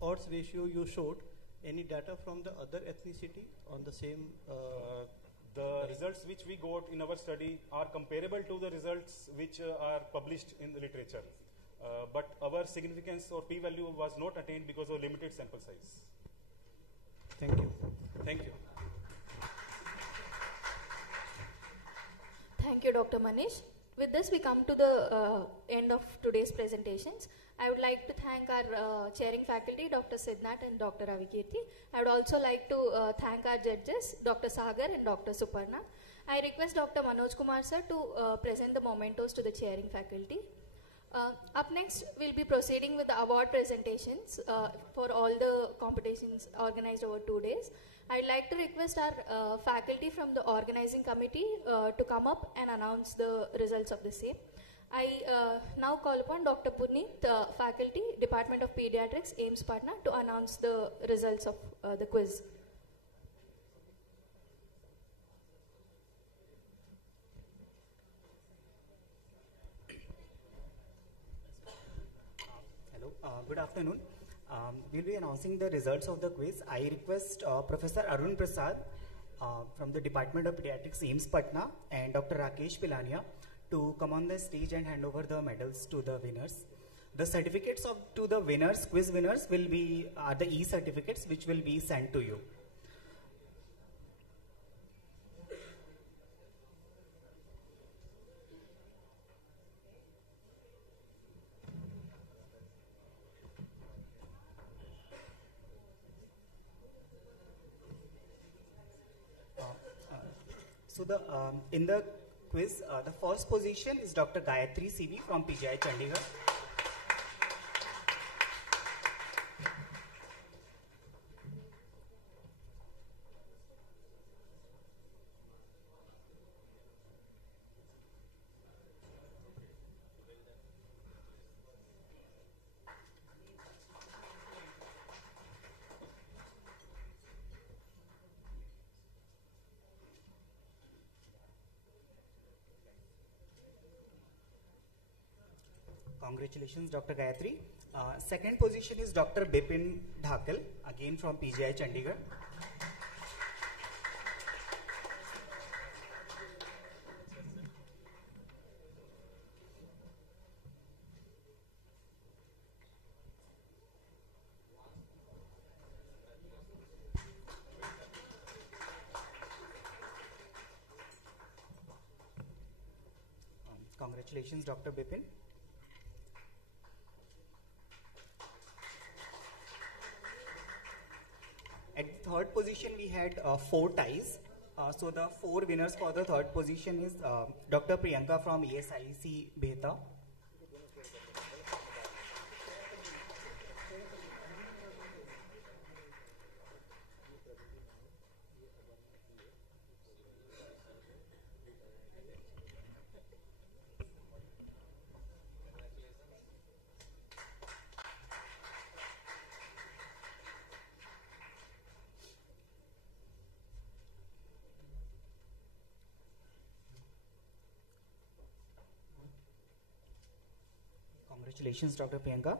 odds ratio you showed, any data from the other ethnicity on the same? The results which we got in our study are comparable to the results which are published in the literature. But our significance or p-value was not attained because of limited sample size. Thank you. Thank you. Thank you, Dr. Manish. With this, we come to the end of today's presentations. I would like to thank our chairing faculty, Dr. Sidnath and Dr. Ravikirti. I would also like to thank our judges, Dr. Sagar and Dr. Suparna. I request Dr. Manoj Kumar sir to present the mementos to the chairing faculty. Up next, we'll be proceeding with the award presentations for all the competitions organized over 2 days. I'd like to request our faculty from the organizing committee to come up and announce the results of the same. I now call upon Dr. Puneet, faculty, Department of Pediatrics, AIMS Patna, to announce the results of the quiz. Hello, good afternoon. We'll be announcing the results of the quiz. I request Professor Arun Prasad from the Department of Pediatrics, AIMS Patna, and Dr. Rakesh Pilania to come on the stage and hand over the medals to the winners. The certificates to the winners, quiz winners, are the e-certificates which will be sent to you. So in the quiz, the first position is Dr. Gayatri CV from PGI Chandigarh. Congratulations, Dr. Gayatri. Second position is Dr. Bipin Dhakal, again from PGI Chandigarh. Congratulations, Dr. Bipin. At the third position, we had 4 ties. So the 4 winners for the third position is Dr. Priyanka from ESIC Behta. Congratulations, Dr. Priyanka.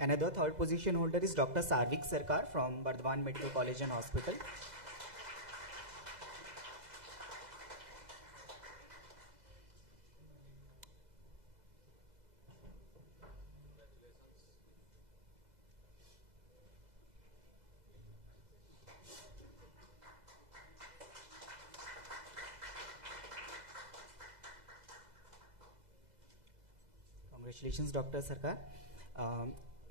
Another third position holder is Dr. Sarvik Sarkar from Bardhaman Medical College and Hospital. Congratulations, Dr. Sarkar.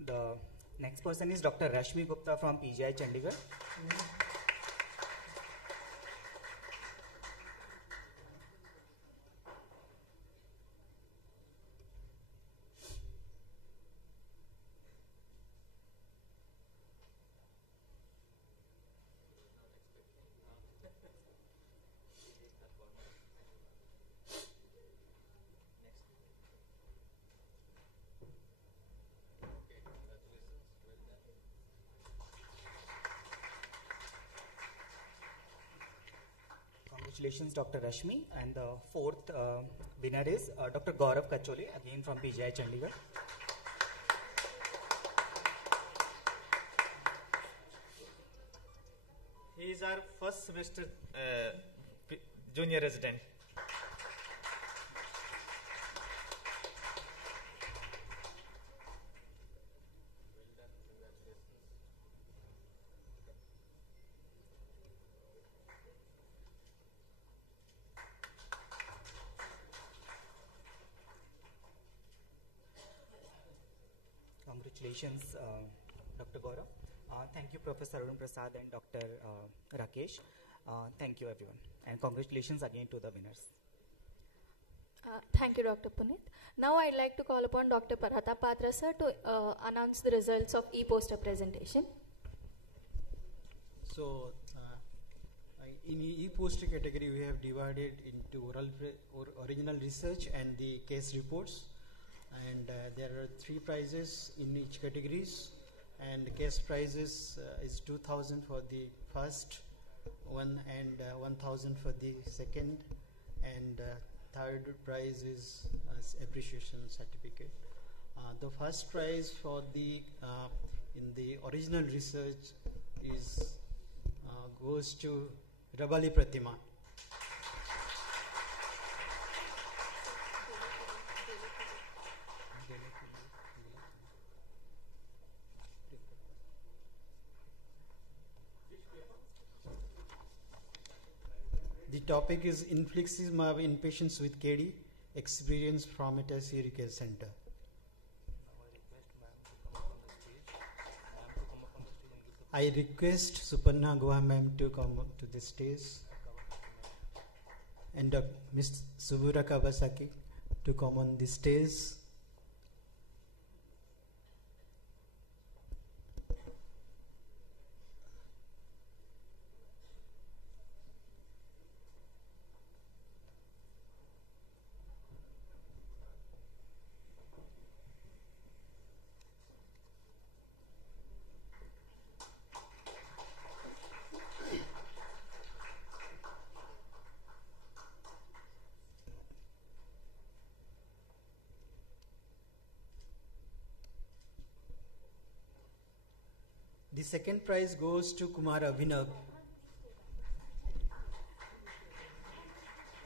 The Next person is Dr. Rashmi Gupta from PGI Chandigarh. Congratulations, Dr. Rashmi. And the fourth winner is Dr. Gaurav Kachole, again from PGI Chandigarh. He is our first semester junior resident. Congratulations, Dr. Gaurav. Thank you, Professor Arun Prasad and Dr. Rakesh. Thank you, everyone. And congratulations again to the winners. Thank you, Dr. Puneet. Now I'd like to call upon Dr. Paratap Patra sir to announce the results of e-poster presentation. So, in e-poster category, we have divided into original research and the case reports. And there are 3 prizes in each categories. And the case prizes is 2,000 for the first one and 1,000 for the second. And third prize is appreciation certificate. The first prize for the in the original research is goes to Rabali Pratima. The topic is infliximab in patients with KD, experience from a tertiary care center. I request Suparna Goa ma'am to come to the stage and Ms. Subura Kawasaki to come on the stage. The second prize goes to Kumar Abhinav.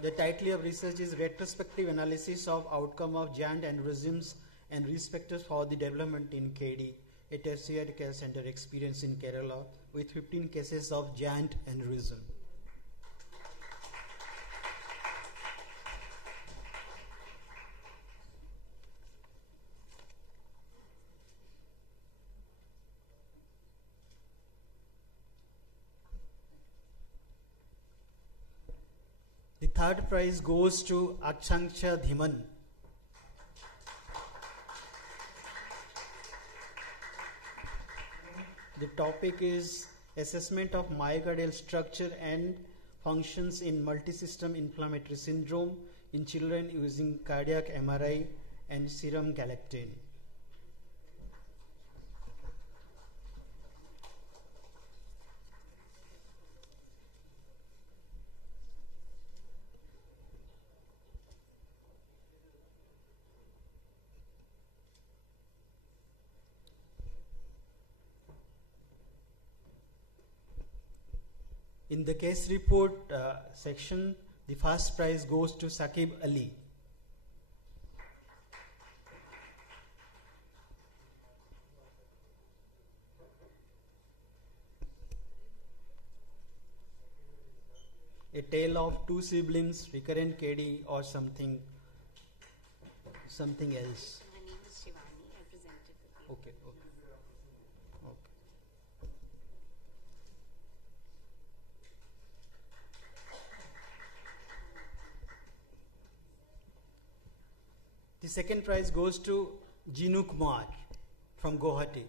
The title of research is Retrospective Analysis of Outcome of Giant Aneurysms and Risk Factors for the Development in KD, a tertiary care center experience in Kerala with 15 cases of giant aneurysm. The third prize goes to Akshanksha Dhiman. The topic is assessment of myocardial structure and functions in multisystem inflammatory syndrome in children using cardiac MRI and serum galactane. In the case report section, the first prize goes to Saqib Ali. A tale of two siblings, recurrent KD or something else. My name is Shivani. I presented the paper. Okay. The second prize goes to Jinu Kumar from Guwahati.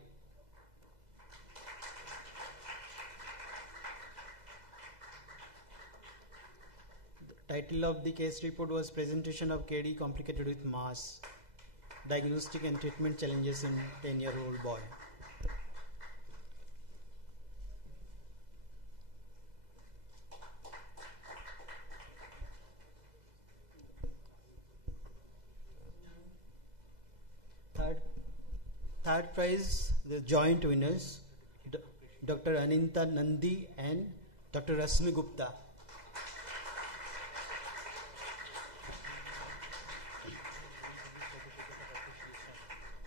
The title of the case report was Presentation of KD Complicated with Mass, Diagnostic and Treatment Challenges in 10-year-old boy. Third prize, the joint winners, Dr. Anita Nandi and Dr. Rasmi Gupta.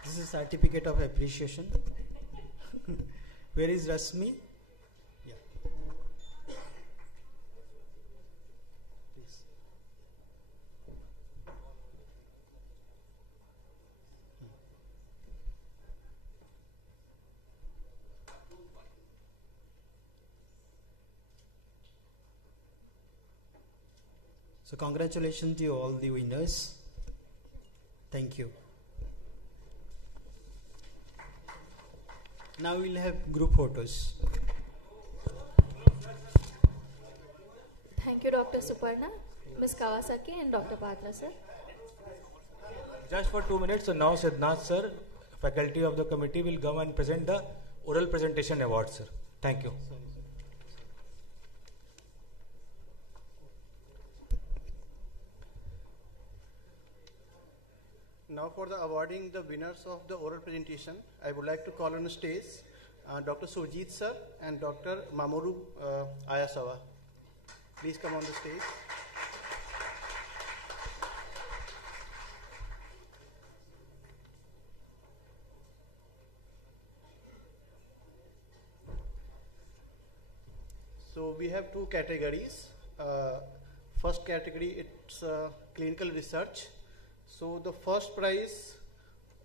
This is a certificate of appreciation. Where is Rasmi? Yeah. Please. So congratulations to all the winners. Thank you. Now we'll have group photos. Thank you, Dr. Suparna, Ms. Kawasaki, and Dr. Patra, sir. Just for 2 minutes, so now Siddhnath sir, faculty of the committee, will come and present the oral presentation award, sir. Thank you. Now for the awarding the winners of the oral presentation, I would like to call on the stage Dr. Surjit sir and Dr. Mamoru Ayasawa. Please come on the stage. So we have two categories. First category, it's clinical research. So the first prize,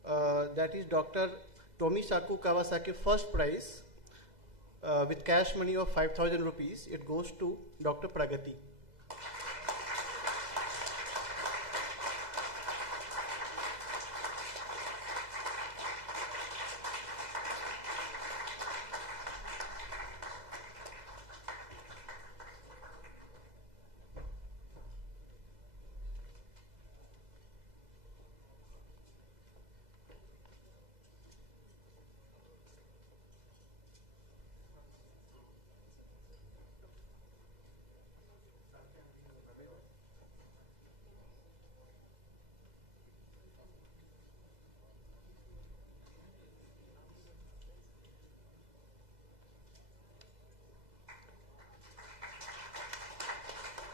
that is Dr. Tomisaku Kawasaki first prize with cash money of 5,000 rupees. It goes to Dr. Pragati.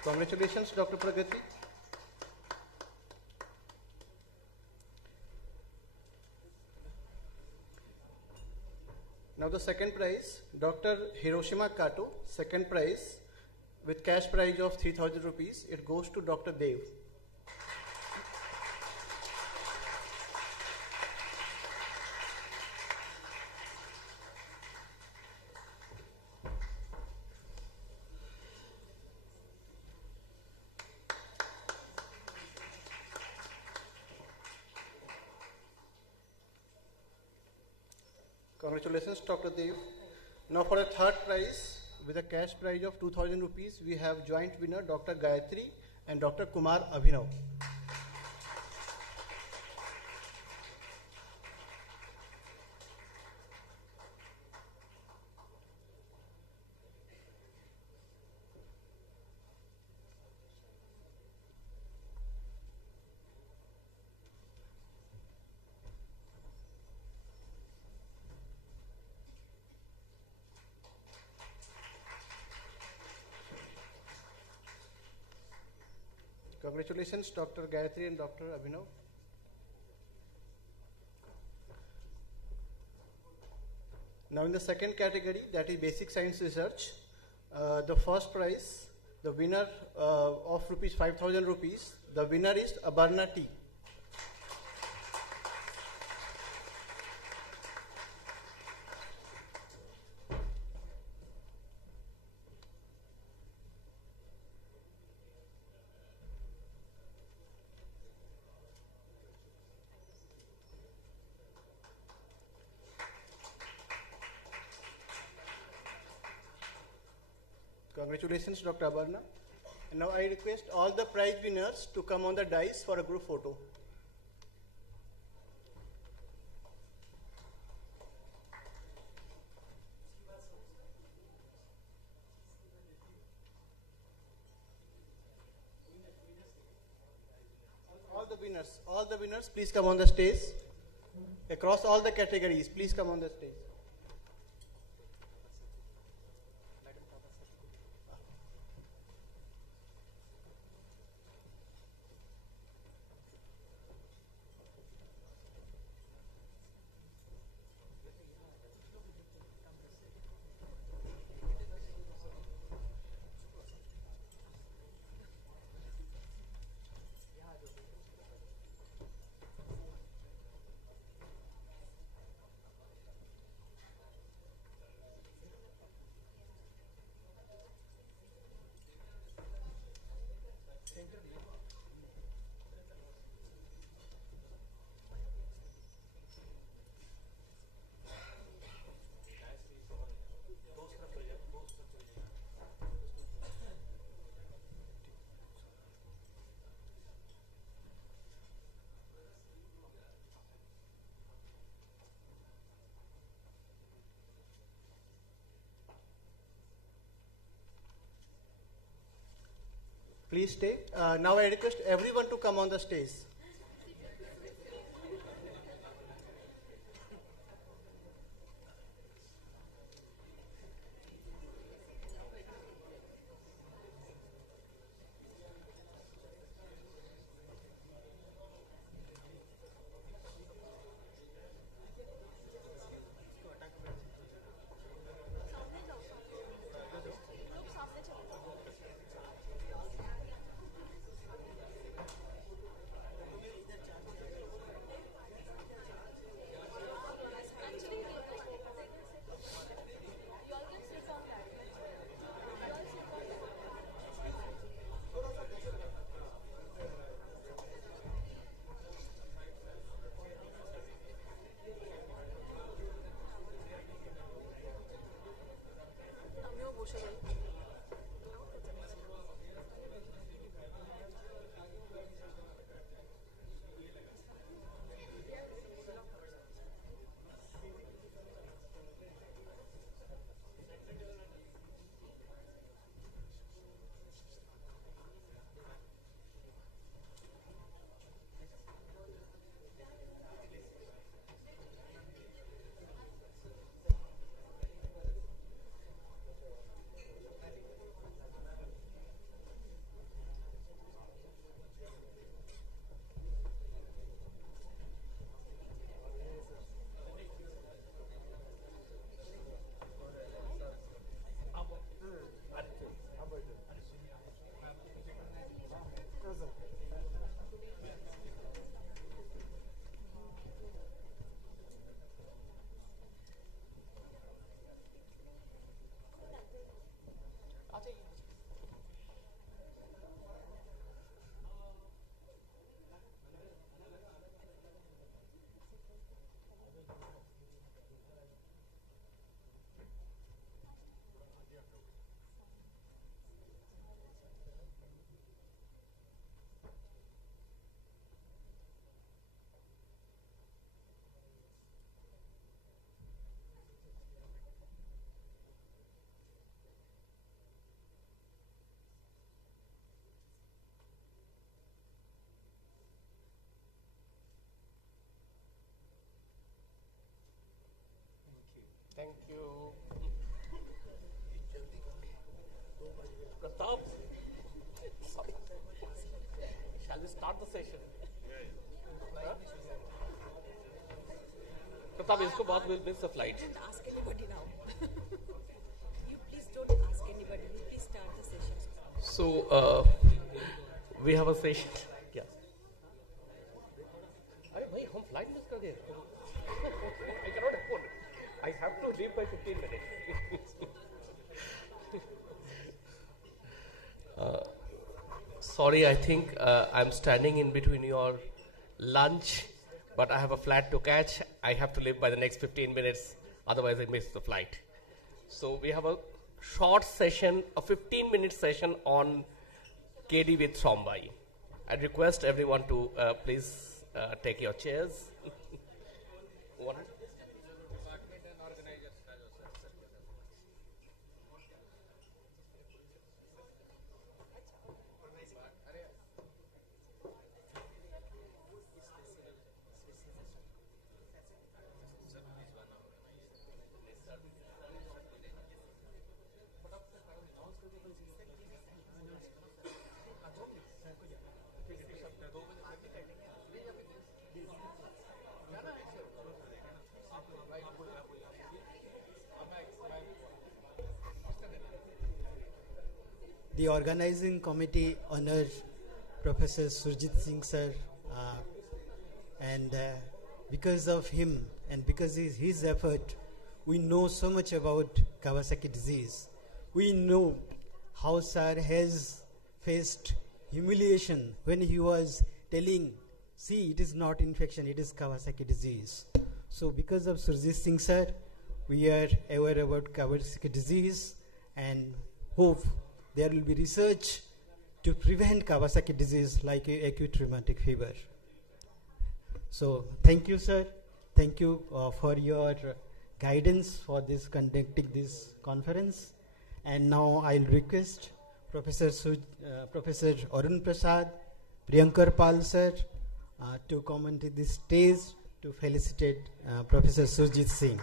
Congratulations, Dr. Pragati. Now the second prize, Dr. Hiroshima Kato, second prize with cash prize of 3,000 rupees. It goes to Dr. Dev. Congratulations, Dr. Dev. Now for the third prize, with a cash prize of 2,000 rupees, we have joint winner Dr. Gayatri and Dr. Kumar Abhinav. Congratulations, Dr. Gayatri and Dr. Abhinav. Now in the second category, that is basic science research, the first prize, the winner of rupees 5,000 rupees, the winner is Abarna T. Congratulations, Dr. Abarna. And now I request all the prize winners to come on the dais for a group photo. All the winners, please come on the stage. Across all the categories, please come on the stage. Please stay. Now I request everyone to come on the stage. Thank you. Pratap, sorry. Shall we start the session? Huh? Pratap, इसको बाद will miss the flight. Don't ask anybody now. You please don't ask anybody. You please start the session. So, we have a session. Yes. अरे भाई हम flight miss कर दिए. I cannot afford it. I have to leave by 15 minutes. Sorry, I think I'm standing in between your lunch, but I have a flight to catch. I have to leave by the next 15 minutes, otherwise I miss the flight. So we have a short session, a 15-minute session on KD with thrombi. I request everyone to please take your chairs. One. The organizing committee honors Professor Surjit Singh sir, and because of him and because of his effort, we know so much about Kawasaki disease. We know how sir has faced humiliation when he was telling, see, it is not infection, it is Kawasaki disease. So because of Surjit Singh sir, we are aware about Kawasaki disease and hope there will be research to prevent Kawasaki disease like acute rheumatic fever. So thank you, sir. Thank you for your guidance for this conducting this conference. And now I'll request Professor Arun Prasad, Priyankar Pal sir to come onto this stage to felicitate Professor Surjit Singh.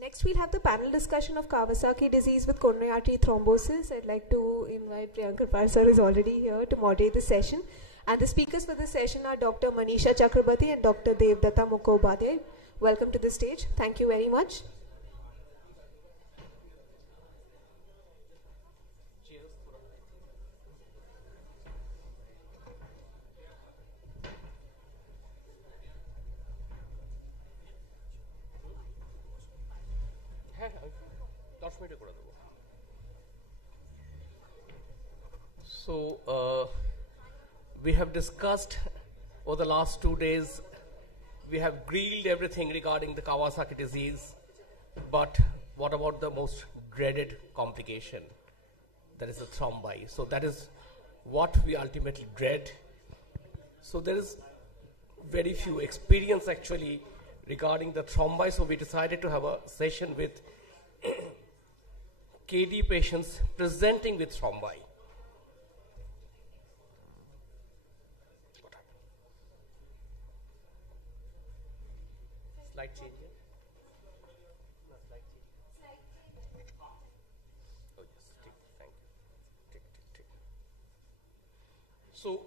Next, we'll have the panel discussion of Kawasaki disease with coronary artery thrombosis. I'd like to invite Priyankar Pal sir, is already here to moderate the session. And the speakers for this session are Dr. Manisha Chakrabarti and Dr. Devdatta Mukhopadhyay. Welcome to the stage. Thank you very much. So we have discussed over the last 2 days, we have grilled everything regarding the Kawasaki disease, but what about the most dreaded complication? That is the thrombi. So that is what we ultimately dread. So there is very few experience actually regarding the thrombi, so we decided to have a session with KD patients presenting with thrombi. Slide change here. No, slide change. Oh yes, thank you. So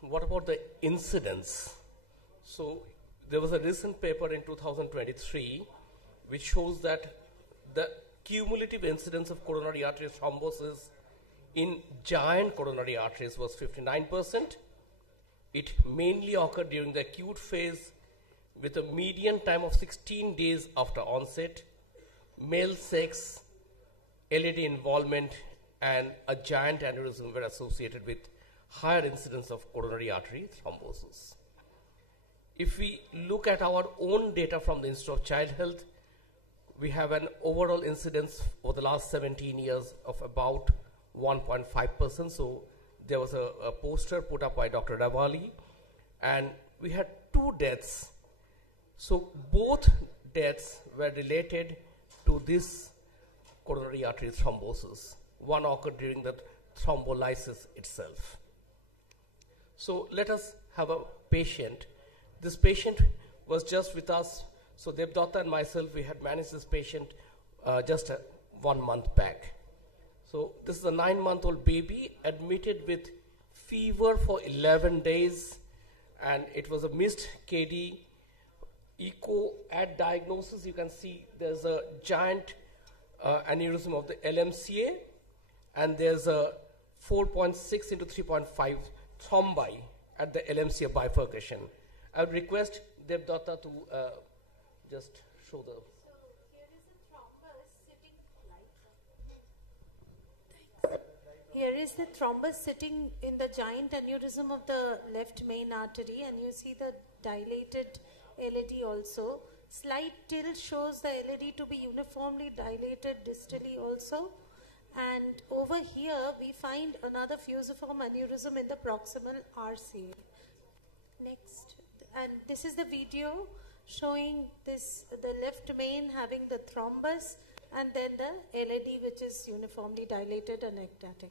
what about the incidence? So there was a recent paper in 2023 which shows that the cumulative incidence of coronary artery thrombosis in giant coronary arteries was 59%. It mainly occurred during the acute phase with a median time of 16 days after onset, male sex, LED involvement, and a giant aneurysm were associated with higher incidence of coronary artery thrombosis. If we look at our own data from the Institute of Child Health, we have an overall incidence over the last 17 years of about 1.5%. So there was a poster put up by Dr. Ravali, and we had 2 deaths. So both deaths were related to this coronary artery thrombosis. One occurred during the thrombolysis itself. So let us have a patient. This patient was just with us. So Devdatta and myself, we had managed this patient just 1 month back. So this is a 9-month-old baby admitted with fever for 11 days, and it was a missed KD. Echo at diagnosis, you can see there's a giant aneurysm of the LMCA, and there's a 4.6 into 3.5 thrombi at the LMCA bifurcation. I would request Devdatta to just show the... Here is the thrombus sitting in the giant aneurysm of the left main artery, and you see the dilated LAD also. Slight tilt shows the LAD to be uniformly dilated distally also. And over here we find another fusiform aneurysm in the proximal RCA. Next. And this is the video showing this, the left main having the thrombus, and then the LAD which is uniformly dilated and ectatic.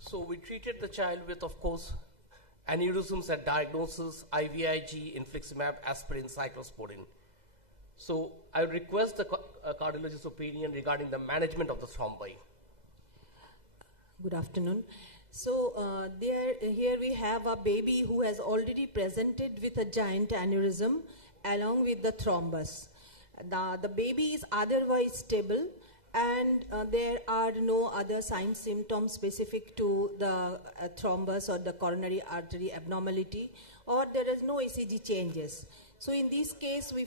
So we treated the child with, of course, aneurysms at diagnosis, IVIG, infliximab, aspirin, cyclosporin. So I request the cardiologist's opinion regarding the management of the thrombi. Good afternoon. So here we have a baby who has already presented with a giant aneurysm along with the thrombus. The baby is otherwise stable, and there are no other signs, symptoms specific to the thrombus or the coronary artery abnormality, or there is no ECG changes. So in this case, we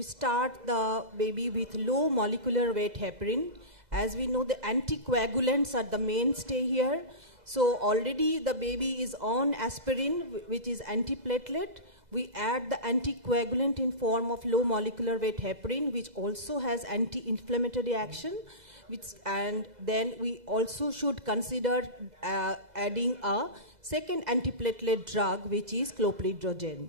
start the baby with low molecular weight heparin. As we know, the anticoagulants are the mainstay here. So already the baby is on aspirin, which is antiplatelet. We add the anticoagulant in form of low molecular weight heparin, which also has anti-inflammatory action. And then we also should consider adding a second antiplatelet drug, which is clopidogrel.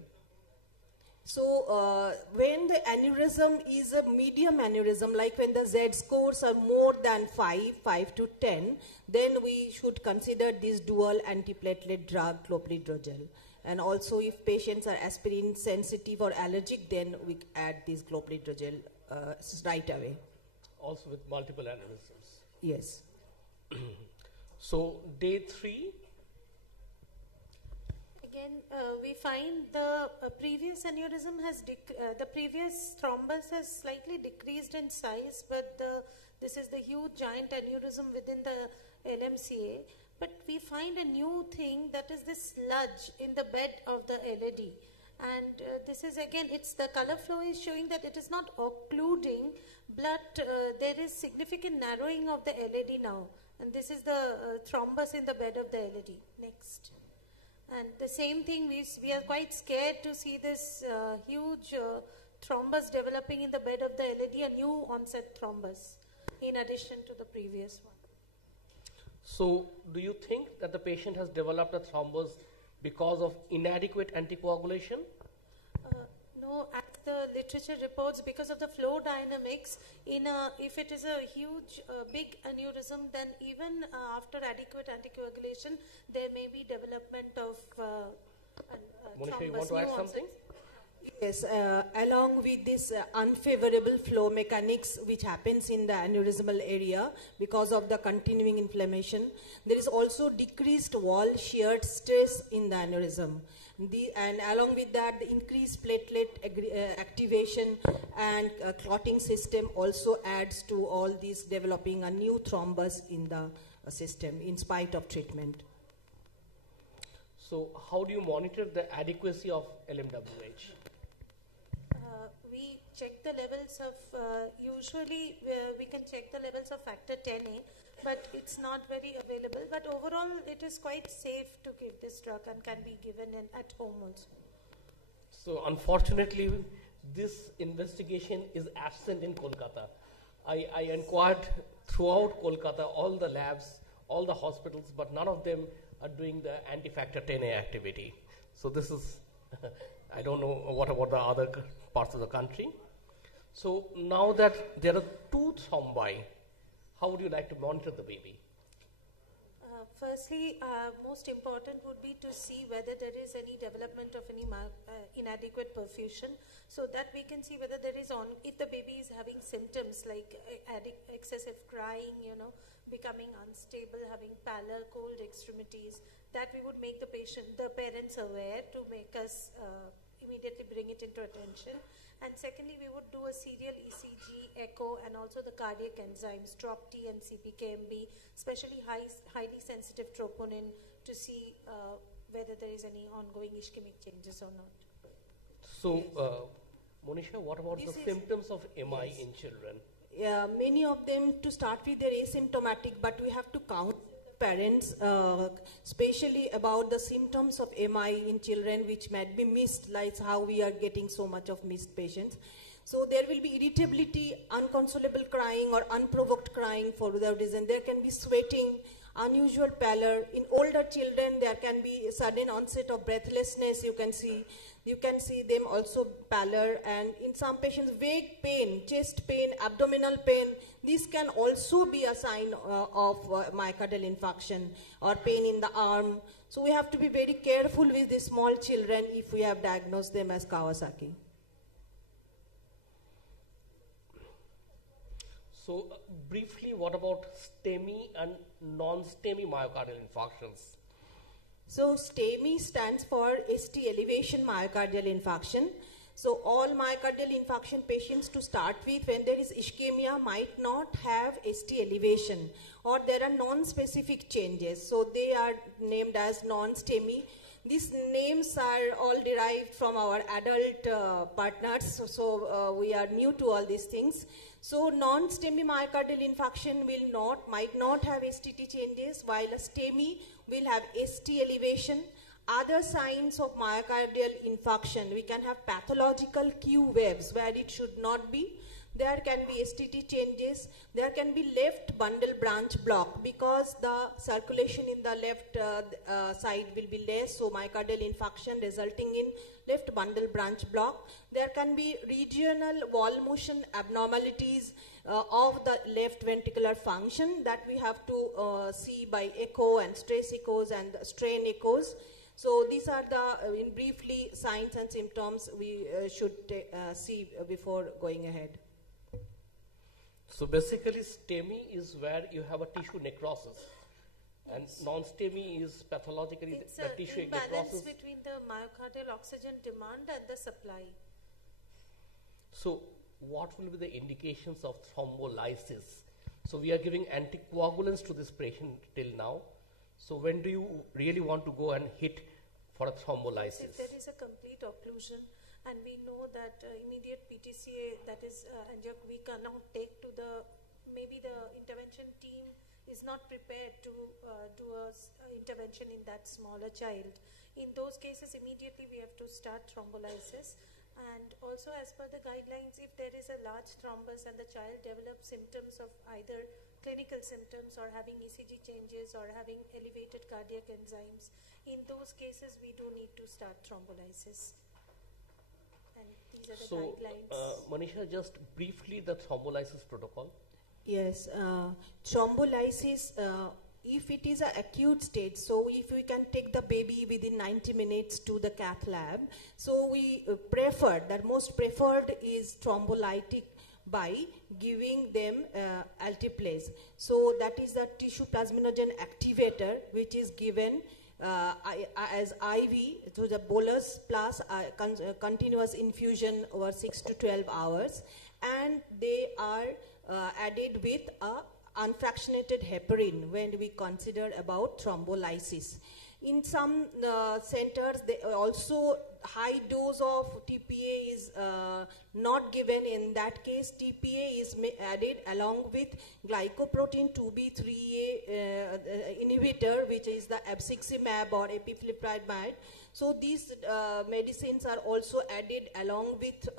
So when the aneurysm is a medium aneurysm, like when the Z scores are more than 5 to 10, then we should consider this dual antiplatelet drug, clopidogrel. And also if patients are aspirin sensitive or allergic, then we add this clopidogrel right away. Also with multiple aneurysms. Yes. So day 3. Again, we find the previous aneurysm has, the previous thrombus has slightly decreased in size, but this is the huge giant aneurysm within the LMCA. But we find a new thing, that is this sludge in the bed of the LAD. And this is again, it's the color flow is showing that it is not occluding, but there is significant narrowing of the LAD now. And this is the thrombus in the bed of the LAD. Next. And the same thing, we are quite scared to see this huge thrombus developing in the bed of the LAD, a new onset thrombus, in addition to the previous one. So do you think that the patient has developed a thrombus because of inadequate anticoagulation? No, as the literature reports, because of the flow dynamics, if it is a huge, big aneurysm, then even after adequate anticoagulation, there may be development of Monisha, you want to add something? Yes, along with this unfavorable flow mechanics which happens in the aneurysmal area because of the continuing inflammation, there is also decreased wall shear stress in the aneurysm. And along with that, the increased platelet activation and clotting system also adds to all this, developing a new thrombus in the system in spite of treatment. So how do you monitor the adequacy of LMWH? We check the levels of, usually we can check the levels of factor 10A, but it's not very available. But overall, it is quite safe to give this drug and can be given at home also. So unfortunately, this investigation is absent in Kolkata. I inquired throughout Kolkata, all the labs, all the hospitals, but none of them are doing the anti-factor 10A activity. So this is, I don't know what about the other parts of the country. So now that there are 2 thrombi, how would you like to monitor the baby? Firstly, most important would be to see whether there is any development of any inadequate perfusion, so that we can see whether there is if the baby is having symptoms like excessive crying, becoming unstable, having pallor, cold extremities, that we would make the parents aware to make us immediately bring it into attention. And secondly, we would do a serial ECG, echo, and also the cardiac enzymes, TROP-T and CPKMB, especially highly sensitive troponin, to see whether there is any ongoing ischemic changes or not. So, Monisha, what about the symptoms of MI in children? Yeah, many of them, to start with, they're asymptomatic, but we have to count parents, especially about the symptoms of MI in children which might be missed, like how we are getting so much of missed patients. So there will be irritability, unconsolable crying or unprovoked crying for without reason. There can be sweating, unusual pallor. In older children, there can be sudden onset of breathlessness. You can see them also pallor, and in some patients, vague pain, chest pain, abdominal pain. This can also be a sign of myocardial infarction or pain in the arm. So we have to be very careful with these small children if we have diagnosed them as Kawasaki. So briefly, what about STEMI and non-STEMI myocardial infarctions? So STEMI stands for ST elevation myocardial infarction. So all myocardial infarction patients, to start with, when there is ischemia, might not have ST elevation, or there are non-specific changes. So they are named as non-STEMI. These names are all derived from our adult partners, so we are new to all these things. So non-STEMI myocardial infarction might not have STT changes, while a STEMI will have ST elevation. Other signs of myocardial infarction, we can have pathological Q waves where it should not be. There can be STT changes. There can be left bundle branch block because the circulation in the left side will be less, so myocardial infarction resulting in left bundle branch block. There can be regional wall motion abnormalities of the left ventricular function that we have to see by echo and stress echoes and strain echoes. So these are the, in briefly, signs and symptoms we should see before going ahead. So basically, STEMI is where you have a tissue necrosis, and non-STEMI is pathologically It's the tissue imbalance necrosis. between the myocardial oxygen demand and the supply. So what will be the indications of thrombolysis? So we are giving anticoagulants to this patient till now. So when do you really want to go and hit for a thrombolysis? If there is a complete occlusion and we know that immediate PTCA, that is, we cannot take to maybe the intervention team is not prepared to do a intervention in that smaller child. In those cases, immediately we have to start thrombolysis. And also, as per the guidelines, if there is a large thrombus and the child develops symptoms of either clinical symptoms or having ECG changes or having elevated cardiac enzymes, in those cases we do need to start thrombolysis. And these are the guidelines. Manisha, just briefly the thrombolysis protocol. Yes, thrombolysis, if it is an acute state, so if we can take the baby within 90 minutes to the cath lab, so we most preferred is thrombolytic by giving them alteplase. So that is the tissue plasminogen activator, which is given as IV through the bolus plus continuous infusion over 6 to 12 hours, and they are added with a unfractionated heparin when we consider about thrombolysis. In some centers, they also high dose of TPA is not given. In that case, TPA is added along with glycoprotein 2B3A inhibitor, which is the abciximab or epiflipride. So these medicines are also added along with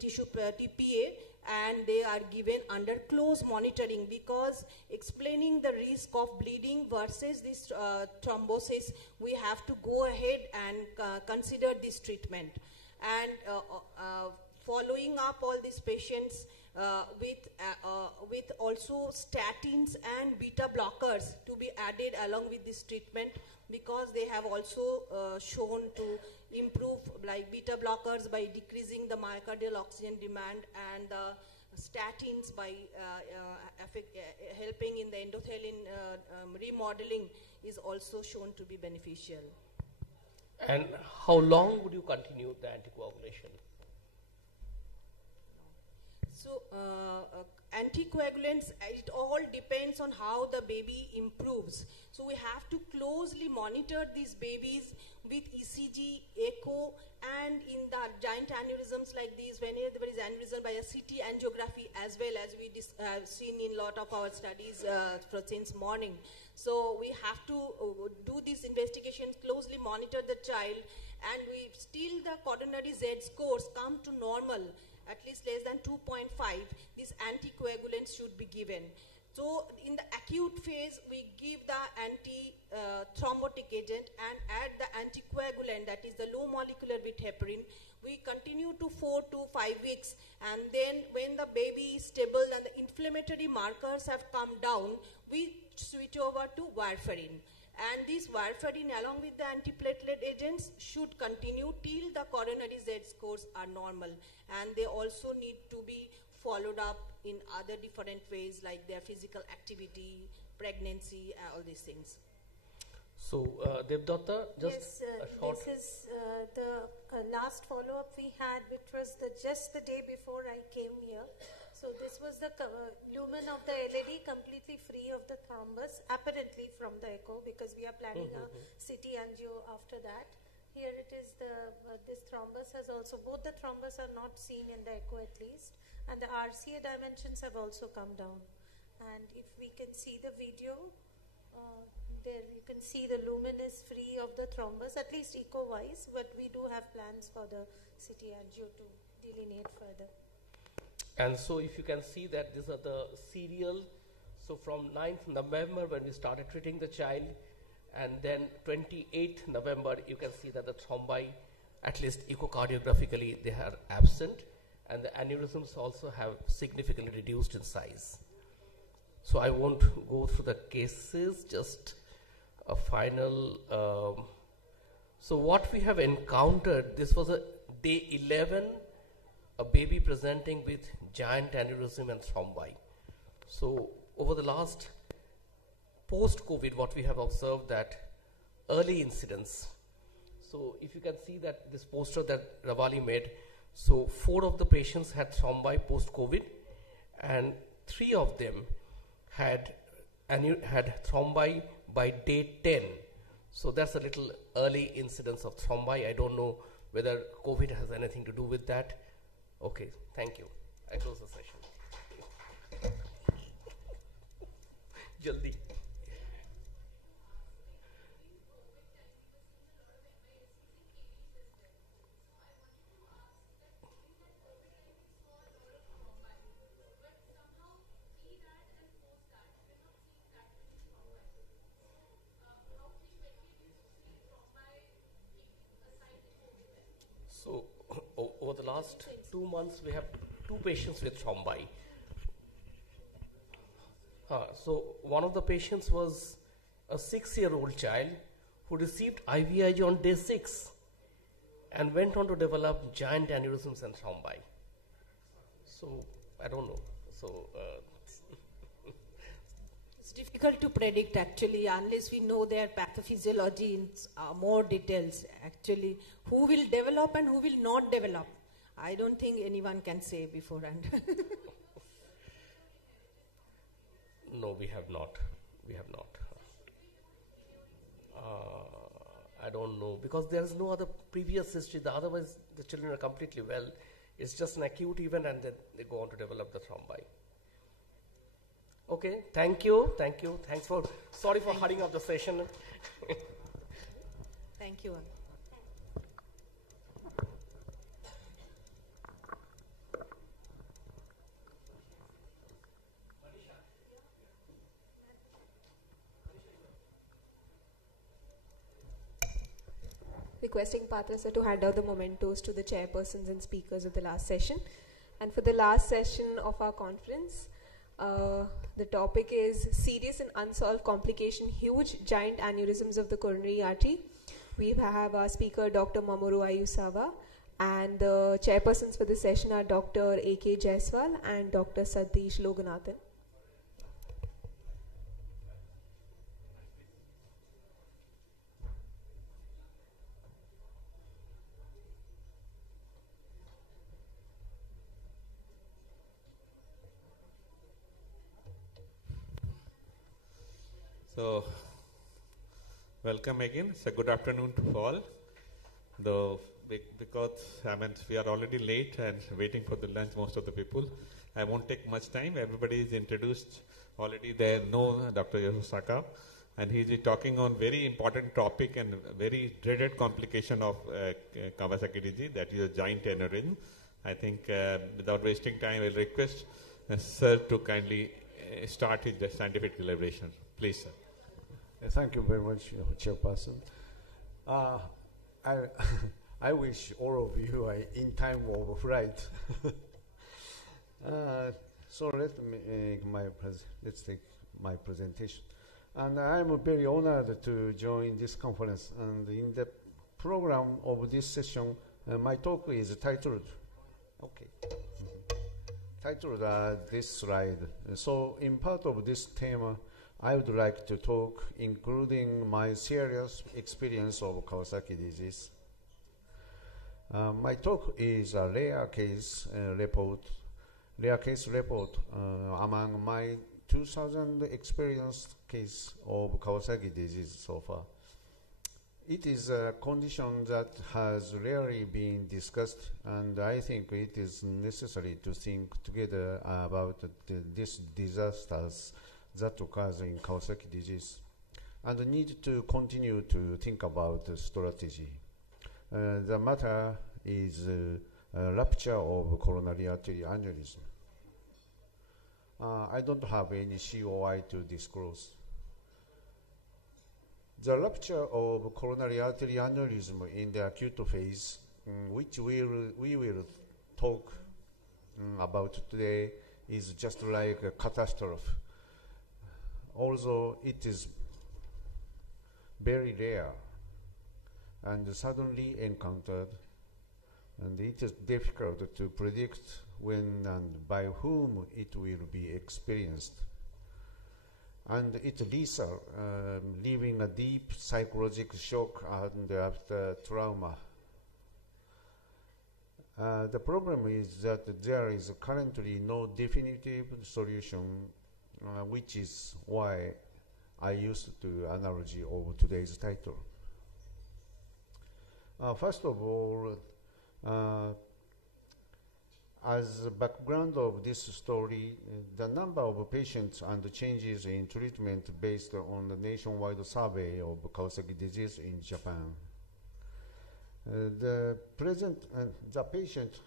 tissue TPA, and they are given under close monitoring, because explaining the risk of bleeding versus this thrombosis, we have to go ahead and consider this treatment. And following up all these patients with also statins and beta blockers to be added along with this treatment, because they have also shown to improve, like beta blockers by decreasing the myocardial oxygen demand, and the statins by helping in the endothelin remodeling is also shown to be beneficial. And how long would you continue the anticoagulation? So anticoagulants, it all depends on how the baby improves. So we have to closely monitor these babies with ECG, echo, and in the giant aneurysms like these, whenever there is aneurysm, by a CT angiography, as well as we have seen in a lot of our studies since morning. So we have to do these investigations, closely monitor the child, and we still the coronary Z scores come to normal, at least less than 2.5, these anticoagulants should be given. So in the acute phase, we give the anti-thrombotic agent and add the anticoagulant, that is the low molecular weight heparin. We continue to 4 to 5 weeks, and then when the baby is stable and the inflammatory markers have come down, we switch over to warfarin. And this warfarin along with the antiplatelet agents should continue till the coronary Z scores are normal. And they also need to be followed up in other different ways, like their physical activity, pregnancy, all these things. So, Devdatta, just yes, a short... This is the last follow-up we had, which was just the day before I came here. So this was the lumen of the LED, completely free of the thrombus, apparently from the echo, because we are planning a CT angio after that. Here it is, this thrombus has also, both the thrombus are not seen in the echo at least, and the RCA dimensions have also come down. And if we can see the video, there you can see the lumen is free of the thrombus, at least echo-wise, but we do have plans for the CT angio to delineate further. And so if you can see that these are the serial, so from 9th November when we started treating the child, and then 28th November you can see that the thrombi, at least echocardiographically, they are absent, and the aneurysms also have significantly reduced in size. So I won't go through the cases, just a final. So what we have encountered, this was a day 11, a baby presenting with giant aneurysm and thrombi. So over the last post-COVID, what we have observed that early incidence. So if you can see that this poster that Ravali made, so 4 of the patients had thrombi post-COVID, and 3 of them had thrombi by day 10. So that's a little early incidence of thrombi. I don't know whether COVID has anything to do with that. Okay, thank you. I close the session. Jaldi. So over the last 2 months, we have 2 patients with thrombi. So one of the patients was a 6-year-old child who received IVIG on day 6 and went on to develop giant aneurysms and thrombi. So I don't know. So it's difficult to predict actually, unless we know their pathophysiology in more details. Actually, who will develop and who will not develop, I don't think anyone can say beforehand. No, we have not. We have not. I don't know, because there is no other previous history. Otherwise, the children are completely well. It's just an acute event, and then they go on to develop the thrombi. Okay, thank you. Thanks for, sorry for hurrying up the session. Thank you. Requesting Patra sir to hand out the mementos to the chairpersons and speakers of the last session. And for the last session of our conference, the topic is serious and unsolved complication, huge giant aneurysms of the coronary artery. We have our speaker Dr. Mamoru Ayusawa, and the chairpersons for this session are Dr. A.K. Jaiswal and Dr. Satish Loganathan. So, welcome again. So, good afternoon to all. Though, because we are already late and waiting for the lunch, most of the people, I won't take much time. Everybody is introduced already. They know Dr. Yosaka, and he is talking on very important topic and very dreaded complication of Kawasaki disease, that is a giant aneurysm. I think without wasting time, I will request sir to kindly start his scientific elaboration. Please, sir. Thank you very much, Chairperson. I wish all of you are in time of flight. So let's take my presentation. And I'm very honored to join this conference. And in the program of this session, my talk is titled, titled this slide. So in part of this theme, I would like to talk including my serious experience of Kawasaki disease. My talk is a rare case report among my 2,000 experienced case of Kawasaki disease so far. It is a condition that has rarely been discussed, and I think it is necessary to think together about these disasters that occurs in Kawasaki disease, and need to continue to think about the strategy. The matter is rupture of coronary artery aneurysm. I don't have any COI to disclose. The rupture of coronary artery aneurysm in the acute phase, which we will talk about today, is just like a catastrophe. Although it is very rare and suddenly encountered, and it is difficult to predict when and by whom it will be experienced. And it leaves leaving a deep psychological shock and after trauma. The problem is that there is currently no definitive solution, which is why I used the analogy of today's title. First of all, as a background of this story, the number of patients and the changes in treatment based on the nationwide survey of Kawasaki disease in Japan. The patient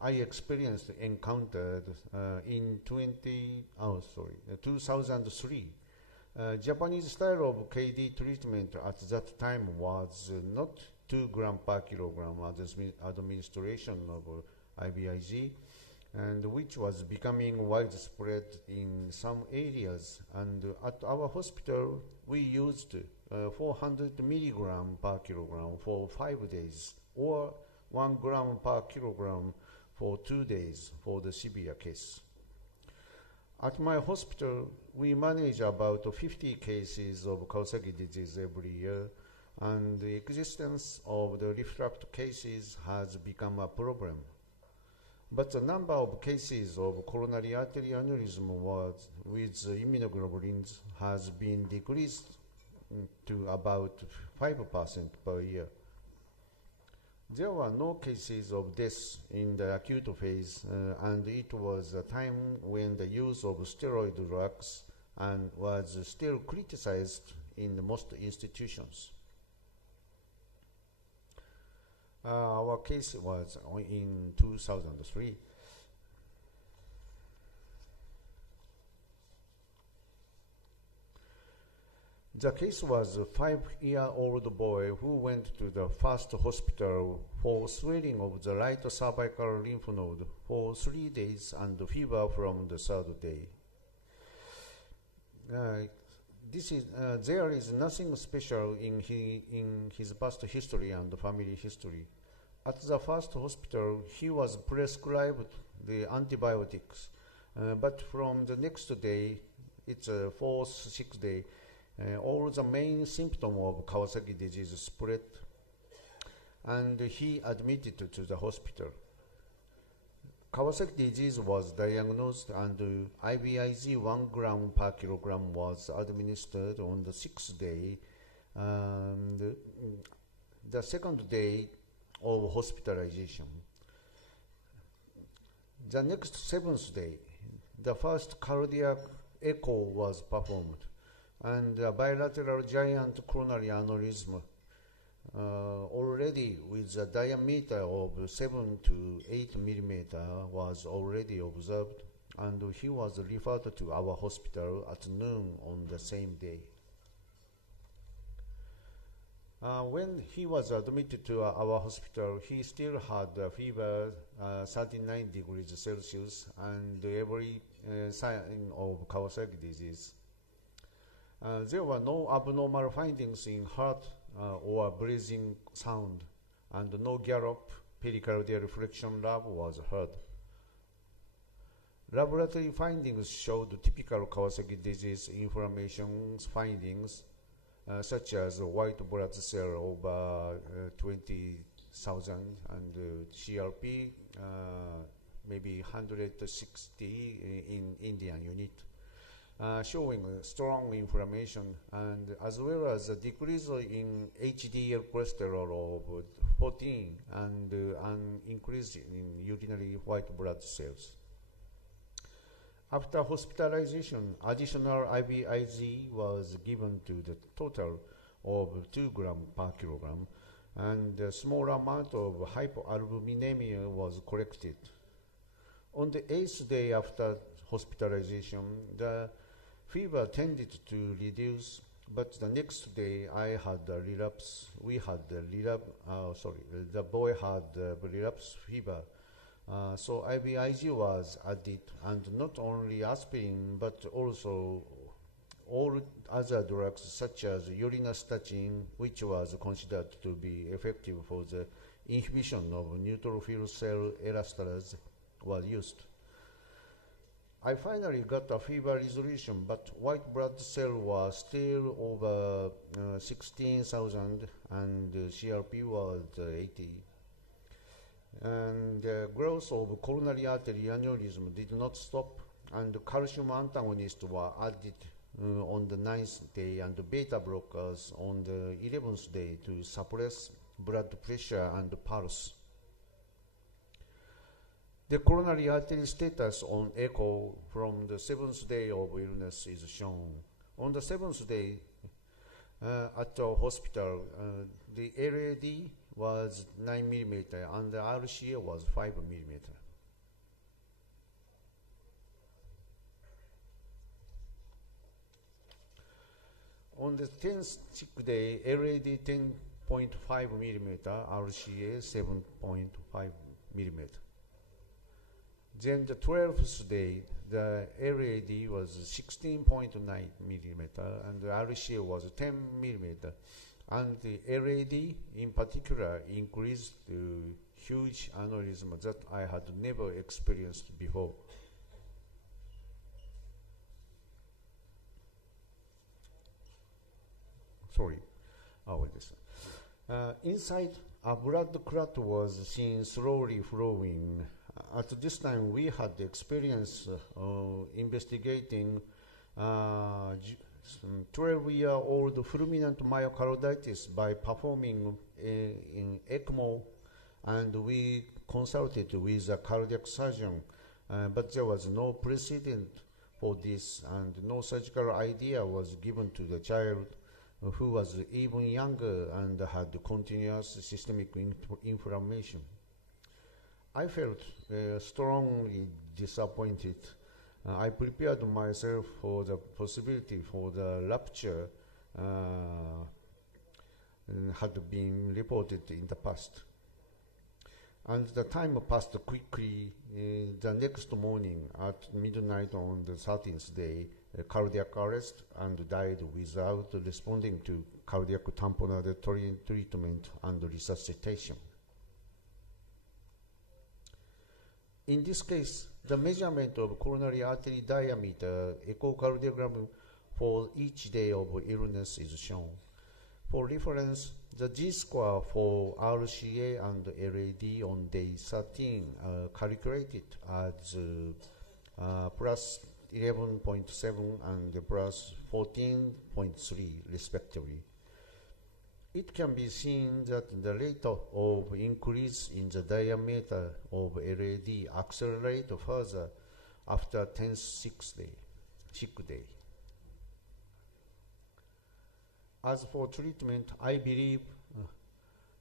I experienced encountered in 2003. Japanese style of KD treatment at that time was not 2 grams per kilogram administration of IVIG, and which was becoming widespread in some areas. And at our hospital, we used 400 milligram per kilogram for 5 days, or 1 gram per kilogram for 2 days for the severe case. At my hospital, we manage about 50 cases of Kawasaki disease every year, and the existence of the refractory cases has become a problem. But the number of cases of coronary artery aneurysm with immunoglobulins has been decreased to about 5% per year. There were no cases of death in the acute phase, and it was a time when the use of steroid drugs and was still criticized in most institutions. Our case was in 2003. The case was a 5-year-old boy who went to the first hospital for swelling of the right cervical lymph node for 3 days and fever from the third day. There is nothing special in his past history and family history. At the first hospital, he was prescribed the antibiotics, but from the next day, it's a 4th, 6th day, all the main symptoms of Kawasaki disease spread, and he admitted to the hospital. Kawasaki disease was diagnosed, and IVIG 1 gram per kilogram was administered on the 6th day, and the 2nd day of hospitalization. The next 7th day, the first cardiac echo was performed, and a bilateral giant coronary aneurysm already with a diameter of 7 to 8 millimeter was already observed, and he was referred to our hospital at noon on the same day. When he was admitted to our hospital, he still had a fever 39 degrees Celsius and every sign of Kawasaki disease. There were no abnormal findings in heart or breathing sound, and no gallop pericardial reflection lab was heard. Laboratory findings showed typical Kawasaki disease inflammation findings, such as white blood cell over 20,000 and CRP maybe 160 in Indian unit. Showing strong inflammation, and as well as a decrease in HDL cholesterol of 14 and an increase in urinary white blood cells. After hospitalization, additional IVIG was given to the total of 2 grams per kilogram, and a small amount of hypoalbuminemia was corrected. On the 8th day after hospitalization, the fever tended to reduce, but the next day I had a relapse. The boy had relapse fever. So IVIG was added, and not only aspirin, but also all other drugs such as urinastatin, which was considered to be effective for the inhibition of neutrophil cell elastomers, was used. I finally got a fever resolution, but white blood cell was still over 16,000 and CRP was 80. And growth of coronary artery aneurysm did not stop, and calcium antagonists were added on the 9th day and beta blockers on the 11th day to suppress blood pressure and pulse. The coronary artery status on echo from the 7th day of illness is shown. On the 7th day at the hospital, the LAD was 9 millimeter and the RCA was 5 millimeter. On the 10th sick day, LAD 10.5 millimeter, RCA 7.5 millimeter. Then the 12th day, the LAD was 16.9 millimeter and the RCA was 10 millimeter. And the LAD in particular increased to huge aneurysm that I had never experienced before. Sorry. Inside, a blood clot was seen slowly flowing. At this time, we had experience investigating 12-year-old fulminant myocarditis by performing in ECMO, and we consulted with a cardiac surgeon, but there was no precedent for this, and no surgical idea was given to the child, who was even younger and had continuous systemic inflammation. I felt strongly disappointed. I prepared myself for the possibility for the rupture had been reported in the past. And the time passed quickly. The next morning at midnight on the 13th day, cardiac arrest, and died without responding to cardiac tamponade treatment and resuscitation. In this case, the measurement of coronary artery diameter echocardiogram for each day of illness is shown. For reference, the G-score for RCA and LAD on day 13 calculated as plus 11.7 and plus 14.3 respectively. It can be seen that the rate of increase in the diameter of LAD accelerates further after 10th sick day. As for treatment, I believe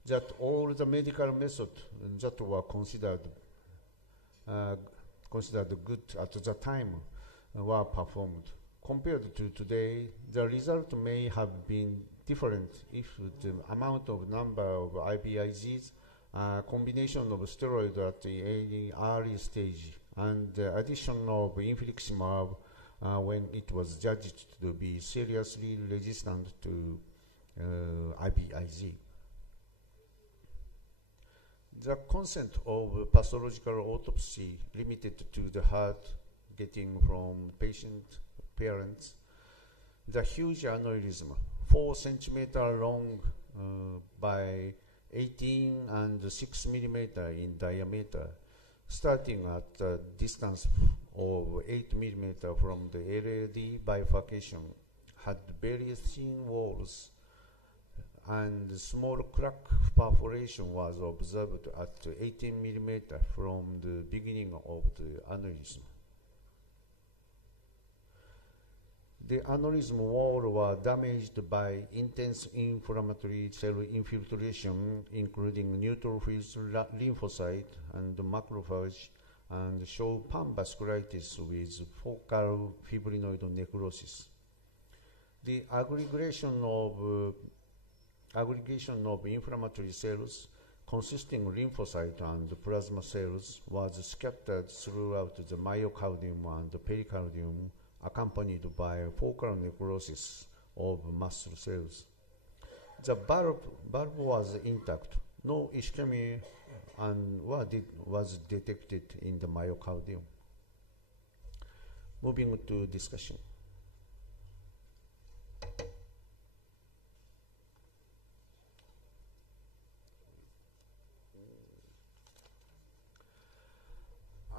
that all the medical methods that were considered good at the time were performed. Compared to today, the result may have been different if the amount of number of IVIGs, combination of steroids at the early stage, and the addition of infliximab when it was judged to be seriously resistant to IVIG. The consent of pathological autopsy limited to the heart getting from patient parents. The huge aneurysm, 4 centimeter long by 18 and 6 millimeter in diameter, starting at a distance of 8 millimeter from the LAD bifurcation, had very thin walls, and small crack perforation was observed at 18 millimeter from the beginning of the aneurysm. The aneurysm wall was damaged by intense inflammatory cell infiltration, including neutrophils, lymphocyte, and macrophage, and show panvasculitis with focal fibrinoid necrosis. The aggregation of inflammatory cells consisting lymphocyte and plasma cells was scattered throughout the myocardium and the pericardium, accompanied by focal necrosis of muscle cells. The valve was intact. No ischemia and was detected in the myocardium. Moving to discussion.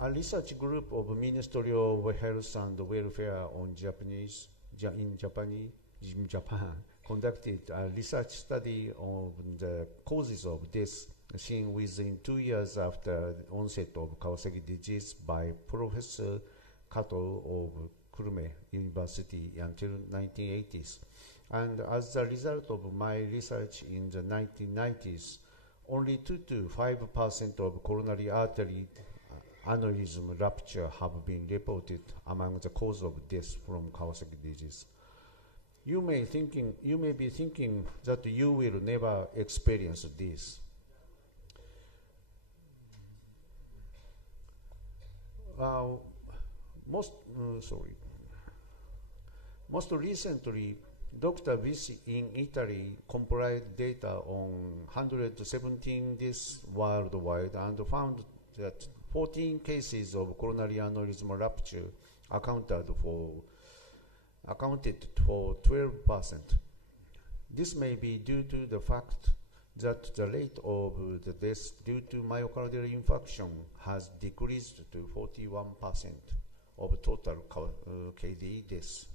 A research group of Ministry of Health and Welfare in Japan conducted a research study of the causes of death seen within 2 years after the onset of Kawasaki disease by Professor Kato of Kurume University until 1980s. And as a result of my research in the 1990s, only 2 to 5% of coronary artery aneurysm rupture have been reported among the cause of death from Kawasaki disease. You may be thinking that you will never experience this. Most recently, Dr. Vissi in Italy compiled data on 117 deaths worldwide and found that 14 cases of coronary aneurysm rupture accounted for 12%. This may be due to the fact that the rate of the deaths due to myocardial infarction has decreased to 41% of total KDE deaths.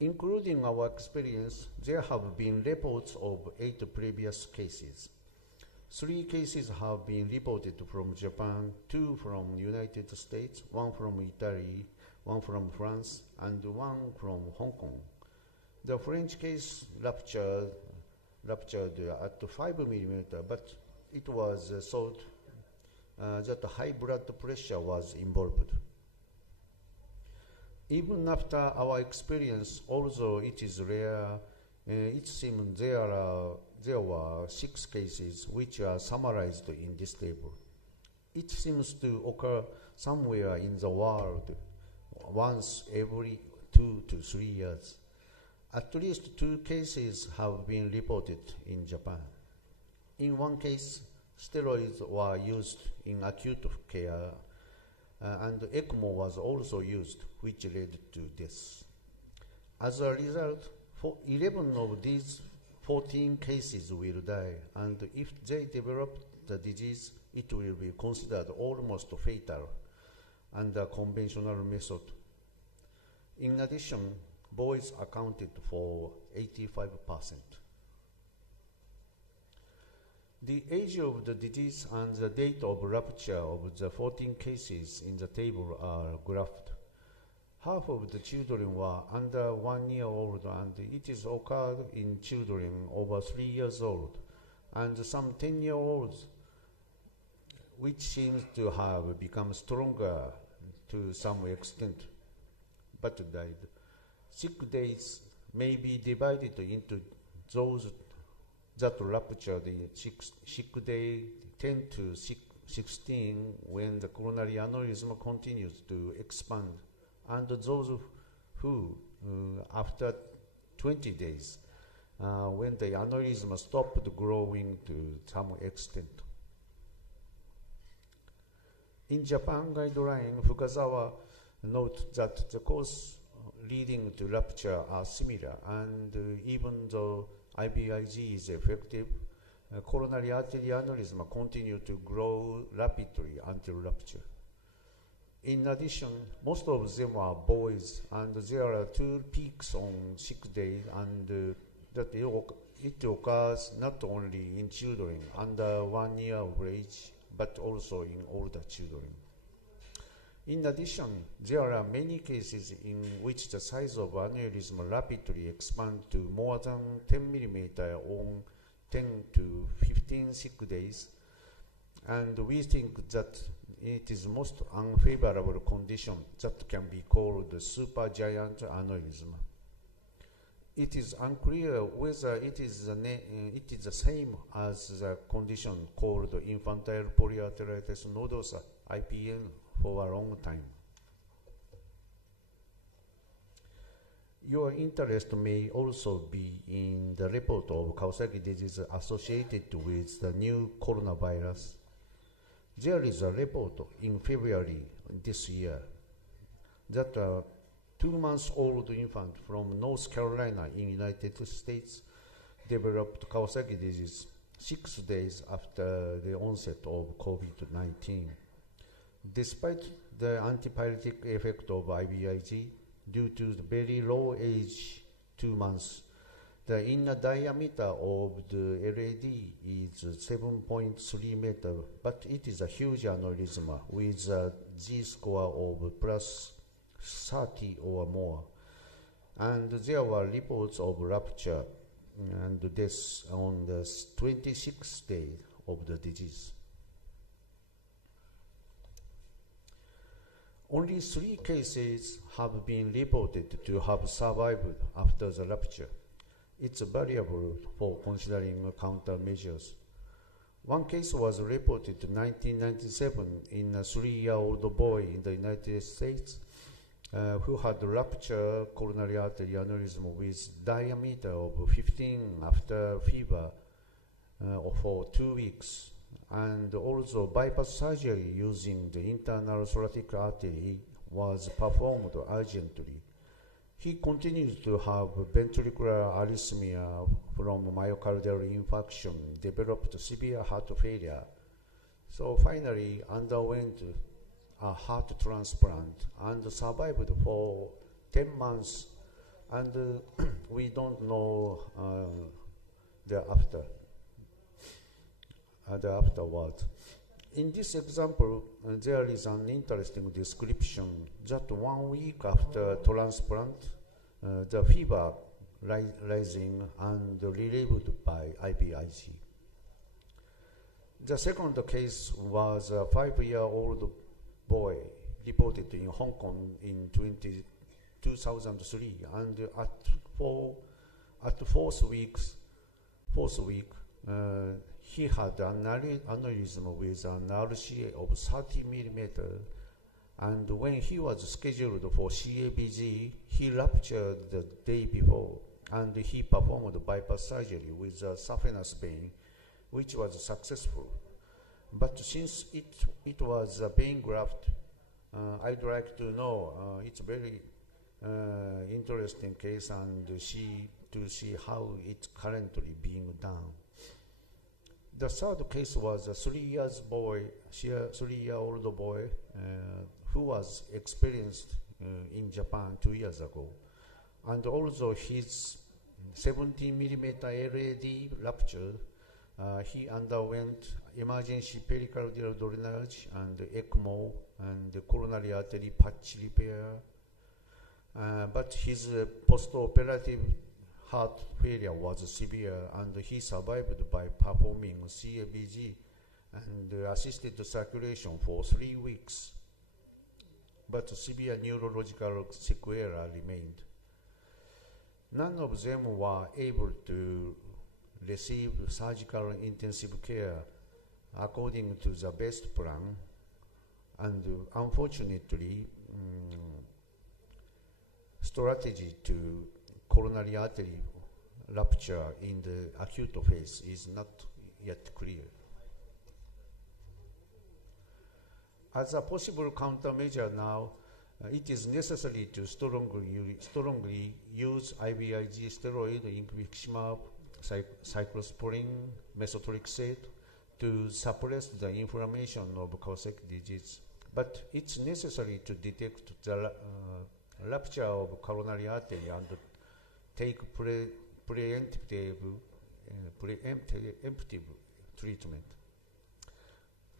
Including our experience, there have been reports of 8 previous cases. 3 cases have been reported from Japan, 2 from United States, 1 from Italy, 1 from France, and 1 from Hong Kong. The French case ruptured at 5 millimeter, but it was thought that high blood pressure was involved. Even after our experience, although it is rare, it seems there were 6 cases which are summarized in this table. It seems to occur somewhere in the world once every 2 to 3 years. At least 2 cases have been reported in Japan. In one case, steroids were used in acute care, and ECMO was also used, which led to death. As a result, 11 of these 14 cases will die, and if they develop the disease, it will be considered almost fatal under conventional method. In addition, boys accounted for 85%. The age of the disease and the date of rupture of the 14 cases in the table are graphed. Half of the children were under 1 year old, and it is occurred in children over 3 years old, and some 10-year-olds, which seems to have become stronger to some extent, but died. Sick days may be divided into those that ruptured in sick day 10 to 16 when the coronary aneurysm continues to expand, and those who, after 20 days, when the aneurysm stopped growing to some extent. In Japan guideline, Fukazawa notes that the cause leading to rupture are similar, and even though IVIG is effective, coronary artery aneurysm continue to grow rapidly until rupture. In addition, most of them are boys, and there are 2 peaks on sick day, and that it occurs not only in children under 1 year of age, but also in older children. In addition, there are many cases in which the size of aneurysm rapidly expands to more than 10 millimeter on 10 to 15 sick days, and we think that it is most unfavorable condition that can be called supergiant aneurysm. It is unclear whether it is the same as the condition called infantile polyarteritis nodosa, IPN, for a long time. Your interest may also be in the report of Kawasaki disease associated with the new coronavirus. There is a report in February this year that a 2-month-old infant from North Carolina in United States developed Kawasaki disease 6 days after the onset of COVID-19. Despite the antipyretic effect of IVIG, due to the very low age, 2 months, the inner diameter of the LAD is 7.3 meter, but it is a huge aneurysm with a Z-score of plus 30 or more. And there were reports of rupture and death on the 26th day of the disease. Only 3 cases have been reported to have survived after the rupture. It's variable for considering countermeasures. One case was reported in 1997 in a 3-year-old boy in the United States who had ruptured coronary artery aneurysm with diameter of 15 after fever for 2 weeks. And also bypass surgery using the internal thoracic artery was performed urgently. He continues to have ventricular arrhythmia from myocardial infarction, developed severe heart failure, so finally underwent a heart transplant and survived for 10 months and we don't know the afterwards. In this example, there is an interesting description that 1 week after transplant, the fever rising and relieved by IVIG. The second case was a 5-year-old boy reported in Hong Kong in 2003, and at fourth week, he had an aneurysm with an RCA of 30 millimeter, and when he was scheduled for CABG, he ruptured the day before, and he performed bypass surgery with a saphenous vein, which was successful. But since it was a vein graft, I'd like to know, it's very interesting case, and to see how it's currently being done. The third case was a 3-year-old boy who was experienced in Japan 2 years ago. And although his 17 millimeter LAD ruptured, he underwent emergency pericardial drainage and ECMO and coronary artery patch repair. But his post-operative heart failure was severe, and he survived by performing CABG and assisted circulation for 3 weeks. But severe neurological sequelae remained. None of them were able to receive surgical intensive care according to the best plan, and unfortunately, strategy to coronary artery rupture in the acute phase is not yet clear. As a possible countermeasure now, it is necessary to strongly use IVIG steroid, infliximab, cyclosporin, methotrexate to suppress the inflammation of Kawasaki disease. But it's necessary to detect the rupture of coronary artery and take preemptive treatment.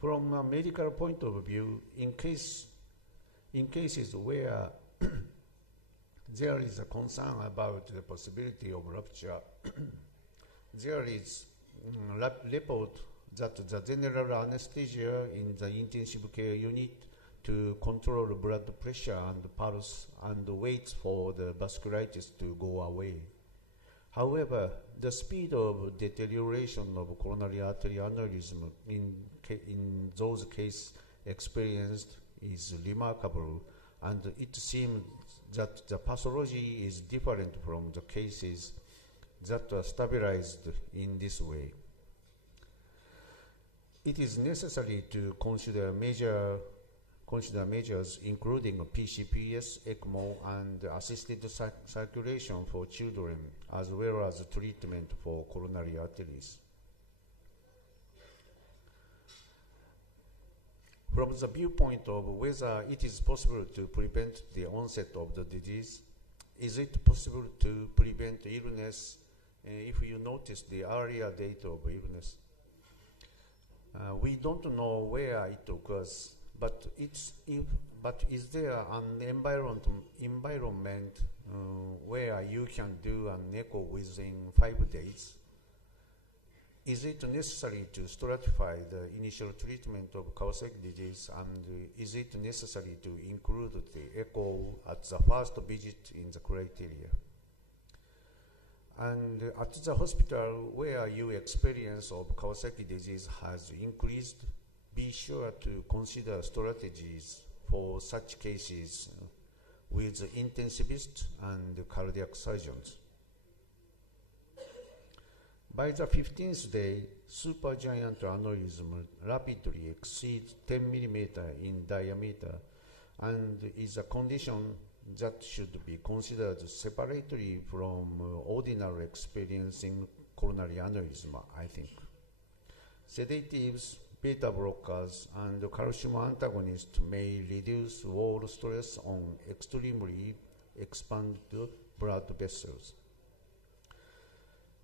From a medical point of view, in cases where there is a concern about the possibility of rupture, there is report that the general anesthesia in the intensive care unit to control blood pressure and pulse and wait for the vasculitis to go away. However, the speed of deterioration of coronary artery aneurysm in those cases experienced is remarkable, and it seems that the pathology is different from the cases that are stabilized in this way. It is necessary to consider measures including PCPS, ECMO, and assisted circulation for children, as well as treatment for coronary arteries. From the viewpoint of whether it is possible to prevent the onset of the disease, is it possible to prevent illness if you notice the earlier date of illness? We don't know where it occurs, but is there an environment where you can do an echo within 5 days? Is it necessary to stratify the initial treatment of Kawasaki disease, and is it necessary to include the echo at the first visit in the criteria? And at the hospital where your experience of Kawasaki disease has increased, be sure to consider strategies for such cases with intensivists and cardiac surgeons. By the 15th day, supergiant aneurysm rapidly exceeds 10 millimeter in diameter and is a condition that should be considered separately from ordinary experiencing coronary aneurysm, I think. Sedatives, beta blockers, and calcium antagonists may reduce wall stress on extremely expanded blood vessels.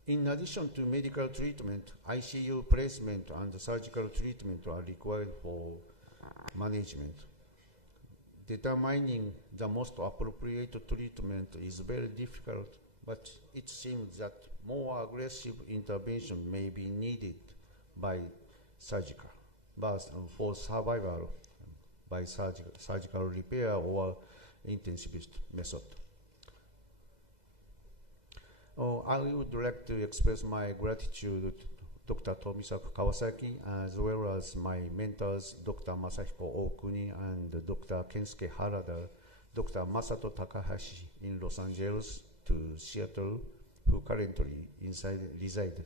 In addition to medical treatment, ICU placement and surgical treatment are required for management. Determining the most appropriate treatment is very difficult, but it seems that more aggressive intervention may be needed by surgical, but for survival by surgical repair or intensivist method. I would like to express my gratitude to Dr. Tomisaku Kawasaki, as well as my mentors, Dr. Masahiko Okuni and Dr. Kensuke Harada, Dr. Masato Takahashi in Los Angeles to Seattle, who currently reside,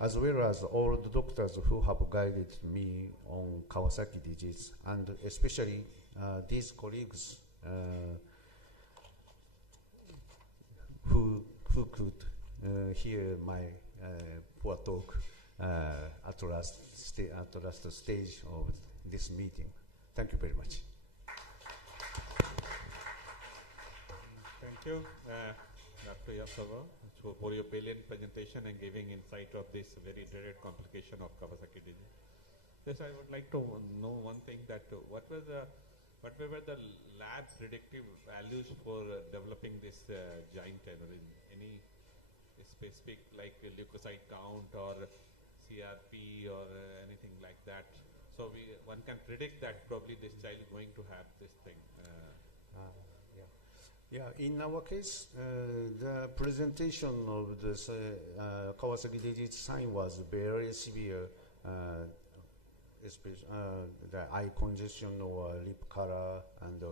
as well as all the doctors who have guided me on Kawasaki disease, and especially these colleagues who could hear my poor talk at last stage of this meeting. Thank you very much. Thank you, Dr. Yasawa, for your brilliant presentation and giving insight of this very dreaded complication of Kawasaki disease. Yes, I would like to know one thing, that what were the lab predictive values for developing this giant aneurysm? Any specific, like leukocyte count or CRP or anything like that? So one can predict that probably this child is going to have this thing. In our case, the presentation of this Kawasaki disease sign was very severe, especially the eye congestion or lip color and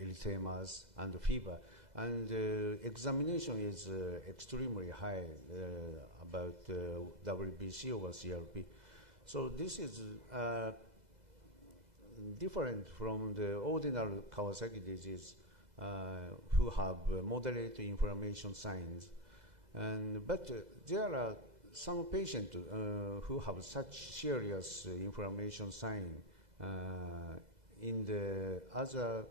erythemas and fever. And examination is extremely high about WBC over CRP. So this is different from the ordinary Kawasaki disease, who have moderate inflammation signs. But there are some patients who have such serious inflammation sign in the other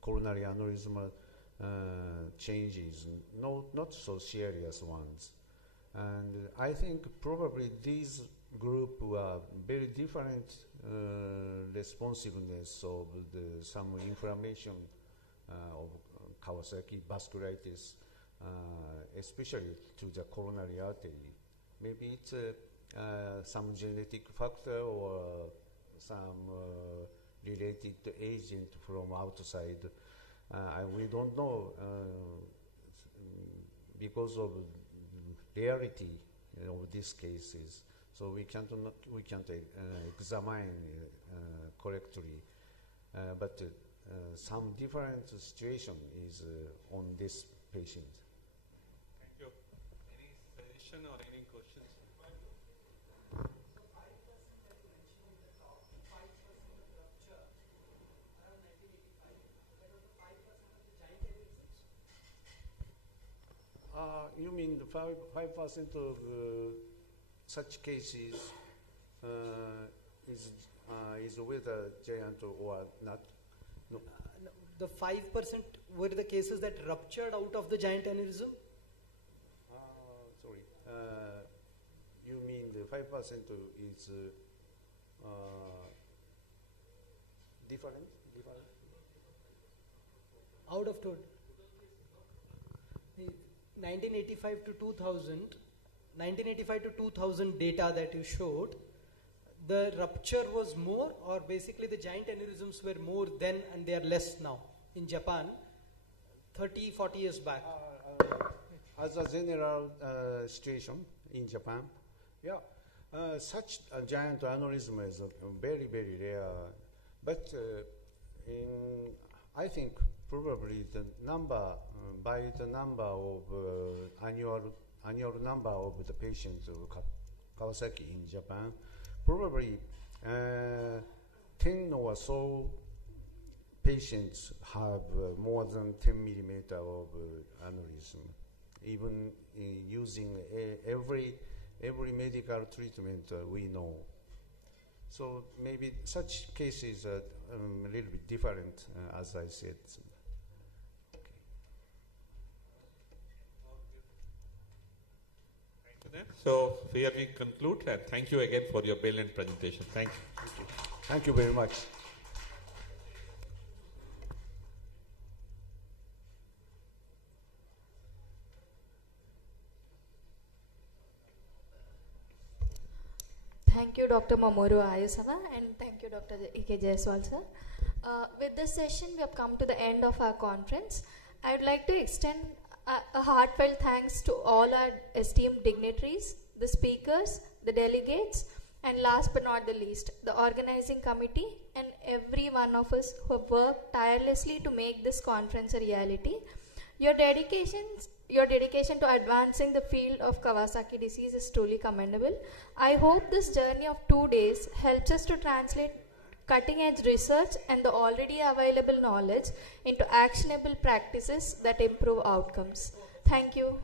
coronary aneurysmal changes, not so serious ones. And I think probably these group were very different responsiveness of some inflammation of Kawasaki vasculitis, especially to the coronary artery. Maybe it's some genetic factor or some related agent from outside. We don't know because of rarity of these cases. So we can't examine correctly, but some different situation is on this patient. Thank you. Any suggestion or any questions? You mean the 5% of such cases is with a giant or not? No. No, the 5% were the cases that ruptured out of the giant aneurysm? Sorry. You mean the 5% is different? Out of total. 1985 to 2000 data that you showed, the rupture was more, or basically the giant aneurysms were more then and they are less now in Japan 30, 40 years back? As a general situation in Japan, such a giant aneurysm is very, very rare. But I think probably the number, by the number of annual number of the patients of Kawasaki in Japan, probably 10 or so patients have more than 10 millimeter of aneurysm. Even using every medical treatment we know. So maybe such cases are a little bit different, as I said. So here we conclude, and thank you again for your brilliant presentation. Thank you. Thank you very much. Thank you, Dr. Mamoru Ayusava, and thank you, Dr. A.K. Jaiswal, sir. With this session, we have come to the end of our conference. I would like to extend a heartfelt thanks to all our esteemed dignitaries, the speakers, the delegates, and last but not the least, the organizing committee and every one of us who have worked tirelessly to make this conference a reality. Your dedication to advancing the field of Kawasaki disease is truly commendable. I hope this journey of 2 days helps us to translate cutting-edge research and the already available knowledge into actionable practices that improve outcomes. Thank you.